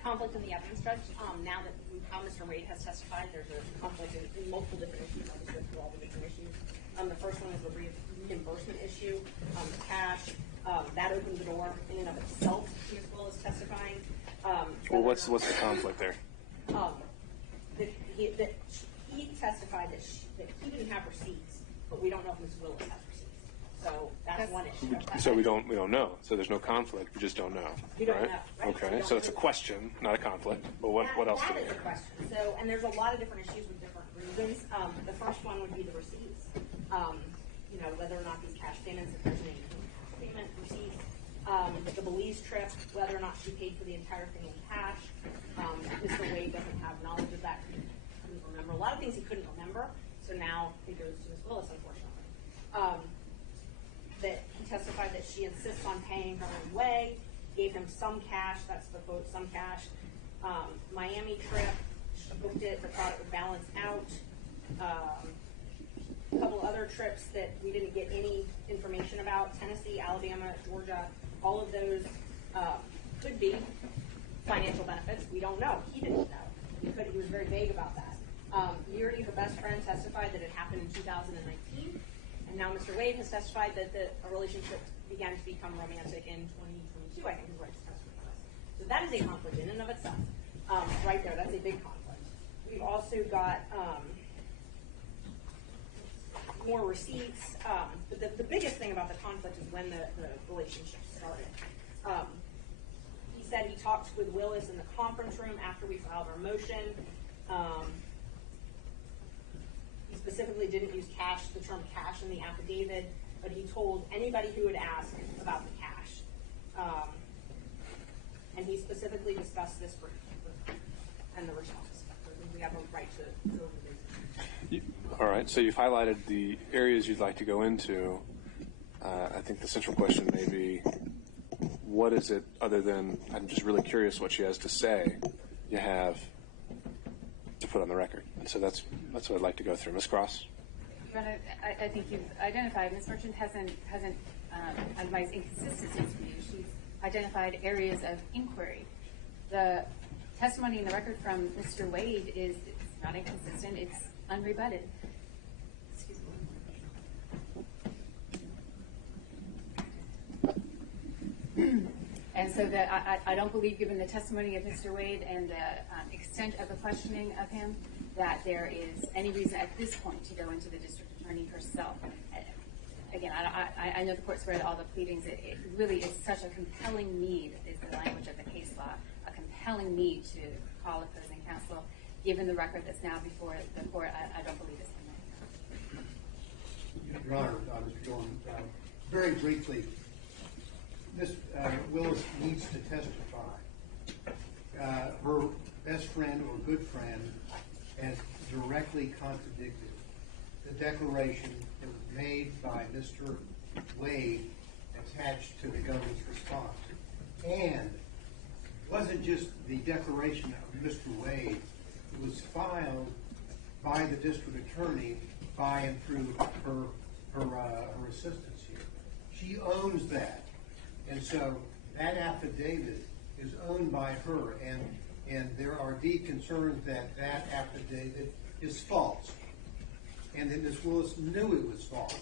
Conflict in the evidence, Judge. Now that how Mr. Wade has testified, there's a conflict in multiple different issues. I'll just go through all the different issues. The first one is the reimbursement issue. The cash that opens the door in and of itself, as well as testifying. Well, what's the conflict there? That he testified that he didn't have receipts, but we don't know if Ms. Willis has receipts. So that's one issue. So we don't know. So there's no conflict. We just don't know. We don't right? know. Right? Okay. So it's a question, not a conflict. But what else? That is a question. So, and there's a lot of different issues with different reasons. The first one would be the receipts. Whether or not these cash payments, if there's any payment receipts. The Belize trip, whether or not she paid for the entire thing in cash. Mr. Wade doesn't have knowledge of that. He couldn't remember a lot of things he couldn't remember. So now it goes to Ms. Willis, unfortunately. That he testified that she insists on paying her own way, gave him some cash, that's the quote, some cash. Miami trip, she booked it, the product would balance out. A couple other trips that we didn't get any information about, Tennessee, Alabama, Georgia, all of those could be financial benefits. We don't know. He didn't know. He was very vague about that. Yuri, her best friend, testified that it happened in 2019. And now Mr. Wade has testified that a relationship began to become romantic in 2022, I think is what his testimony was. So that is a conflict in and of itself. Right there, that's a big conflict. We've also got more receipts. But the biggest thing about the conflict is when the relationship started. He said he talked with Willis in the conference room after we filed our motion. He specifically didn't use cash, the term cash in the affidavit, but he told anybody who would ask about the cash. And he specifically discussed this with and the response. We have a right to go over this. All right, so you've highlighted the areas you'd like to go into. I think the central question may be, what is it, other than, I'm just really curious what she has to say, you have to put on the record? And so that's what I'd like to go through. Ms. Cross? I think you've identified, Ms. Merchant hasn't itemized inconsistencies for you. She's identified areas of inquiry. The testimony in the record from Mr. Wade is not inconsistent, it's unrebutted. Excuse me. And so that I don't believe, given the testimony of Mr. Wade and the extent of the questioning of him, that there is any reason at this point to go into the district attorney herself. Again, I know the court's read all the pleadings. It really is such a compelling need, is the language of the case law, a compelling need to call opposing counsel. Given the record that's now before the court, I don't believe it's going to. Your Honor, Mr. Dorn, very briefly, Ms. Willis needs to testify. Her best friend or good friend has directly contradicted the declaration that was made by Mr. Wade attached to the government's response. And it wasn't just the declaration of Mr. Wade. It was filed by the district attorney by and through her assistants here. She owns that. And so that affidavit is owned by her, and there are deep concerns that that affidavit is false, and that Ms. Willis knew it was false,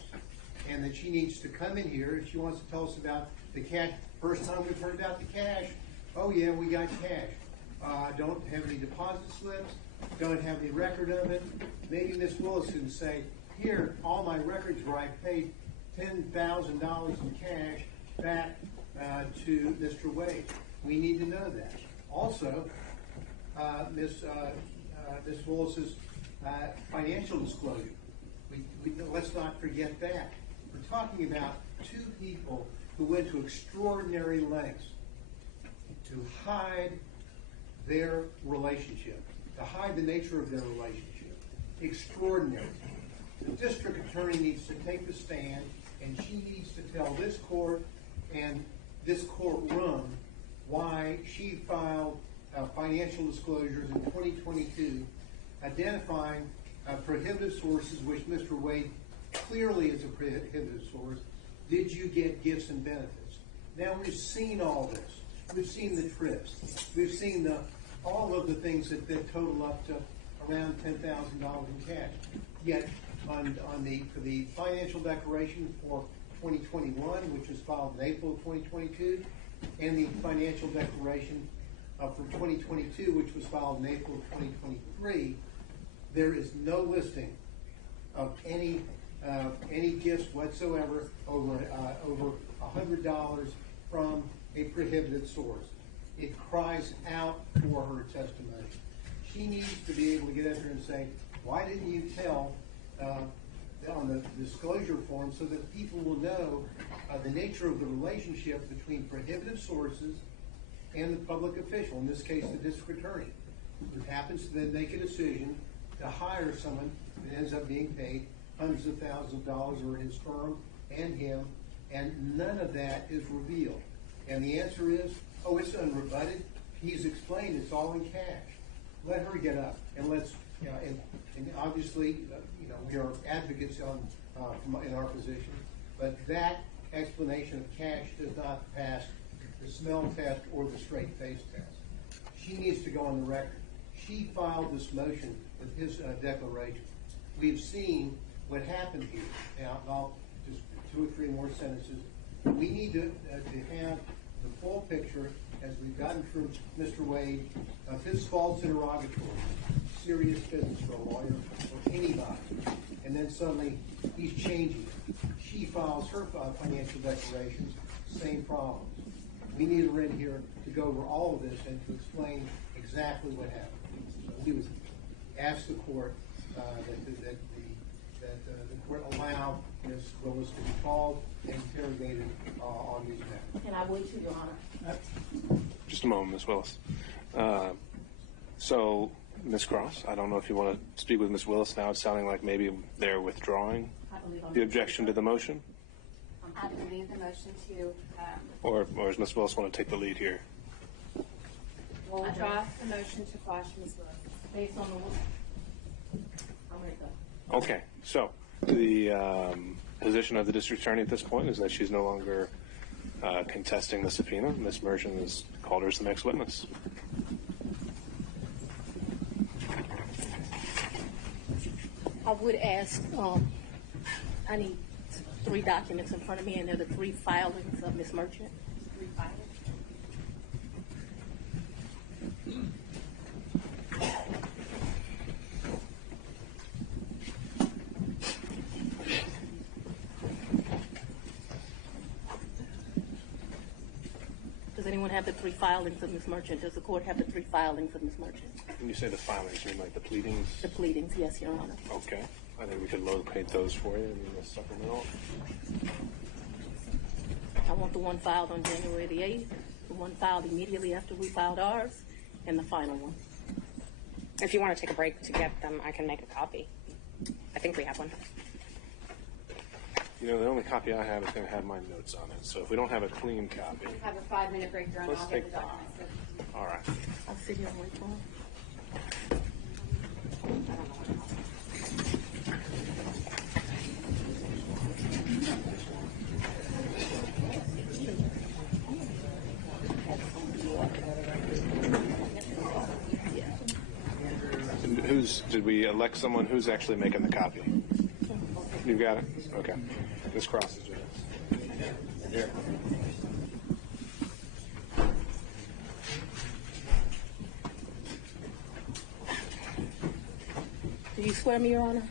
and that she needs to come in here if she wants to tell us about the cash. First time we've heard about the cash, oh yeah, we got cash. Don't have any deposit slips, don't have any record of it. Maybe Ms. Willis can say, here, all my records where I paid $10,000 in cash back to Mr. Wade. We need to know that. Also, Ms. Willis's financial disclosure. Let's not forget that. We're talking about two people who went to extraordinary lengths to hide their relationship, to hide the nature of their relationship. Extraordinary. The district attorney needs to take the stand, and she needs to tell this court and this courtroom why she filed financial disclosures in 2022 identifying prohibited sources, which Mr. Wade clearly is a prohibited source. Did you get gifts and benefits? Now, we've seen all this. We've seen the trips. We've seen all of the things that total up to around $10,000 in cash. Yet, for the financial declaration for 2021, which was filed in April of 2022, and the financial declaration for 2022, which was filed in April of 2023, there is no listing of any gifts whatsoever over $100 from a prohibited source. It cries out for her testimony. She needs to be able to get up here and say, why didn't you tell on the disclosure form, so that people will know the nature of the relationship between prohibited sources and the public official, in this case the district attorney, who happens to then make a decision to hire someone that ends up being paid hundreds of thousands of dollars, or his firm and him, and none of that is revealed. And the answer is, oh, it's unrebutted. He's explained it's all in cash. Let her get up, and let's, and obviously, we are advocates in our position, but that explanation of cash does not pass the smell test or the straight face test. She needs to go on the record. She filed this motion with his declaration. We've seen what happened here. Now, I'll just 2 or 3 more sentences. We need to have the full picture, as we've gotten from Mr. Wade, of his false interrogatory. Serious business for a lawyer or anybody. And then suddenly he's changing it. She files her financial declarations, same problems. We need her in here to go over all of this and to explain exactly what happened. So we would ask the court that the court allow Ms. Willis to be called and interrogated on these matters. And I would too, Your Honor. Just a moment, Ms. Willis. So, Ms. Cross, I don't know if you want to speak with Ms. Willis now. It's sounding like maybe they're withdrawing the objection to the motion. I believe the motion to... Or does Ms. Willis want to take the lead here? We'll withdraw the motion to quash Ms. Willis. Based on the rule. I'll make that. Okay, so the position of the district attorney at this point is that she's no longer contesting the subpoena. Ms. Merchant has called her as the next witness. I would ask, I need 3 documents in front of me, and they're the 3 filings of Ms. Merchant. 3 filings? Does anyone have the 3 filings of Ms. Merchant? Does the court have the 3 filings of Ms. Merchant? When you say the filings, you mean like the pleadings? The pleadings, yes, Your Honor. Okay. I think we could locate those for you in the supplemental. I want the one filed on January the 8th, the one filed immediately after we filed ours, and the final one. If you want to take a break to get them, I can make a copy. I think we have one. You know, the only copy I have is going to have my notes on it. So if we don't have a clean copy, We have a 5-minute break, Your Honor. let's I'll get take the 5. documents. All right. I'll sit here and wait for him. Did we elect someone who's actually making the copy? You got it? Okay. Ms. Cross is with us. Here. Do you swear me, Your Honor?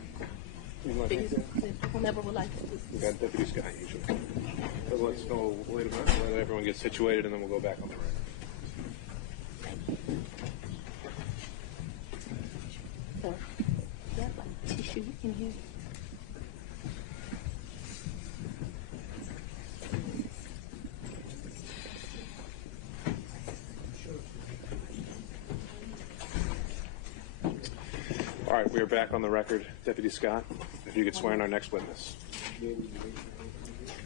You want to take that? Whomever would like to. We got Deputy Scott usually. So let's go, wait a minute, let everyone get situated, and then we'll go back on the record. Sir, do you have like tissue in here? All right, we are back on the record. Deputy Scott, if you could swear in our next witness.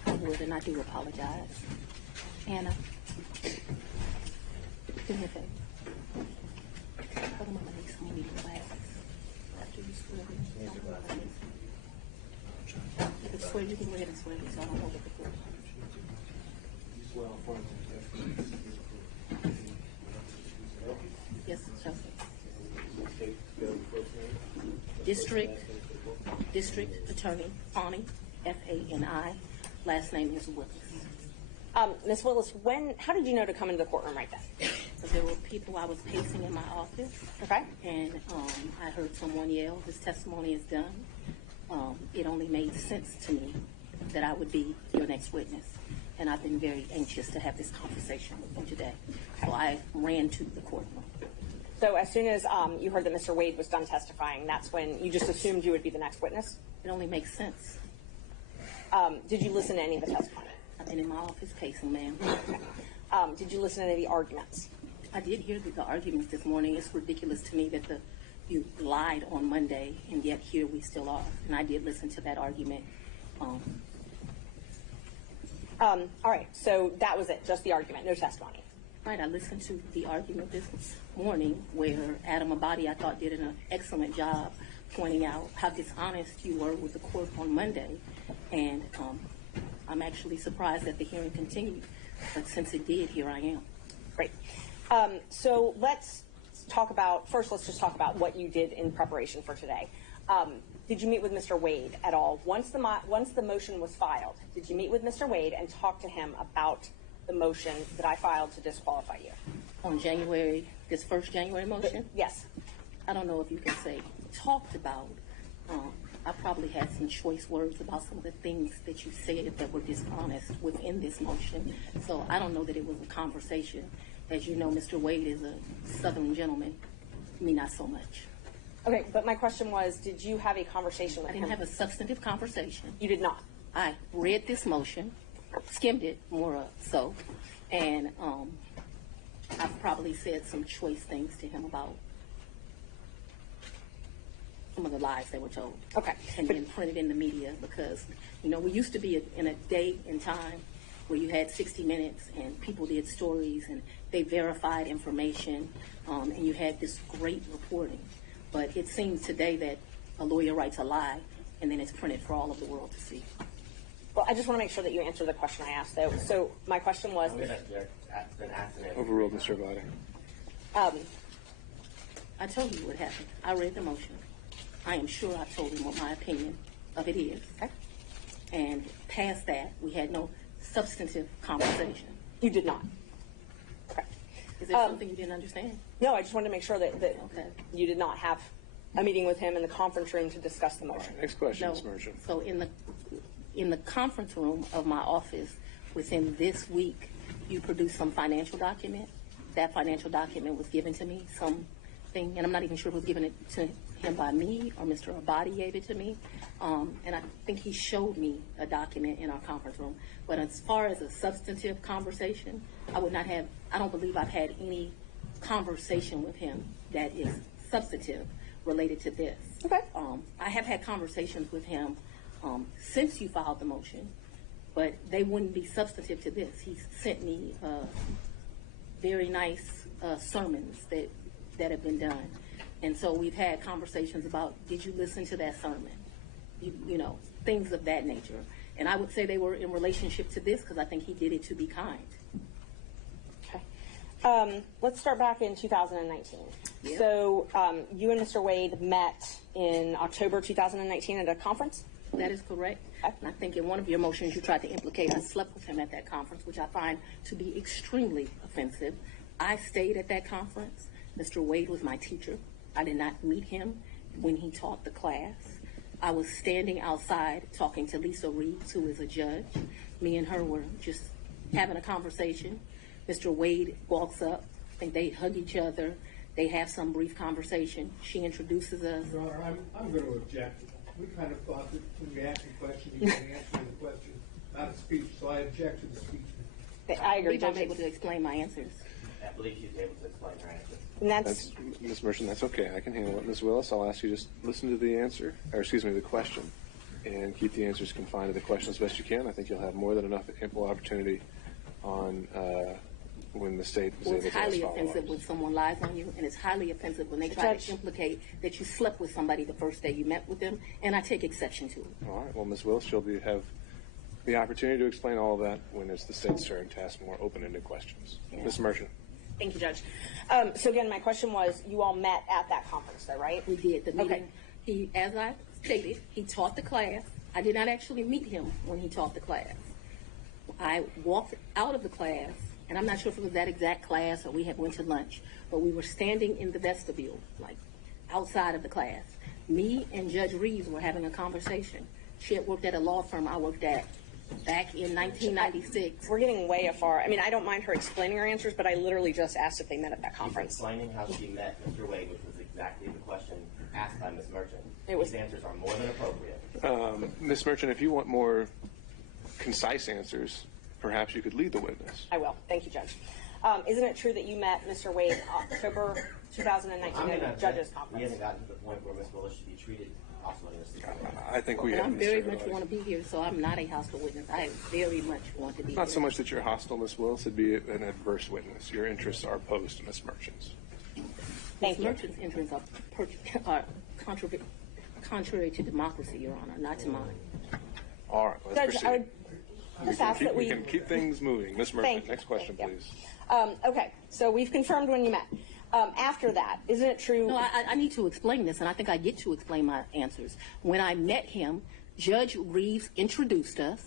I would, and I do apologize. Anna, do me a favor. Put them on my knees, I need glasses. After you swear me, don't hold my knees. You can swear, you can go ahead and swear me, so I don't hold it before. Yes, Chelsea. District Attorney Fani, F-A-N-I. Last name is Willis. Ms. Willis, how did you know to come into the courtroom right then? Because there were people I was pacing in my office. Okay. And I heard someone yell, "His testimony is done." It only made sense to me that I would be your next witness. And I've been very anxious to have this conversation with you today. So I ran to the courtroom. So as soon as you heard that Mr. Wade was done testifying, that's when you just assumed you would be the next witness? It only makes sense. Did you listen to any of the testimony? I've been in my office pacing, ma'am. Did you listen to any of the arguments? I did hear the arguments this morning. It's ridiculous to me that you lied on Monday, and yet here we still are. And I did listen to that argument. All right, so that was it, just the argument, no testimony. Right, I listened to the argument this morning where Adam Abadi, I thought, did an excellent job pointing out how dishonest you were with the court on Monday. And I'm actually surprised that the hearing continued. But since it did, here I am. Great. So let's just talk about what you did in preparation for today. Did you meet with Mr. Wade at all? Once the motion was filed, did you meet with Mr. Wade and talk to him about the motion that I filed to disqualify you? On this first January motion? Yes. I don't know if you can say talked about. I probably had some choice words about some of the things that you said that were dishonest within this motion. So I don't know that it was a conversation. As you know, Mr. Wade is a Southern gentleman. Me, not so much. Okay, but my question was, did you have a conversation with him? I didn't have a substantive conversation. You did not? I read this motion, skimmed it more so, and I probably said some choice things to him about some of the lies that were told. Okay. And then printed in the media because, we used to be in a day and time where you had 60 Minutes and people did stories and they verified information and you had this great reporting. But it seems today that a lawyer writes a lie and then it's printed for all of the world to see. Well, I just want to make sure that you answer the question I asked, though. So my question was... Overruled, Mr. Abadi. I told you what happened. I read the motion. I am sure I told him what my opinion of it is. Okay. And past that, we had no substantive conversation. You did not? Okay. Is there something you didn't understand? No, I just wanted to make sure that you did not have a meeting with him in the conference room to discuss the motion. Next question, Ms. Merchant. So in the conference room of my office, within this week, you produced some financial document. That financial document was given to me, something, and I'm not even sure who was given it to him by me or Mr. Abadi gave it to me. And I think he showed me a document in our conference room. But as far as a substantive conversation, I don't believe I've had any conversation with him that is substantive related to this. Okay. I have had conversations with him since you filed the motion, but they wouldn't be substantive to this. He sent me very nice sermons that have been done. And so we've had conversations about, did you listen to that sermon? Things of that nature. And I would say they were in relationship to this because I think he did it to be kind. Okay. Let's start back in 2019. Yeah. So you and Mr. Wade met in October 2019 at a conference? That is correct. And I think in one of your motions you tried to implicate I slept with him at that conference, which I find to be extremely offensive. I stayed at that conference. Mr. Wade was my teacher. I did not meet him when he taught the class. I was standing outside talking to Lisa Reeves, who is a judge. Me and her were just having a conversation. Mr. Wade walks up. I think they hug each other. They have some brief conversation. She introduces us. Your Honor, I'm going to object. We kind of thought that when you asked a question, you can answer the question, not a speech, so I object to the speech. I agree. I'm able to explain my answers. I believe she's able to explain her answers. And that's Ms. Merchant, that's okay. I can handle it. Ms. Willis, I'll ask you just listen to the answer, the question, and keep the answers confined to the question as best you can. I think you'll have more than enough ample opportunity on when the state is able to ask follow-ups. It's highly offensive when someone lies on you, and it's highly offensive when they try to implicate that you slept with somebody the first day you met with them, and I take exception to it. All right. Well, Ms. Willis, you'll have the opportunity to explain all of that when it's the state's turn to ask more open-ended questions. Yeah. Ms. Merchant. Thank you, Judge. So again, my question was, you all met at that conference, though, right? We did. The meeting, he, as I stated, he taught the class. I did not actually meet him when he taught the class. I walked out of the class, and I'm not sure if it was that exact class or we had went to lunch, but we were standing in the vestibule, like outside of the class. Me and Judge Reeves were having a conversation. She had worked at a law firm I worked at back in 1996. We're getting way afar. I mean, I don't mind her explaining her answers, but I literally just asked if they met at that conference. She's explaining how she met Mr. Wade, which was exactly the question asked by Ms. Merchant. These answers are more than appropriate. Ms. Merchant, if you want more concise answers, perhaps you could lead the witness. I will. Thank you, Judge. Isn't it true that you met Mr. Wade October 2019 at a judges conference? We haven't gotten to the point where Ms. Willis should be treated hostily. I think we And have. I'm very much want to be here, so I'm not a hostile witness. I very much want to be Not here. so much that you're hostile, Ms. Willis, it'd be an adverse witness. Your interests are opposed to Ms. Merchant's. Ms. Merchant's interests are contrary to democracy, Your Honor, not to mine. All right, let's Judge, proceed. just ask that We can keep things moving. Ms. Thank Merchant, you. next question, please. Okay, so we've confirmed when you met. After that, isn't it true? No, I need to explain this, and I think I get to explain my answers. When I met him, Judge Reeves introduced us.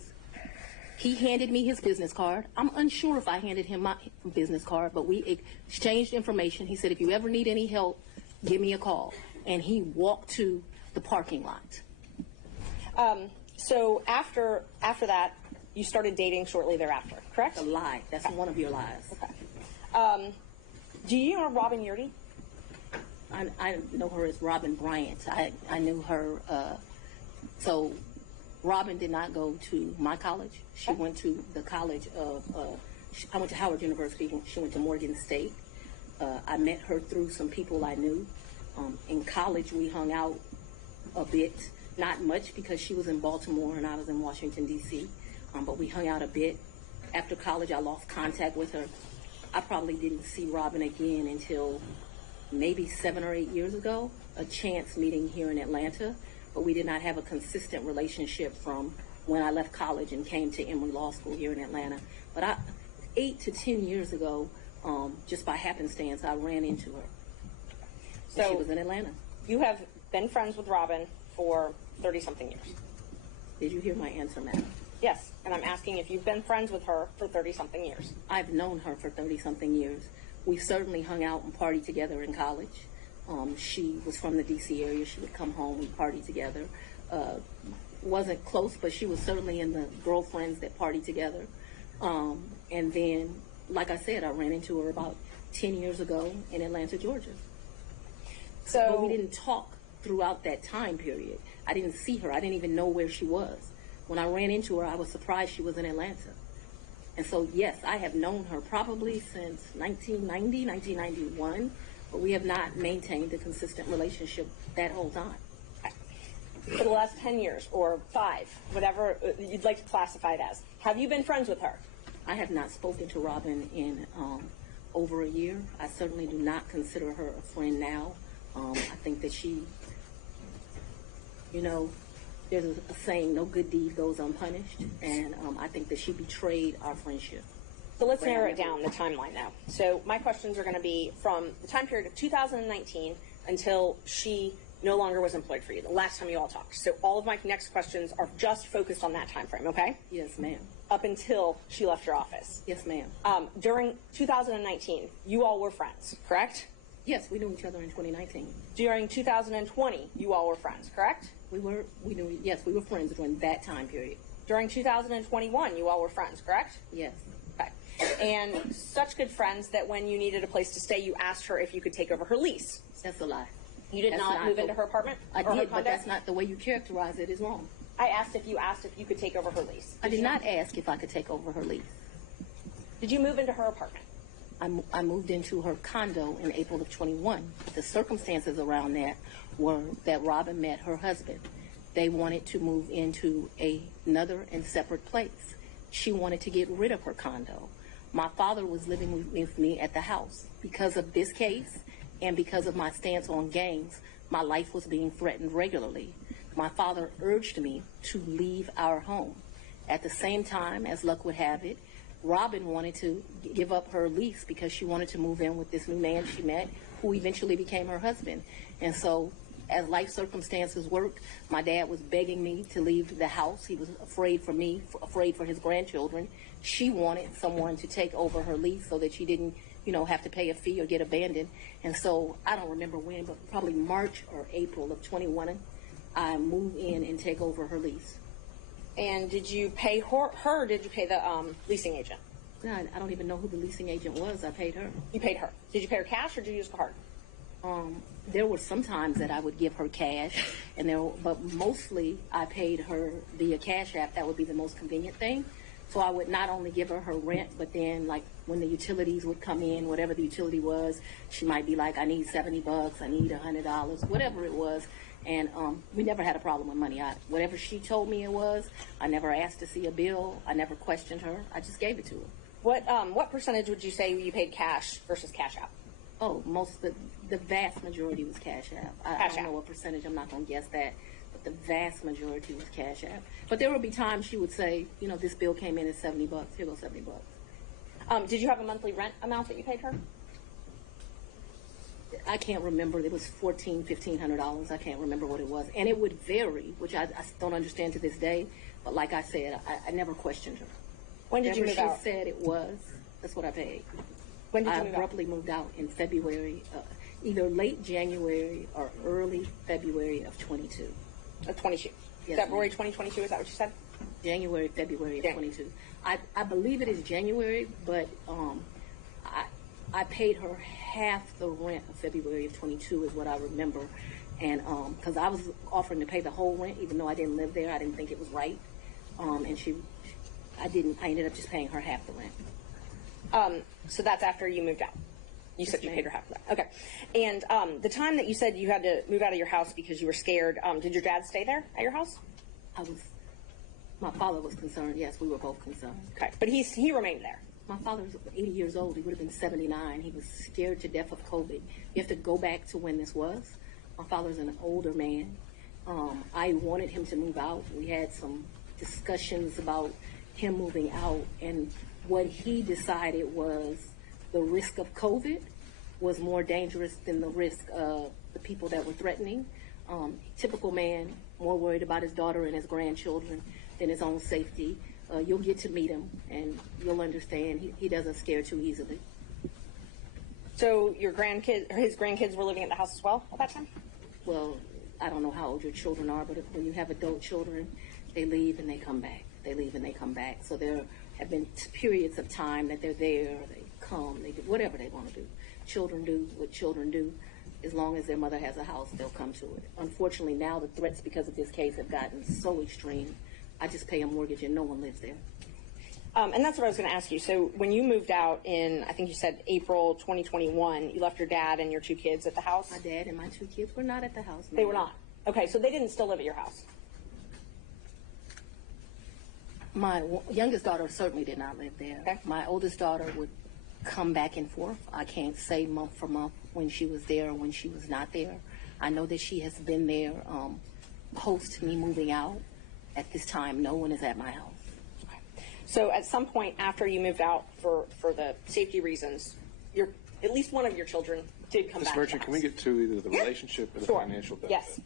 He handed me his business card. I'm unsure if I handed him my business card, but we exchanged information. He said, if you ever need any help, give me a call. And he walked to the parking lot. So after that, you started dating shortly thereafter, correct? A lie. That's one of your lies. Okay. Do you know Robin Yurdy? I know her as Robin Bryant. I knew her. So Robin did not go to my college. She went to the college of, I went to Howard University. She went to Morgan State. I met her through some people I knew. In college, we hung out a bit. Not much because she was in Baltimore and I was in Washington, D.C. But we hung out a bit. After college, I lost contact with her. I probably didn't see Robin again until maybe 7 or 8 years ago, a chance meeting here in Atlanta, but we did not have a consistent relationship from when I left college and came to Emory Law School here in Atlanta. But 8 to 10 years ago, just by happenstance, I ran into her. So she was in Atlanta. You have been friends with Robin for 30-something years. Did you hear my answer, madam? Yes, and I'm asking if you've been friends with her for 30-something years. I've known her for 30-something years. We certainly hung out and partied together in college. She was from the D.C. area. She would come home and party together. Wasn't close, but she was certainly in the girlfriends that partied together. And then, like I said, I ran into her about 10 years ago in Atlanta, Georgia. But we didn't talk throughout that time period. I didn't see her. I didn't even know where she was. When I ran into her, I was surprised she was in Atlanta. And so, yes, I have known her probably since 1990, 1991, but we have not maintained a consistent relationship that whole time. For the last 10 years or 5, whatever you'd like to classify it as, have you been friends with her? I have not spoken to Robin in over a year. I certainly do not consider her a friend now. I think that she, there's a saying, no good deed goes unpunished, and I think that she betrayed our friendship. So let's narrow it down, the timeline now. So my questions are going to be from the time period of 2019 until she no longer was employed for you, the last time you all talked. So all of my next questions are just focused on that time frame, okay? Yes, ma'am. Up until she left your office. Yes, ma'am. During 2019, you all were friends, correct? Yes, we knew each other in 2019. During 2020, you all were friends, correct? We were friends during that time period. During 2021, you all were friends, correct? Yes. Okay. And such good friends that when you needed a place to stay, you asked her if you could take over her lease. That's a lie. You did not move into her apartment? I did, but that's not the way you characterize it is wrong. I asked if you could take over her lease. I did not ask if I could take over her lease. Did you move into her apartment? I moved into her condo in April of 21. The circumstances around that were that Robin met her husband. They wanted to move into another and separate place. She wanted to get rid of her condo. My father was living with me at the house. Because of this case and because of my stance on gangs, my life was being threatened regularly. My father urged me to leave our home. At the same time, as luck would have it, Robin wanted to give up her lease because she wanted to move in with this new man she met, who eventually became her husband. And so, as life circumstances worked, my dad was begging me to leave the house. He was afraid for me, afraid for his grandchildren. She wanted someone to take over her lease so that she didn't, have to pay a fee or get abandoned. And so, I don't remember when, but probably March or April of 21, I moved in and take over her lease. And did you pay her or did you pay the leasing agent? No, I don't even know who the leasing agent was. I paid her. You paid her. Did you pay her cash or did you use a card? There were some times that I would give her cash, but mostly I paid her via Cash App. That would be the most convenient thing. So I would not only give her rent, but then like when the utilities would come in, whatever the utility was, she might be like, I need $70, I need $100, whatever it was. And we never had a problem with money. Whatever she told me it was, I never asked to see a bill. I never questioned her. I just gave it to her. What percentage would you say you paid cash versus cash out? Oh, the vast majority was cash out. I don't know what percentage. I'm not going to guess that. But the vast majority was cash out. But there would be times she would say, this bill came in at $70. Here goes $70. Did you have a monthly rent amount that you paid her? I can't remember. It was $1,500. I can't remember what it was. And it would vary, which I don't understand to this day. But like I said, I never questioned her. When did you move out? She said it was, that's what I paid. When did you I move abruptly moved out in February, either late January or early February of 22. Of 22. Yes, February 2022, is that what you said? January, February of 22. I believe it is January, but I paid her half the rent of February of 22 is what I remember. And because I was offering to pay the whole rent, even though I didn't live there, I didn't think it was right. And I ended up just paying her half the rent. So that's after you moved out. You said you paid her half of that. Okay. And the time that you said you had to move out of your house because you were scared, did your dad stay there at your house? My father was concerned. Yes, we were both concerned. Okay. But he remained there. My father's 80 years old. He would have been 79. He was scared to death of COVID. You have to go back to when this was. My father's an older man. I wanted him to move out. We had some discussions about him moving out, and what he decided was the risk of COVID was more dangerous than the risk of the people that were threatening. Typical man, more worried about his daughter and his grandchildren than his own safety. You'll get to meet him, and you'll understand he doesn't scare too easily. So his grandkids were living at the house as well at that time? Well, I don't know how old your children are, but when you have adult children, they leave and they come back. They leave and they come back. So there have been periods of time that they're there, they come, they do whatever they want to do. Children do what children do. As long as their mother has a house, they'll come to it. Unfortunately, now the threats because of this case have gotten so extreme. I just pay a mortgage and no one lives there. And that's what I was going to ask you. So when you moved out in, I think you said April 2021, you left your dad and your two kids at the house? My dad and my two kids were not at the house. They were not? Okay, so they didn't still live at your house? My youngest daughter certainly did not live there. Okay. My oldest daughter would come back and forth. I can't say month for month when she was there or when she was not there. I know that she has been there post me moving out. At this time, no one is at my house. So at some point after you moved out for the safety reasons, at least one of your children did come back. Ms. Merchant, can we get to either the relationship or the financial benefit? Yes.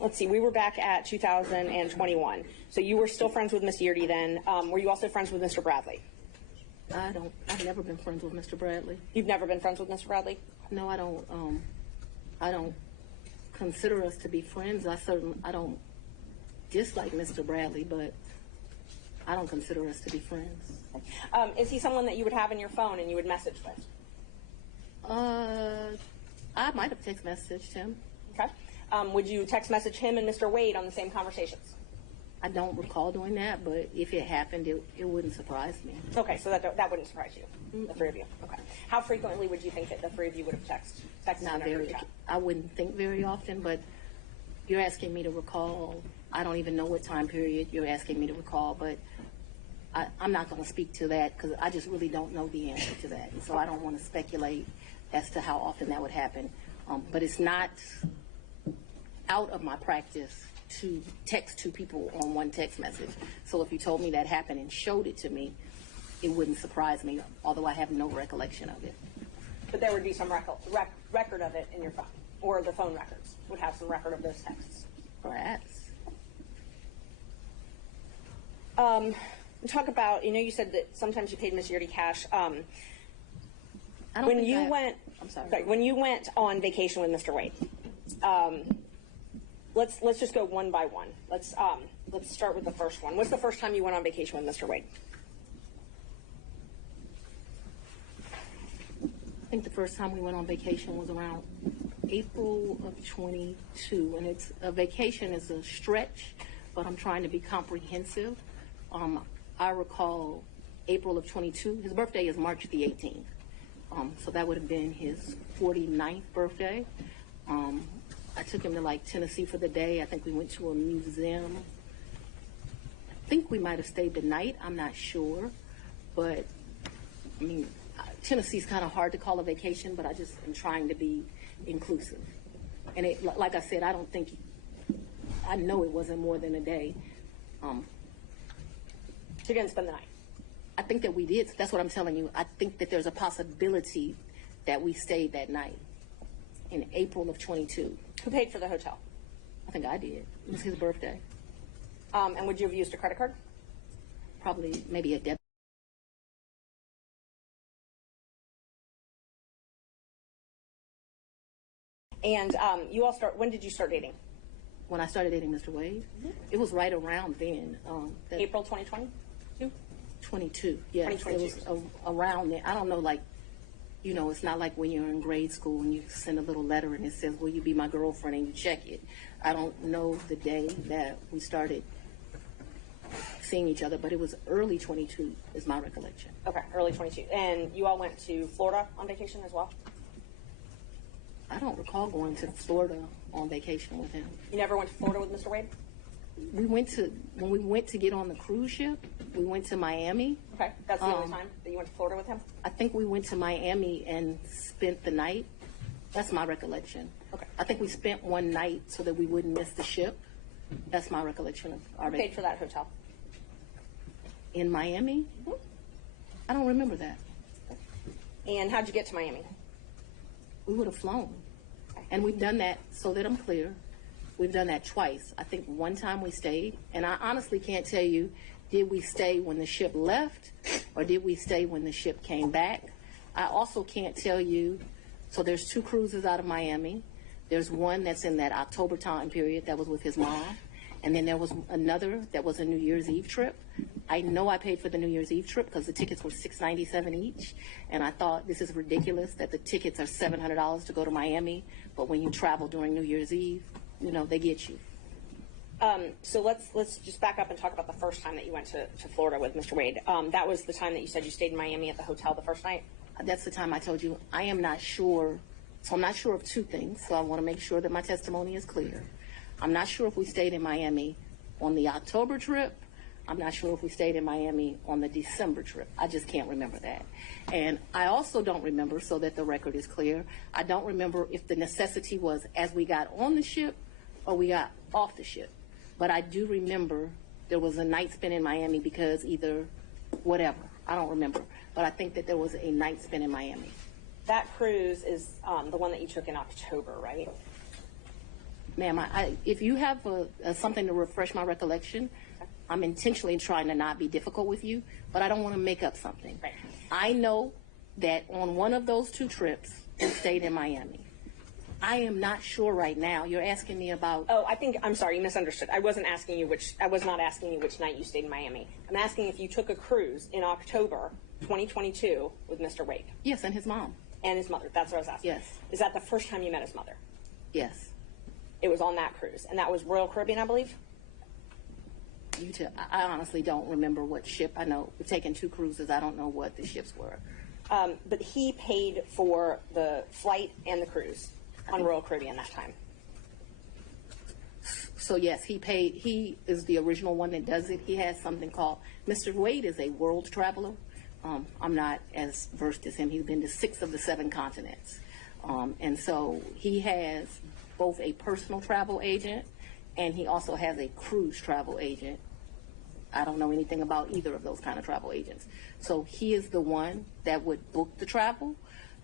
Let's see, we were back at 2021. So you were still friends with Miss Yeardy then. Were you also friends with Mr. Bradley? I've never been friends with Mr. Bradley. You've never been friends with Mr. Bradley? No, I don't consider us to be friends. I don't dislike Mr. Bradley, but I don't consider us to be friends. Is he someone that you would have in your phone and you would message with? I might have text messaged him. Okay. Would you text message him and Mr. Wade on the same conversations? I don't recall doing that, but if it happened, it wouldn't surprise me. Okay, so that wouldn't surprise you, the three of you. Okay. How frequently would you think that the three of you would have texted? Not very. I wouldn't think very often, but you're asking me to recall. I don't even know what time period you're asking me to recall, but I'm not going to speak to that because I just really don't know the answer to that. So I don't want to speculate as to how often that would happen. But it's not out of my practice to text two people on one text message. So if you told me that happened and showed it to me, it wouldn't surprise me, although I have no recollection of it. But there would be some record of it in your phone, or the phone records would have some record of those texts. Perhaps. Talk about, you said that sometimes you paid Miss Yeardy cash. When you went on vacation with Mr. Wade, let's just go one by one. Let's start with the first one. What's the first time you went on vacation with Mr. Wade? I think the first time we went on vacation was around April of 22, and a vacation is a stretch but I'm trying to be comprehensive. I recall April of 22. His birthday is March the 18th. So that would have been his 49th birthday. I took him to like Tennessee for the day. I think we went to a museum. I think we might have stayed the night. I'm not sure. But, I mean, Tennessee's kind of hard to call a vacation, but I just am trying to be inclusive. And it, like I said, I know it wasn't more than a day. So you're going to spend the night? I think that we did. That's what I'm telling you. I think that there's a possibility that we stayed that night in April of 22. Who paid for the hotel? I think I did. It was his birthday. And would you have used a credit card? Probably, maybe a debit. And you all when did you start dating? When I started dating Mr. Wade, it was right around then. April 2022? 22, yes. 2022. It was around then. I don't know, like, you know, it's not like when you're in grade school and you send a little letter and it says, will you be my girlfriend, and you check it. I don't know the day that we started seeing each other, but it was early 22 is my recollection. Okay, early 22. And you all went to Florida on vacation as well? I don't recall going to Florida on vacation with him. You never went to Florida with Mr. Wade? When we went to get on the cruise ship, we went to Miami. Okay, that's the only time that you went to Florida with him? I think we went to Miami and spent the night. That's my recollection. Okay. I think we spent one night so that we wouldn't miss the ship. That's my recollection of our vacation. Paid for that hotel? In Miami? Mm-hmm. I don't remember that. And how'd you get to Miami? We would have flown. Okay. And we've done that, so that I'm clear, we've done that twice. I think one time we stayed, and I honestly can't tell you, did we stay when the ship left or did we stay when the ship came back? I also can't tell you, so there's 2 cruises out of Miami. There's one that's in that October time period that was with his mom. And then there was another that was a New Year's Eve trip. I know I paid for the New Year's Eve trip because the tickets were $697 each. And I thought, this is ridiculous that the tickets are $700 to go to Miami. But when you travel during New Year's Eve, you know, they get you. So let's just back up and talk about the first time that you went to Florida with Mr. Wade. That was the time that you said you stayed in Miami at the hotel the first night? That's the time I told you I am not sure. So I'm not sure of 2 things. So I want to make sure that my testimony is clear. I'm not sure if we stayed in Miami on the October trip. I'm not sure if we stayed in Miami on the December trip. I just can't remember that. And I also don't remember, so that the record is clear, I don't remember if the necessity was as we got on the ship or we got off the ship. But I do remember there was a night spent in Miami because either whatever. I don't remember. But I think that there was a night spent in Miami. That cruise is the one that you took in October, right? Ma'am, if you have something to refresh my recollection, I'm intentionally trying to not be difficult with you, but I don't want to make up something. Right. I know that on one of those 2 trips, we stayed in Miami. I am not sure right now. You're asking me about... Oh, I'm sorry, you misunderstood. I was not asking you which night you stayed in Miami. I'm asking if you took a cruise in October 2022 with Mr. Wade. Yes, and his mom. And his mother. That's what I was asking. Yes. Is that the first time you met his mother? Yes. It was on that cruise, and that was Royal Caribbean, I believe? I honestly don't remember what ship. I know we've taken 2 cruises. I don't know what the ships were. But he paid for the flight and the cruise on Royal Caribbean that time. So yes, he paid. He is the original one that does it. He has something called, Mr. Wade is a world traveler. I'm not as versed as him. He's been to 6 of the 7 continents. And so he has both a personal travel agent and he also has a cruise travel agent. I don't know anything about either of those kind of travel agents. So he is the one that would book the travel,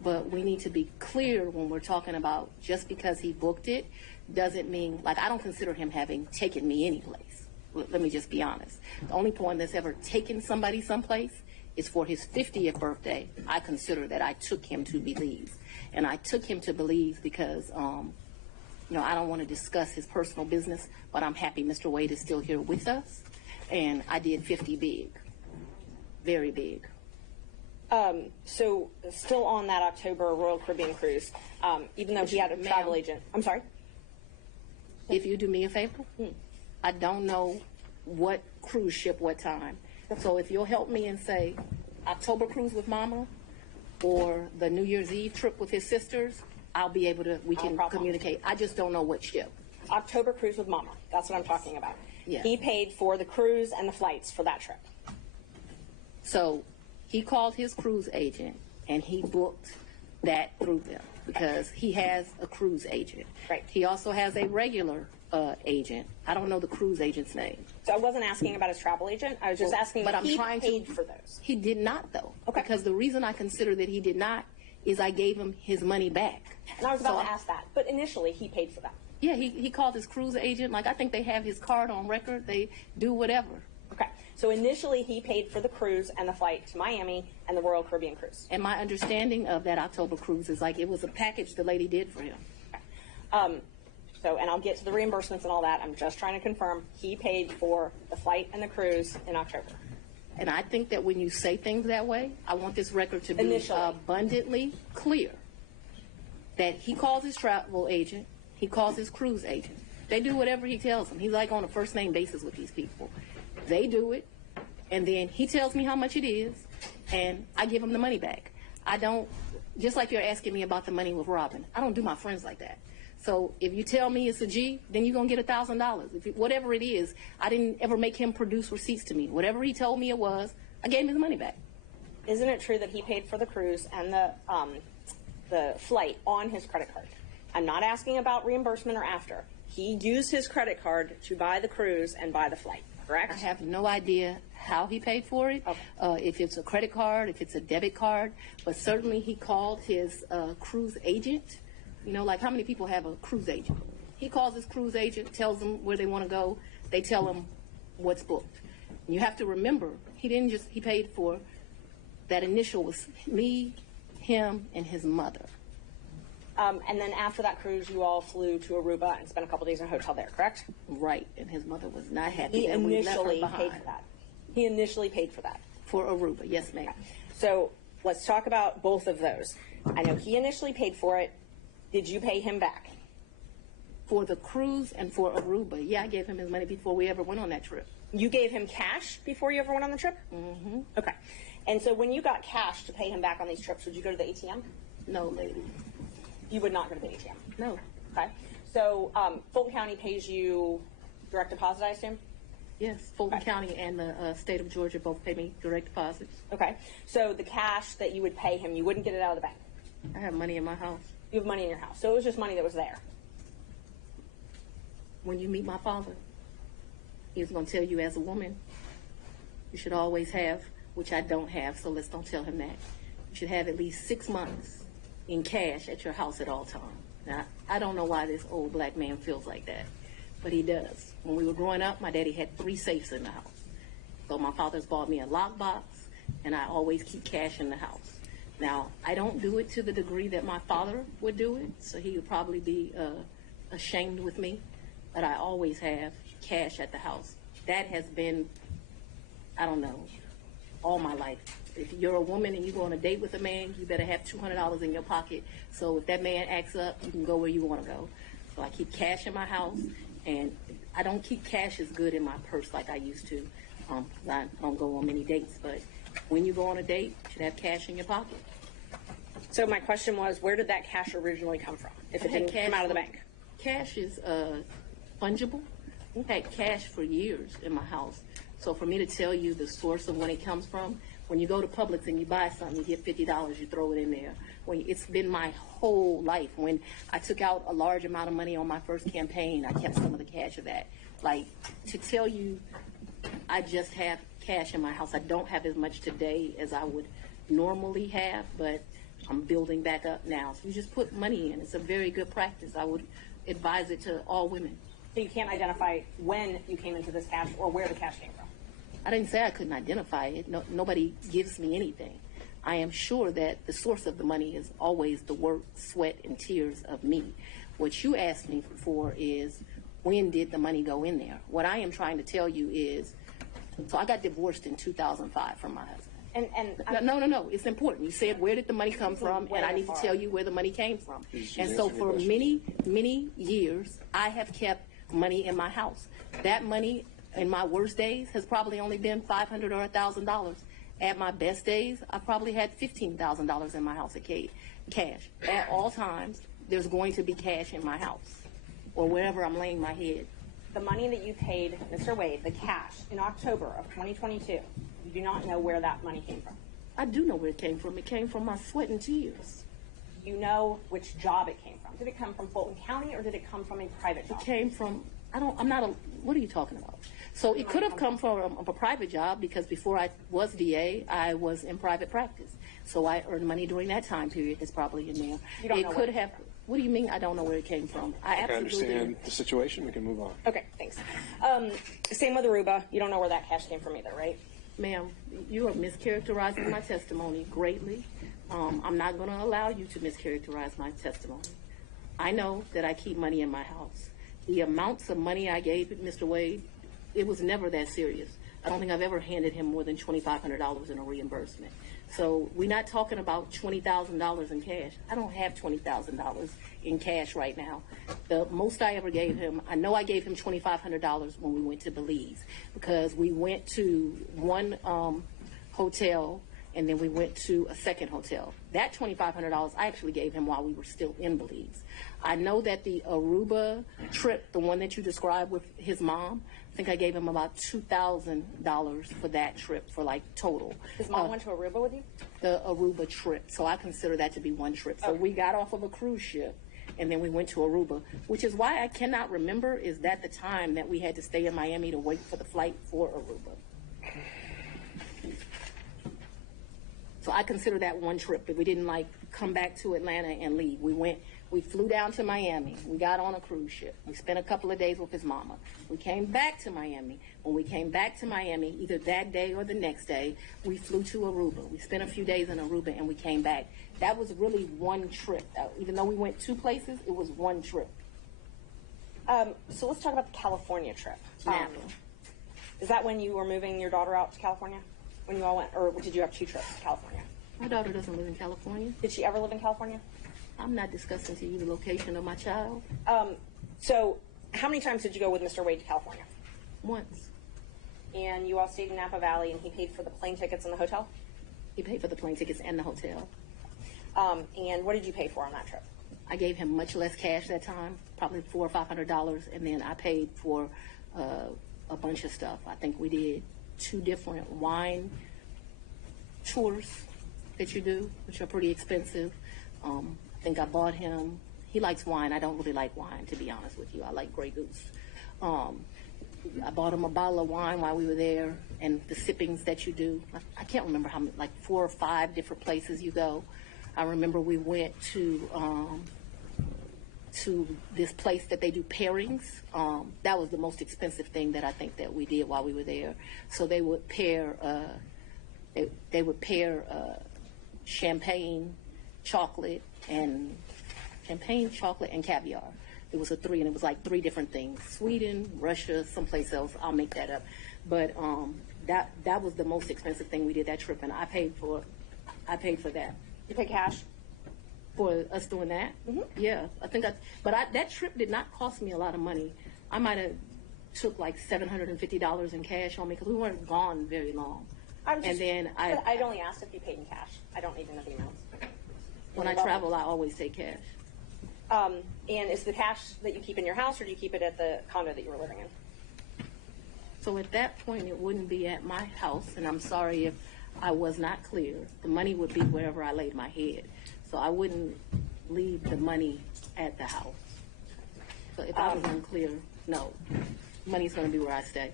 but we need to be clear when we're talking about just because he booked it doesn't mean, like, I don't consider him having taken me anyplace. Let me just be honest. The only point that's ever taken somebody someplace is for his 50th birthday. I consider that I took him to Belize. And I took him to Belize because, I don't want to discuss his personal business, but I'm happy Mr. Wade is still here with us. And I did 50 big, very big. So still on that October Royal Caribbean cruise, even though he had a travel agent. I'm sorry? If you do me a favor, I don't know what cruise ship, what time. So if you'll help me and say October cruise with Mama or the New Year's Eve trip with his sisters, I'll be able to, we can communicate. I just don't know what ship. October cruise with Mama. That's what I'm talking about. Yeah. He paid for the cruise and the flights for that trip. So he called his cruise agent and he booked that through them because he has a cruise agent. Right. He also has a regular agent. I don't know the cruise agent's name. So I wasn't asking about his travel agent. I was just asking if he paid for those. He did not, though. Okay. Because the reason I consider that he did not is I gave him his money back. And I was about to ask that. But initially, he paid for that. Yeah, he called his cruise agent. Like, I think they have his card on record. They do whatever. Okay. So initially, he paid for the cruise and the flight to Miami and the Royal Caribbean cruise. And my understanding of that October cruise is like it was a package the lady did for him. Okay. So, and I'll get to the reimbursements and all that. I'm just trying to confirm he paid for the flight and the cruise in October. And I think that when you say things that way, I want this record to be abundantly clear that he calls his travel agent, he calls his cruise agent. They do whatever he tells them. He's like on a first name basis with these people. They do it, and then he tells me how much it is, and I give him the money back. I don't, just like you're asking me about the money with Robin, I don't do my friends like that. So if you tell me it's a G, then you're going to get $1,000. Whatever it is, I didn't ever make him produce receipts to me. Whatever he told me it was, I gave him his money back. Isn't it true that he paid for the cruise and the flight on his credit card? I'm not asking about reimbursement or after. He used his credit card to buy the cruise and buy the flight, correct? I have no idea how he paid for it, if it's a credit card, if it's a debit card, but certainly he called his cruise agent. You know, like how many people have a cruise agent? He calls his cruise agent, tells them where they want to go. They tell him what's booked. And you have to remember, he paid for, that initial was me, him, and his mother. And then after that cruise, you all flew to Aruba and spent a couple days in a hotel there, correct? Right, and his mother was not happy He that we left her initially behind. paid for that. He initially paid for that. For Aruba, yes, ma'am. So let's talk about both of those. I know he initially paid for it. Did you pay him back? For the cruise and for Aruba, yeah, I gave him his money before we ever went on that trip. You gave him cash before you ever went on the trip? Mm-hmm. Okay. And so when you got cash to pay him back on these trips, would you go to the ATM? No, lady. You would not go to the ATM? No. Okay. So Fulton County pays you direct deposit, I assume? Yes, Fulton County and the state of Georgia both pay me direct deposits. Okay. So the cash that you would pay him, you wouldn't get it out of the bank? I have money in my house. You have money in your house. So it was just money that was there. When you meet my father, he's going to tell you as a woman, you should always have, which I don't have, so let's don't tell him that. You should have at least 6 months in cash at your house at all times. Now, I don't know why this old black man feels like that, but he does. When we were growing up, my daddy had 3 safes in the house. So my father's bought me a lockbox, and I always keep cash in the house. Now, I don't do it to the degree that my father would do it, so he would probably be ashamed with me, but I always have cash at the house. That has been, I don't know, all my life. If you're a woman and you go on a date with a man, you better have $200 in your pocket, so if that man acts up, you can go where you want to go. So I keep cash in my house, and I don't keep cash as good in my purse like I used to, because I don't go on many dates, but when you go on a date, you should have cash in your pocket. So my question was, where did that cash originally come from, if it didn't come out of the bank? Cash is fungible. We've had cash for years in my house. So for me to tell you the source of when it comes from, when you go to Publix and you buy something, you get $50, you throw it in there. It's been my whole life. When I took out a large amount of money on my first campaign, I kept some of the cash of that. Like, to tell you I just have cash in my house, I don't have as much today as I would normally have, but I'm building back up now. So you just put money in. It's a very good practice. I would advise it to all women. So you can't identify when you came into this cash or where the cash came from? I didn't say I couldn't identify it. No, nobody gives me anything. I am sure that the source of the money is always the work, sweat, and tears of me. What you asked me for is, when did the money go in there? What I am trying to tell you is, so I got divorced in 2005 from my husband. No, it's important. You said, where did the money come from? And I need to tell you where the money came from. And so for many, many years, I have kept money in my house. That money in my worst days has probably only been $500 or $1,000. At my best days, I probably had $15,000 in my house at cash. At all times, there's going to be cash in my house or wherever I'm laying my head. The money that you paid Mr. Wade, the cash, in October of 2022, you do not know where that money came from. I do know where it came from. It came from my sweat and tears. You know which job it came from. Did it come from Fulton County or did it come from a private job? It came from, what are you talking about? So it could have come from a private job because before I was DA, I was in private practice. So I earned money during that time period. It's probably in there. You don't know could have. What do you mean I don't know where it came from? I understand the situation. We can move on. Okay, thanks. Same with Aruba. You don't know where that cash came from either, right? Ma'am, you are mischaracterizing my testimony greatly. I'm not going to allow you to mischaracterize my testimony. I know that I keep money in my house. The amounts of money I gave Mr. Wade, it was never that serious. I don't think I've ever handed him more than $2,500 in a reimbursement. So we're not talking about $20,000 in cash. I don't have $20,000 in cash right now. The most I ever gave him, I know I gave him $2,500 when we went to Belize because we went to one hotel and then we went to a second hotel. That $2,500 I actually gave him while we were still in Belize. I know that the Aruba trip, the one that you described with his mom, I think I gave him about $2,000 for that trip for like total. His mom went to Aruba with you? The Aruba trip. So I consider that to be one trip. So we got off of a cruise ship and then we went to Aruba, which is why I cannot remember is that the time that we had to stay in Miami to wait for the flight for Aruba. So I consider that one trip, but we didn't like come back to Atlanta and leave. We flew down to Miami. We got on a cruise ship. We spent a couple of days with his mama. We came back to Miami. When we came back to Miami, either that day or the next day, we flew to Aruba. We spent a few days in Aruba and we came back. That was really one trip. Even though we went two places, it was one trip. So let's talk about the California trip. Is that when you were moving your daughter out to California? When you all went, or did you have two trips to California? My daughter doesn't live in California. Did she ever live in California? I'm not discussing to you the location of my child. So how many times did you go with Mr. Wade to California? Once. And you all stayed in Napa Valley and he paid for the plane tickets and the hotel? He paid for the plane tickets and the hotel. And what did you pay for on that trip? I gave him much less cash that time, probably $400 or $500, and then I paid for a bunch of stuff. I think we did 2 different wine tours that you do, which are pretty expensive. I think I bought him, he likes wine. I don't really like wine, to be honest with you. I like Grey Goose. I bought him a bottle of wine while we were there, and the sippings that you do. I can't remember how many, like 4 or 5 different places you go. I remember we went to this place that they do pairings. That was the most expensive thing that I think that we did while we were there. So they would pair, champagne, chocolate, and caviar. It was a 3, and it was like 3 different things: Sweden, Russia, someplace else. I'll make that up. But that was the most expensive thing we did that trip, and I paid for that. You pay cash for us doing that? Mm-hmm. Yeah, I think that trip did not cost me a lot of money. I might have took like $750 in cash on me because we weren't gone very long. I'd only asked if you paid in cash. I don't need to know the amounts. When I travel, I always take cash. And is the cash that you keep in your house, or do you keep it at the condo that you were living in? So at that point, it wouldn't be at my house, and I'm sorry if I was not clear. The money would be wherever I laid my head. So I wouldn't leave the money at the house. So if I was unclear, no. Money's going to be where I stay.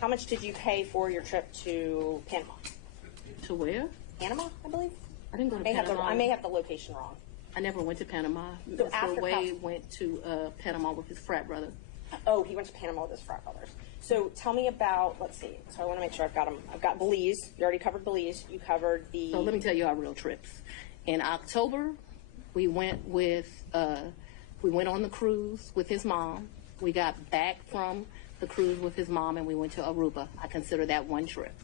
How much did you pay for your trip to Panama? To where? Panama, I believe. I didn't go to Panama. I may have the location wrong. I never went to Panama. So Mr. Wade went to Panama with his frat brother. Oh, he went to Panama with his frat brothers. So tell me about, let's see. So I want to make sure I've got them. I've got Belize. You already covered Belize. You covered the... So let me tell you our real trips. In October, we went on the cruise with his mom. We got back from the cruise with his mom and we went to Aruba. I consider that one trip.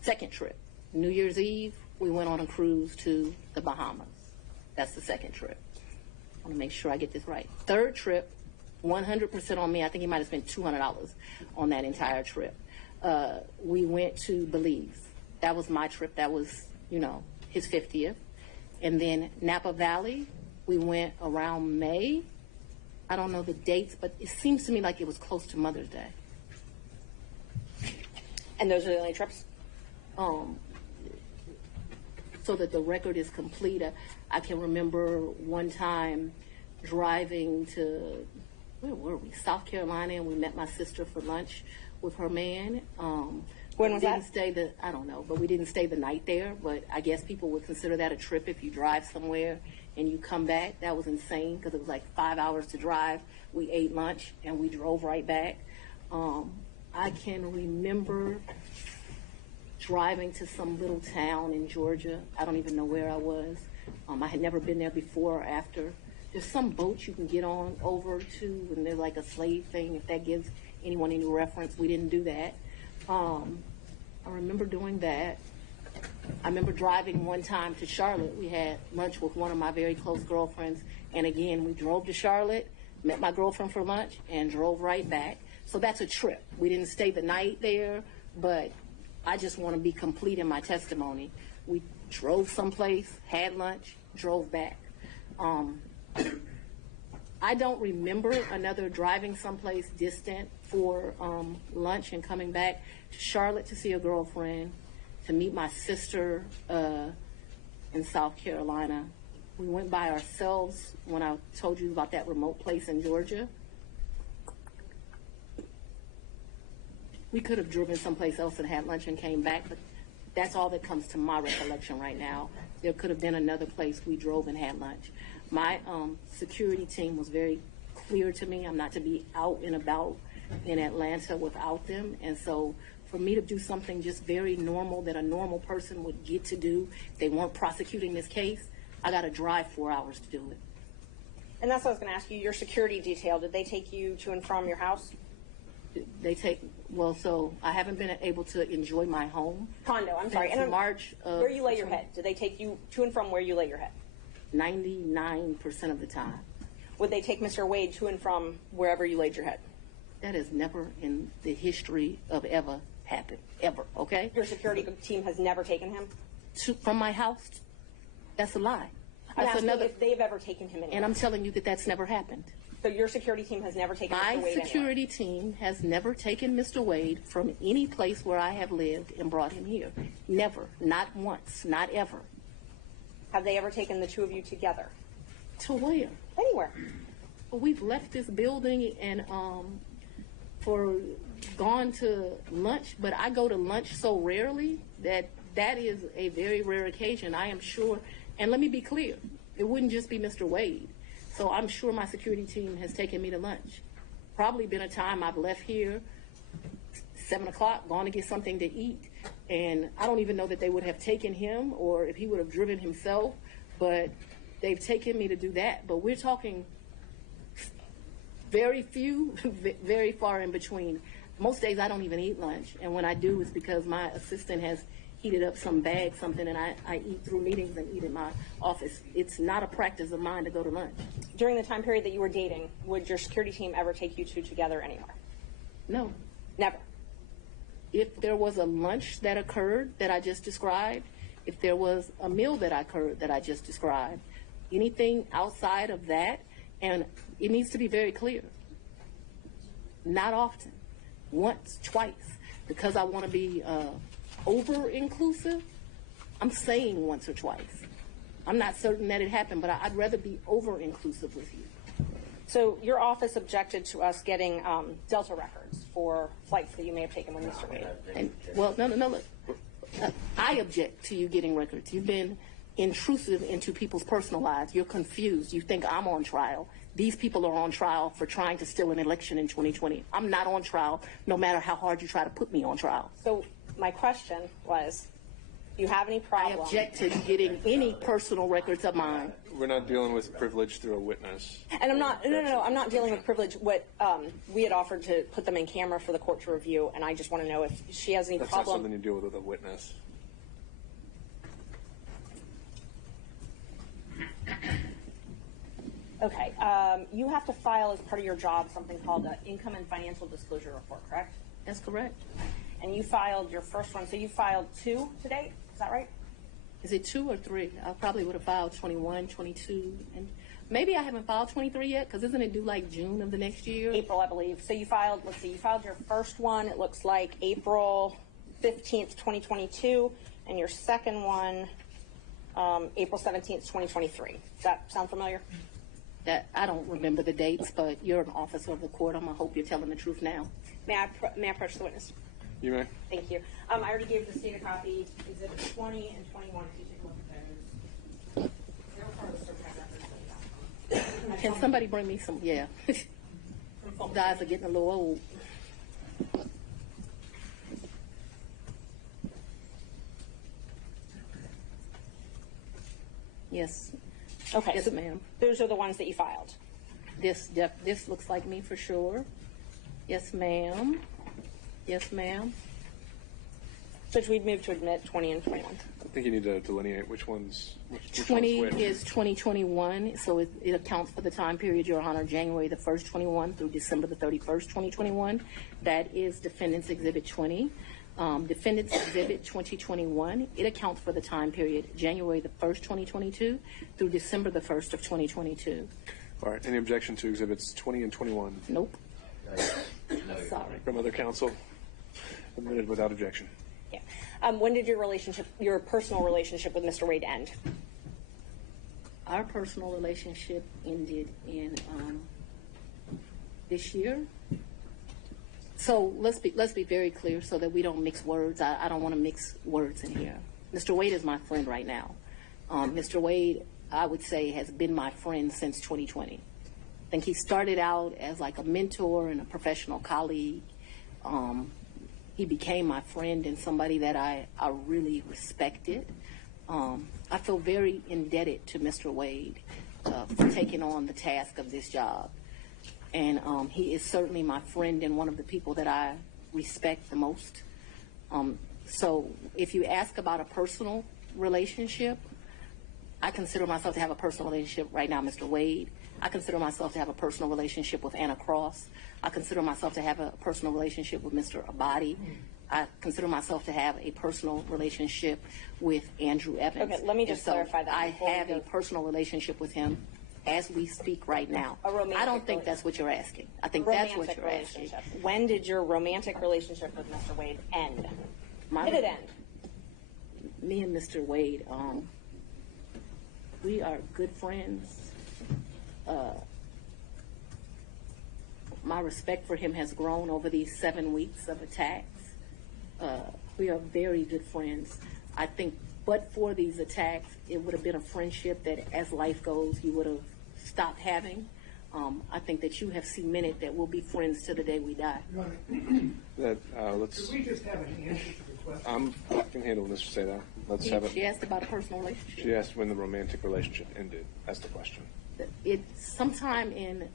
Second trip, New Year's Eve, we went on a cruise to the Bahamas. That's the second trip. I want to make sure I get this right. Third trip, 100% on me. I think he might have spent $200 on that entire trip. We went to Belize. That was my trip. That was, his 50th. And then Napa Valley, we went around May. I don't know the dates, but it seems to me like it was close to Mother's Day. And those are the only trips? So that the record is complete, I can remember one time driving to, where were we? South Carolina, and we met my sister for lunch with her man. When was that? I don't know, but we didn't stay the night there. But I guess people would consider that a trip if you drive somewhere and you come back. That was insane because it was like 5 hours to drive. We ate lunch and we drove right back. I can remember driving to some little town in Georgia. I don't even know where I was. I had never been there before or after. There's some boat you can get on over to, and there's like a slave thing, if that gives anyone any reference. We didn't do that. I remember doing that. I remember driving one time to Charlotte. We had lunch with one of my very close girlfriends, and again, we drove to Charlotte, met my girlfriend for lunch, and drove right back. So that's a trip. We didn't stay the night there, but I just want to be complete in my testimony. We drove someplace, had lunch, drove back. I don't remember another driving someplace distant for lunch and coming back to Charlotte to see a girlfriend, to meet my sister in South Carolina. We went by ourselves when I told you about that remote place in Georgia. We could have driven someplace else and had lunch and came back, but that's all that comes to my recollection right now. There could have been another place we drove and had lunch. My security team was very clear to me. I'm not to be out and about in Atlanta without them. And so for me to do something just very normal that a normal person would get to do, if they weren't prosecuting this case, I got to drive 4 hours to do it. And that's what I was going to ask you. Your security detail, did they take you to and from your house? So I haven't been able to enjoy my home. Condo, I'm sorry. And March of, where you lay your head? Did they take you to and from where you lay your head? 99% of the time. Would they take Mr. Wade to and from wherever you laid your head? That has never in the history of ever happened. Ever, okay? Your security team has never taken him? From my house? That's a lie. That's another. If they've ever taken him anywhere. And I'm telling you that that's never happened. So your security team has never taken Mr. Wade My security team has never taken Mr. Wade from any place where I have lived and brought him here. Never. Not once. Not ever. Have they ever taken the two of you together? To where? Anywhere. We've left this building and gone to lunch, but I go to lunch so rarely that is a very rare occasion. I am sure, and let me be clear, it wouldn't just be Mr. Wade. So I'm sure my security team has taken me to lunch. Probably been a time I've left here 7 o'clock, gone to get something to eat, and I don't even know that they would have taken him or if he would have driven himself, but they've taken me to do that. But we're talking very few, very far in between. Most days I don't even eat lunch, and when I do, it's because my assistant has heated up some bag, something, and I eat through meetings and eat in my office. It's not a practice of mine to go to lunch. During the time period that you were dating, would your security team ever take you two together anywhere? No. Never? If there was a lunch that occurred that I just described, if there was a meal that occurred that I just described, anything outside of that, and it needs to be very clear, not often, once, twice, because I want to be over-inclusive, I'm saying once or twice. I'm not certain that it happened, but I'd rather be over-inclusive with you. So your office objected to us getting Delta records for flights that you may have taken with Mr. Wade. No, look. I object to you getting records. You've been intrusive into people's personal lives. You're confused. You think I'm on trial. These people are on trial for trying to steal an election in 2020. I'm not on trial, no matter how hard you try to put me on trial. So my question was, do you have any problem? I object to getting any personal records of mine. We're not dealing with privilege through a witness. And I'm not, no, I'm not dealing with privilege. What we had offered to put them in camera for the court to review, and I just want to know if she has any That's problem. not something you deal with a witness. Okay, you have to file as part of your job something called an income and financial disclosure report, correct? That's correct. And you filed your first one, so you filed 2 today, is that right? Is it 2 or 3? I probably would have filed 21, 22, and maybe I haven't filed 23 yet, because isn't it due like June of the next year? April, I believe. So you filed, let's see, you filed your first one, it looks like April 15th, 2022, and your second one, April 17th, 2023. Does that sound familiar? That I don't remember the dates, but you're an officer of the court. I hope you're telling the truth now. May I approach the witness? You may. Thank you. I already gave the state a copy. Exhibits 20 and 21. If you take a look at those. They're part of the certified records. Can somebody bring me some? Yeah. Guys are getting a little old. Yes. Okay. Yes, so ma'am. Those are the ones that you filed. This looks like me for sure. Yes, ma'am. Yes, ma'am. Judge, we'd move to admit 20 and 21. I think you need to delineate which one's which 20 one's which. is 2021, so it accounts for the time period, Your Honor, January the 1st, 21 through December the 31st, 2021. That is Defendant's Exhibit 20. Defendant's Exhibit 2021, it accounts for the time period January the 1st, 2022 through December the 1st of 2022. All right. Any objection to Exhibits 20 and 21? Nope. Sorry. From other counsel? Admitted without objection. Yeah. When did your personal relationship with Mr. Wade end? Our personal relationship ended in this year. So let's be very clear so that we don't mix words. I don't want to mix words in here. Mr. Wade is my friend right now. Mr. Wade, I would say, has been my friend since 2020. I think he started out as like a mentor and a professional colleague. He became my friend and somebody that I really respected. I feel very indebted to Mr. Wade for taking on the task of this job. And he is certainly my friend and one of the people that I respect the most. So if you ask about a personal relationship, I consider myself to have a personal relationship right now, Mr. Wade. I consider myself to have a personal relationship with Anna Cross. I consider myself to have a personal relationship with Mr. Abadi. I consider myself to have a personal relationship with Andrew Evans. Okay, let me just clarify that. I have a personal relationship with him as we speak right now. I don't think that's what you're asking. I think that's what you're asking. When did your romantic relationship with Mr. Wade end? Did it end? Me and Mr. Wade, we are good friends. My respect for him has grown over these 7 weeks of attacks. We are very good friends. I think, but for these attacks, it would have been a friendship that, as life goes, you would have stopped having. I think that you have cemented that we'll be friends till the day we die. Let's. Could we just have an answer to the question? I can handle Mr. Seda. Let's have it. She asked about a personal relationship. She asked when the romantic relationship ended. That's the question. It's sometime in,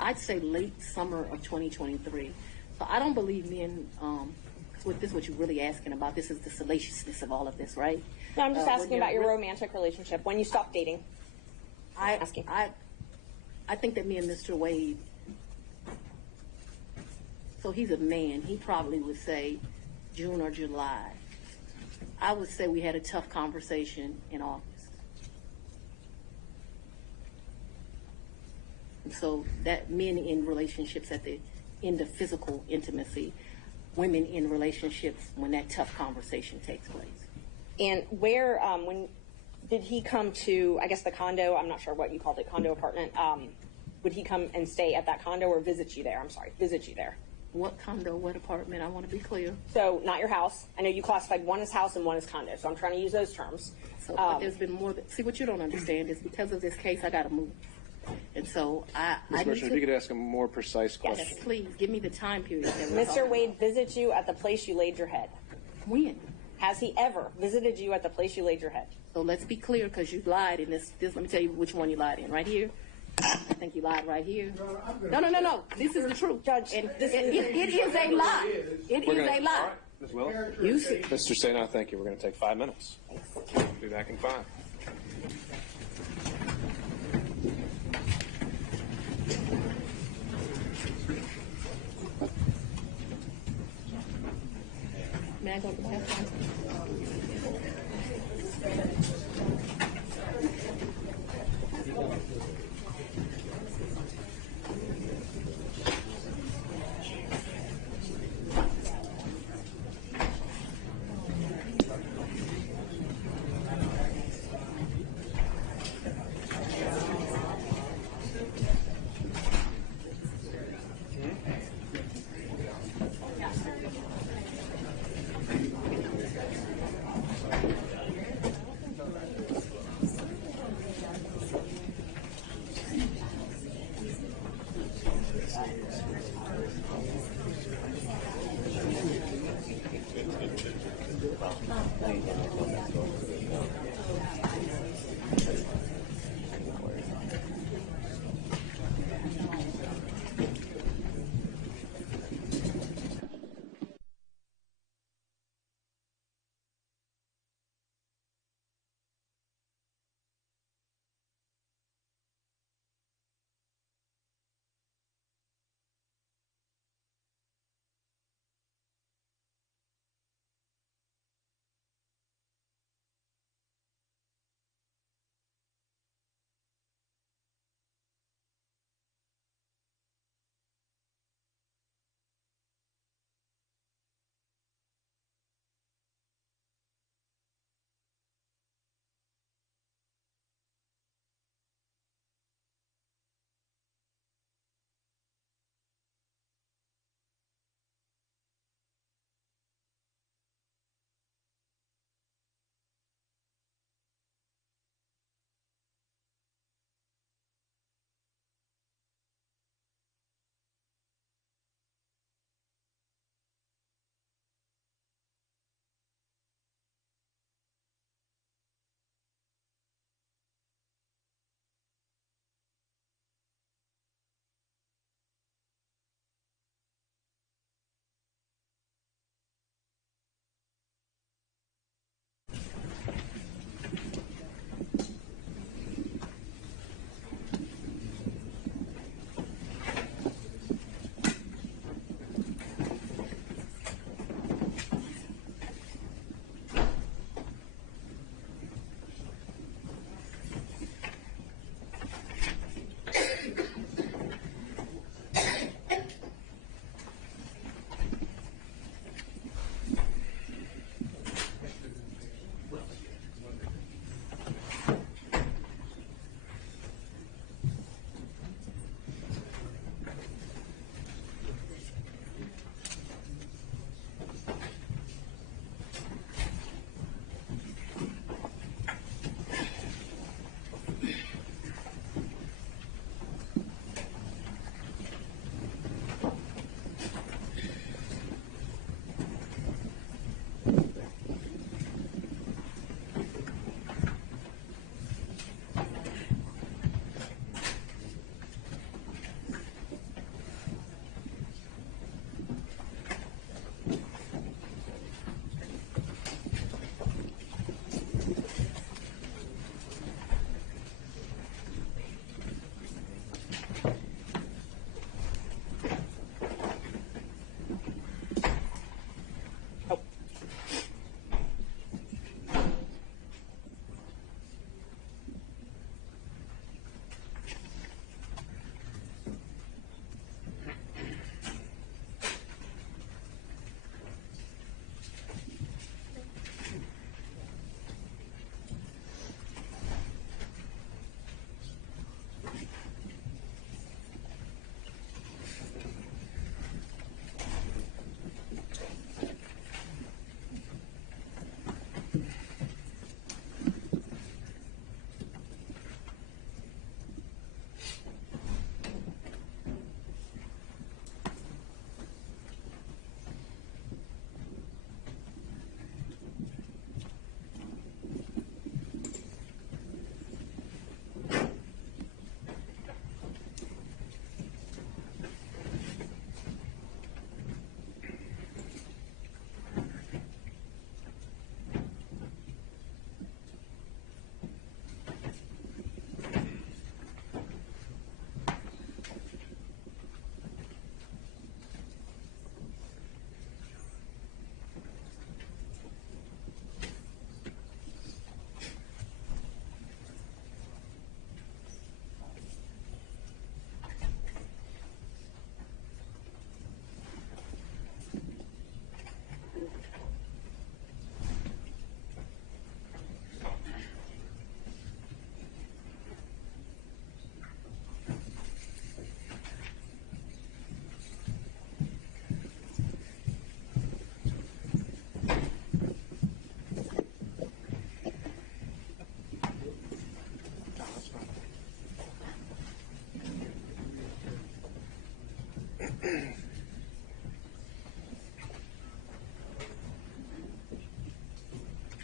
I'd say late summer of 2023. So I don't believe me in, this is what you're really asking about. This is the salaciousness of all of this, right? No, I'm just asking about your romantic relationship, when you stopped dating. I think that me and Mr. Wade, so he's a man, he probably would say June or July. I would say we had a tough conversation in August. And so that men in relationships at the end of physical intimacy, women in relationships when that tough conversation takes place. And where, when did he come to, I guess, the condo? I'm not sure what you called it, condo apartment. Would he come and stay at that condo or visit you there? I'm sorry, visit you there. What condo, what apartment? I want to be clear. So not your house. I know you classified one as house and one as condo, so I'm trying to use those terms. So but there's been more. See, what you don't understand is because of this case, I got to move. And so Ms. Merchant, if you could ask a more precise question. Yes, please, give me the time period. Mr. Wade visits you at the place you laid your head. When? Has he ever visited you at the place you laid your head? So let's be clear, because you lied in this. Let me tell you which one you lied in. Right here. I think you lied right here. No. This is the truth, Judge. And it is a lie. It is a lie. All right, Ms. Willis. You see. Mr. Sena, thank you. We're going to take 5 minutes. Be back in 5. May I go to the bathroom?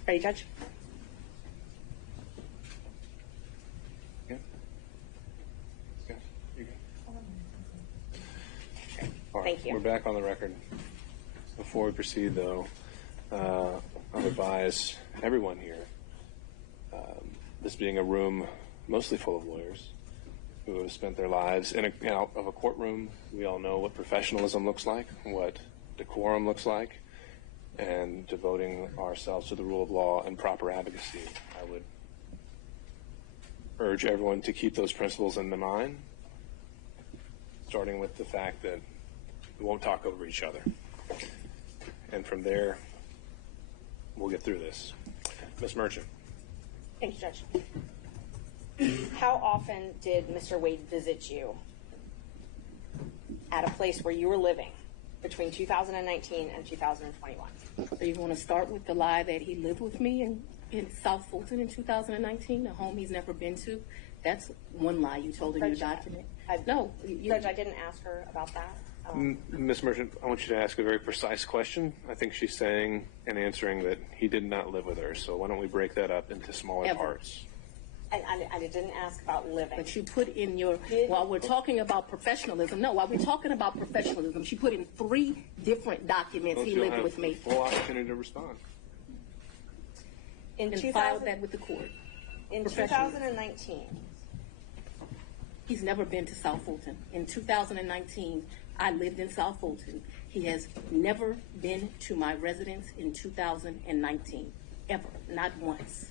Ready, Judge? Yeah. Yeah. You go. All right, Thank you. We're back on the record. Before we proceed, though, I'll advise everyone here, this being a room mostly full of lawyers who have spent their lives in a courtroom. We all know what professionalism looks like, what decorum looks like, and devoting ourselves to the rule of law and proper advocacy. I would urge everyone to keep those principles in mind, starting with the fact that we won't talk over each other. And from there, we'll get through this. Ms. Merchant. Thank you, Judge. How often did Mr. Wade visit you at a place where you were living between 2019 and 2021? So you want to start with the lie that he lived with me in South Fulton in 2019, a home he's never been to? That's one lie you told in your document. No. Judge, I didn't ask her about that. Ms. Merchant, I want you to ask a very precise question. I think she's saying and answering that he did not live with her. So why don't we break that up into smaller parts? And I didn't ask about living. But you put in your, while we're talking about professionalism, while we're talking about professionalism, she put in 3 different documents he lived with me. Full opportunity to respond. And filed that with the court. In 2019. He's never been to South Fulton. In 2019, I lived in South Fulton. He has never been to my residence in 2019, ever, not once.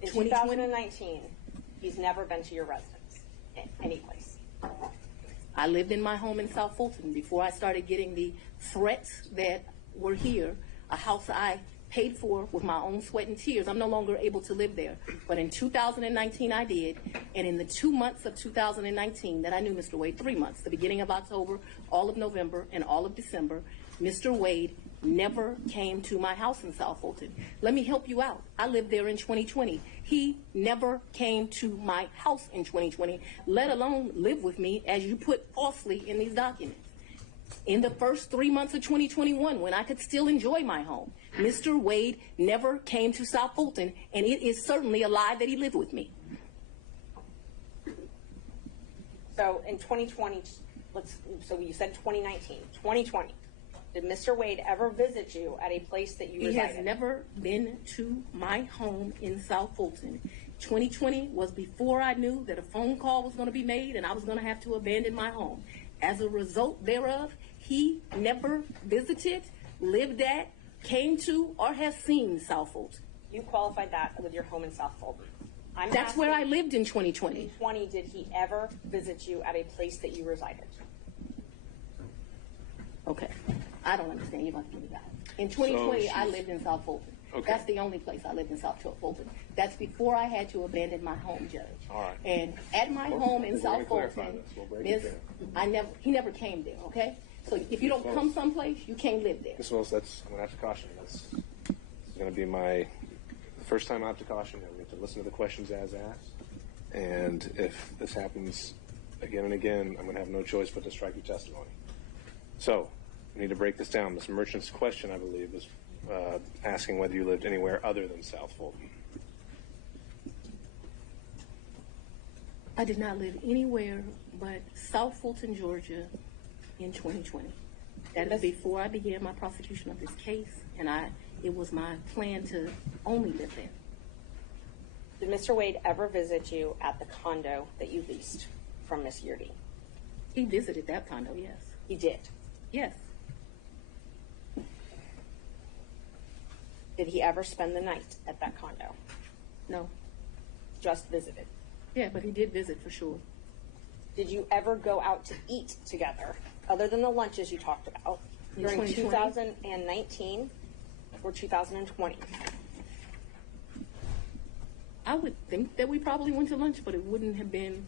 In 2019, he's never been to your residence, any place. I lived in my home in South Fulton before I started getting the threats that were here, a house I paid for with my own sweat and tears. I'm no longer able to live there. But in 2019, I did. And in the 2 months of 2019 that I knew Mr. Wade, 3 months, the beginning of October, all of November, and all of December, Mr. Wade never came to my house in South Fulton. Let me help you out. I lived there in 2020. He never came to my house in 2020, let alone live with me, as you put falsely in these documents. In the first 3 months of 2021, when I could still enjoy my home, Mr. Wade never came to South Fulton, and it is certainly a lie that he lived with me. So in 2020, so you said 2019, 2020. Did Mr. Wade ever visit you at a place that you resided? He has never been to my home in South Fulton. 2020 was before I knew that a phone call was going to be made and I was going to have to abandon my home. As a result thereof, he never visited, lived at, came to, or has seen South Fulton. You qualified that with your home in South Fulton. That's where I lived in 2020. In 2020, did he ever visit you at a place that you resided? Okay. I don't understand. You're going to give me that. In 2020, I lived in South Fulton. Okay. That's the only place I lived in South Fulton. That's before I had to abandon my home, Judge. All right. And at my home in South Fulton, he never came there, okay? So if you don't come someplace, you can't live there. Ms. Willis, I'm going to have to caution you. This is going to be my first time I have to caution you. We have to listen to the questions as asked. And if this happens again and again, I'm going to have no choice but to strike your testimony. So we need to break this down. Ms. Merchant's question, I believe, was asking whether you lived anywhere other than South Fulton. I did not live anywhere but South Fulton, Georgia in 2020. That is before I began my prosecution of this case, and it was my plan to only live there. Did Mr. Wade ever visit you at the condo that you leased from Miss Yurdy? He visited that condo, yes. He did? Yes. Did he ever spend the night at that condo? No. Just visited? Yeah, but he did visit for sure. Did you ever go out to eat together, other than the lunches you talked about, during 2019 or 2020? I would think that we probably went to lunch, but it wouldn't have been,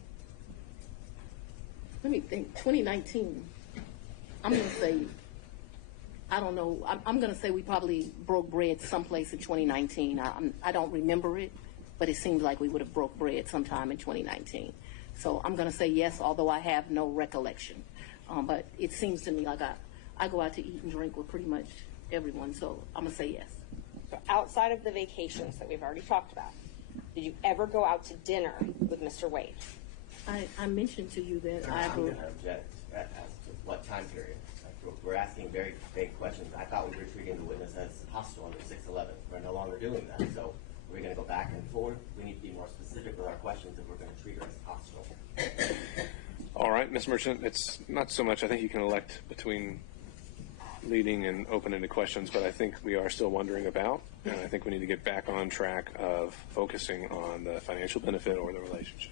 let me think, 2019. I'm going to say, I don't know, I'm going to say we probably broke bread someplace in 2019. I don't remember it, but it seems like we would have broke bread sometime in 2019. So I'm going to say yes, although I have no recollection. But it seems to me like I go out to eat and drink with pretty much everyone, so I'm going to say yes. So outside of the vacations that we've already talked about, did you ever go out to dinner with Mr. Wade? I mentioned to you that I'm going to object as to what time period. We're asking very vague questions. I thought we were treating the witness as hostile under 611. We're no longer doing that. So we're going to go back and forth. We need to be more specific with our questions if we're going to treat her as hostile. All right, Ms. Merchant, it's not so much. I think you can elect between leading and open-ended questions, but I think we are still wondering about, and I think we need to get back on track of focusing on the financial benefit or the relationship.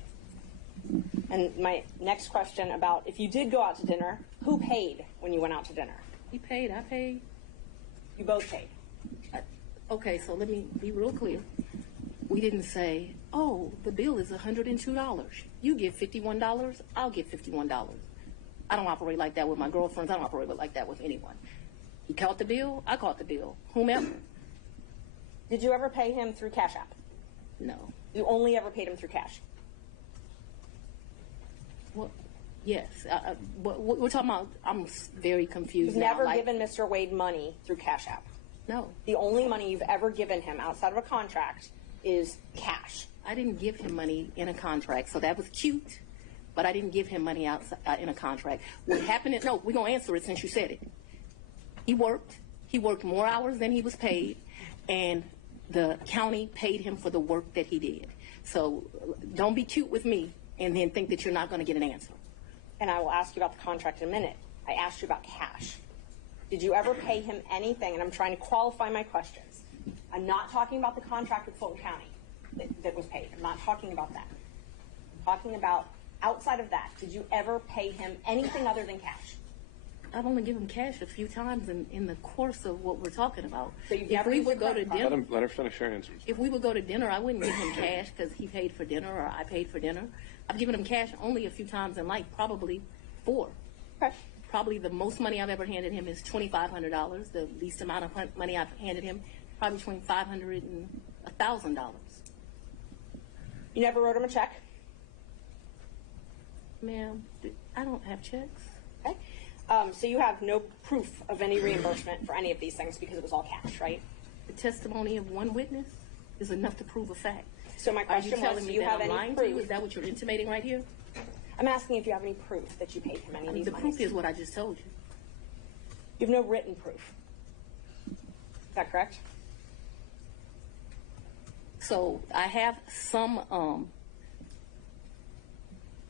And my next question about if you did go out to dinner, who paid when you went out to dinner? He paid. I paid. You both paid. Okay, so let me be real clear. We didn't say, oh, the bill is $102. You give $51, I'll give $51. I don't operate like that with my girlfriends. I don't operate like that with anyone. He caught the bill, I caught the bill. Whomever. Did you ever pay him through Cash App? No. You only ever paid him through cash? Well, yes. We're talking about, I'm very confused You've now. never given Mr. Wade money through Cash App? No. The only money you've ever given him outside of a contract is cash. I didn't give him money in a contract, so that was cute, but I didn't give him money outside in a contract. What happened is, no, we're going to answer it since you said it. He worked more hours than he was paid, and the county paid him for the work that he did. So don't be cute with me and then think that you're not going to get an answer. And I will ask you about the contract in a minute. I asked you about cash. Did you ever pay him anything? And I'm trying to qualify my questions. I'm not talking about the contract with Fulton County that was paid. I'm not talking about that. I'm talking about outside of that. Did you ever pay him anything other than cash? I've only given him cash a few times in the course of what we're talking about. So you've if never we used would a go to credit card? dinner, Let her finish her answers. if we would go to dinner, I wouldn't give him cash because he paid for dinner or I paid for dinner. I've given him cash only a few times in life, probably 4. Okay. Probably the most money I've ever handed him is $2,500. The least amount of money I've handed him, probably between $500 and $1,000. You never wrote him a check? Ma'am, I don't have checks. Okay. So you have no proof of any reimbursement for any of these things because it was all cash, right? The testimony of one witness is enough to prove a fact. So my question Are you telling was, do me you that have I'm any lying proof? to you? Is that what you're intimating right here? I'm asking if you have any proof that you paid him any of these The monies. proof is what I just told you. You have no written proof. Is that correct? So I have some,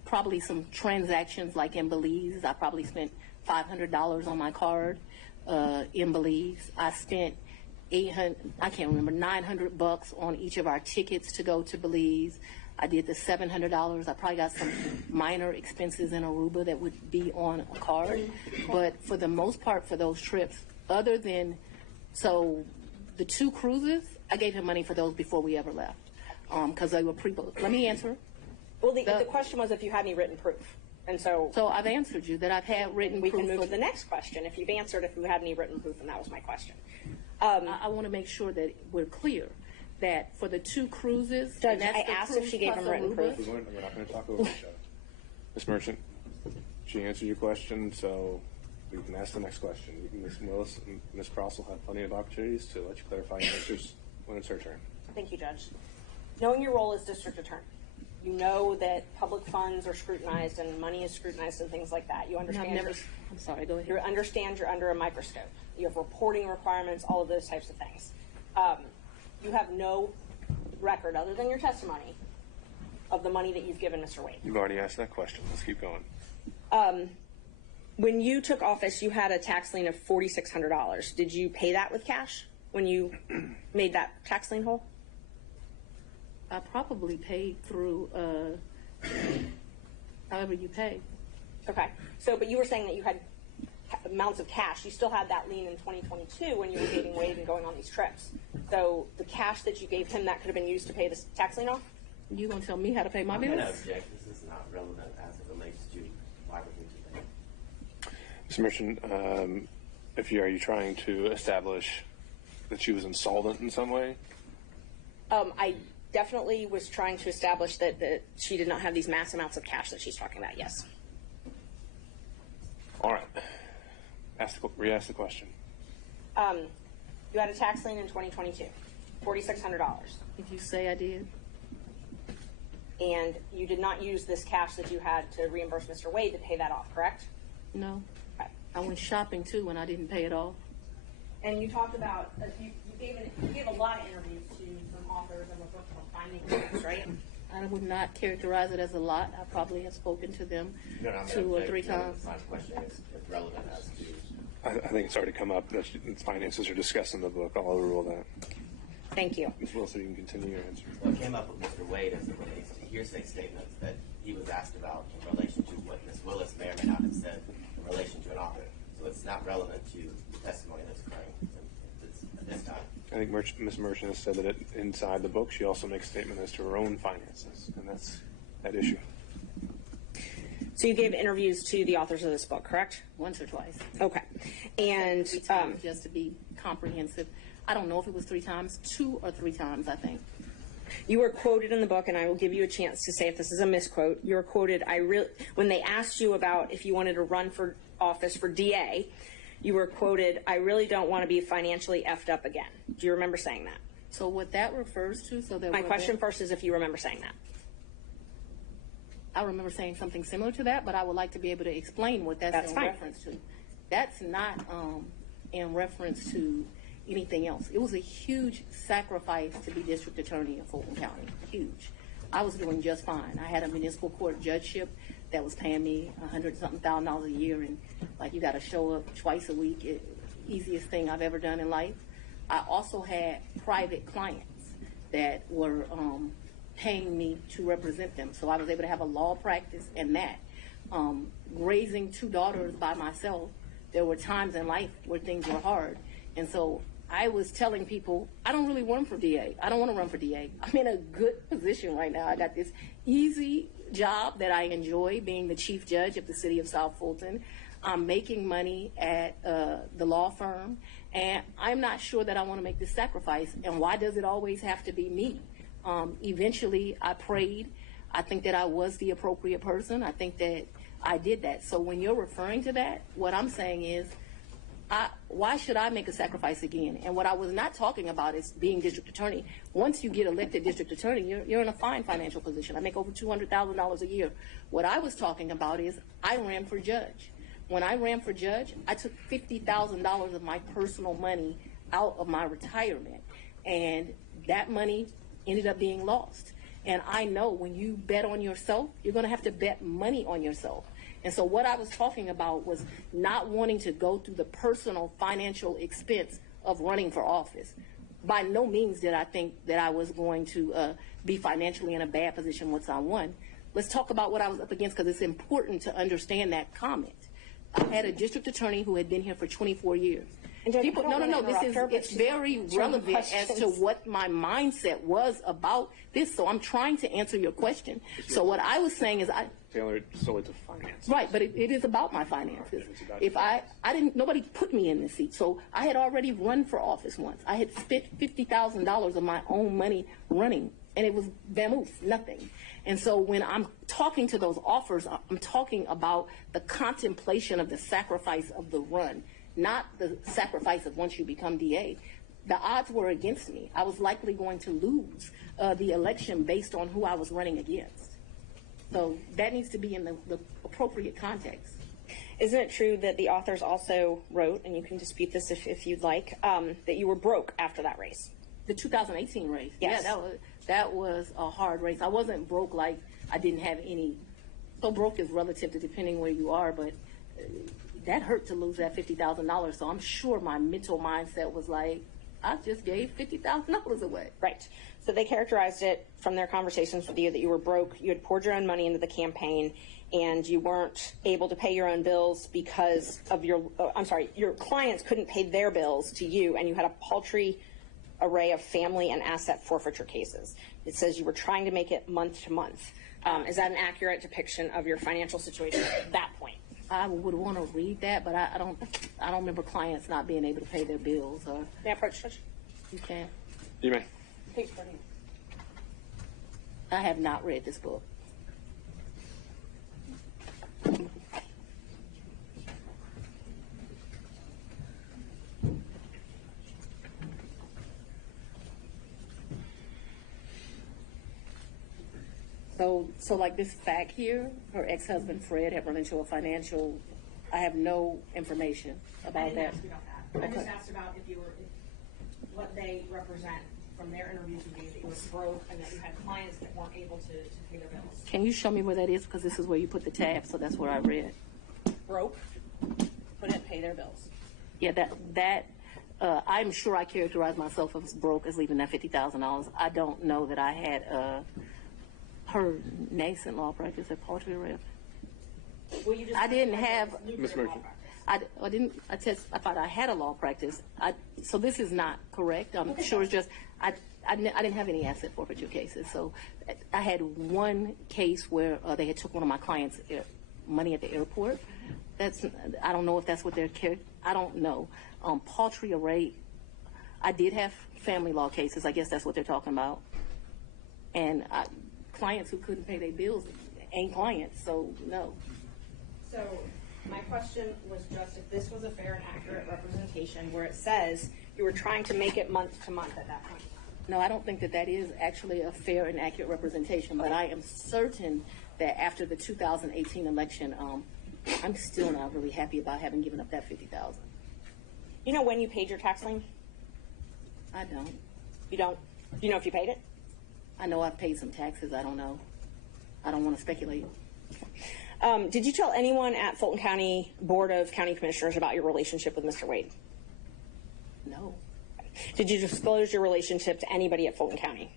probably some transactions like in Belize. I probably spent $500 on my card in Belize. I spent I can't remember, $900 on each of our tickets to go to Belize. I did the $700. I probably got some minor expenses in Aruba that would be on a card. But for the most part, for those trips, other than, so the 2 cruises, I gave him money for those before we ever left because they were pre-booked. Let me answer. Well, the question was if you had any written proof. And so I've answered you that I've had written proof. We can move to the next question. If you've answered if you had any written proof, and that was my question. I want to make sure that we're clear that for the 2 cruises, Judge, I asked if she gave him written proof. We're not going to talk over each other. Ms. Merchant, she answered your question, so we can ask the next question. Ms. Willis and Ms. Cross will have plenty of opportunities to let you clarify your answers when it's her turn. Thank you, Judge. Knowing your role as district attorney, you know that public funds are scrutinized and money is scrutinized and things like that. You understand. I'm sorry, go ahead. You understand you're under a microscope. You have reporting requirements, all of those types of things. You have no record other than your testimony of the money that you've given Mr. Wade. You've already asked that question. Let's keep going. When you took office, you had a tax lien of $4,600. Did you pay that with cash when you made that tax lien whole? I probably paid through however you pay. Okay. But you were saying that you had amounts of cash. You still had that lien in 2022 when you were dating Wade and going on these trips. So the cash that you gave him, that could have been used to pay the tax lien off? You going to tell me how to pay my I'm bills? going to object. This is not relevant as it relates to why we're here today. Ms. Merchant, are you trying to establish that she was insolvent in some way? I definitely was trying to establish that she did not have these mass amounts of cash that she's talking about, yes. All right. Re-ask the question. You You had a tax lien in 2022, $4,600. Did you say I did? And you did not use this cash that you had to reimburse Mr. Wade to pay that off, correct? No. Okay. I went shopping too and I didn't pay it off. And you talked about, you gave a lot of interviews to some authors of a book called Finding Books, right? I would not characterize it as a lot. I probably have spoken to them No, I'm 2 or 3 gonna- times. My question is relevant as to. I think it's already come up that finances are discussed in the book. I'll overrule that. Thank you. Ms. Wilson, you can continue your answer. What came up with Mr. Wade as it relates to hearsay statements that he was asked about in relation to what Ms. Willis may or may not have said in relation to an author. So it's not relevant to the testimony that's occurring at this time. I think Ms. Merchant has said that inside the book she also makes a statement as to her own finances, and that's that issue. So you gave interviews to the authors of this book, correct? Once or twice. Okay. And 3 times, just to be comprehensive. I don't know if it was 3 times, 2 or 3 times, I think. you were quoted in the book, and I will give you a chance to say if this is a misquote. You were quoted, when they asked you about if you wanted to run for office for DA, you were quoted, "I really don't want to be financially effed up again." Do you remember saying that? So what that refers to, My question first is if you remember saying that. I remember saying something similar to that, but I would like to be able to explain what that's in fine. reference to. That's not in reference to anything else. It was a huge sacrifice to be district attorney in Fulton County. Huge. I was doing just fine. I had a municipal court judgeship that was paying me $100-something thousand a year, and like you got to show up twice a week. Easiest thing I've ever done in life. I also had private clients that were paying me to represent them, so I was able to have a law practice and that. Raising 2 daughters by myself, there were times in life where things were hard, and so I was telling people, I don't really run for DA. I don't want to run for DA. I'm in a good position right now. I got this easy job that I enjoy, being the chief judge of the city of South Fulton. I'm making money at the law firm, and I'm not sure that I want to make this sacrifice. And why does it always have to be me? Eventually, I prayed. I think that I was the appropriate person. I think that I did that. So when you're referring to that, what I'm saying is, why should I make a sacrifice again? And what I was not talking about is being district attorney. Once you get elected district attorney, you're in a fine financial position. I make over $200,000 a year. What I was talking about is I ran for judge. When I ran for judge, I took $50,000 of my personal money out of my retirement, and that money ended up being lost. And I know when you bet on yourself, you're going to have to bet money on yourself. And so what I was talking about was not wanting to go through the personal financial expense of running for office. By no means did I think that I was going to be financially in a bad position once I won. Let's talk about what I was up against, because it's important to understand that comment. I had a district attorney who had been here for 24 years. People, it's very relevant as to what my mindset was about this. So I'm trying to answer your question. So what I was saying is Tailored solely to finance. Right, but it is about my finances. If I didn't, nobody put me in this seat. So I had already run for office once. I had spent $50,000 of my own money running, and it was vamoose, nothing. And so when I'm talking to those offers, I'm talking about the contemplation of the sacrifice of the run, not the sacrifice of once you become DA. The odds were against me. I was likely going to lose the election based on who I was running against. So that needs to be in the appropriate context. Isn't it true that the authors also wrote, and you can dispute this if you'd like, that you were broke after that race? The 2018 race. Yes. Yeah, that was a hard race. I wasn't broke like I didn't have any. So broke is relative to depending where you are, but that hurt to lose that $50,000. So I'm sure my mental mindset was like, I just gave $50,000 away. Right. So they characterized it from their conversations with you that you were broke, you had poured your own money into the campaign, and you weren't able to pay your own bills because of your clients couldn't pay their bills to you, and you had a paltry array of family and asset forfeiture cases. It says you were trying to make it month to month. Is that an accurate depiction of your financial situation at that point? I would want to read that, but I don't remember clients not being able to pay their bills. Or may I approach, Judge? You can. You may. Page 14. I have not read this book. So like this fact here, her ex-husband Fred had run into a financial. I have no information I about didn't that. ask you about that. I just asked about if what they represent from their interviews with you, that you were broke and that you had clients that weren't able to pay their bills. Can you show me where that is? Because this is where you put the tab, so that's where I read. Broke, couldn't pay their bills. Yeah, I'm sure I characterized myself as broke as leaving that $50,000. I don't know that I had her nascent law practice at Poultry Rep. Well, you just I didn't have. Ms. Merchant. I thought I had a law practice. So this is not correct. I'm sure it's just I didn't have any asset forfeiture cases. So I had one case where they had took one of my clients' money at the airport. I don't know if that's what they're I don't know. Poultry array. I did have family law cases. I guess that's what they're talking about. And clients who couldn't pay their bills ain't clients. So no. So my question was just if this was a fair and accurate representation where it says you were trying to make it month to month at that point. No, I don't think that is actually a fair and accurate representation, but I am certain that after the 2018 election, I'm still not really happy about having given up that $50,000. You know when you paid your tax lien? I don't. You don't? Do you know if you paid it? I know I've paid some taxes. I don't know. I don't want to speculate. Did you tell anyone at Fulton County Board of County Commissioners about your relationship with Mr. Wade? No. Did you disclose your relationship to anybody at Fulton County?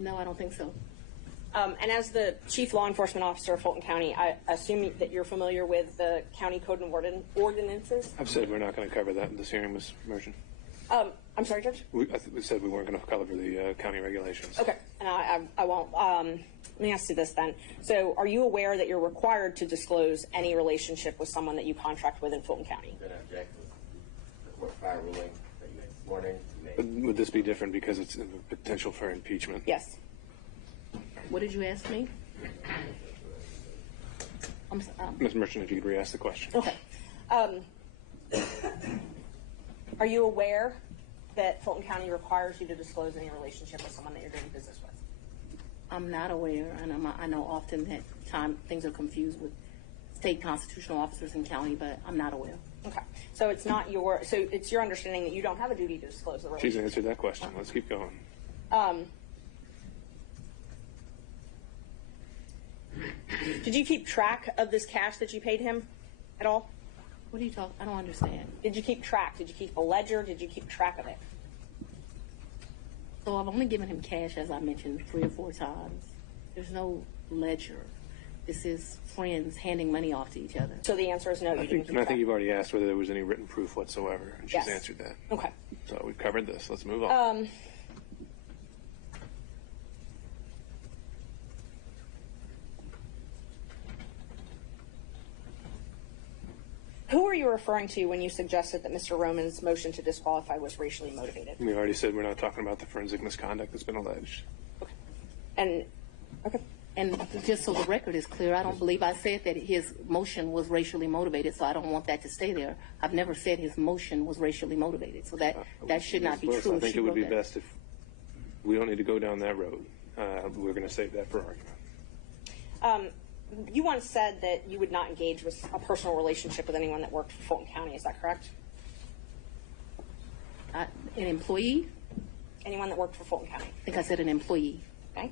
No, I don't think so. And as the Chief Law Enforcement Officer of Fulton County, I assume that you're familiar with the county code and ordinances? I've said we're not going to cover that in this hearing, Ms. Merchant. I'm sorry, Judge? We said we weren't going to cover the county regulations. Okay, and I won't. Let me ask you this then. So are you aware that you're required to disclose any relationship with someone that you contract with in Fulton County? I'm going to object to the court prior ruling that you made this morning. Would this be different because it's a potential for impeachment? Yes. What did you ask me? Ms. Merchant, if you could re-ask the question. Okay. Are you aware that Fulton County requires you to disclose any relationship with someone that you're doing business with? I'm not aware, and I know often that things are confused with state constitutional officers in county, but I'm not aware. Okay. So it's not so it's your understanding that you don't have a duty to disclose the relationship? She's answered that question. Let's keep going. Did you keep track of this cash that you paid him at all? What are you talking? I don't understand. Did you keep track? Did you keep a ledger? Did you keep track of it? So I've only given him cash, as I mentioned, 3 or 4 times. There's no ledger. This is friends handing money off to each other. So the answer is no. I think you've already asked whether there was any written proof whatsoever, and she's answered that. Okay. So we've covered this. Let's move on. Who are you referring to when you suggested that Mr. Roman's motion to disqualify was racially motivated? We already said we're not talking about the forensic misconduct that's been alleged. And just so the record is clear, I don't believe I said that his motion was racially motivated, so I don't want that to stay there. I've never said his motion was racially motivated, so that should not be true. I think it would be best if we don't need to go down that road. We're going to save that for argument. You once said that you would not engage with a personal relationship with anyone that worked for Fulton County. Is that correct? An employee? Anyone that worked for Fulton County. I think I said an employee. Okay.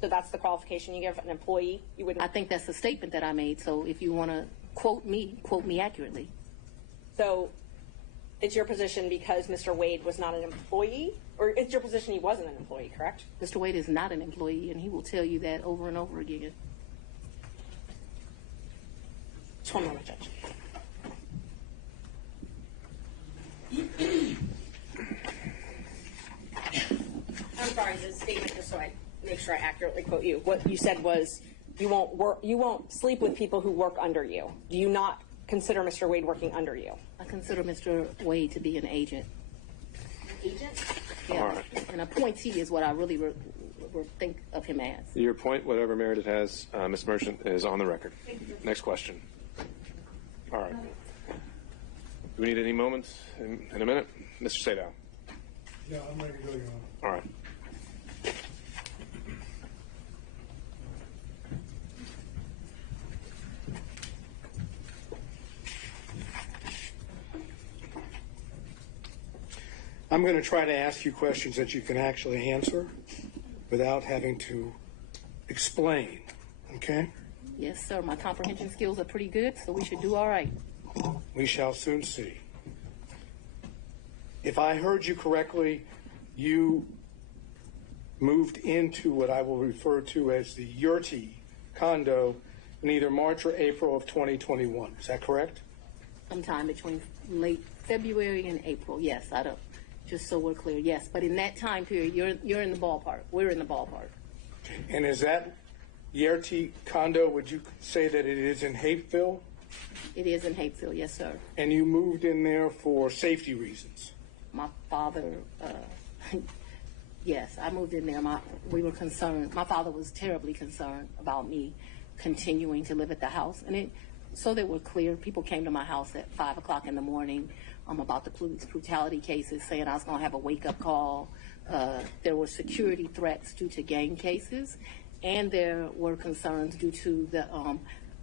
So that's the qualification you give an employee? You wouldn't. I think that's the statement that I made. So if you want to quote me accurately. So it's your position because Mr. Wade was not an employee? Or it's your position he wasn't an employee, correct? Mr. Wade is not an employee, and he will tell you that over and over again. Just one moment, Judge. I'm sorry, the statement, just so I make sure I accurately quote you. What you said was you won't sleep with people who work under you. Do you not consider Mr. Wade working under you? I consider Mr. Wade to be an agent. Agent? Yeah. All right. An appointee is what I really think of him as. Your point, whatever merit it has, Ms. Merchant, is on the record. Next question. All right. Do we need any moments in a minute? Mr. Sadow. Yeah, I'm ready to go, Your Honor. All right. I'm going to try to ask you questions that you can actually answer without having to explain, okay? Yes, sir. My comprehension skills are pretty good, so we should do all right. We shall soon see. If I heard you correctly, you moved into what I will refer to as the Yurti condo in either March or April of 2021. Is that correct? Sometime between late February and April. Yes, I don't. Just so we're clear, yes. But in that time period, you're in the ballpark. We're in the ballpark. And is that Yurti condo, would you say that it is in Hapeville? It is in Hapeville, yes, sir. And you moved in there for safety reasons? My father, yes, I moved in there. We were concerned. My father was terribly concerned about me continuing to live at the house. And so that we're clear, people came to my house at 5 o'clock in the morning about the police brutality cases, saying I was going to have a wake-up call. There were security threats due to gang cases, and there were concerns due to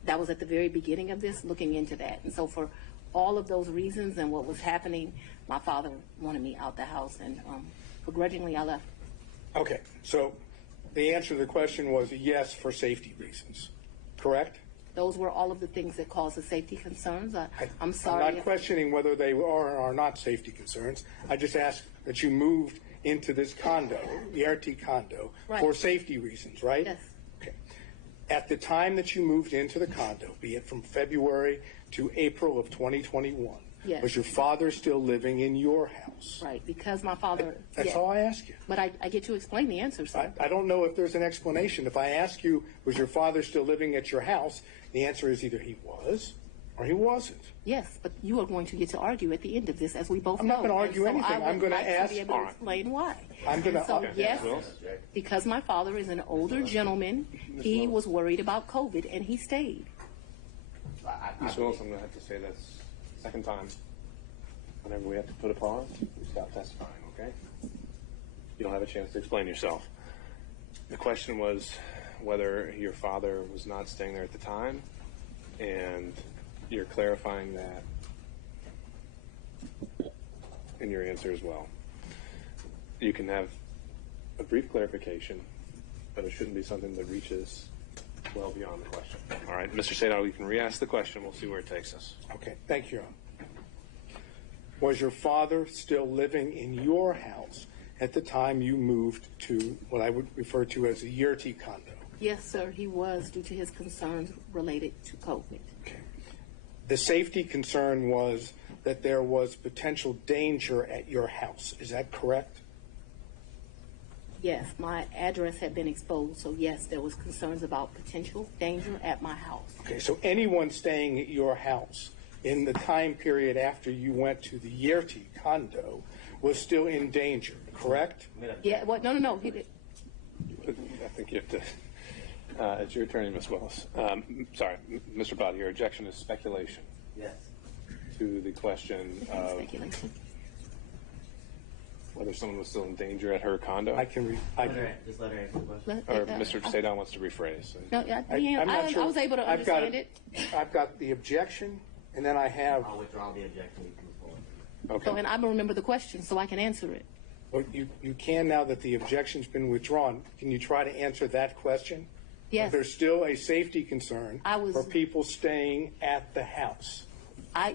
that was at the very beginning of this, looking into that. And so for all of those reasons and what was happening, my father wanted me out the house, and begrudgingly I left. Okay, so the answer to the question was yes for safety reasons, correct? Those were all of the things that caused the safety concerns. I'm sorry. I'm not questioning whether they are or are not safety concerns. I just asked that you moved into this condo, the RT condo, right, for safety reasons, right? Yes. Okay. At the time that you moved into the condo, be it from February to April of 2021, yes, was your father still living in your house? Right, because my father... That's yes, all I ask you. But I get to explain the answer, sir. I don't know if there's an explanation. If I ask you, was your father still living at your house, the answer is either he was or he wasn't. Yes, but you are going to get to argue at the end of this, as we both know. I'm not going to argue anything. I'm going to ask. To be able to explain why. I'm going to. So yes, because my father is an older gentleman, he was worried about COVID, and he stayed. Ms. Willis, I'm going to have to say this second time. Whenever we have to put a pause, we stop testifying. Okay? You don't have a chance to explain yourself. The question was whether your father was not staying there at the time, and you're clarifying that in your answer as well. You can have a brief clarification, but it shouldn't be something that reaches well beyond the question. All right, Mr. Sadal, you can re-ask the question. We'll see where it takes us. Okay, thank you, Your Honor. Was your father still living in your house at the time you moved to what I would refer to as a Yurti condo? Yes, sir, he was, due to his concerns related to COVID. Okay. The safety concern was that there was potential danger at your house. Is that correct? Yes, my address had been exposed, so yes, there was concerns about potential danger at my house. Okay, so anyone staying at your house in the time period after you went to the Yurti condo was still in danger, correct? Yeah, well, no, he did. I think you have to... it's your attorney, Ms. Willis. Sorry, Mr. Bott, your objection is speculation. Yes. To the question of whether someone was still in danger at her condo. I can just let her answer the question. Or Mr. Sadal wants to rephrase. No, I was able to understand it. I've got the objection, and then I have... I'll withdraw the objection. Okay. So, and I remember the question, so I can answer it. Well, you can now that the objection's been withdrawn. Can you try to answer that question? Yes. There's still a safety concern for people staying at the house.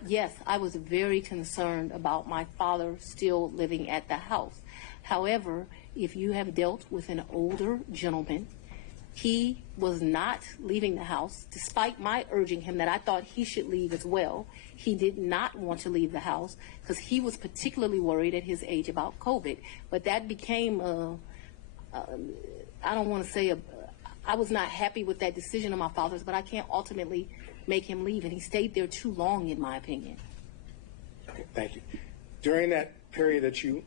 Yes, I was very concerned about my father still living at the house. However, if you have dealt with an older gentleman, he was not leaving the house, despite my urging him that I thought he should leave as well. He did not want to leave the house because he was particularly worried at his age about COVID. But that became, I don't want to say, I was not happy with that decision of my father's, but I can't ultimately make him leave, and he stayed there too long, in my opinion. Okay, thank you. During that period that you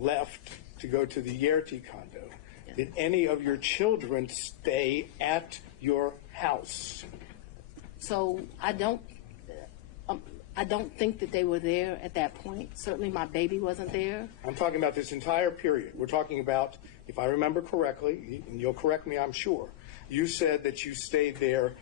left to go to the Yurti condo, did any of your children stay at your house? So I don't, I don't think that they were there at that point. Certainly my baby wasn't there. I'm talking about this entire period. We're talking about, if I remember correctly, and you'll correct me, I'm sure, you said that you stayed there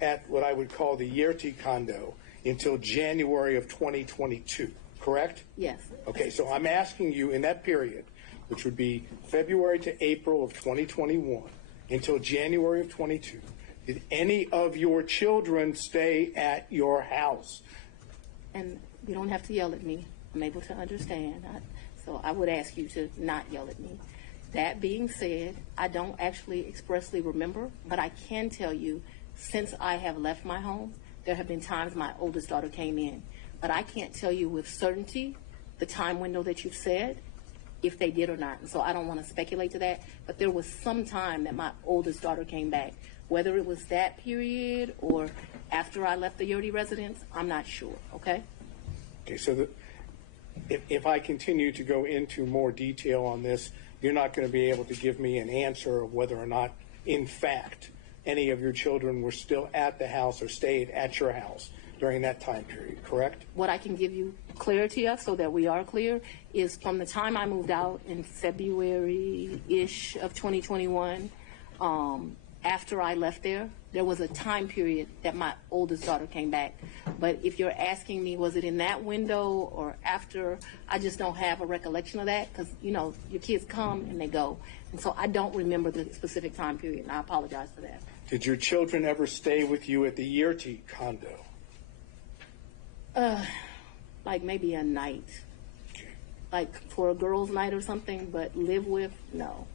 at what I would call the Yerty condo until January of 2022, correct? Yes. Okay, so I'm asking you in that period, which would be February to April of 2021 until January of 22, did any of your children stay at your house? And you don't have to yell at me. I'm able to understand. So I would ask you to not yell at me. That being said, I don't actually expressly remember, but I can tell you, since I have left my home, there have been times my oldest daughter came in. But I can't tell you with certainty the time window that you've said, if they did or not. And so I don't want to speculate to that. But there was some time that my oldest daughter came back. Whether it was that period or after I left the Yerty residence, I'm not sure, okay? Okay, so if I continue to go into more detail on this, you're not going to be able to give me an answer of whether or not, in fact, any of your children were still at the house or stayed at your house during that time period, correct? What I can give you clarity of, so that we are clear, is from the time I moved out in February-ish of 2021, after I left there was a time period that my oldest daughter came back. But if you're asking me, was it in that window or after, I just don't have a recollection of that because, you know, your kids come and they go. And so I don't remember the specific time period, and I apologize for that. Did your children ever stay with you at the Yerty condo? Like maybe a night. Like for a girls' night or something, but live with, no.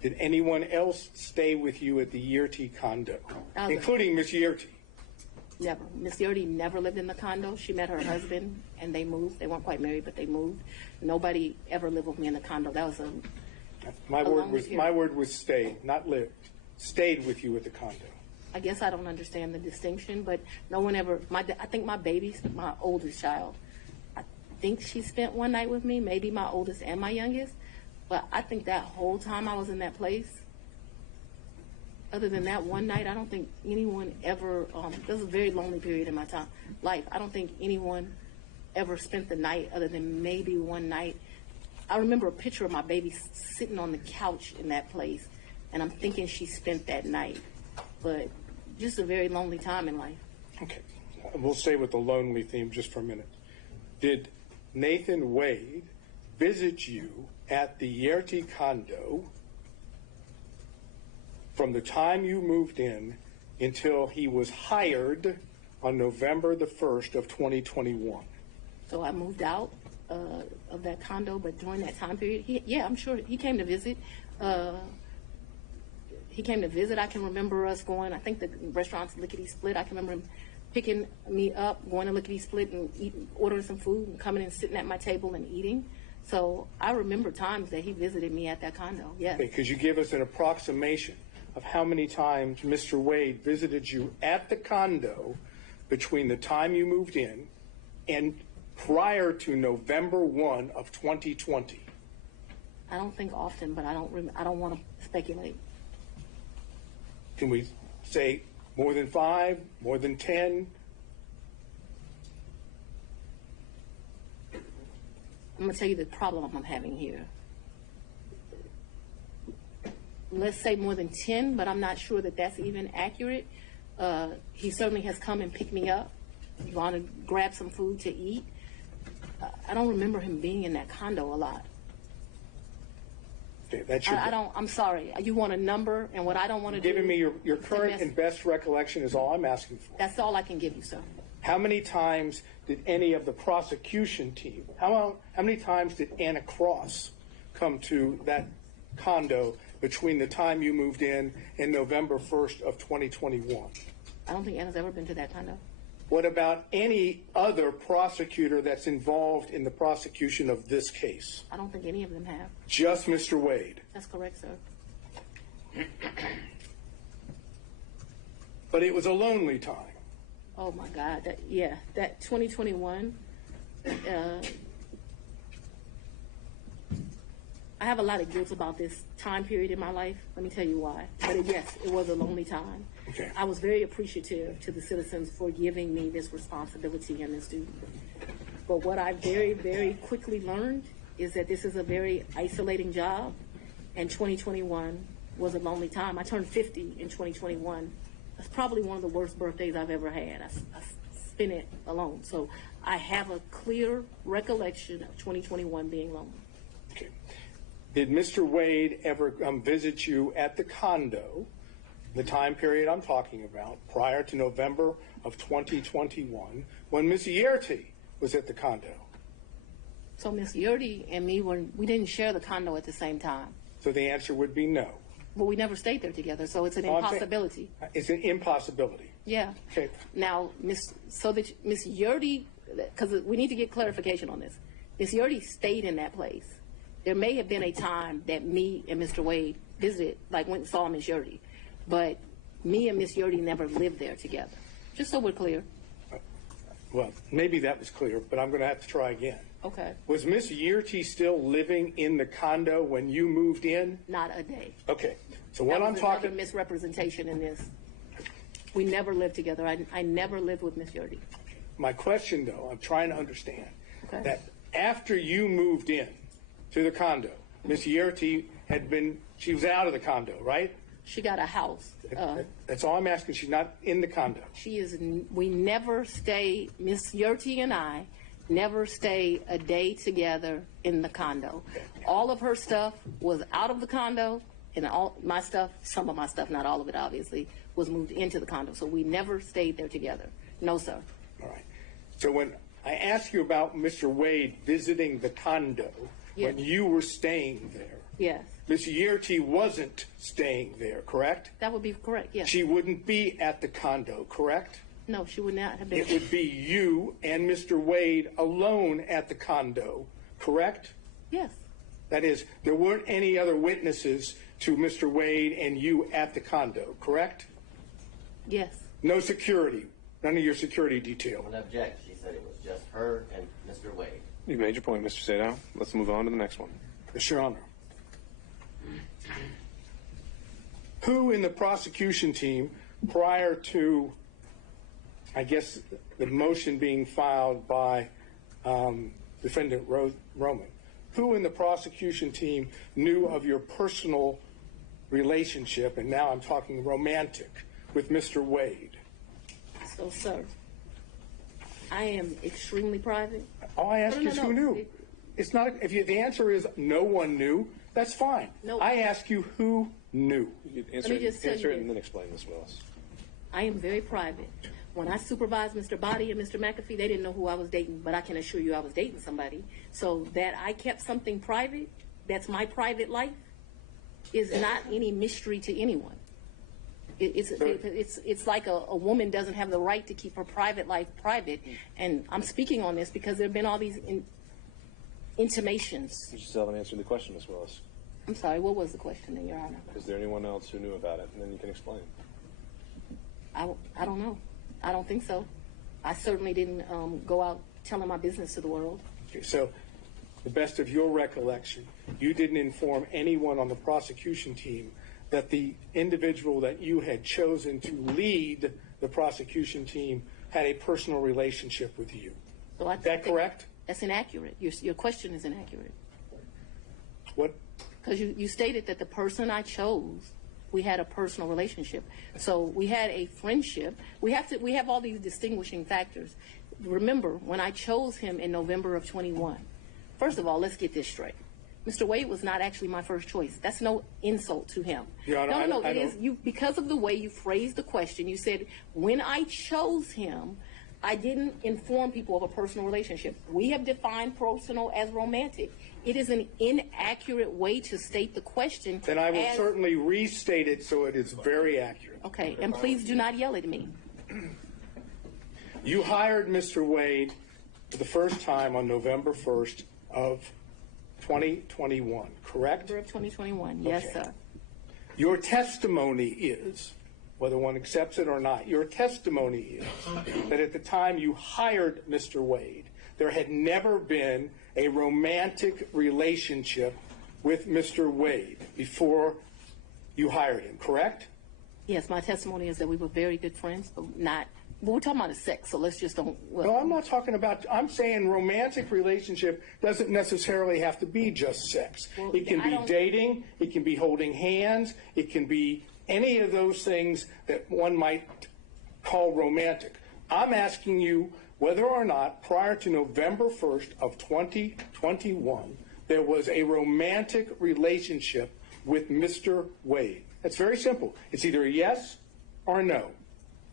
Did anyone else stay with you at the Yerty condo, including Miss Yerty? Never. Miss Yerty never lived in the condo. She met her husband, and they moved. They weren't quite married, but they moved. Nobody ever lived with me in the condo. That was my word was stayed, not lived. Stayed with you at the condo. I guess I don't understand the distinction, but no one ever. I think my baby, my oldest child, I think she spent one night with me. Maybe my oldest and my youngest. But I think that whole time I was in that place, other than that one night, I don't think anyone ever, this was a very lonely period in my life. I don't think anyone ever spent the night other than maybe one night. I remember a picture of my baby sitting on the couch in that place, and I'm thinking she spent that night. But just a very lonely time in life. Okay. We'll stay with the lonely theme just for a minute. Did Nathan Wade visit you at the Yerty condo from the time you moved in until he was hired on November the 1st of 2021? So I moved out of that condo, but during that time period, I'm sure he came to visit. He came to visit. I can remember us going, I think the restaurant's Lickety Split. I can remember him picking me up, going to Lickety Split and ordering some food and coming and sitting at my table and eating. So I remember times that he visited me at that condo, yes. Okay, could you give us an approximation of how many times Mr. Wade visited you at the condo between the time you moved in and prior to November 1 of 2020? I don't think often, but I don't want to speculate. Can we say more than 5, more than 10? I'm going to tell you the problem I'm having here. Let's say more than 10, but I'm not sure that that's even accurate. He certainly has come and picked me up, gone to grab some food to eat. I don't remember him being in that condo a lot. Okay, that's I'm sorry. You want a number, and what I don't want to do. Giving me your current and best recollection is all I'm asking for. That's all I can give you, sir. How many times did any of the prosecution team, how many times did Anna Cross come to that condo between the time you moved in and November 1st of 2021? I don't think Anna's ever been to that condo. What about any other prosecutor that's involved in the prosecution of this case? I don't think any of them have. Just Mr. Wade? That's correct, sir. But it was a lonely time. Oh my God, that 2021, I have a lot of guilt about this time period in my life. Let me tell you why. But yes, it was a lonely time. Okay. I was very appreciative to the citizens for giving me this responsibility and this duty. But what I very, very quickly learned is that this is a very isolating job, and 2021 was a lonely time. I turned 50 in 2021. That's probably one of the worst birthdays I've ever had. I spent it alone. So I have a clear recollection of 2021 being lonely. Okay. Did Mr. Wade ever visit you at the condo, the time period I'm talking about, prior to November of 2021, when Ms. Yerty was at the condo? So Ms. Yerty and me, we didn't share the condo at the same time. So the answer would be no. Well, we never stayed there together, so it's an impossibility. It's an impossibility. Yeah. Okay. Now, Ms. Yerty, because we need to get clarification on this. Ms. Yerty stayed in that place. There may have been a time that me and Mr. Wade visited, like went and saw Ms. Yerty, but me and Ms. Yerty never lived there together. Just so we're clear. Well, maybe that was clear, but I'm going to have to try again. Okay. Was Miss Yerty still living in the condo when you moved in? Not a day. Okay. So what I'm talking... Another misrepresentation in this. We never lived together. I never lived with Miss Yerty. My question, though, I'm trying to understand Okay. that after you moved in to the condo, Miss Yerty she was out of the condo, right? She got a house. That's all I'm asking. She's not in the condo. We never stay, Miss Yerty and I never stay a day together in the condo. All of her stuff was out of the condo, and all my stuff, some of my stuff, not all of it obviously, was moved into the condo. So we never stayed there together. No, sir. All right. So when I asked you about Mr. Wade visiting the condo, when you were staying there, yes, Miss Yerty wasn't staying there, correct? that would be correct, yes. She wouldn't be at the condo, correct? No, she would not have been. It would be you and Mr. Wade alone at the condo, correct? Yes. That is, there weren't any other witnesses to Mr. Wade and you at the condo, correct? Yes. No security, none of your security detail. An object. She said it was just her and Mr. Wade. You made your point, Mr. Sadow. Let's move on to the next one. Yes, Your Honor. Who in the prosecution team, prior to, I guess, the motion being filed by Defendant Roman, who in the prosecution team knew of your personal relationship, and now I'm talking romantic, with Mr. Wade? So, sir, I am extremely private. All I ask is who knew. It's not. If the answer is no one knew, that's fine. No. I ask you who knew. Answer it and then explain, Ms. Willis. I am very private. When I supervised Mr. Body and Mr. McAfee, they didn't know who I was dating, but I can assure you I was dating somebody. So that I kept something private, that's my private life, is not any mystery to anyone. It's like a woman doesn't have the right to keep her private life private. And I'm speaking on this because there have been all these intimations. You still haven't answered the question, Ms. Willis. I'm sorry, what was the question then, Your Honor? Is there anyone else who knew about it? And then you can explain. I don't know. I don't think so. I certainly didn't go out telling my business to the world. Okay, so, the best of your recollection, you didn't inform anyone on the prosecution team that the individual that you had chosen to lead the prosecution team had a personal relationship with you. So is that correct? That's inaccurate. Your question is inaccurate. What? Because you stated that the person I chose, we had a personal relationship. So we had a friendship. We have all these distinguishing factors. Remember, when I chose him in November of 21, first of all, let's get this straight. Mr. Wade was not actually my first choice. That's no insult to him. Your Honor, no, it is you because of the way you phrased the question. You said, when I chose him, I didn't inform people of a personal relationship. We have defined personal as romantic. It is an inaccurate way to state the question. Then I will certainly restate it so it is very accurate. Okay, and please do not yell at me. You hired Mr. Wade for the first time on November 1st of 2021, correct? November of 2021, yes, Okay. sir. Your testimony is, whether one accepts it or not, your testimony is that at the time you hired Mr. Wade, there had never been a romantic relationship with Mr. Wade before you hired him, correct? Yes, my testimony is that we were very good friends, but not. But we're talking about the sex, so let's just don't. Well, No, I'm not talking about. I'm saying romantic relationship doesn't necessarily have to be just sex. Well, It can I be don't- dating. It can be holding hands. It can be any of those things that one might call romantic. I'm asking you whether or not prior to November 1st of 2021 there was a romantic relationship with Mr. Wade. That's very simple. It's either a yes or a no.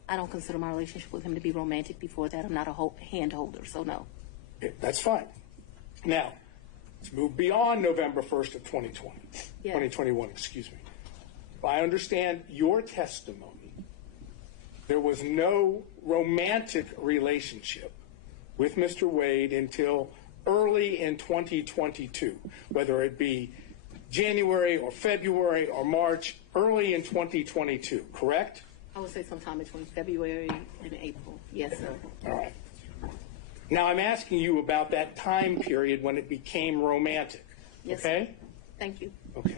I don't consider my relationship with him to be romantic. Before that, I'm not a hand holder, so no. That's fine. Now, let's move beyond November 1st of 2020, Yeah. 2021, excuse me. If I understand your testimony, there was no romantic relationship with Mr. Wade until early in 2022, whether it be January or February or March, early in 2022, correct? I would say sometime between February and April. Yes, sir. All right. Now I'm asking you about that time period when it became romantic. Yes, Okay? sir. Thank you. Okay.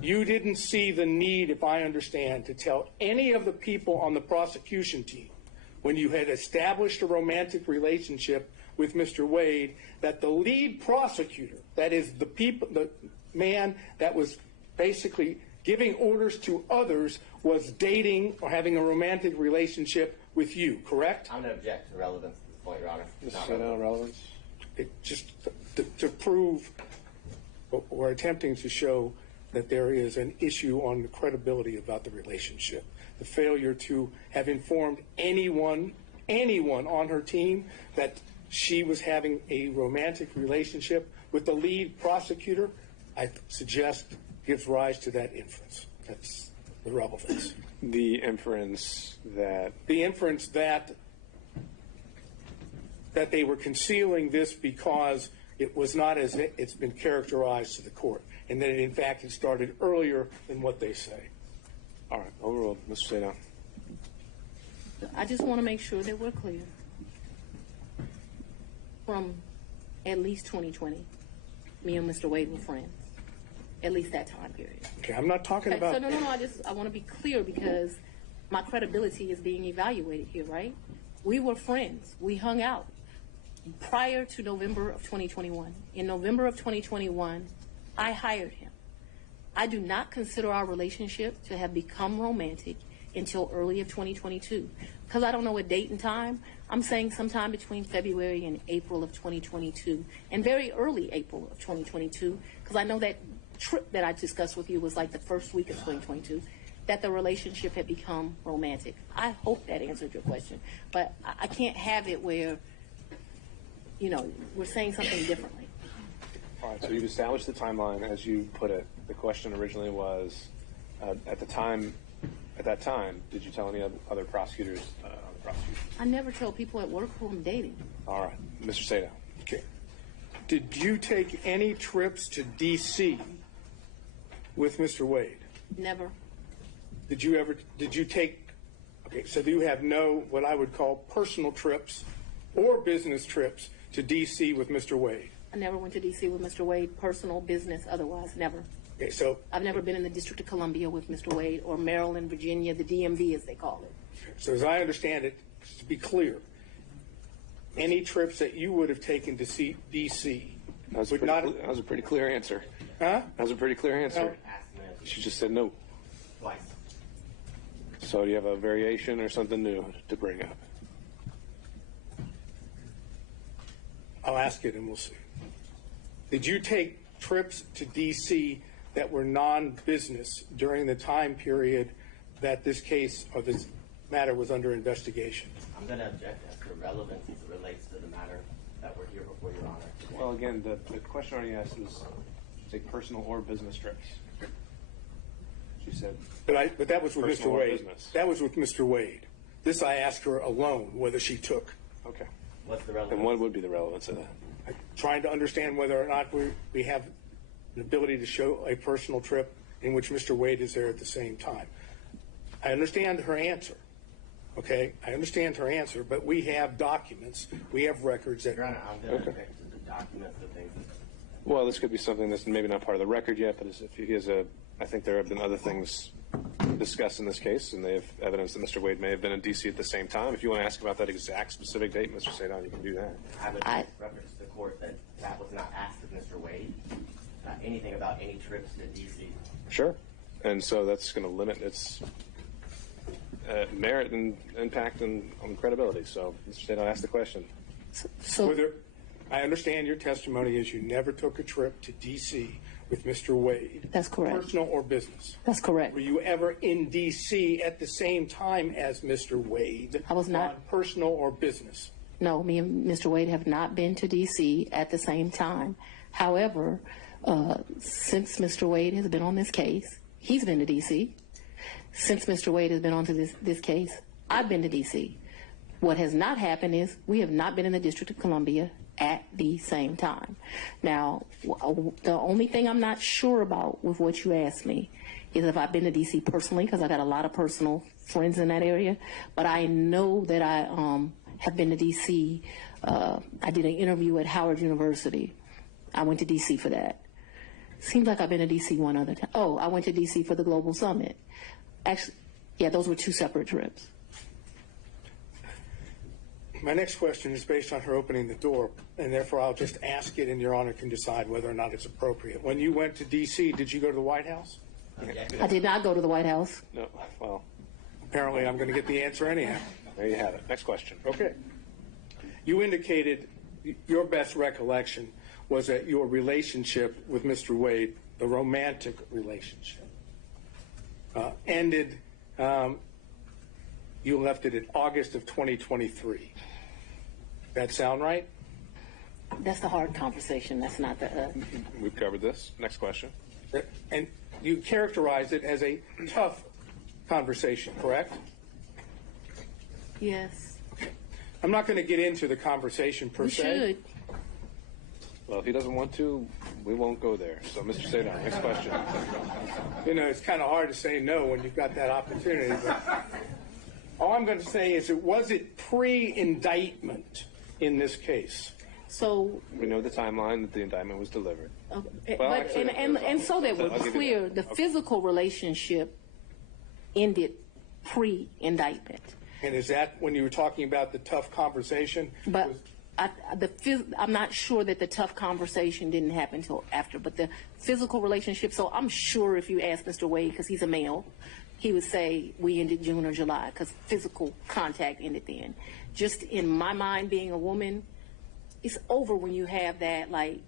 You didn't see the need, if I understand, to tell any of the people on the prosecution team when you had established a romantic relationship with Mr. Wade that the lead prosecutor, that is the man that was basically giving orders to others, was dating or having a romantic relationship with you, correct? I'm going to object to relevance at this point, Your Honor. Just say no relevance. Just to prove, we're attempting to show that there is an issue on the credibility about the relationship. The failure to have informed anyone on her team that she was having a romantic relationship with the lead prosecutor, I suggest gives rise to that inference. That's the relevance. The inference that that they were concealing this because it was not as it's been characterized to the court, and that in fact it started earlier than what they say. All right, overruled. Mr. Sadow. I just want to make sure that we're clear. From at least 2020, me and Mr. Wade were friends. At least that time period. Okay, I'm not talking Okay, about. so no. I want to be clear because my credibility is being evaluated here, right? We were friends. We hung out prior to November of 2021. In November of 2021, I hired him. I do not consider our relationship to have become romantic until early of 2022. Because I don't know a date and time, I'm saying sometime between February and April of 2022, and very early April of 2022, because I know that trip that I discussed with you was like the first week of 2022, that the relationship had become romantic. I hope that answered your question, but I can't have it where, we're saying something differently. All right, so you've established the timeline as you put it. The question originally was, at that time, did you tell any other prosecutors on the prosecution? I never tell people at work who I'm dating. All right, Mr. Sadow. Okay. Did you take any trips to D.C. with Mr. Wade? Never. Did you take, okay, so do you have no, what I would call personal trips or business trips to D.C. with Mr. Wade? I never went to D.C. with Mr. Wade, personal, business, otherwise, never. Okay, so. I've never been in the District of Columbia with Mr. Wade, or Maryland, Virginia, the DMV as they call it. So as I understand it, to be clear, any trips that you would have taken to see D.C. That was a pretty clear answer. Huh? That was a pretty clear answer. No. She just said no. Twice. So do you have a variation or something new to bring up? I'll ask it and we'll see. Did you take trips to D.C. that were non-business during the time period that this case or this matter was under investigation? I'm going to object as to relevance as it relates to the matter that we're here before Your Honor. Well, again, the question already asked was take personal or business trips. She said. But that was with Mr. personal or Wade. business. That was with Mr. Wade. This I asked her alone whether she took. Okay. What's the relevance? And what would be the relevance of that? I'm trying to understand whether or not we have the ability to show a personal trip in which Mr. Wade is there at the same time. I understand her answer. Okay, I understand her answer, but we have documents, we have records that. Your Honor, I'm going to object to the documents of things. Well, this could be something that's maybe not part of the record yet, but if he has I think there have been other things discussed in this case, and they have evidence that Mr. Wade may have been in D.C. at the same time. If you want to ask about that exact specific date, Mr. Sadon, you can do that. I would reference to the court that that was not asked of Mr. Wade. Anything about any trips to D.C. Sure. And so that's going to limit its merit and impact on credibility. So, Mr. Sadon, ask the question. So I understand your testimony is you never took a trip to D.C. with Mr. Wade. That's correct. Personal or business? That's correct. Were you ever in D.C. at the same time as Mr. Wade? I was not. On personal or business? No, me and Mr. Wade have not been to D.C. at the same time. However, since Mr. Wade has been on this case, he's been to D.C. Since Mr. Wade has been on to this case, I've been to D.C. What has not happened is we have not been in the District of Columbia at the same time. Now, the only thing I'm not sure about with what you asked me is if I've been to D.C. personally, because I got a lot of personal friends in that area, but I know that I have been to D.C. I did an interview at Howard University. I went to D.C. for that. Seems like I've been to D.C. one other time. Oh, I went to D.C. for the Global Summit. Actually, yeah, those were 2 separate trips. My next question is based on her opening the door, and therefore I'll just ask it, and Your Honor can decide whether or not it's appropriate. When you went to D.C., did you go to the White House? I did not go to the White House. No, well. Apparently I'm going to get the answer anyhow. There you have it. Next question. Okay. You indicated your best recollection was that your relationship with Mr. Wade, the romantic relationship, ended, you left it in August of 2023. That sound right? That's the hard conversation. That's not the... We've covered this. Next question. And you characterized it as a tough conversation, correct? Yes. I'm not going to get into the conversation per se. You should. Well, if he doesn't want to, we won't go there. So, Mr. Sadon, next question. You know, it's kind of hard to say no when you've got that opportunity. But all I'm going to say is, was it pre-indictment in this case? So we know the timeline that the indictment was delivered. Okay, well, but, actually, and so that we're clear, the physical relationship ended pre-indictment. And is that when you were talking about the tough conversation? But I'm not sure that the tough conversation didn't happen until after, but the physical relationship, so I'm sure if you ask Mr. Wade, because he's a male, he would say we ended June or July, because physical contact ended then. Just in my mind, being a woman, it's over when you have that, like,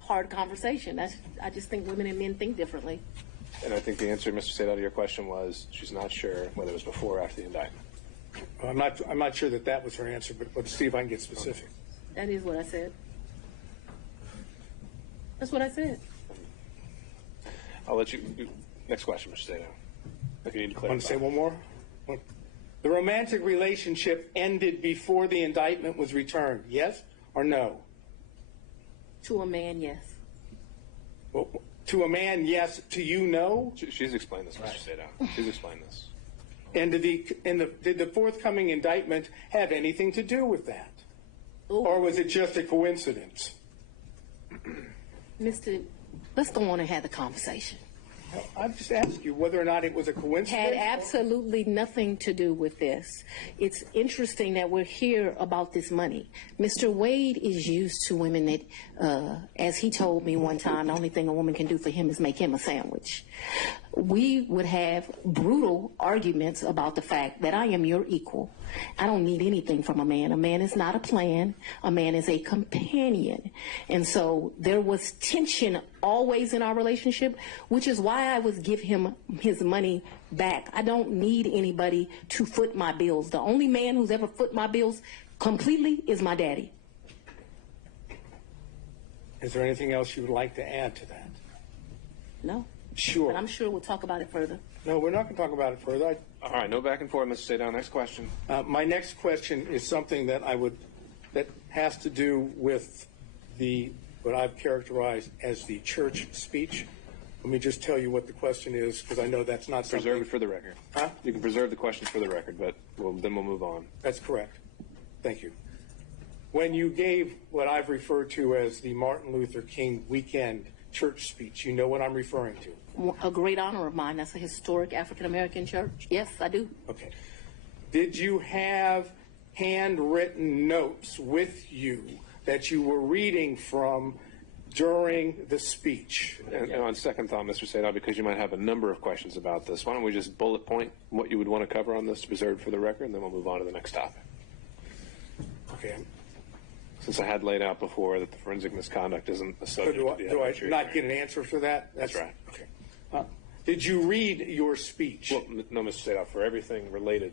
hard conversation. I just think women and men think differently. And I think the answer, Mr. Sadot, to your question was she's not sure whether it was before or after the indictment. I'm not sure that was her answer, but let's see if I can get specific. That is what I said. That's what I said. I'll let you. Next question, Mr. Sadot. If you need to clarify. Want to say one more? The romantic relationship ended before the indictment was returned. Yes or no? To a man, yes. Well, to a man, yes. To you, no? She's explained this, Mr. Sadot. She's explained this. And did the forthcoming indictment have anything to do with that? Ooh. Or was it just a coincidence? Let's go on and have the conversation. I just asked you whether or not it was a coincidence. Had absolutely nothing to do with this. It's interesting that we're here about this money. Mr. Wade is used to women that, as he told me one time, the only thing a woman can do for him is make him a sandwich. We would have brutal arguments about the fact that I am your equal. I don't need anything from a man. A man is not a plan. A man is a companion. And so there was tension always in our relationship, which is why I would give him his money back. I don't need anybody to foot my bills. The only man who's ever foot my bills completely is my daddy. Is there anything else you would like to add to that? No. Sure. But I'm sure we'll talk about it further. No, we're not going to talk about it further. All right, no back and forth, Mr. Sadot. Next question. My next question is something that that has to do with what I've characterized as the church speech. Let me just tell you what the question is, because I know that's not something. Preserve it for the record. Huh? You can preserve the questions for the record, but then we'll move on. That's correct. Thank you. When you gave what I've referred to as the Martin Luther King weekend church speech. You know what I'm referring to. A great honor of mine. That's a historic African-American church. Yes, I do. Okay. Did you have handwritten notes with you that you were reading from during the speech? And on second thought, Mr. Sadov, because you might have a number of questions about this, why don't we just bullet point what you would want to cover on this to preserve for the record, and then we'll move on to the next topic. Okay. Since I had laid out before that the forensic misconduct isn't a subject So of the do I evidentiary not hearing. get an answer for that? That's right. Okay. Did you read your speech? Well, no, Mr. Sadov, for everything related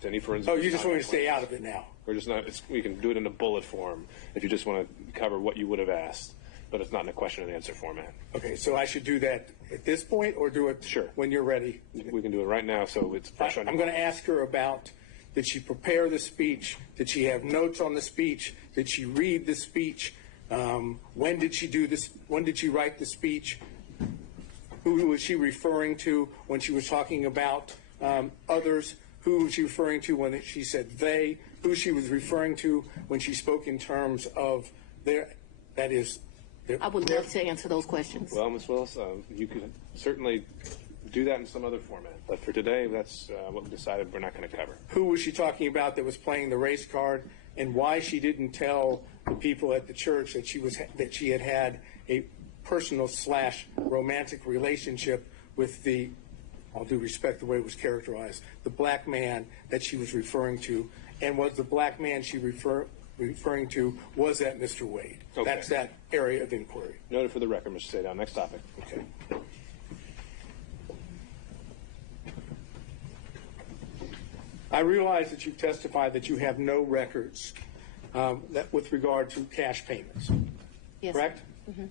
to any forensic Oh, you just want me to misconduct stay out of it now? We're just not. We can do it in a bullet form if you just want to cover what you would have asked, but it's not in a question and answer format. Okay, so I should do that at this point, or do it when you're ready? We can do it right now, so it's fresh on I'm your going to ask her about, did she prepare the speech? Did she have notes on the speech? Did she read the speech? When did she do this? When did she write the speech? Who was she referring to when she was talking about others? Who was she referring to when she said they? Who she was referring to when she spoke in terms of their, that is, their, I would love to answer those questions. Well, Ms. Willis, you could certainly do that in some other format, but for today, that's what we decided we're not going to cover. Who was she talking about that was playing the race card, and why she didn't tell the people at the church that she had had a personal / romantic relationship with the, all due respect the way it was characterized, the black man that she was referring to, and was the black man she referring to, was that Mr. Wade? Okay. That's that area of inquiry. Noted for the record, Mr. Sadov. Next topic. Okay. I realize that you've testified that you have no records that with regard to cash payments. Yes. Correct? Mm-hmm.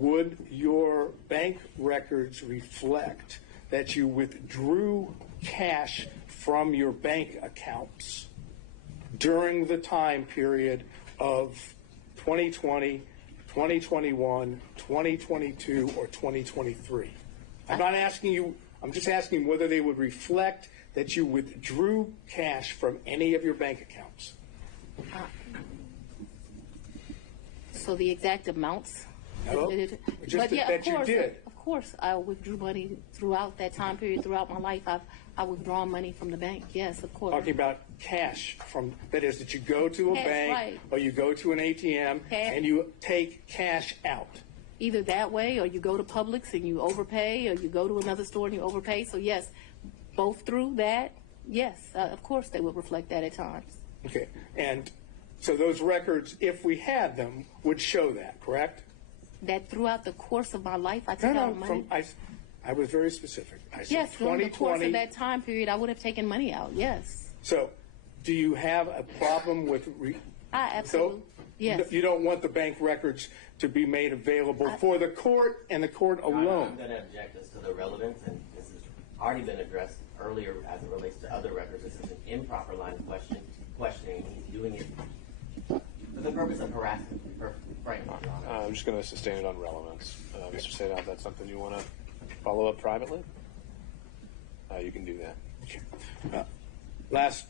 Would your bank records reflect that you withdrew cash from your bank accounts during the time period of 2020, 2021, 2022, or 2023? I'm not asking you, I'm just asking whether they would reflect that you withdrew cash from any of your bank accounts. So the exact amounts? No, just But yeah, that you did. Of course, I withdrew money throughout that time period, throughout my life. I've withdrawn money from the bank. Yes, of course. Talking about cash from, that is, that you go to a Cash, bank right. or you go to an ATM and you take cash out. Either that way, or you go to Publix and you overpay, or you go to another store and you overpay. So yes, both through that, yes, of course they would reflect that at times. Okay, and so those records, if we had them, would show that, correct? That throughout the course of my life, I took out money. I was very specific. I said Yes, during the course 2020. of that time period, I would have taken money out. Yes, So, do you have a problem with? I absolutely. Yes. You don't want the bank records to be made available for the court and the court alone. I'm going to object as to the relevance, and this has already been addressed earlier as it relates to other records. This is an improper line of questioning. He's doing it for the purpose of harassment. Frankly, Your Honor. I'm just going to sustain it on relevance. Mr. Sadov, that's something you want to follow up privately? You can do that. Okay. Last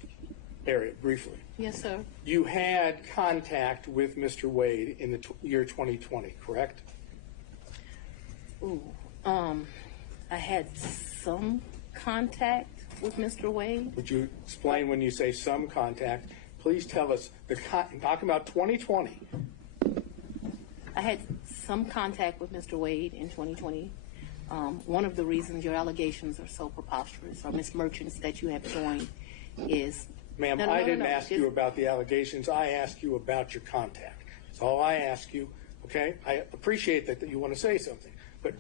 area, briefly. Yes, sir. You had contact with Mr. Wade in the year 2020, correct? Ooh, I had some contact with Mr. Wade. Would you explain when you say some contact? Please tell us, talking about 2020. I had some contact with Mr. Wade in 2020. One of the reasons your allegations are so preposterous, or mismerchants that you have joined, is... Ma'am, I didn't ask you about the allegations. I asked you about your contact. That's all I ask you, okay? I appreciate that you want to say something, but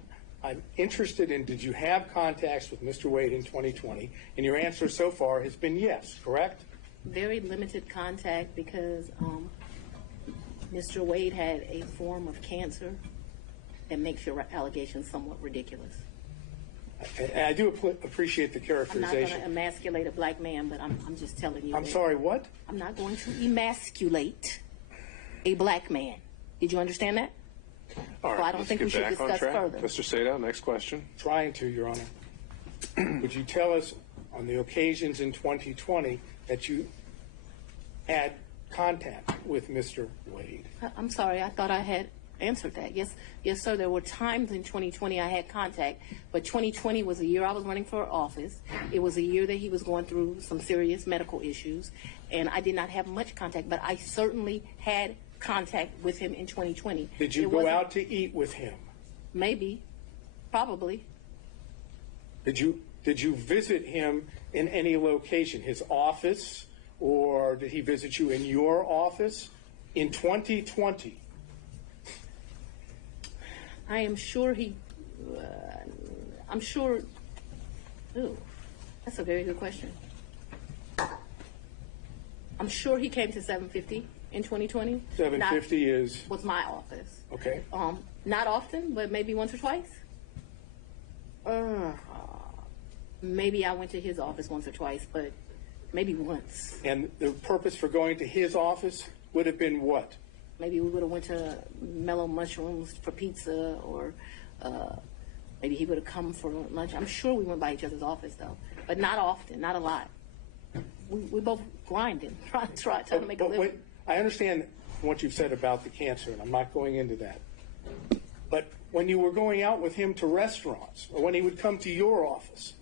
I'm interested in, did you have contacts with Mr. Wade in 2020? And your answer so far has been yes, correct? Very limited contact because Mr. Wade had a form of cancer that makes your allegations somewhat ridiculous. I do appreciate the I'm not characterization. going to emasculate a black man, but I'm just telling you. I'm sorry, what? I'm not going to emasculate a black man. Did you understand that? All right, So I don't let's think get we should back on discuss track. further. Mr. Sadov, next question. Trying to, Your Honor. Would you tell us on the occasions in 2020 that you had contact with Mr. Wade? I'm sorry. I thought I had answered that. Yes, sir. There were times in 2020 I had contact, but 2020 was a year I was running for office. It was a year that he was going through some serious medical issues, and I did not have much contact, but I certainly had contact with him in 2020. Did you go out to eat with him? Maybe. Probably. Did you visit him in any location, his office, or did he visit you in your office in 2020? I am sure I'm sure. Ooh, that's a very good question. I'm sure he came to 750 in 2020. 750 was my office. Okay. Not often, but maybe once or twice. Maybe I went to his office once or twice, but maybe once. And the purpose for going to his office would have been what? Maybe we would have went to Mellow Mushrooms for pizza, or maybe he would have come for lunch. I'm sure we went by each other's office, though, but not often, not a lot. We both grinding, trying to make a living. Wait, I understand what you've said about the cancer, and I'm not going into that. But when you were going out with him to restaurants, or when he would come to your office,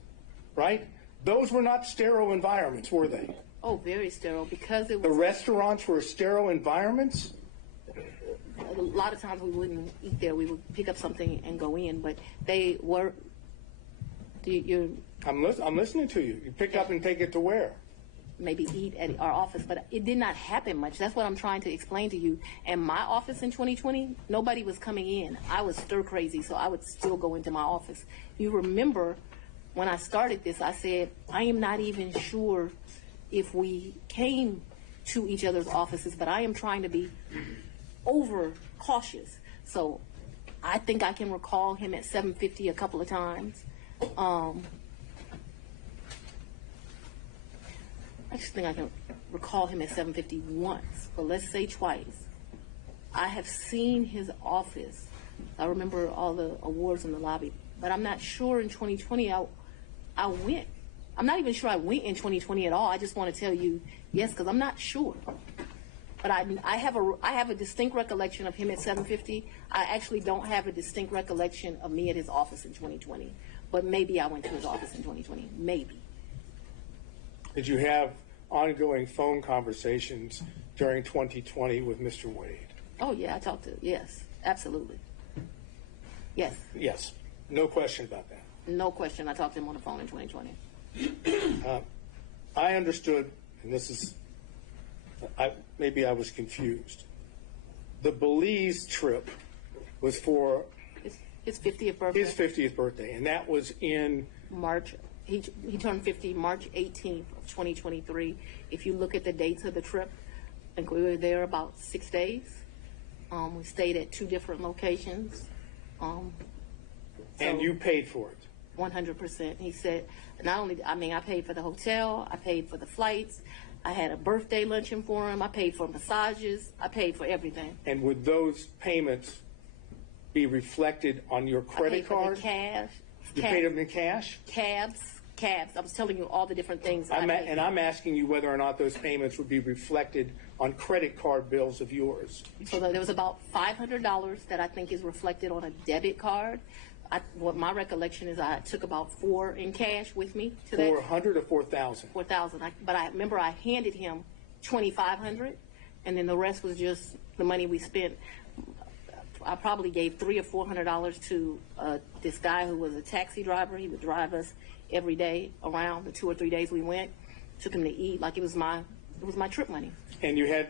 right? Those were not sterile environments, were they? Oh, very sterile, because it was... The restaurants were sterile environments? A lot of times we wouldn't eat there. We would pick up something and go in, but they were... I'm listening to you. You pick up and take it to where? Maybe eat at our office, but it did not happen much. That's what I'm trying to explain to you. And my office in 2020, nobody was coming in. I was stir crazy, so I would still go into my office. You remember when I started this, I said, I am not even sure if we came to each other's offices, but I am trying to be over cautious. So I think I can recall him at 750 a couple of times. I just think I can recall him at 750 once, but let's say twice. I have seen his office. I remember all the awards in the lobby, but I'm not sure in 2020 I went. I'm not even sure I went in 2020 at all. I just want to tell you yes, because I'm not sure. But I have a distinct recollection of him at 750. I actually don't have a distinct recollection of me at his office in 2020. But maybe I went to his office in 2020. Maybe. Did you have ongoing phone conversations during 2020 with Mr. Wade? Oh, yeah, I talked to, yes, absolutely. Yes. Yes, no question about that. No question, I talked to him on the phone in 2020. I understood, and this is, maybe I was confused. The Belize trip was for his 50th birthday. His 50th birthday, and that was in March. He turned 50 March 18th of 2023. If you look at the dates of the trip, I think we were there about 6 days. We stayed at 2 different locations. And you paid for it? 100%. He said, I paid for the hotel, I paid for the flights, I had a birthday luncheon for him, I paid for massages, I paid for everything. And would those payments be reflected on your credit card? I paid for the cash. You paid them in cash? Cabs. I was telling you all the different things. I'm asking you whether or not those payments would be reflected on credit card bills of yours. So there was about $500 that I think is reflected on a debit card. What my recollection is, I took about $4 in cash with me to that. 400 or 4,000? 4,000. But I remember I handed him $2,500, and then the rest was just the money we spent. I probably gave $300 or $400 to this guy who was a taxi driver. He would drive us every day around the 2 or 3 days we went. Took him to eat like it was my trip money. And you had,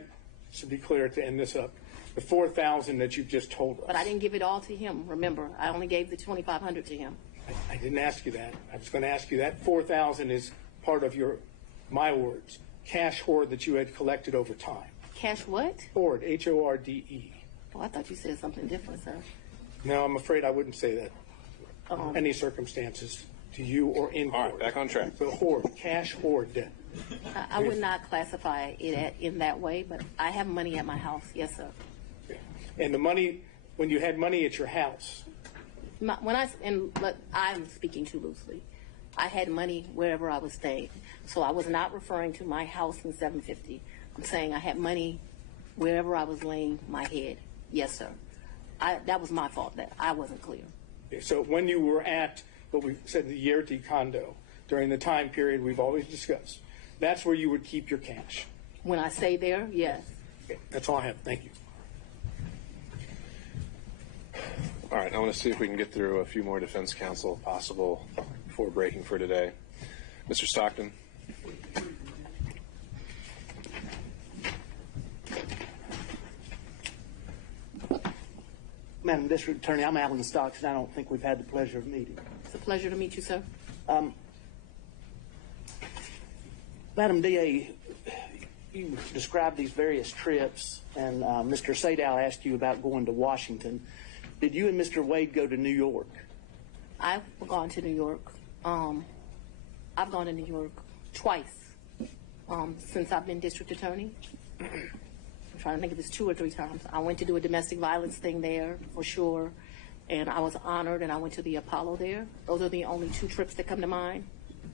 to be clear, to end this up, the 4,000 that you've just told us. But I didn't give it all to him. Remember, I only gave the $2,500 to him. I didn't ask you that. I was going to ask you that 4,000 is part of your, my words, cash hoard that you had collected over time. Cash what? Hoard, H-O-R-D-E. Oh, I thought you said something different, sir. No, I'm afraid I wouldn't say that. Any circumstances to you or in court. All right, back on track. The hoard, cash hoard. I would not classify it in that way, but I have money at my house. Yes, sir. And the money, when you had money at your house? I'm speaking too loosely. I had money wherever I was staying. So I was not referring to my house in 750. I'm saying I had money wherever I was laying my head. Yes, sir. that was my fault that I wasn't clear. So when you were at what we said the Yerty condo during the time period we've always discussed, that's where you would keep your cash. When I say there, yes. Okay, that's all I have. Thank you. All right, I want to see if we can get through a few more defense counsel if possible before breaking for today. Mr. Stockton. Madam District Attorney, I'm Alan Stockton. I don't think we've had the pleasure of meeting. It's a pleasure to meet you, sir. Madam DA, you described these various trips, and Mr. Sadow asked you about going to Washington. Did you and Mr. Wade go to New York? I've gone to New York. I've gone to New York twice since I've been district attorney. I'm trying to think if it's 2 or 3 times. I went to do a domestic violence thing there for sure, and I was honored, and I went to the Apollo there. Those are the only 2 trips that come to mind.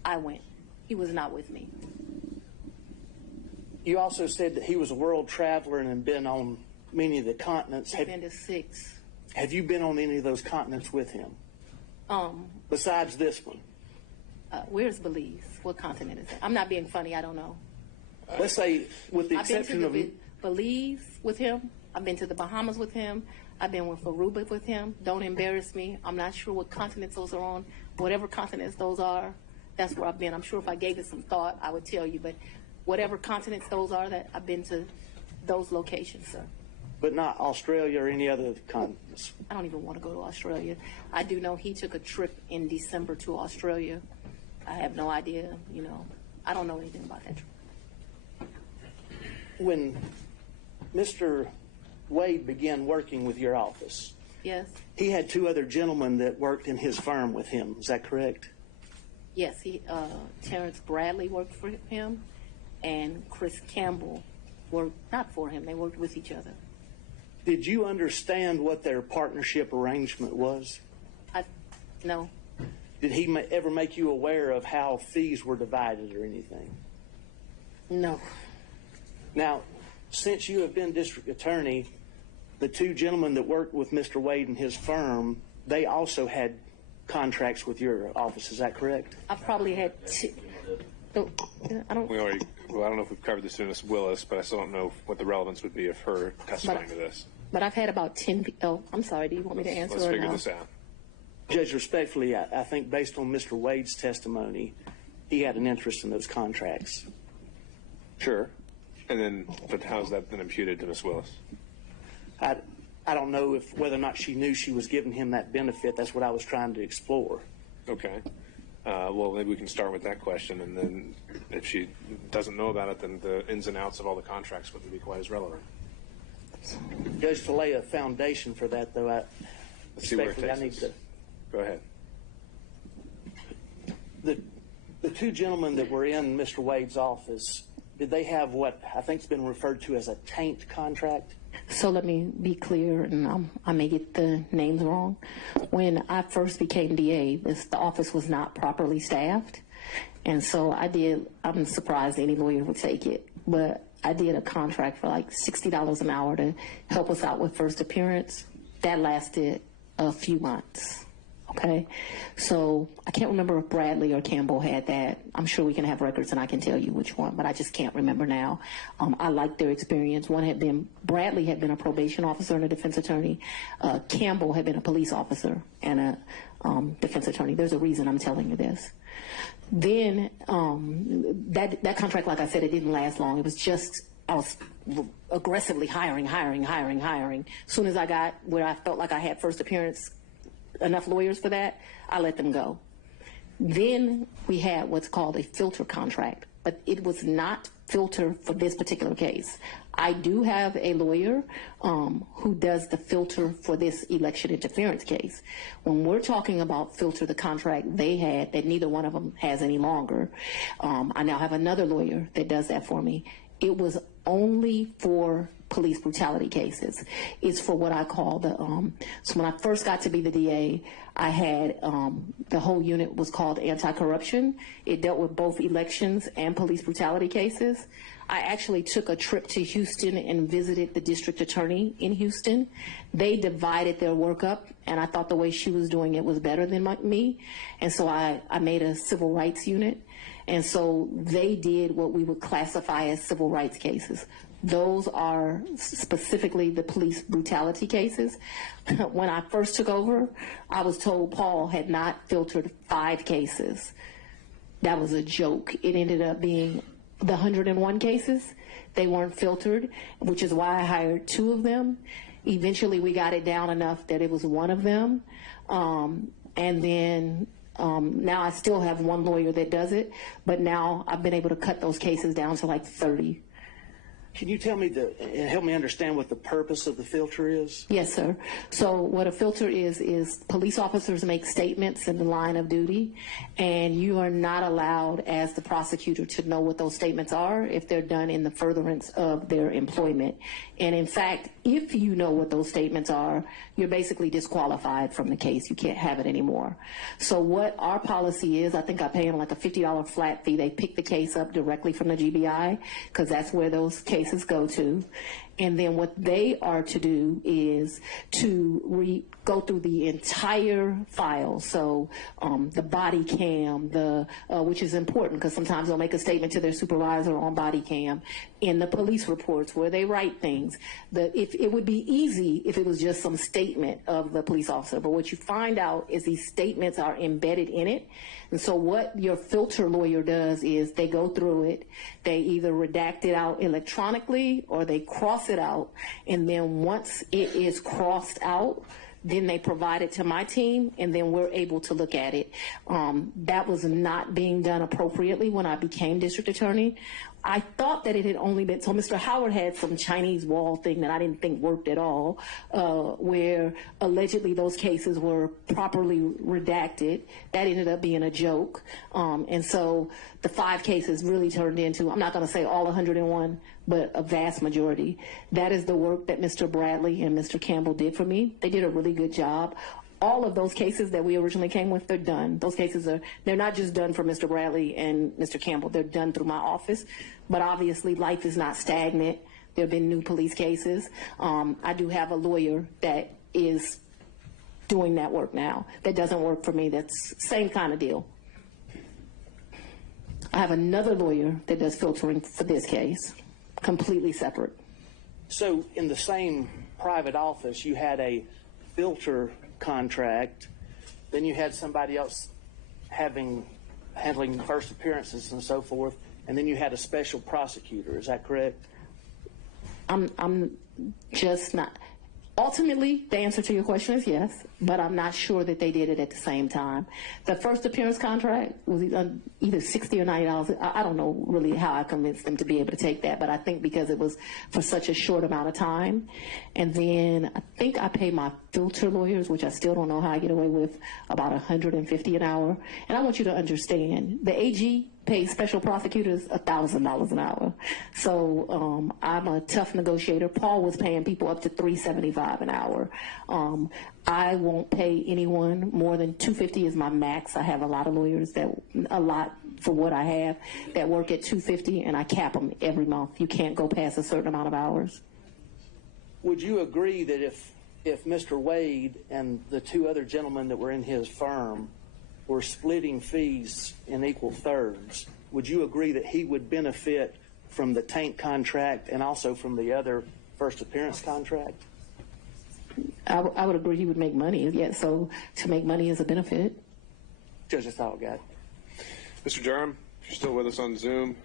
I went. He was not with me. You also said that he was a world traveler and had been on many of the continents. I've been to 6. Have you been on any of those continents with him? Besides this one? Where's Belize? What continent is it? I'm not being funny. I don't know. Let's say, with the exception of Belize with him. I've been to the Bahamas with him. I've been with Aruba with him. Don't embarrass me. I'm not sure what continents those are on. Whatever continents those are, that's where I've been. I'm sure if I gave it some thought, I would tell you. But whatever continents those are, that I've been to those locations, sir. But not Australia or any other continents? I don't even want to go to Australia. I do know he took a trip in December to Australia. I have no idea, I don't know anything about that trip. When Mr. Wade began working with your office, yes, he had 2 other gentlemen that worked in his firm with him. Is that correct? Yes, Terrence Bradley worked for him, and Chris Campbell worked not for him. They worked with each other. Did you understand what their partnership arrangement was? No. Did he ever make you aware of how fees were divided or anything? No. Now, since you have been district attorney, the 2 gentlemen that worked with Mr. Wade and his firm, they also had contracts with your office. Is that correct? I've probably had 2. I don't know if we've covered this in Ms. Willis, but I still don't know what the relevance would be of her testifying to this. But I've had about 10 people. Oh, I'm sorry. Do you want me to answer Let's or figure no? this out. Judge, respectfully, I think based on Mr. Wade's testimony, he had an interest in those contracts. Sure. But how's that been imputed to Ms. Willis? I don't know whether or not she knew she was giving him that benefit. That's what I was trying to explore. Okay. Well, maybe we can start with that question, and then if she doesn't know about it, then the ins and outs of all the contracts wouldn't be quite as relevant. Judge, to lay a foundation for that, though, Let's see where it takes us. Go ahead. The 2 gentlemen that were in Mr. Wade's office, did they have what I think has been referred to as a taint contract? So let me be clear, and I may get the names wrong. When I first became DA, the office was not properly staffed. And so I'm surprised any lawyer would take it, but I did a contract for like $60 an hour to help us out with first appearance. That lasted a few months. Okay, so I can't remember if Bradley or Campbell had that. I'm sure we can have records and I can tell you which one, but I just can't remember now. I liked their experience. Bradley had been a probation officer and a defense attorney. Campbell had been a police officer and a defense attorney. There's a reason I'm telling you this. Then that contract, like I said, it didn't last long. It was just, I was aggressively hiring. As soon as I got where I felt like I had first appearance, enough lawyers for that, I let them go. Then we had what's called a filter contract, but it was not filter for this particular case. I do have a lawyer who does the filter for this election interference case. When we're talking about filter, the contract they had that neither one of them has any longer, I now have another lawyer that does that for me. It was only for police brutality cases. It's for what I call the, so when I first got to be the DA, I had, the whole unit was called anti-corruption. It dealt with both elections and police brutality cases. I actually took a trip to Houston and visited the district attorney in Houston. They divided their work up, and I thought the way she was doing it was better than me. And so I made a civil rights unit. And so they did what we would classify as civil rights cases. Those are specifically the police brutality cases. When I first took over, I was told Paul had not filtered 5 cases. That was a joke. It ended up being the 101 cases. They weren't filtered, which is why I hired 2 of them. Eventually, we got it down enough that it was 1 of them. And then now I still have 1 lawyer that does it, but now I've been able to cut those cases down to like 30. Can you tell me help me understand what the purpose of the filter is? Yes, sir. So what a filter is police officers make statements in the line of duty, and you are not allowed as the prosecutor to know what those statements are if they're done in the furtherance of their employment. And in fact, if you know what those statements are, you're basically disqualified from the case. You can't have it anymore. So what our policy is, I think I pay them like a $50 flat fee. They pick the case up directly from the GBI because that's where those cases go to. And then what they are to do is to go through the entire file. So the body cam, which is important because sometimes they'll make a statement to their supervisor on body cam, in the police reports where they write things. If it would be easy if it was just some statement of the police officer, but what you find out is these statements are embedded in it. And so what your filter lawyer does is they go through it, they either redact it out electronically or they cross it out, and then once it is crossed out, then they provide it to my team, and then we're able to look at it. That was not being done appropriately when I became district attorney. I thought that it had only been, so Mr. Howard had some Chinese wall thing that I didn't think worked at all, where allegedly those cases were properly redacted. That ended up being a joke. And so the 5 cases really turned into, I'm not going to say all 101, but a vast majority. That is the work that Mr. Bradley and Mr. Campbell did for me. They did a really good job. All of those cases that we originally came with, they're done. Those cases they're not just done for Mr. Bradley and Mr. Campbell, they're done through my office. But obviously life is not stagnant. There have been new police cases. I do have a lawyer that is doing that work now. That doesn't work for me. That's same kind of deal. I have another lawyer that does filtering for this case, completely separate. So in the same private office, you had a filter contract, then you had somebody else handling first appearances and so forth, and then you had a special prosecutor. Is that correct? I'm just not. Ultimately, the answer to your question is yes, but I'm not sure that they did it at the same time. The first appearance contract was either $60 or $90. I don't know really how I convinced them to be able to take that, but I think because it was for such a short amount of time. And then I think I pay my filter lawyers, which I still don't know how I get away with, about $150 an hour. And I want you to understand, the AG pays special prosecutors $1,000 an hour. So I'm a tough negotiator. Paul was paying people up to $375 an hour. I won't pay anyone more than $250 is my max. I have a lot of lawyers for what I have that work at $250, and I cap them every month. You can't go past a certain amount of hours. Would you agree that if Mr. Wade and the 2 other gentlemen that were in his firm were splitting fees in equal thirds, would you agree that he would benefit from the tank contract and also from the other first appearance contract? I would agree he would make money. Yeah, so to make money is a benefit. Judge, that's all I got. Mr. Durham, if you're still with us on Zoom.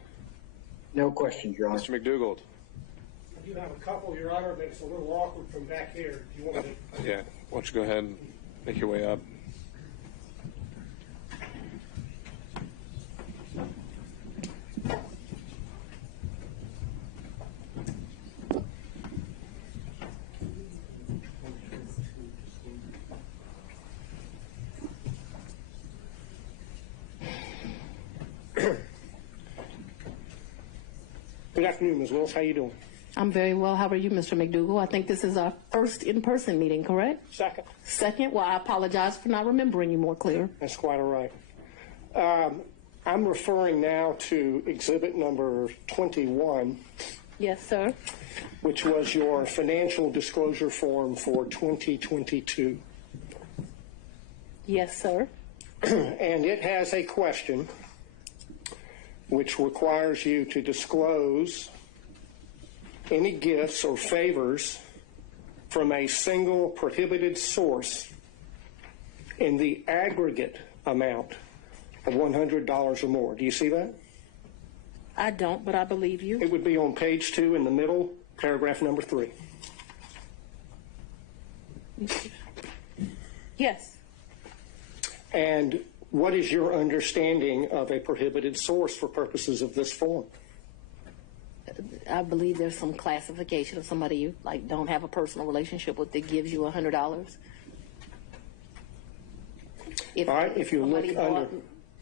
No questions, Your Honor. Mr. McDougald. I do have a couple, Your Honor, but it's a little awkward from back here. Do you want me to? Yeah, why don't you go ahead and make your way up. Good afternoon, Ms. Willis. How you doing? I'm very well. How are you, Mr. McDougall? I think this is our first in-person meeting, correct? Second. Second? Well, I apologize for not remembering you more clear. That's quite all right. I'm referring now to exhibit number 21. Yes, sir. Which was your financial disclosure form for 2022. Yes, sir. And it has a question which requires you to disclose any gifts or favors from a single prohibited source in the aggregate amount of $100 or more. Do you see that? I don't, but I believe you. It would be on page 2 in the middle, paragraph number 3. Yes. And what is your understanding of a prohibited source for purposes of this form? I believe there's some classification of somebody you like don't have a personal relationship with that gives you $100. All right, if you look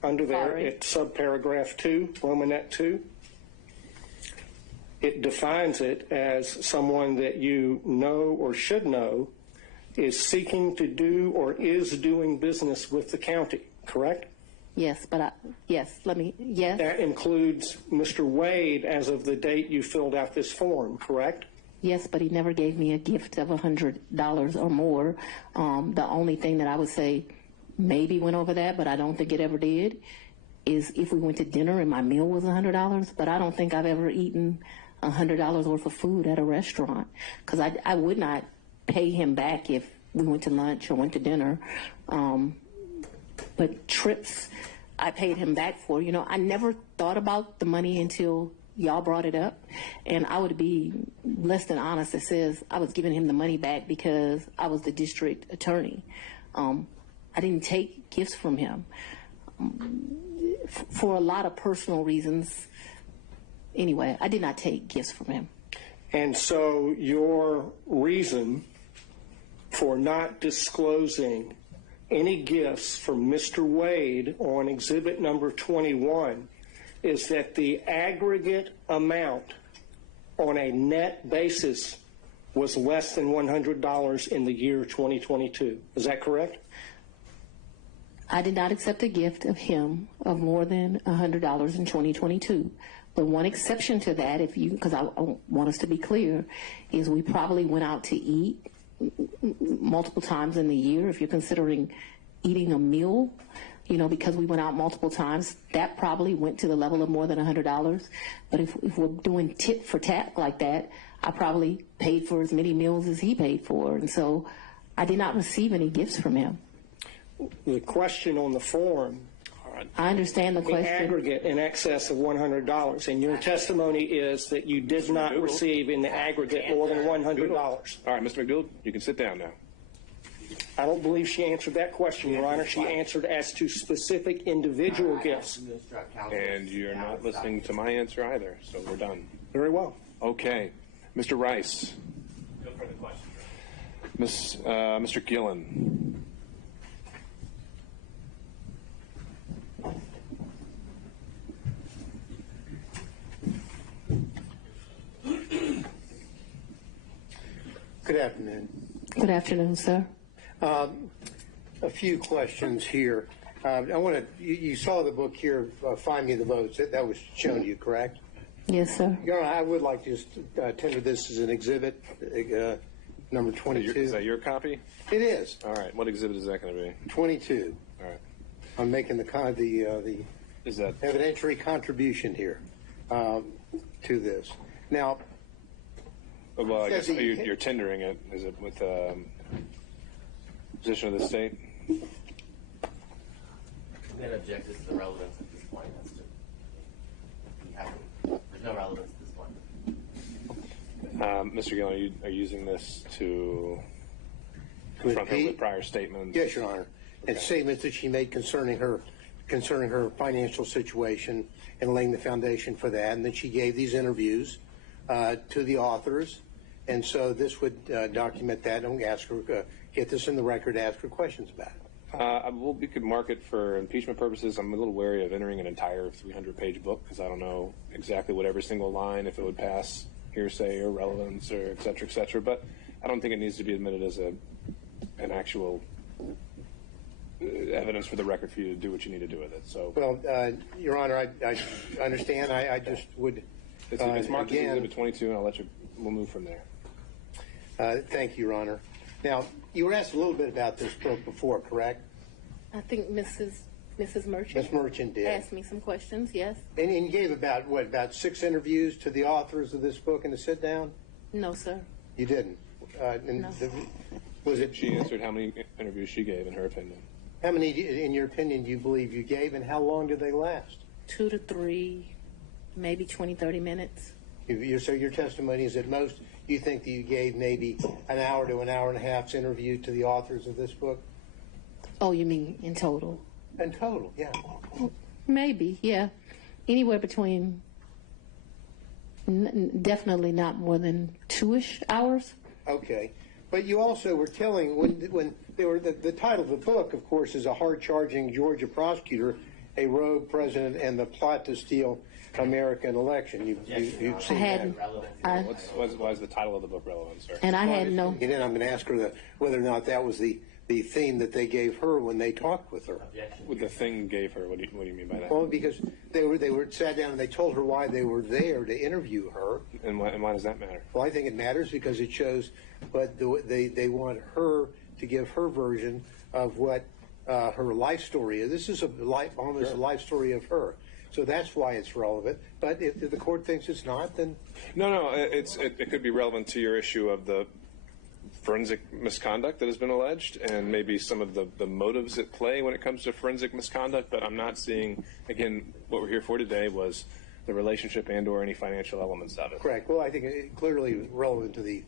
under there at subparagraph 2, Romanet 2, it defines it as someone that you know or should know is seeking to do or is doing business with the county, correct? Yes, but yes. That includes Mr. Wade as of the date you filled out this form, correct? Yes, but he never gave me a gift of $100 or more. The only thing that I would say maybe went over that, but I don't think it ever did, is if we went to dinner and my meal was $100, but I don't think I've ever eaten $100 worth of food at a restaurant, because I would not pay him back if we went to lunch or went to dinner. But trips, I paid him back for. You know, I never thought about the money until y'all brought it up, and I would be less than honest that says I was giving him the money back because I was the district attorney. I didn't take gifts from him for a lot of personal reasons. Anyway, I did not take gifts from him. And so your reason for not disclosing any gifts from Mr. Wade on exhibit number 21 is that the aggregate amount on a net basis was less than $100 in the year 2022. Is that correct? I did not accept a gift of him of more than $100 in 2022. But one exception to that, because I want us to be clear, is we probably went out to eat multiple times in the year. If you're considering eating a meal, you know, because we went out multiple times, that probably went to the level of more than $100. But if we're doing tit for tat like that, I probably paid for as many meals as he paid for. And so I did not receive any gifts from him. The question on the form, I understand the question. The aggregate in excess of $100, and your testimony is that you did not receive in the aggregate more than $100. All right, Mr. McDougall, you can sit down now. I don't believe she answered that question, Your Honor. She answered as to specific individual gifts. And you're not listening to my answer either, so we're done. Very well. Okay. Mr. Rice. No further questions. Mr. Gillen. Good afternoon. Good afternoon, sir. A few questions here. I want to. You saw the book here, "Find Me the Votes." That was shown to you, correct? Yes, sir. Your Honor, I would like to just tender this as an exhibit, number 22. Is that your copy? It is. All right. What exhibit is that going to be? 22. All right. I'm making the is that evidentiary contribution here to this. Now. Well, I guess you're tendering it. Is it with position of the state? I'm going to object to the relevance at this point. There's no relevance at this point. Mr. Gillen, are you using this to confront her with prior statements? Yes, Your Honor. And statements that she made concerning her financial situation and laying the foundation for that. And then she gave these interviews to the authors. And so this would document that and ask her, get this in the record, ask her questions about it. Well, we could mark it for impeachment purposes. I'm a little wary of entering an entire 300-page book because I don't know exactly what every single line, if it would pass hearsay or relevance or et cetera, but I don't think it needs to be admitted as an actual evidence for the record for you to do what you need to do with it. So, well, Your Honor, I understand. I just would. It's marked as Exhibit 22, and we'll move from there. Thank you, Your Honor. Now, you were asked a little bit about this book before, correct? I think Mrs. Merchant. Ms. Merchant did. Asked me some questions, yes. And you gave about 6 interviews to the authors of this book in the sit down? No, sir. You didn't? No. Was it? She answered how many interviews she gave, in her opinion. How many, in your opinion, do you believe you gave, and how long did they last? 2 to 3, maybe 20, 30 minutes. So your testimony is at most, you think that you gave maybe an hour to an hour and a half's interview to the authors of this book? Oh, you mean in total? In total, yeah. Maybe, yeah. Anywhere between, definitely not more than 2-ish hours. Okay. But you also were telling, when they were, the title of the book, of course, is A Hard-Charging Georgia Prosecutor, a Rogue President, and the Plot to Steal American Election. You've seen that. Why is the title of the book relevant, sir? And I had no... And then I'm going to ask her whether or not that was the theme that they gave her when they talked with her. What the thing gave her? What do you mean by that? Well, because they were sat down and they told her why they were there to interview her. And why does that matter? Well, I think it matters because it shows what they want her to give her version of what her life story is. This is almost a life story of her. So that's why it's relevant. But if the court thinks it's not, then... No, it could be relevant to your issue of the forensic misconduct that has been alleged and maybe some of the motives at play when it comes to forensic misconduct, but I'm not seeing, again, what we're here for today was the relationship and or any financial elements of it. Correct. Well, I think it clearly relevant to the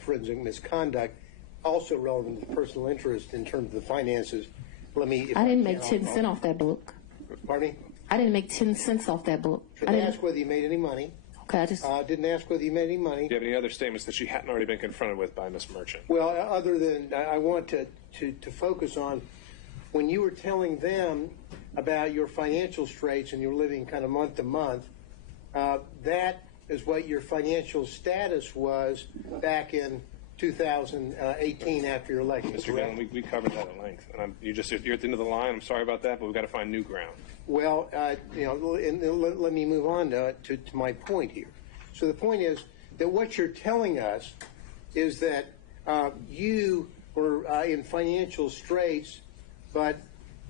forensic misconduct, also relevant to the personal interest in terms of the finances. I didn't make 10 cents off that book. Pardon me? I didn't make 10 cents off that book. I didn't ask whether you made any money. Okay, I just... didn't ask whether you made any money. Do you have any other statements that she hadn't already been confronted with by Ms. Merchant? Well, other than I want to focus on when you were telling them about your financial straits and you're living kind of month to month, that is what your financial status was back in 2018 after your election. Mr. Gallon, we covered that at length. And you're at the end of the line. I'm sorry about that, but we've got to find new ground. Well, let me move on to my point here. So the point is that what you're telling us is that you were in financial straits, but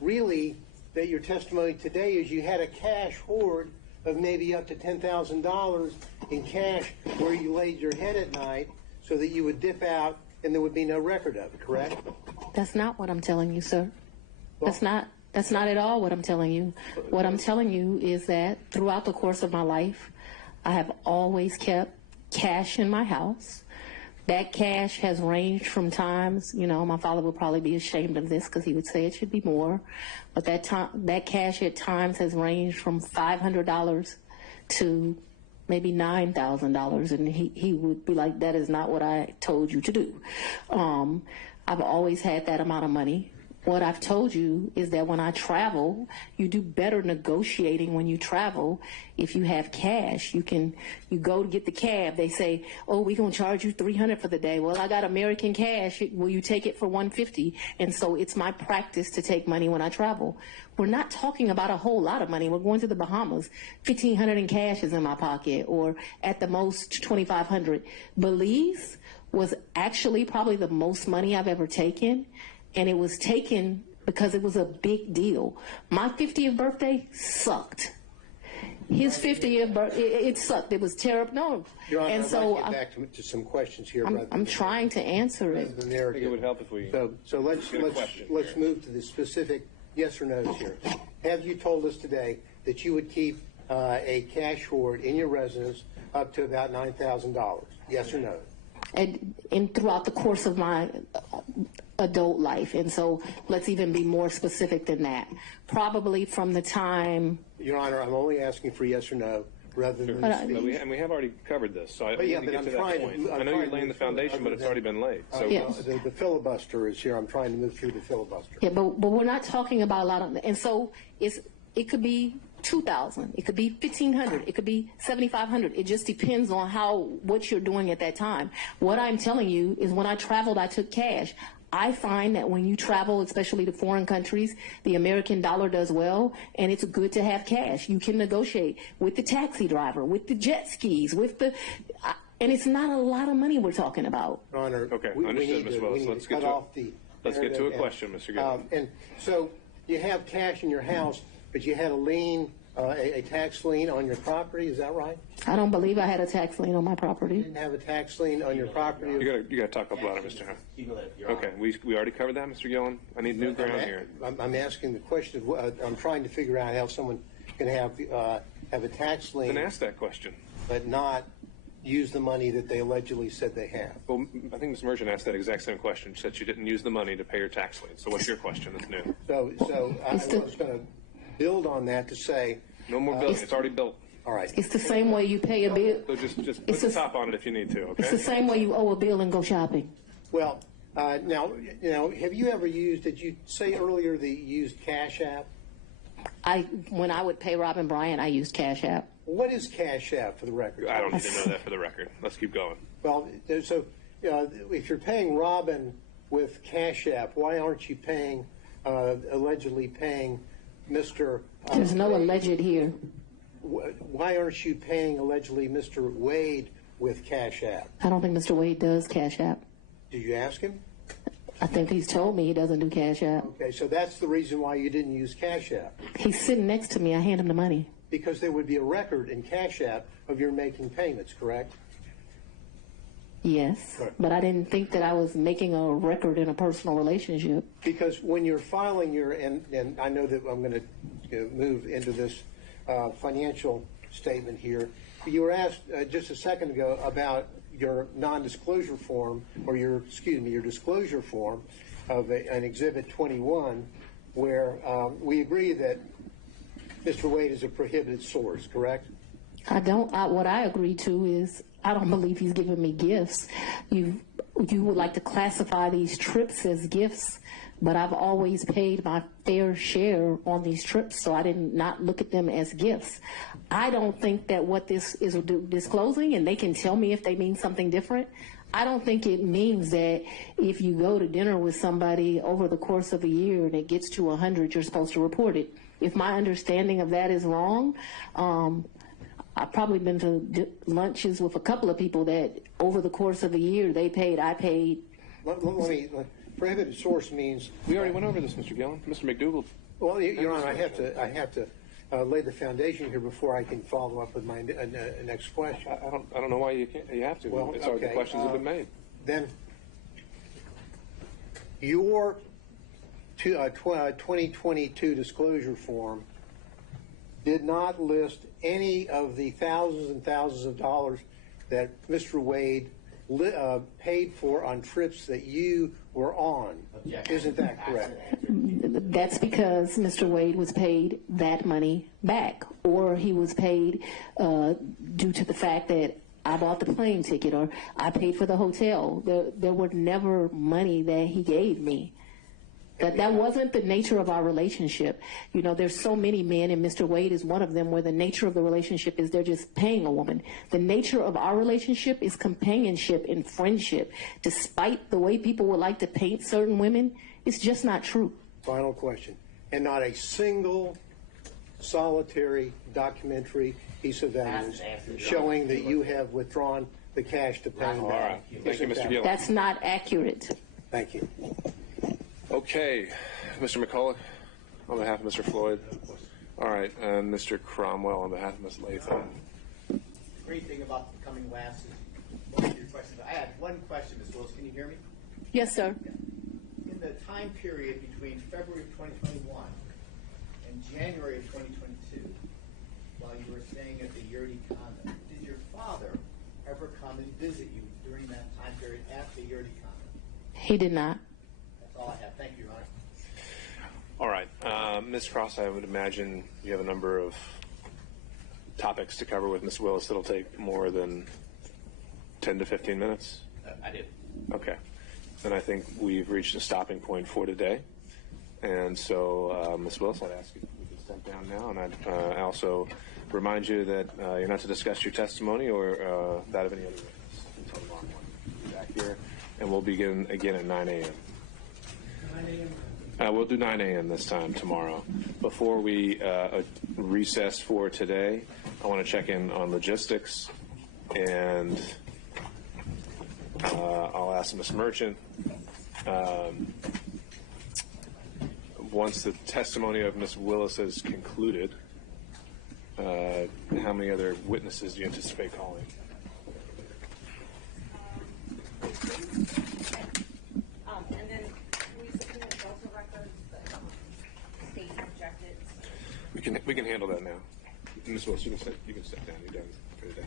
really that your testimony today is you had a cash hoard of maybe up to $10,000 in cash where you laid your head at night so that you would dip out and there would be no record of it, correct? That's not what I'm telling you, sir. That's not at all what I'm telling you. What I'm telling you is that throughout the course of my life, I have always kept cash in my house. That cash has ranged from times, my father would probably be ashamed of this because he would say it should be more, but that cash at times has ranged from $500 to maybe $9,000, and he would be like, that is not what I told you to do. I've always had that amount of money. What I've told you is that when I travel, you do better negotiating when you travel. If you have cash, you go to get the cab. They say, oh, we're going to charge you $300 for the day. Well, I got American cash. Will you take it for $150? And so it's my practice to take money when I travel. We're not talking about a whole lot of money. We're going to the Bahamas. $1,500 in cash is in my pocket, or at the most $2,500. Belize was actually probably the most money I've ever taken. And it was taken because it was a big deal. My 50th birthday sucked. His 50th birthday, it sucked. It was terrible. No. Your Honor, and so I'd like to get back to some questions here. I'm trying to answer it. I think it would help if we. So let's move to the specific yes or no's here. Have you told us today that you would keep a cash hoard in your residence up to about $9,000? Yes or no? And throughout the course of my adult life, and so let's even be more specific than that. Probably from the time. Your Honor, I'm only asking for yes or no rather than. And we have already covered this, so I need to get to that point. I know you're laying the foundation, but it's already been laid. So yes. The filibuster is here. I'm trying to move through the filibuster. Yeah, but we're not talking about a lot of, and so it could be $2,000. It could be $1,500. It could be $7,500. It just depends on what you're doing at that time. What I'm telling you is when I traveled, I took cash. I find that when you travel, especially to foreign countries, the American dollar does well, and it's good to have cash. You can negotiate with the taxi driver, with the jet skis, and it's not a lot of money we're talking about. Your Honor, Okay, we understood, need Ms. to, Willis. we need Let's to get cut off the Let's get to a narrative question, Mr. Gillen. And so you have cash in your house, but you had a lien, a tax lien on your property. Is that right? I don't believe I had a tax lien on my property. You didn't have a tax lien on your property. You got to talk up louder, Mr. Hunt. Okay, we already covered that, Mr. Gillen. I need new ground here. I'm asking the question. I'm trying to figure out how someone can have a tax lien. Then ask that question. But not use the money that they allegedly said they have. Well, I think Ms. Merchant asked that exact same question. She said she didn't use the money to pay her tax lien. So what's your question that's new? So I was going to build on that to say... No more building. It's already built. All right. It's the same way you pay a bill. So just put the top on it if you need to, okay? It's the same way you owe a bill and go shopping. Well, now, have you ever used, did you say earlier that you used Cash App? When I would pay Robin Bryant, I used Cash App. What is Cash App, for the record? I don't need to know that for the record. Let's keep going. Well, so if you're paying Robin with Cash App, why aren't you paying, allegedly paying Mr. There's no alleged here. Why aren't you paying allegedly Mr. Wade with Cash App? I don't think Mr. Wade does Cash App. Did you ask him? I think he's told me he doesn't do Cash App. Okay, so that's the reason why you didn't use Cash App. He's sitting next to me. I hand him the money. Because there would be a record in Cash App of your making payments, correct? Yes, Right. but I didn't think that I was making a record in a personal relationship. Because when you're filing your, and I know that I'm going to move into this financial statement here, you were asked just a second ago about your non-disclosure form, or your disclosure form of an Exhibit 21, where we agree that Mr. Wade is a prohibited source, correct? What I agree to is I don't believe he's giving me gifts. You would like to classify these trips as gifts, but I've always paid my fair share on these trips, so I did not look at them as gifts. I don't think that what this is disclosing, and they can tell me if they mean something different, I don't think it means that if you go to dinner with somebody over the course of a year and it gets to 100, you're supposed to report it. If my understanding of that is wrong, I've probably been to lunches with a couple of people that over the course of a year they paid, I paid. Prohibited source means... We already went over this, Mr. Gillen. Mr. McDougall. Well, Your Honor, I have to lay the foundation here before I can follow up with my next question. I don't know why you have to. Well, it's already, the questions have been made. Then your 2022 disclosure form did not list any of the thousands and thousands of dollars that Mr. Wade paid for on trips that you were on. Isn't that correct? That's because Mr. Wade was paid that money back, or he was paid due to the fact that I bought the plane ticket or I paid for the hotel. There were never money that he gave me. That wasn't the nature of our relationship. You know, there's so many men, and Mr. Wade is one of them, where the nature of the relationship is they're just paying a woman. The nature of our relationship is companionship and friendship. Despite the way people would like to paint certain women, it's just not true. Final question. And not a single solitary documentary piece of evidence showing that you have withdrawn the cash to pay him back. All right. Thank you, Mr. Gillen. That's not accurate. Thank you. Okay, Mr. McCullough, on behalf of Mr. Floyd. All right, and Mr. Cromwell on behalf of Ms. Latham. The great thing about becoming last is most of your questions. I had one question, Ms. Willis. Can you hear me? Yes, sir. In the time period between February of 2021 and January of 2022, while you were staying at the Yurdi condo, did your father ever come and visit you during that time period at the Yurdi condo? He did not. All I have. Thank you, Your Honor. All right. Ms. Cross, I would imagine you have a number of topics to cover with Ms. Willis that'll take more than 10 to 15 minutes? I do. Okay. Then I think we've reached a stopping point for today. And so, Ms. Willis, I'd ask you if we could step down now, and I'd also remind you that you're not to discuss your testimony or that of any other witness until tomorrow morning. We'll be back here, and we'll begin again at 9 a.m. 9 a.m. We'll do 9 a.m. this time tomorrow. Before we recess for today, I want to check in on logistics, and I'll ask Ms. Merchant. Once the testimony of Ms. Willis is concluded, how many other witnesses do you anticipate calling? And then we subpoenaed Delta records that state objected. We can handle that now. Ms. Willis, you can step down. You're done for the day.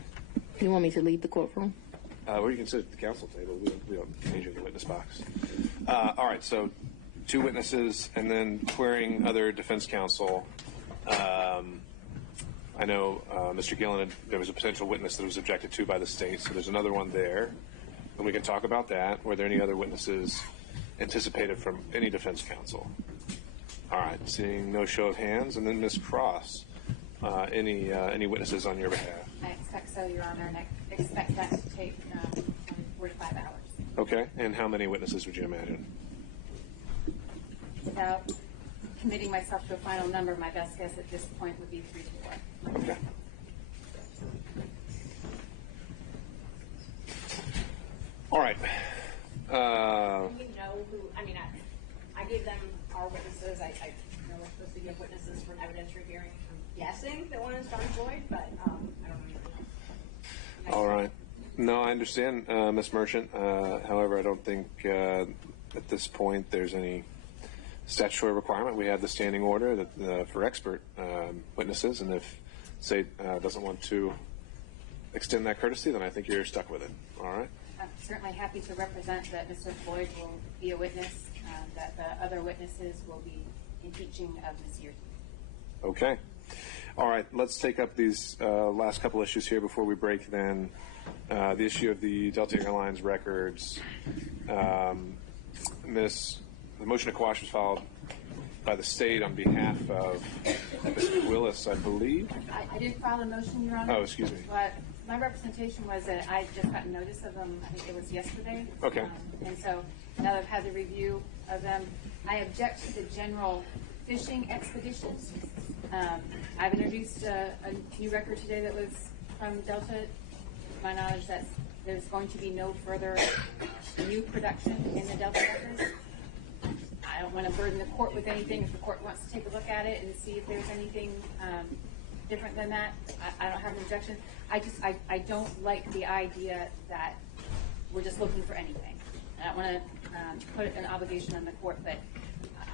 You want me to leave the courtroom? Or you can sit at the council table. We don't need you in the witness box. All right, so 2 witnesses, and then querying other defense counsel. I know Mr. Gillen, there was a potential witness that was objected to by the state, so there's another one there, and we can talk about that. Were there any other witnesses anticipated from any defense counsel? All right, seeing no show of hands, and then Ms. Cross, any witnesses on your behalf? I expect so, Your Honor, and I expect that to take 4 to 5 hours. Okay, and how many witnesses would you imagine? Without committing myself to a final number, my best guess at this point would be 3 to 4. Okay. All right. Do you know who? I mean, I gave them our witnesses. I know we're supposed to give witnesses for an evidentiary hearing. I'm guessing that one is John Floyd, but I don't know. All right. No, I understand, Ms. Merchant. However, I don't think at this point there's any statutory requirement. We have the standing order that for expert witnesses, and if state doesn't want to extend that courtesy, then I think you're stuck with it. All right. I'm certainly happy to represent that Mr. Floyd will be a witness, that the other witnesses will be impeaching of Ms. Yearty. Okay. All right. Let's take up these last couple issues here before we break. Then the issue of the Delta Airlines records. The motion to quash was filed by the state on behalf of Ms. Willis, I believe. I did file a motion, Your Honor. Oh, excuse me. But my representation was that I just got notice of them, I think it was yesterday. Okay. And so now that I've had the review of them, I object to the general fishing expeditions. I've introduced a new record today that was from Delta. To my knowledge, that there's going to be no further new production in the Delta records. I don't want to burden the court with anything. If the court wants to take a look at it and see if there's anything different than that, I don't have an objection. I don't like the idea that we're just looking for anything. I don't want to put an obligation on the court, but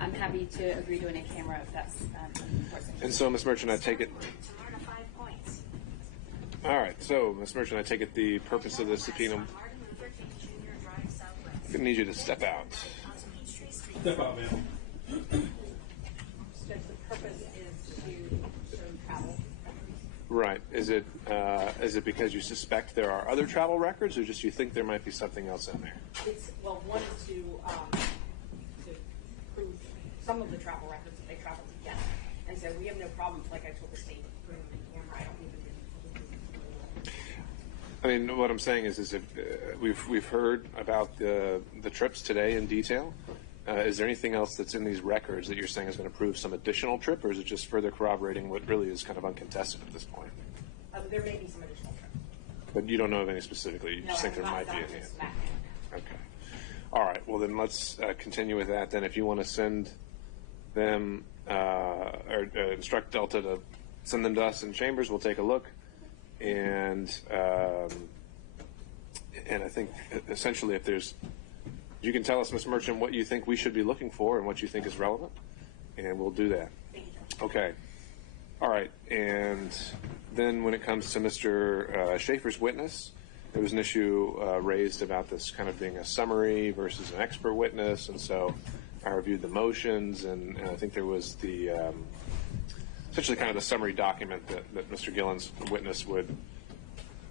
I'm happy to agree to an in-camera if that's And so, Ms. Merchant, I take it. All right. So, Ms. Merchant, I take it the purpose of the subpoena. I'm going to need you to step out. Step out, ma'am. The purpose is to show travel. Right. Is it because you suspect there are other travel records, or just you think there might be something else in there? It's one is to prove some of the travel records that they traveled together, and so we have no problem. Like I told the state, putting them in camera. I don't even. I mean, what I'm saying is if we've heard about the trips today in detail. Is there anything else that's in these records that you're saying is going to prove some additional trip, or is it just further corroborating what really is kind of uncontested at this point? There may be some additional trips. But you don't know of any specifically. You just think there might be any. Okay. All right. Well, then let's continue with that. Then, if you want to send them or instruct Delta to send them to us in chambers, we'll take a look. And I think essentially, if there's you can tell us, Ms. Merchant, what you think we should be looking for and what you think is relevant, and we'll do that. Okay. All right. And then when it comes to Mr. Schaefer's witness, there was an issue raised about this kind of being a summary versus an expert witness, and so I reviewed the motions, and I think there was the essentially kind of the summary document that Mr. Gillen's witness would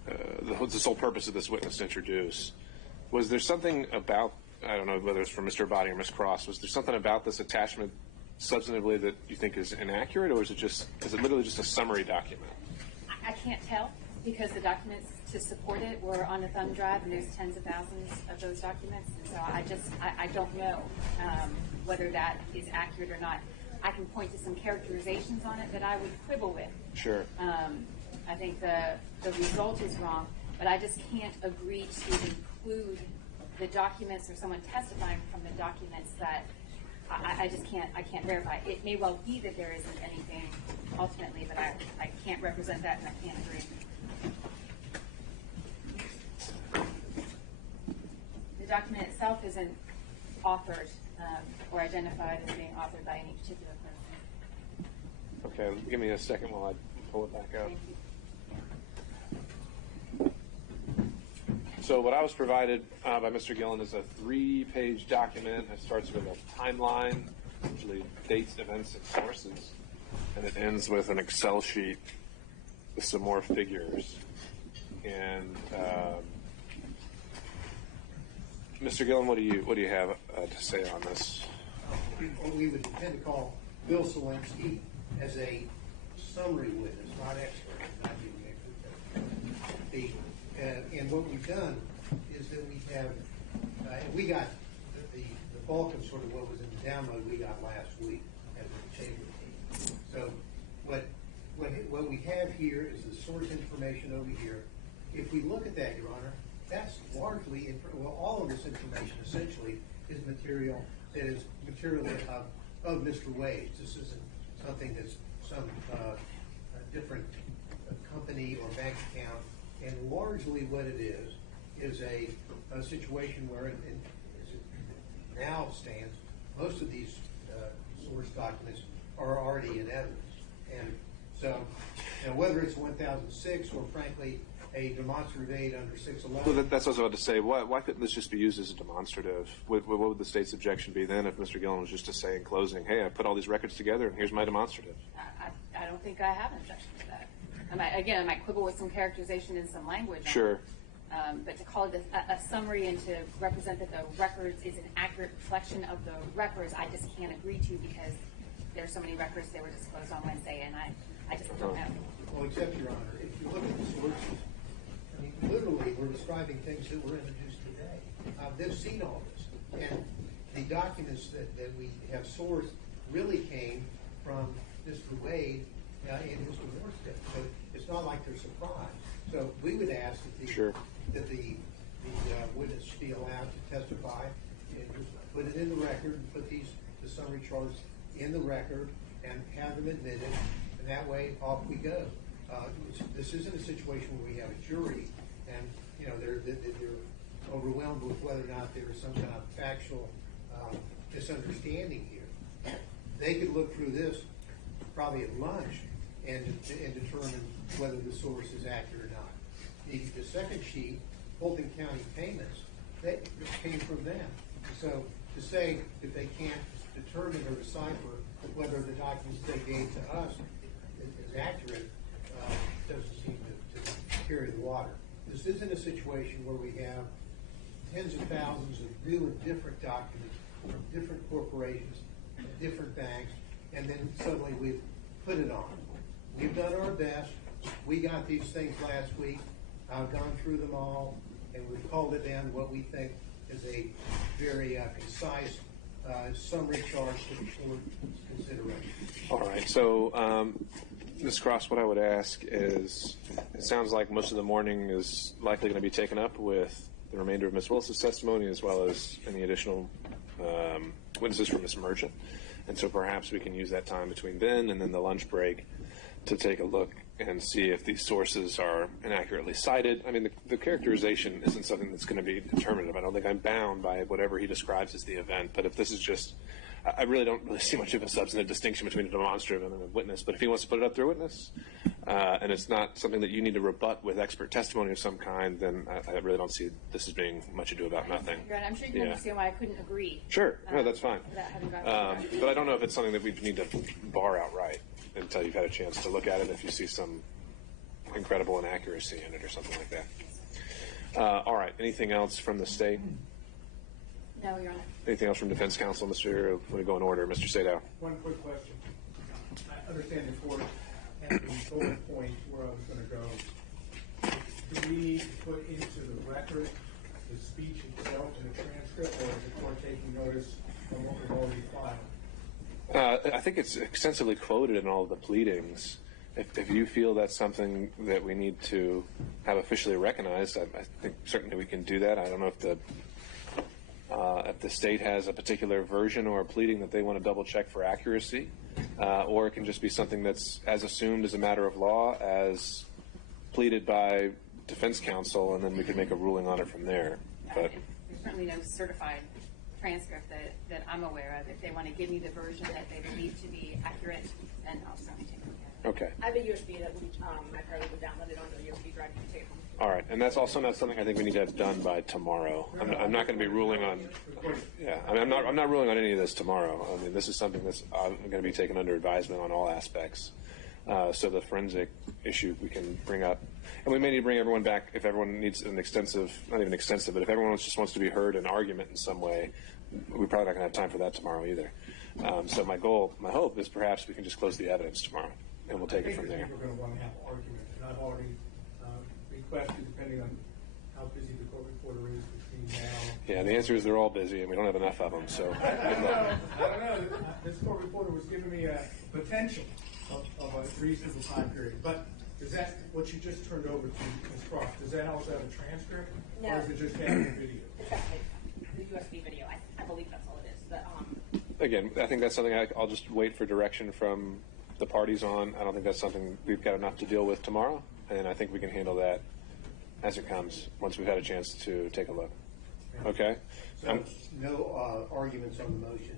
the sole purpose of this witness to introduce. Was there something about, I don't know whether it's from Mr. Abadi or Ms. Cross, was there something about this attachment substantively that you think is inaccurate, or is it literally just a summary document? I can't tell because the documents to support it were on a thumb drive, and there's tens of thousands of those documents. And so I don't know whether that is accurate or not. I can point to some characterizations on it that I would quibble with. Sure. I think the result is wrong, but I just can't agree to include the documents or someone testifying from the documents that I just can't verify. It may well be that there isn't anything ultimately, but I can't represent that and I can't agree. The document itself isn't authored or identified as being authored by any particular person. Okay, give me a second while I pull it back up. So what I was provided by Mr. Gillen is a 3-page document. It starts with a timeline, usually dates, events, and sources, and it ends with an Excel sheet with some more figures. And Mr. Gillen, what do you have to say on this? What we would tend to call Bill Selensky as a summary witness, not expert, not giving expert. And what we've done is that we have, we got the bulk of sort of what was in the download we got last week as a chamber team. So what we have here is the source information over here. If we look at that, Your Honor, that's largely, all of this information essentially is material that is material of Mr. Wade's. This isn't something that's some different company or bank account. And largely what it is a situation where, as it now stands, most of these source documents are already in evidence. And so, whether it's 1006 or, frankly, a demonstrative aid under 611. Well, that's what I was about to say. Why couldn't this just be used as a demonstrative? What would the state's objection be then if Mr. Gillen was just to say in closing, hey, I put all these records together and here's my demonstrative? I don't think I have an objection to that. I might quibble with some characterization in some language. Sure. But to call it a summary and to represent that the records is an accurate reflection of the records, I just can't agree to because there are so many records that were disclosed on Wednesday, and I just don't know. Well, except, Your Honor, if you look at the sources, I mean, literally, we're describing things that were introduced today. They've seen all this. And the documents that we have sourced really came from Mr. Wade in his divorce case. So it's not like they're surprised. So we would ask that the witness be allowed to testify and put it in the record and put the summary charts in the record and have them admitted, and that way off we go. This isn't a situation where we have a jury and they're overwhelmed with whether or not there is some kind of factual misunderstanding here. They could look through this probably at lunch and determine whether the source is accurate or not. The second sheet, Fulton County payments, that came from them. So to say that they can't determine or decipher whether the documents they gave to us is accurate doesn't seem to carry the water. This isn't a situation where we have tens of thousands of new and different documents from different corporations, different banks, and then suddenly we've put it on. We've done our best. We got these things last week. I've gone through them all, and we've called it down to what we think is a very concise summary chart for the court's consideration. All right. So, Ms. Cross, what I would ask is, it sounds like most of the morning is likely going to be taken up with the remainder of Ms. Willis's testimony as well as any additional witnesses from Ms. Merchant. And so perhaps we can use that time between then and then the lunch break to take a look and see if these sources are inaccurately cited. I mean, the characterization isn't something that's going to be determinative. I don't think I'm bound by whatever he describes as the event. But if this is just, I really don't really see much of a substantive distinction between a demonstrative and a witness. But if he wants to put it up through a witness, and it's not something that you need to rebut with expert testimony of some kind, then I really don't see this as being much ado about nothing. I'm sure you can understand why I couldn't agree. Sure. No, that's fine. But But I don't know if it's something that we need to bar outright until you've had a chance to look at it, if you see some incredible inaccuracy in it or something like that. All right. Anything else from the state? No, Your Honor. Anything else from defense counsel? Mr. Let me go in order. Mr. Sadow. One quick question. I understand the court and the bullet point where I was going to go. Do we need to put into the record the speech itself in the transcript, or is the court taking notice of what we've already filed? I think it's extensively quoted in all of the pleadings. If you feel that's something that we need to have officially recognized, I think certainly we can do that. I don't know if the state has a particular version or a pleading that they want to double check for accuracy, or it can just be something that's as assumed as a matter of law as pleaded by defense counsel, and then we could make a ruling on it from there. But there's certainly no certified transcript that I'm aware of. If they want to give me the version that they believe to be accurate, then I'll certainly take a look at it. Okay. I have a USB that my parent would download it onto the USB drive to take home. All right, and that's also not something I think we need to have done by tomorrow. I'm not going to be ruling on. Yeah, I mean, I'm not ruling on any of this tomorrow. I mean, this is something that's going to be taken under advisement on all aspects. So the forensic issue we can bring up, and we may need to bring everyone back if everyone needs an extensive, not even extensive, but if everyone just wants to be heard in argument in some way, we're probably not going to have time for that tomorrow either. So my hope is perhaps we can just close the evidence tomorrow, and we'll take it from there. I think we're going to want to have an argument, and I've already requested, depending on how busy the court reporter is between now. Yeah, the answer is they're all busy, and we don't have enough of them. So I don't know. This court reporter was giving me a potential of a reasonable time period. But is that what you just turned over to Ms. Croft? Does that also have a transcript? No. Or is it just having a video? The USB video. I believe that's all it is. But again, I think that's something I'll just wait for direction from the parties on. I don't think that's something we've got enough to deal with tomorrow, and I think we can handle that as it comes once we've had a chance to take a look. Okay? So no arguments on the motion?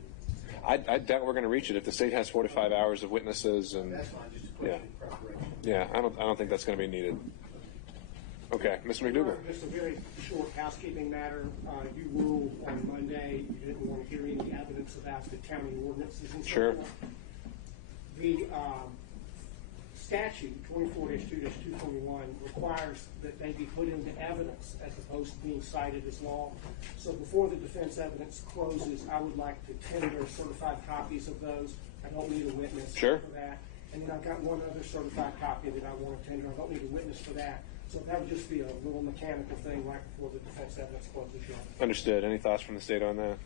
I doubt we're going to reach it if the state has 4 to 5 hours of witnesses, and That's fine, just a question of preparation. yeah, I don't think that's going to be needed. Okay, Mr. McDougall. Just a very short housekeeping matter. You ruled on Monday you didn't want to hear any evidence about the county ordinances and so Sure. forth. The statute 24-2-221 requires that they be put into evidence as opposed to being cited as law. So before the defense evidence closes, I would like to tender certified copies of those. I don't need a witness Sure. for that. And then I've got one other certified copy that I want to tender. I don't need a witness for that. So that would just be a little mechanical thing right before the defense evidence closes. Understood. Any thoughts from the state on that?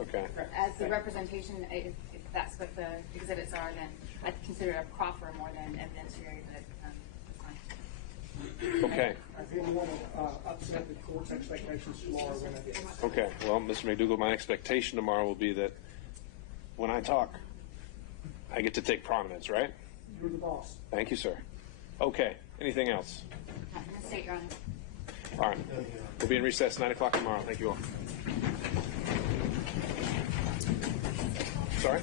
Okay. As the representation, if that's what the exhibits are, then I'd consider it a proffer more than evidentiary, but fine. Okay. I didn't want to upset the court's expectations tomorrow when I did. Okay. Well, Mr. McDougall, my expectation tomorrow will be that when I talk, I get to take prominence, right? You're the boss. Thank you, sir. Okay. Anything else? State, Your Honor. All right. We'll be in recess 9 o'clock tomorrow. Thank you all. Sorry?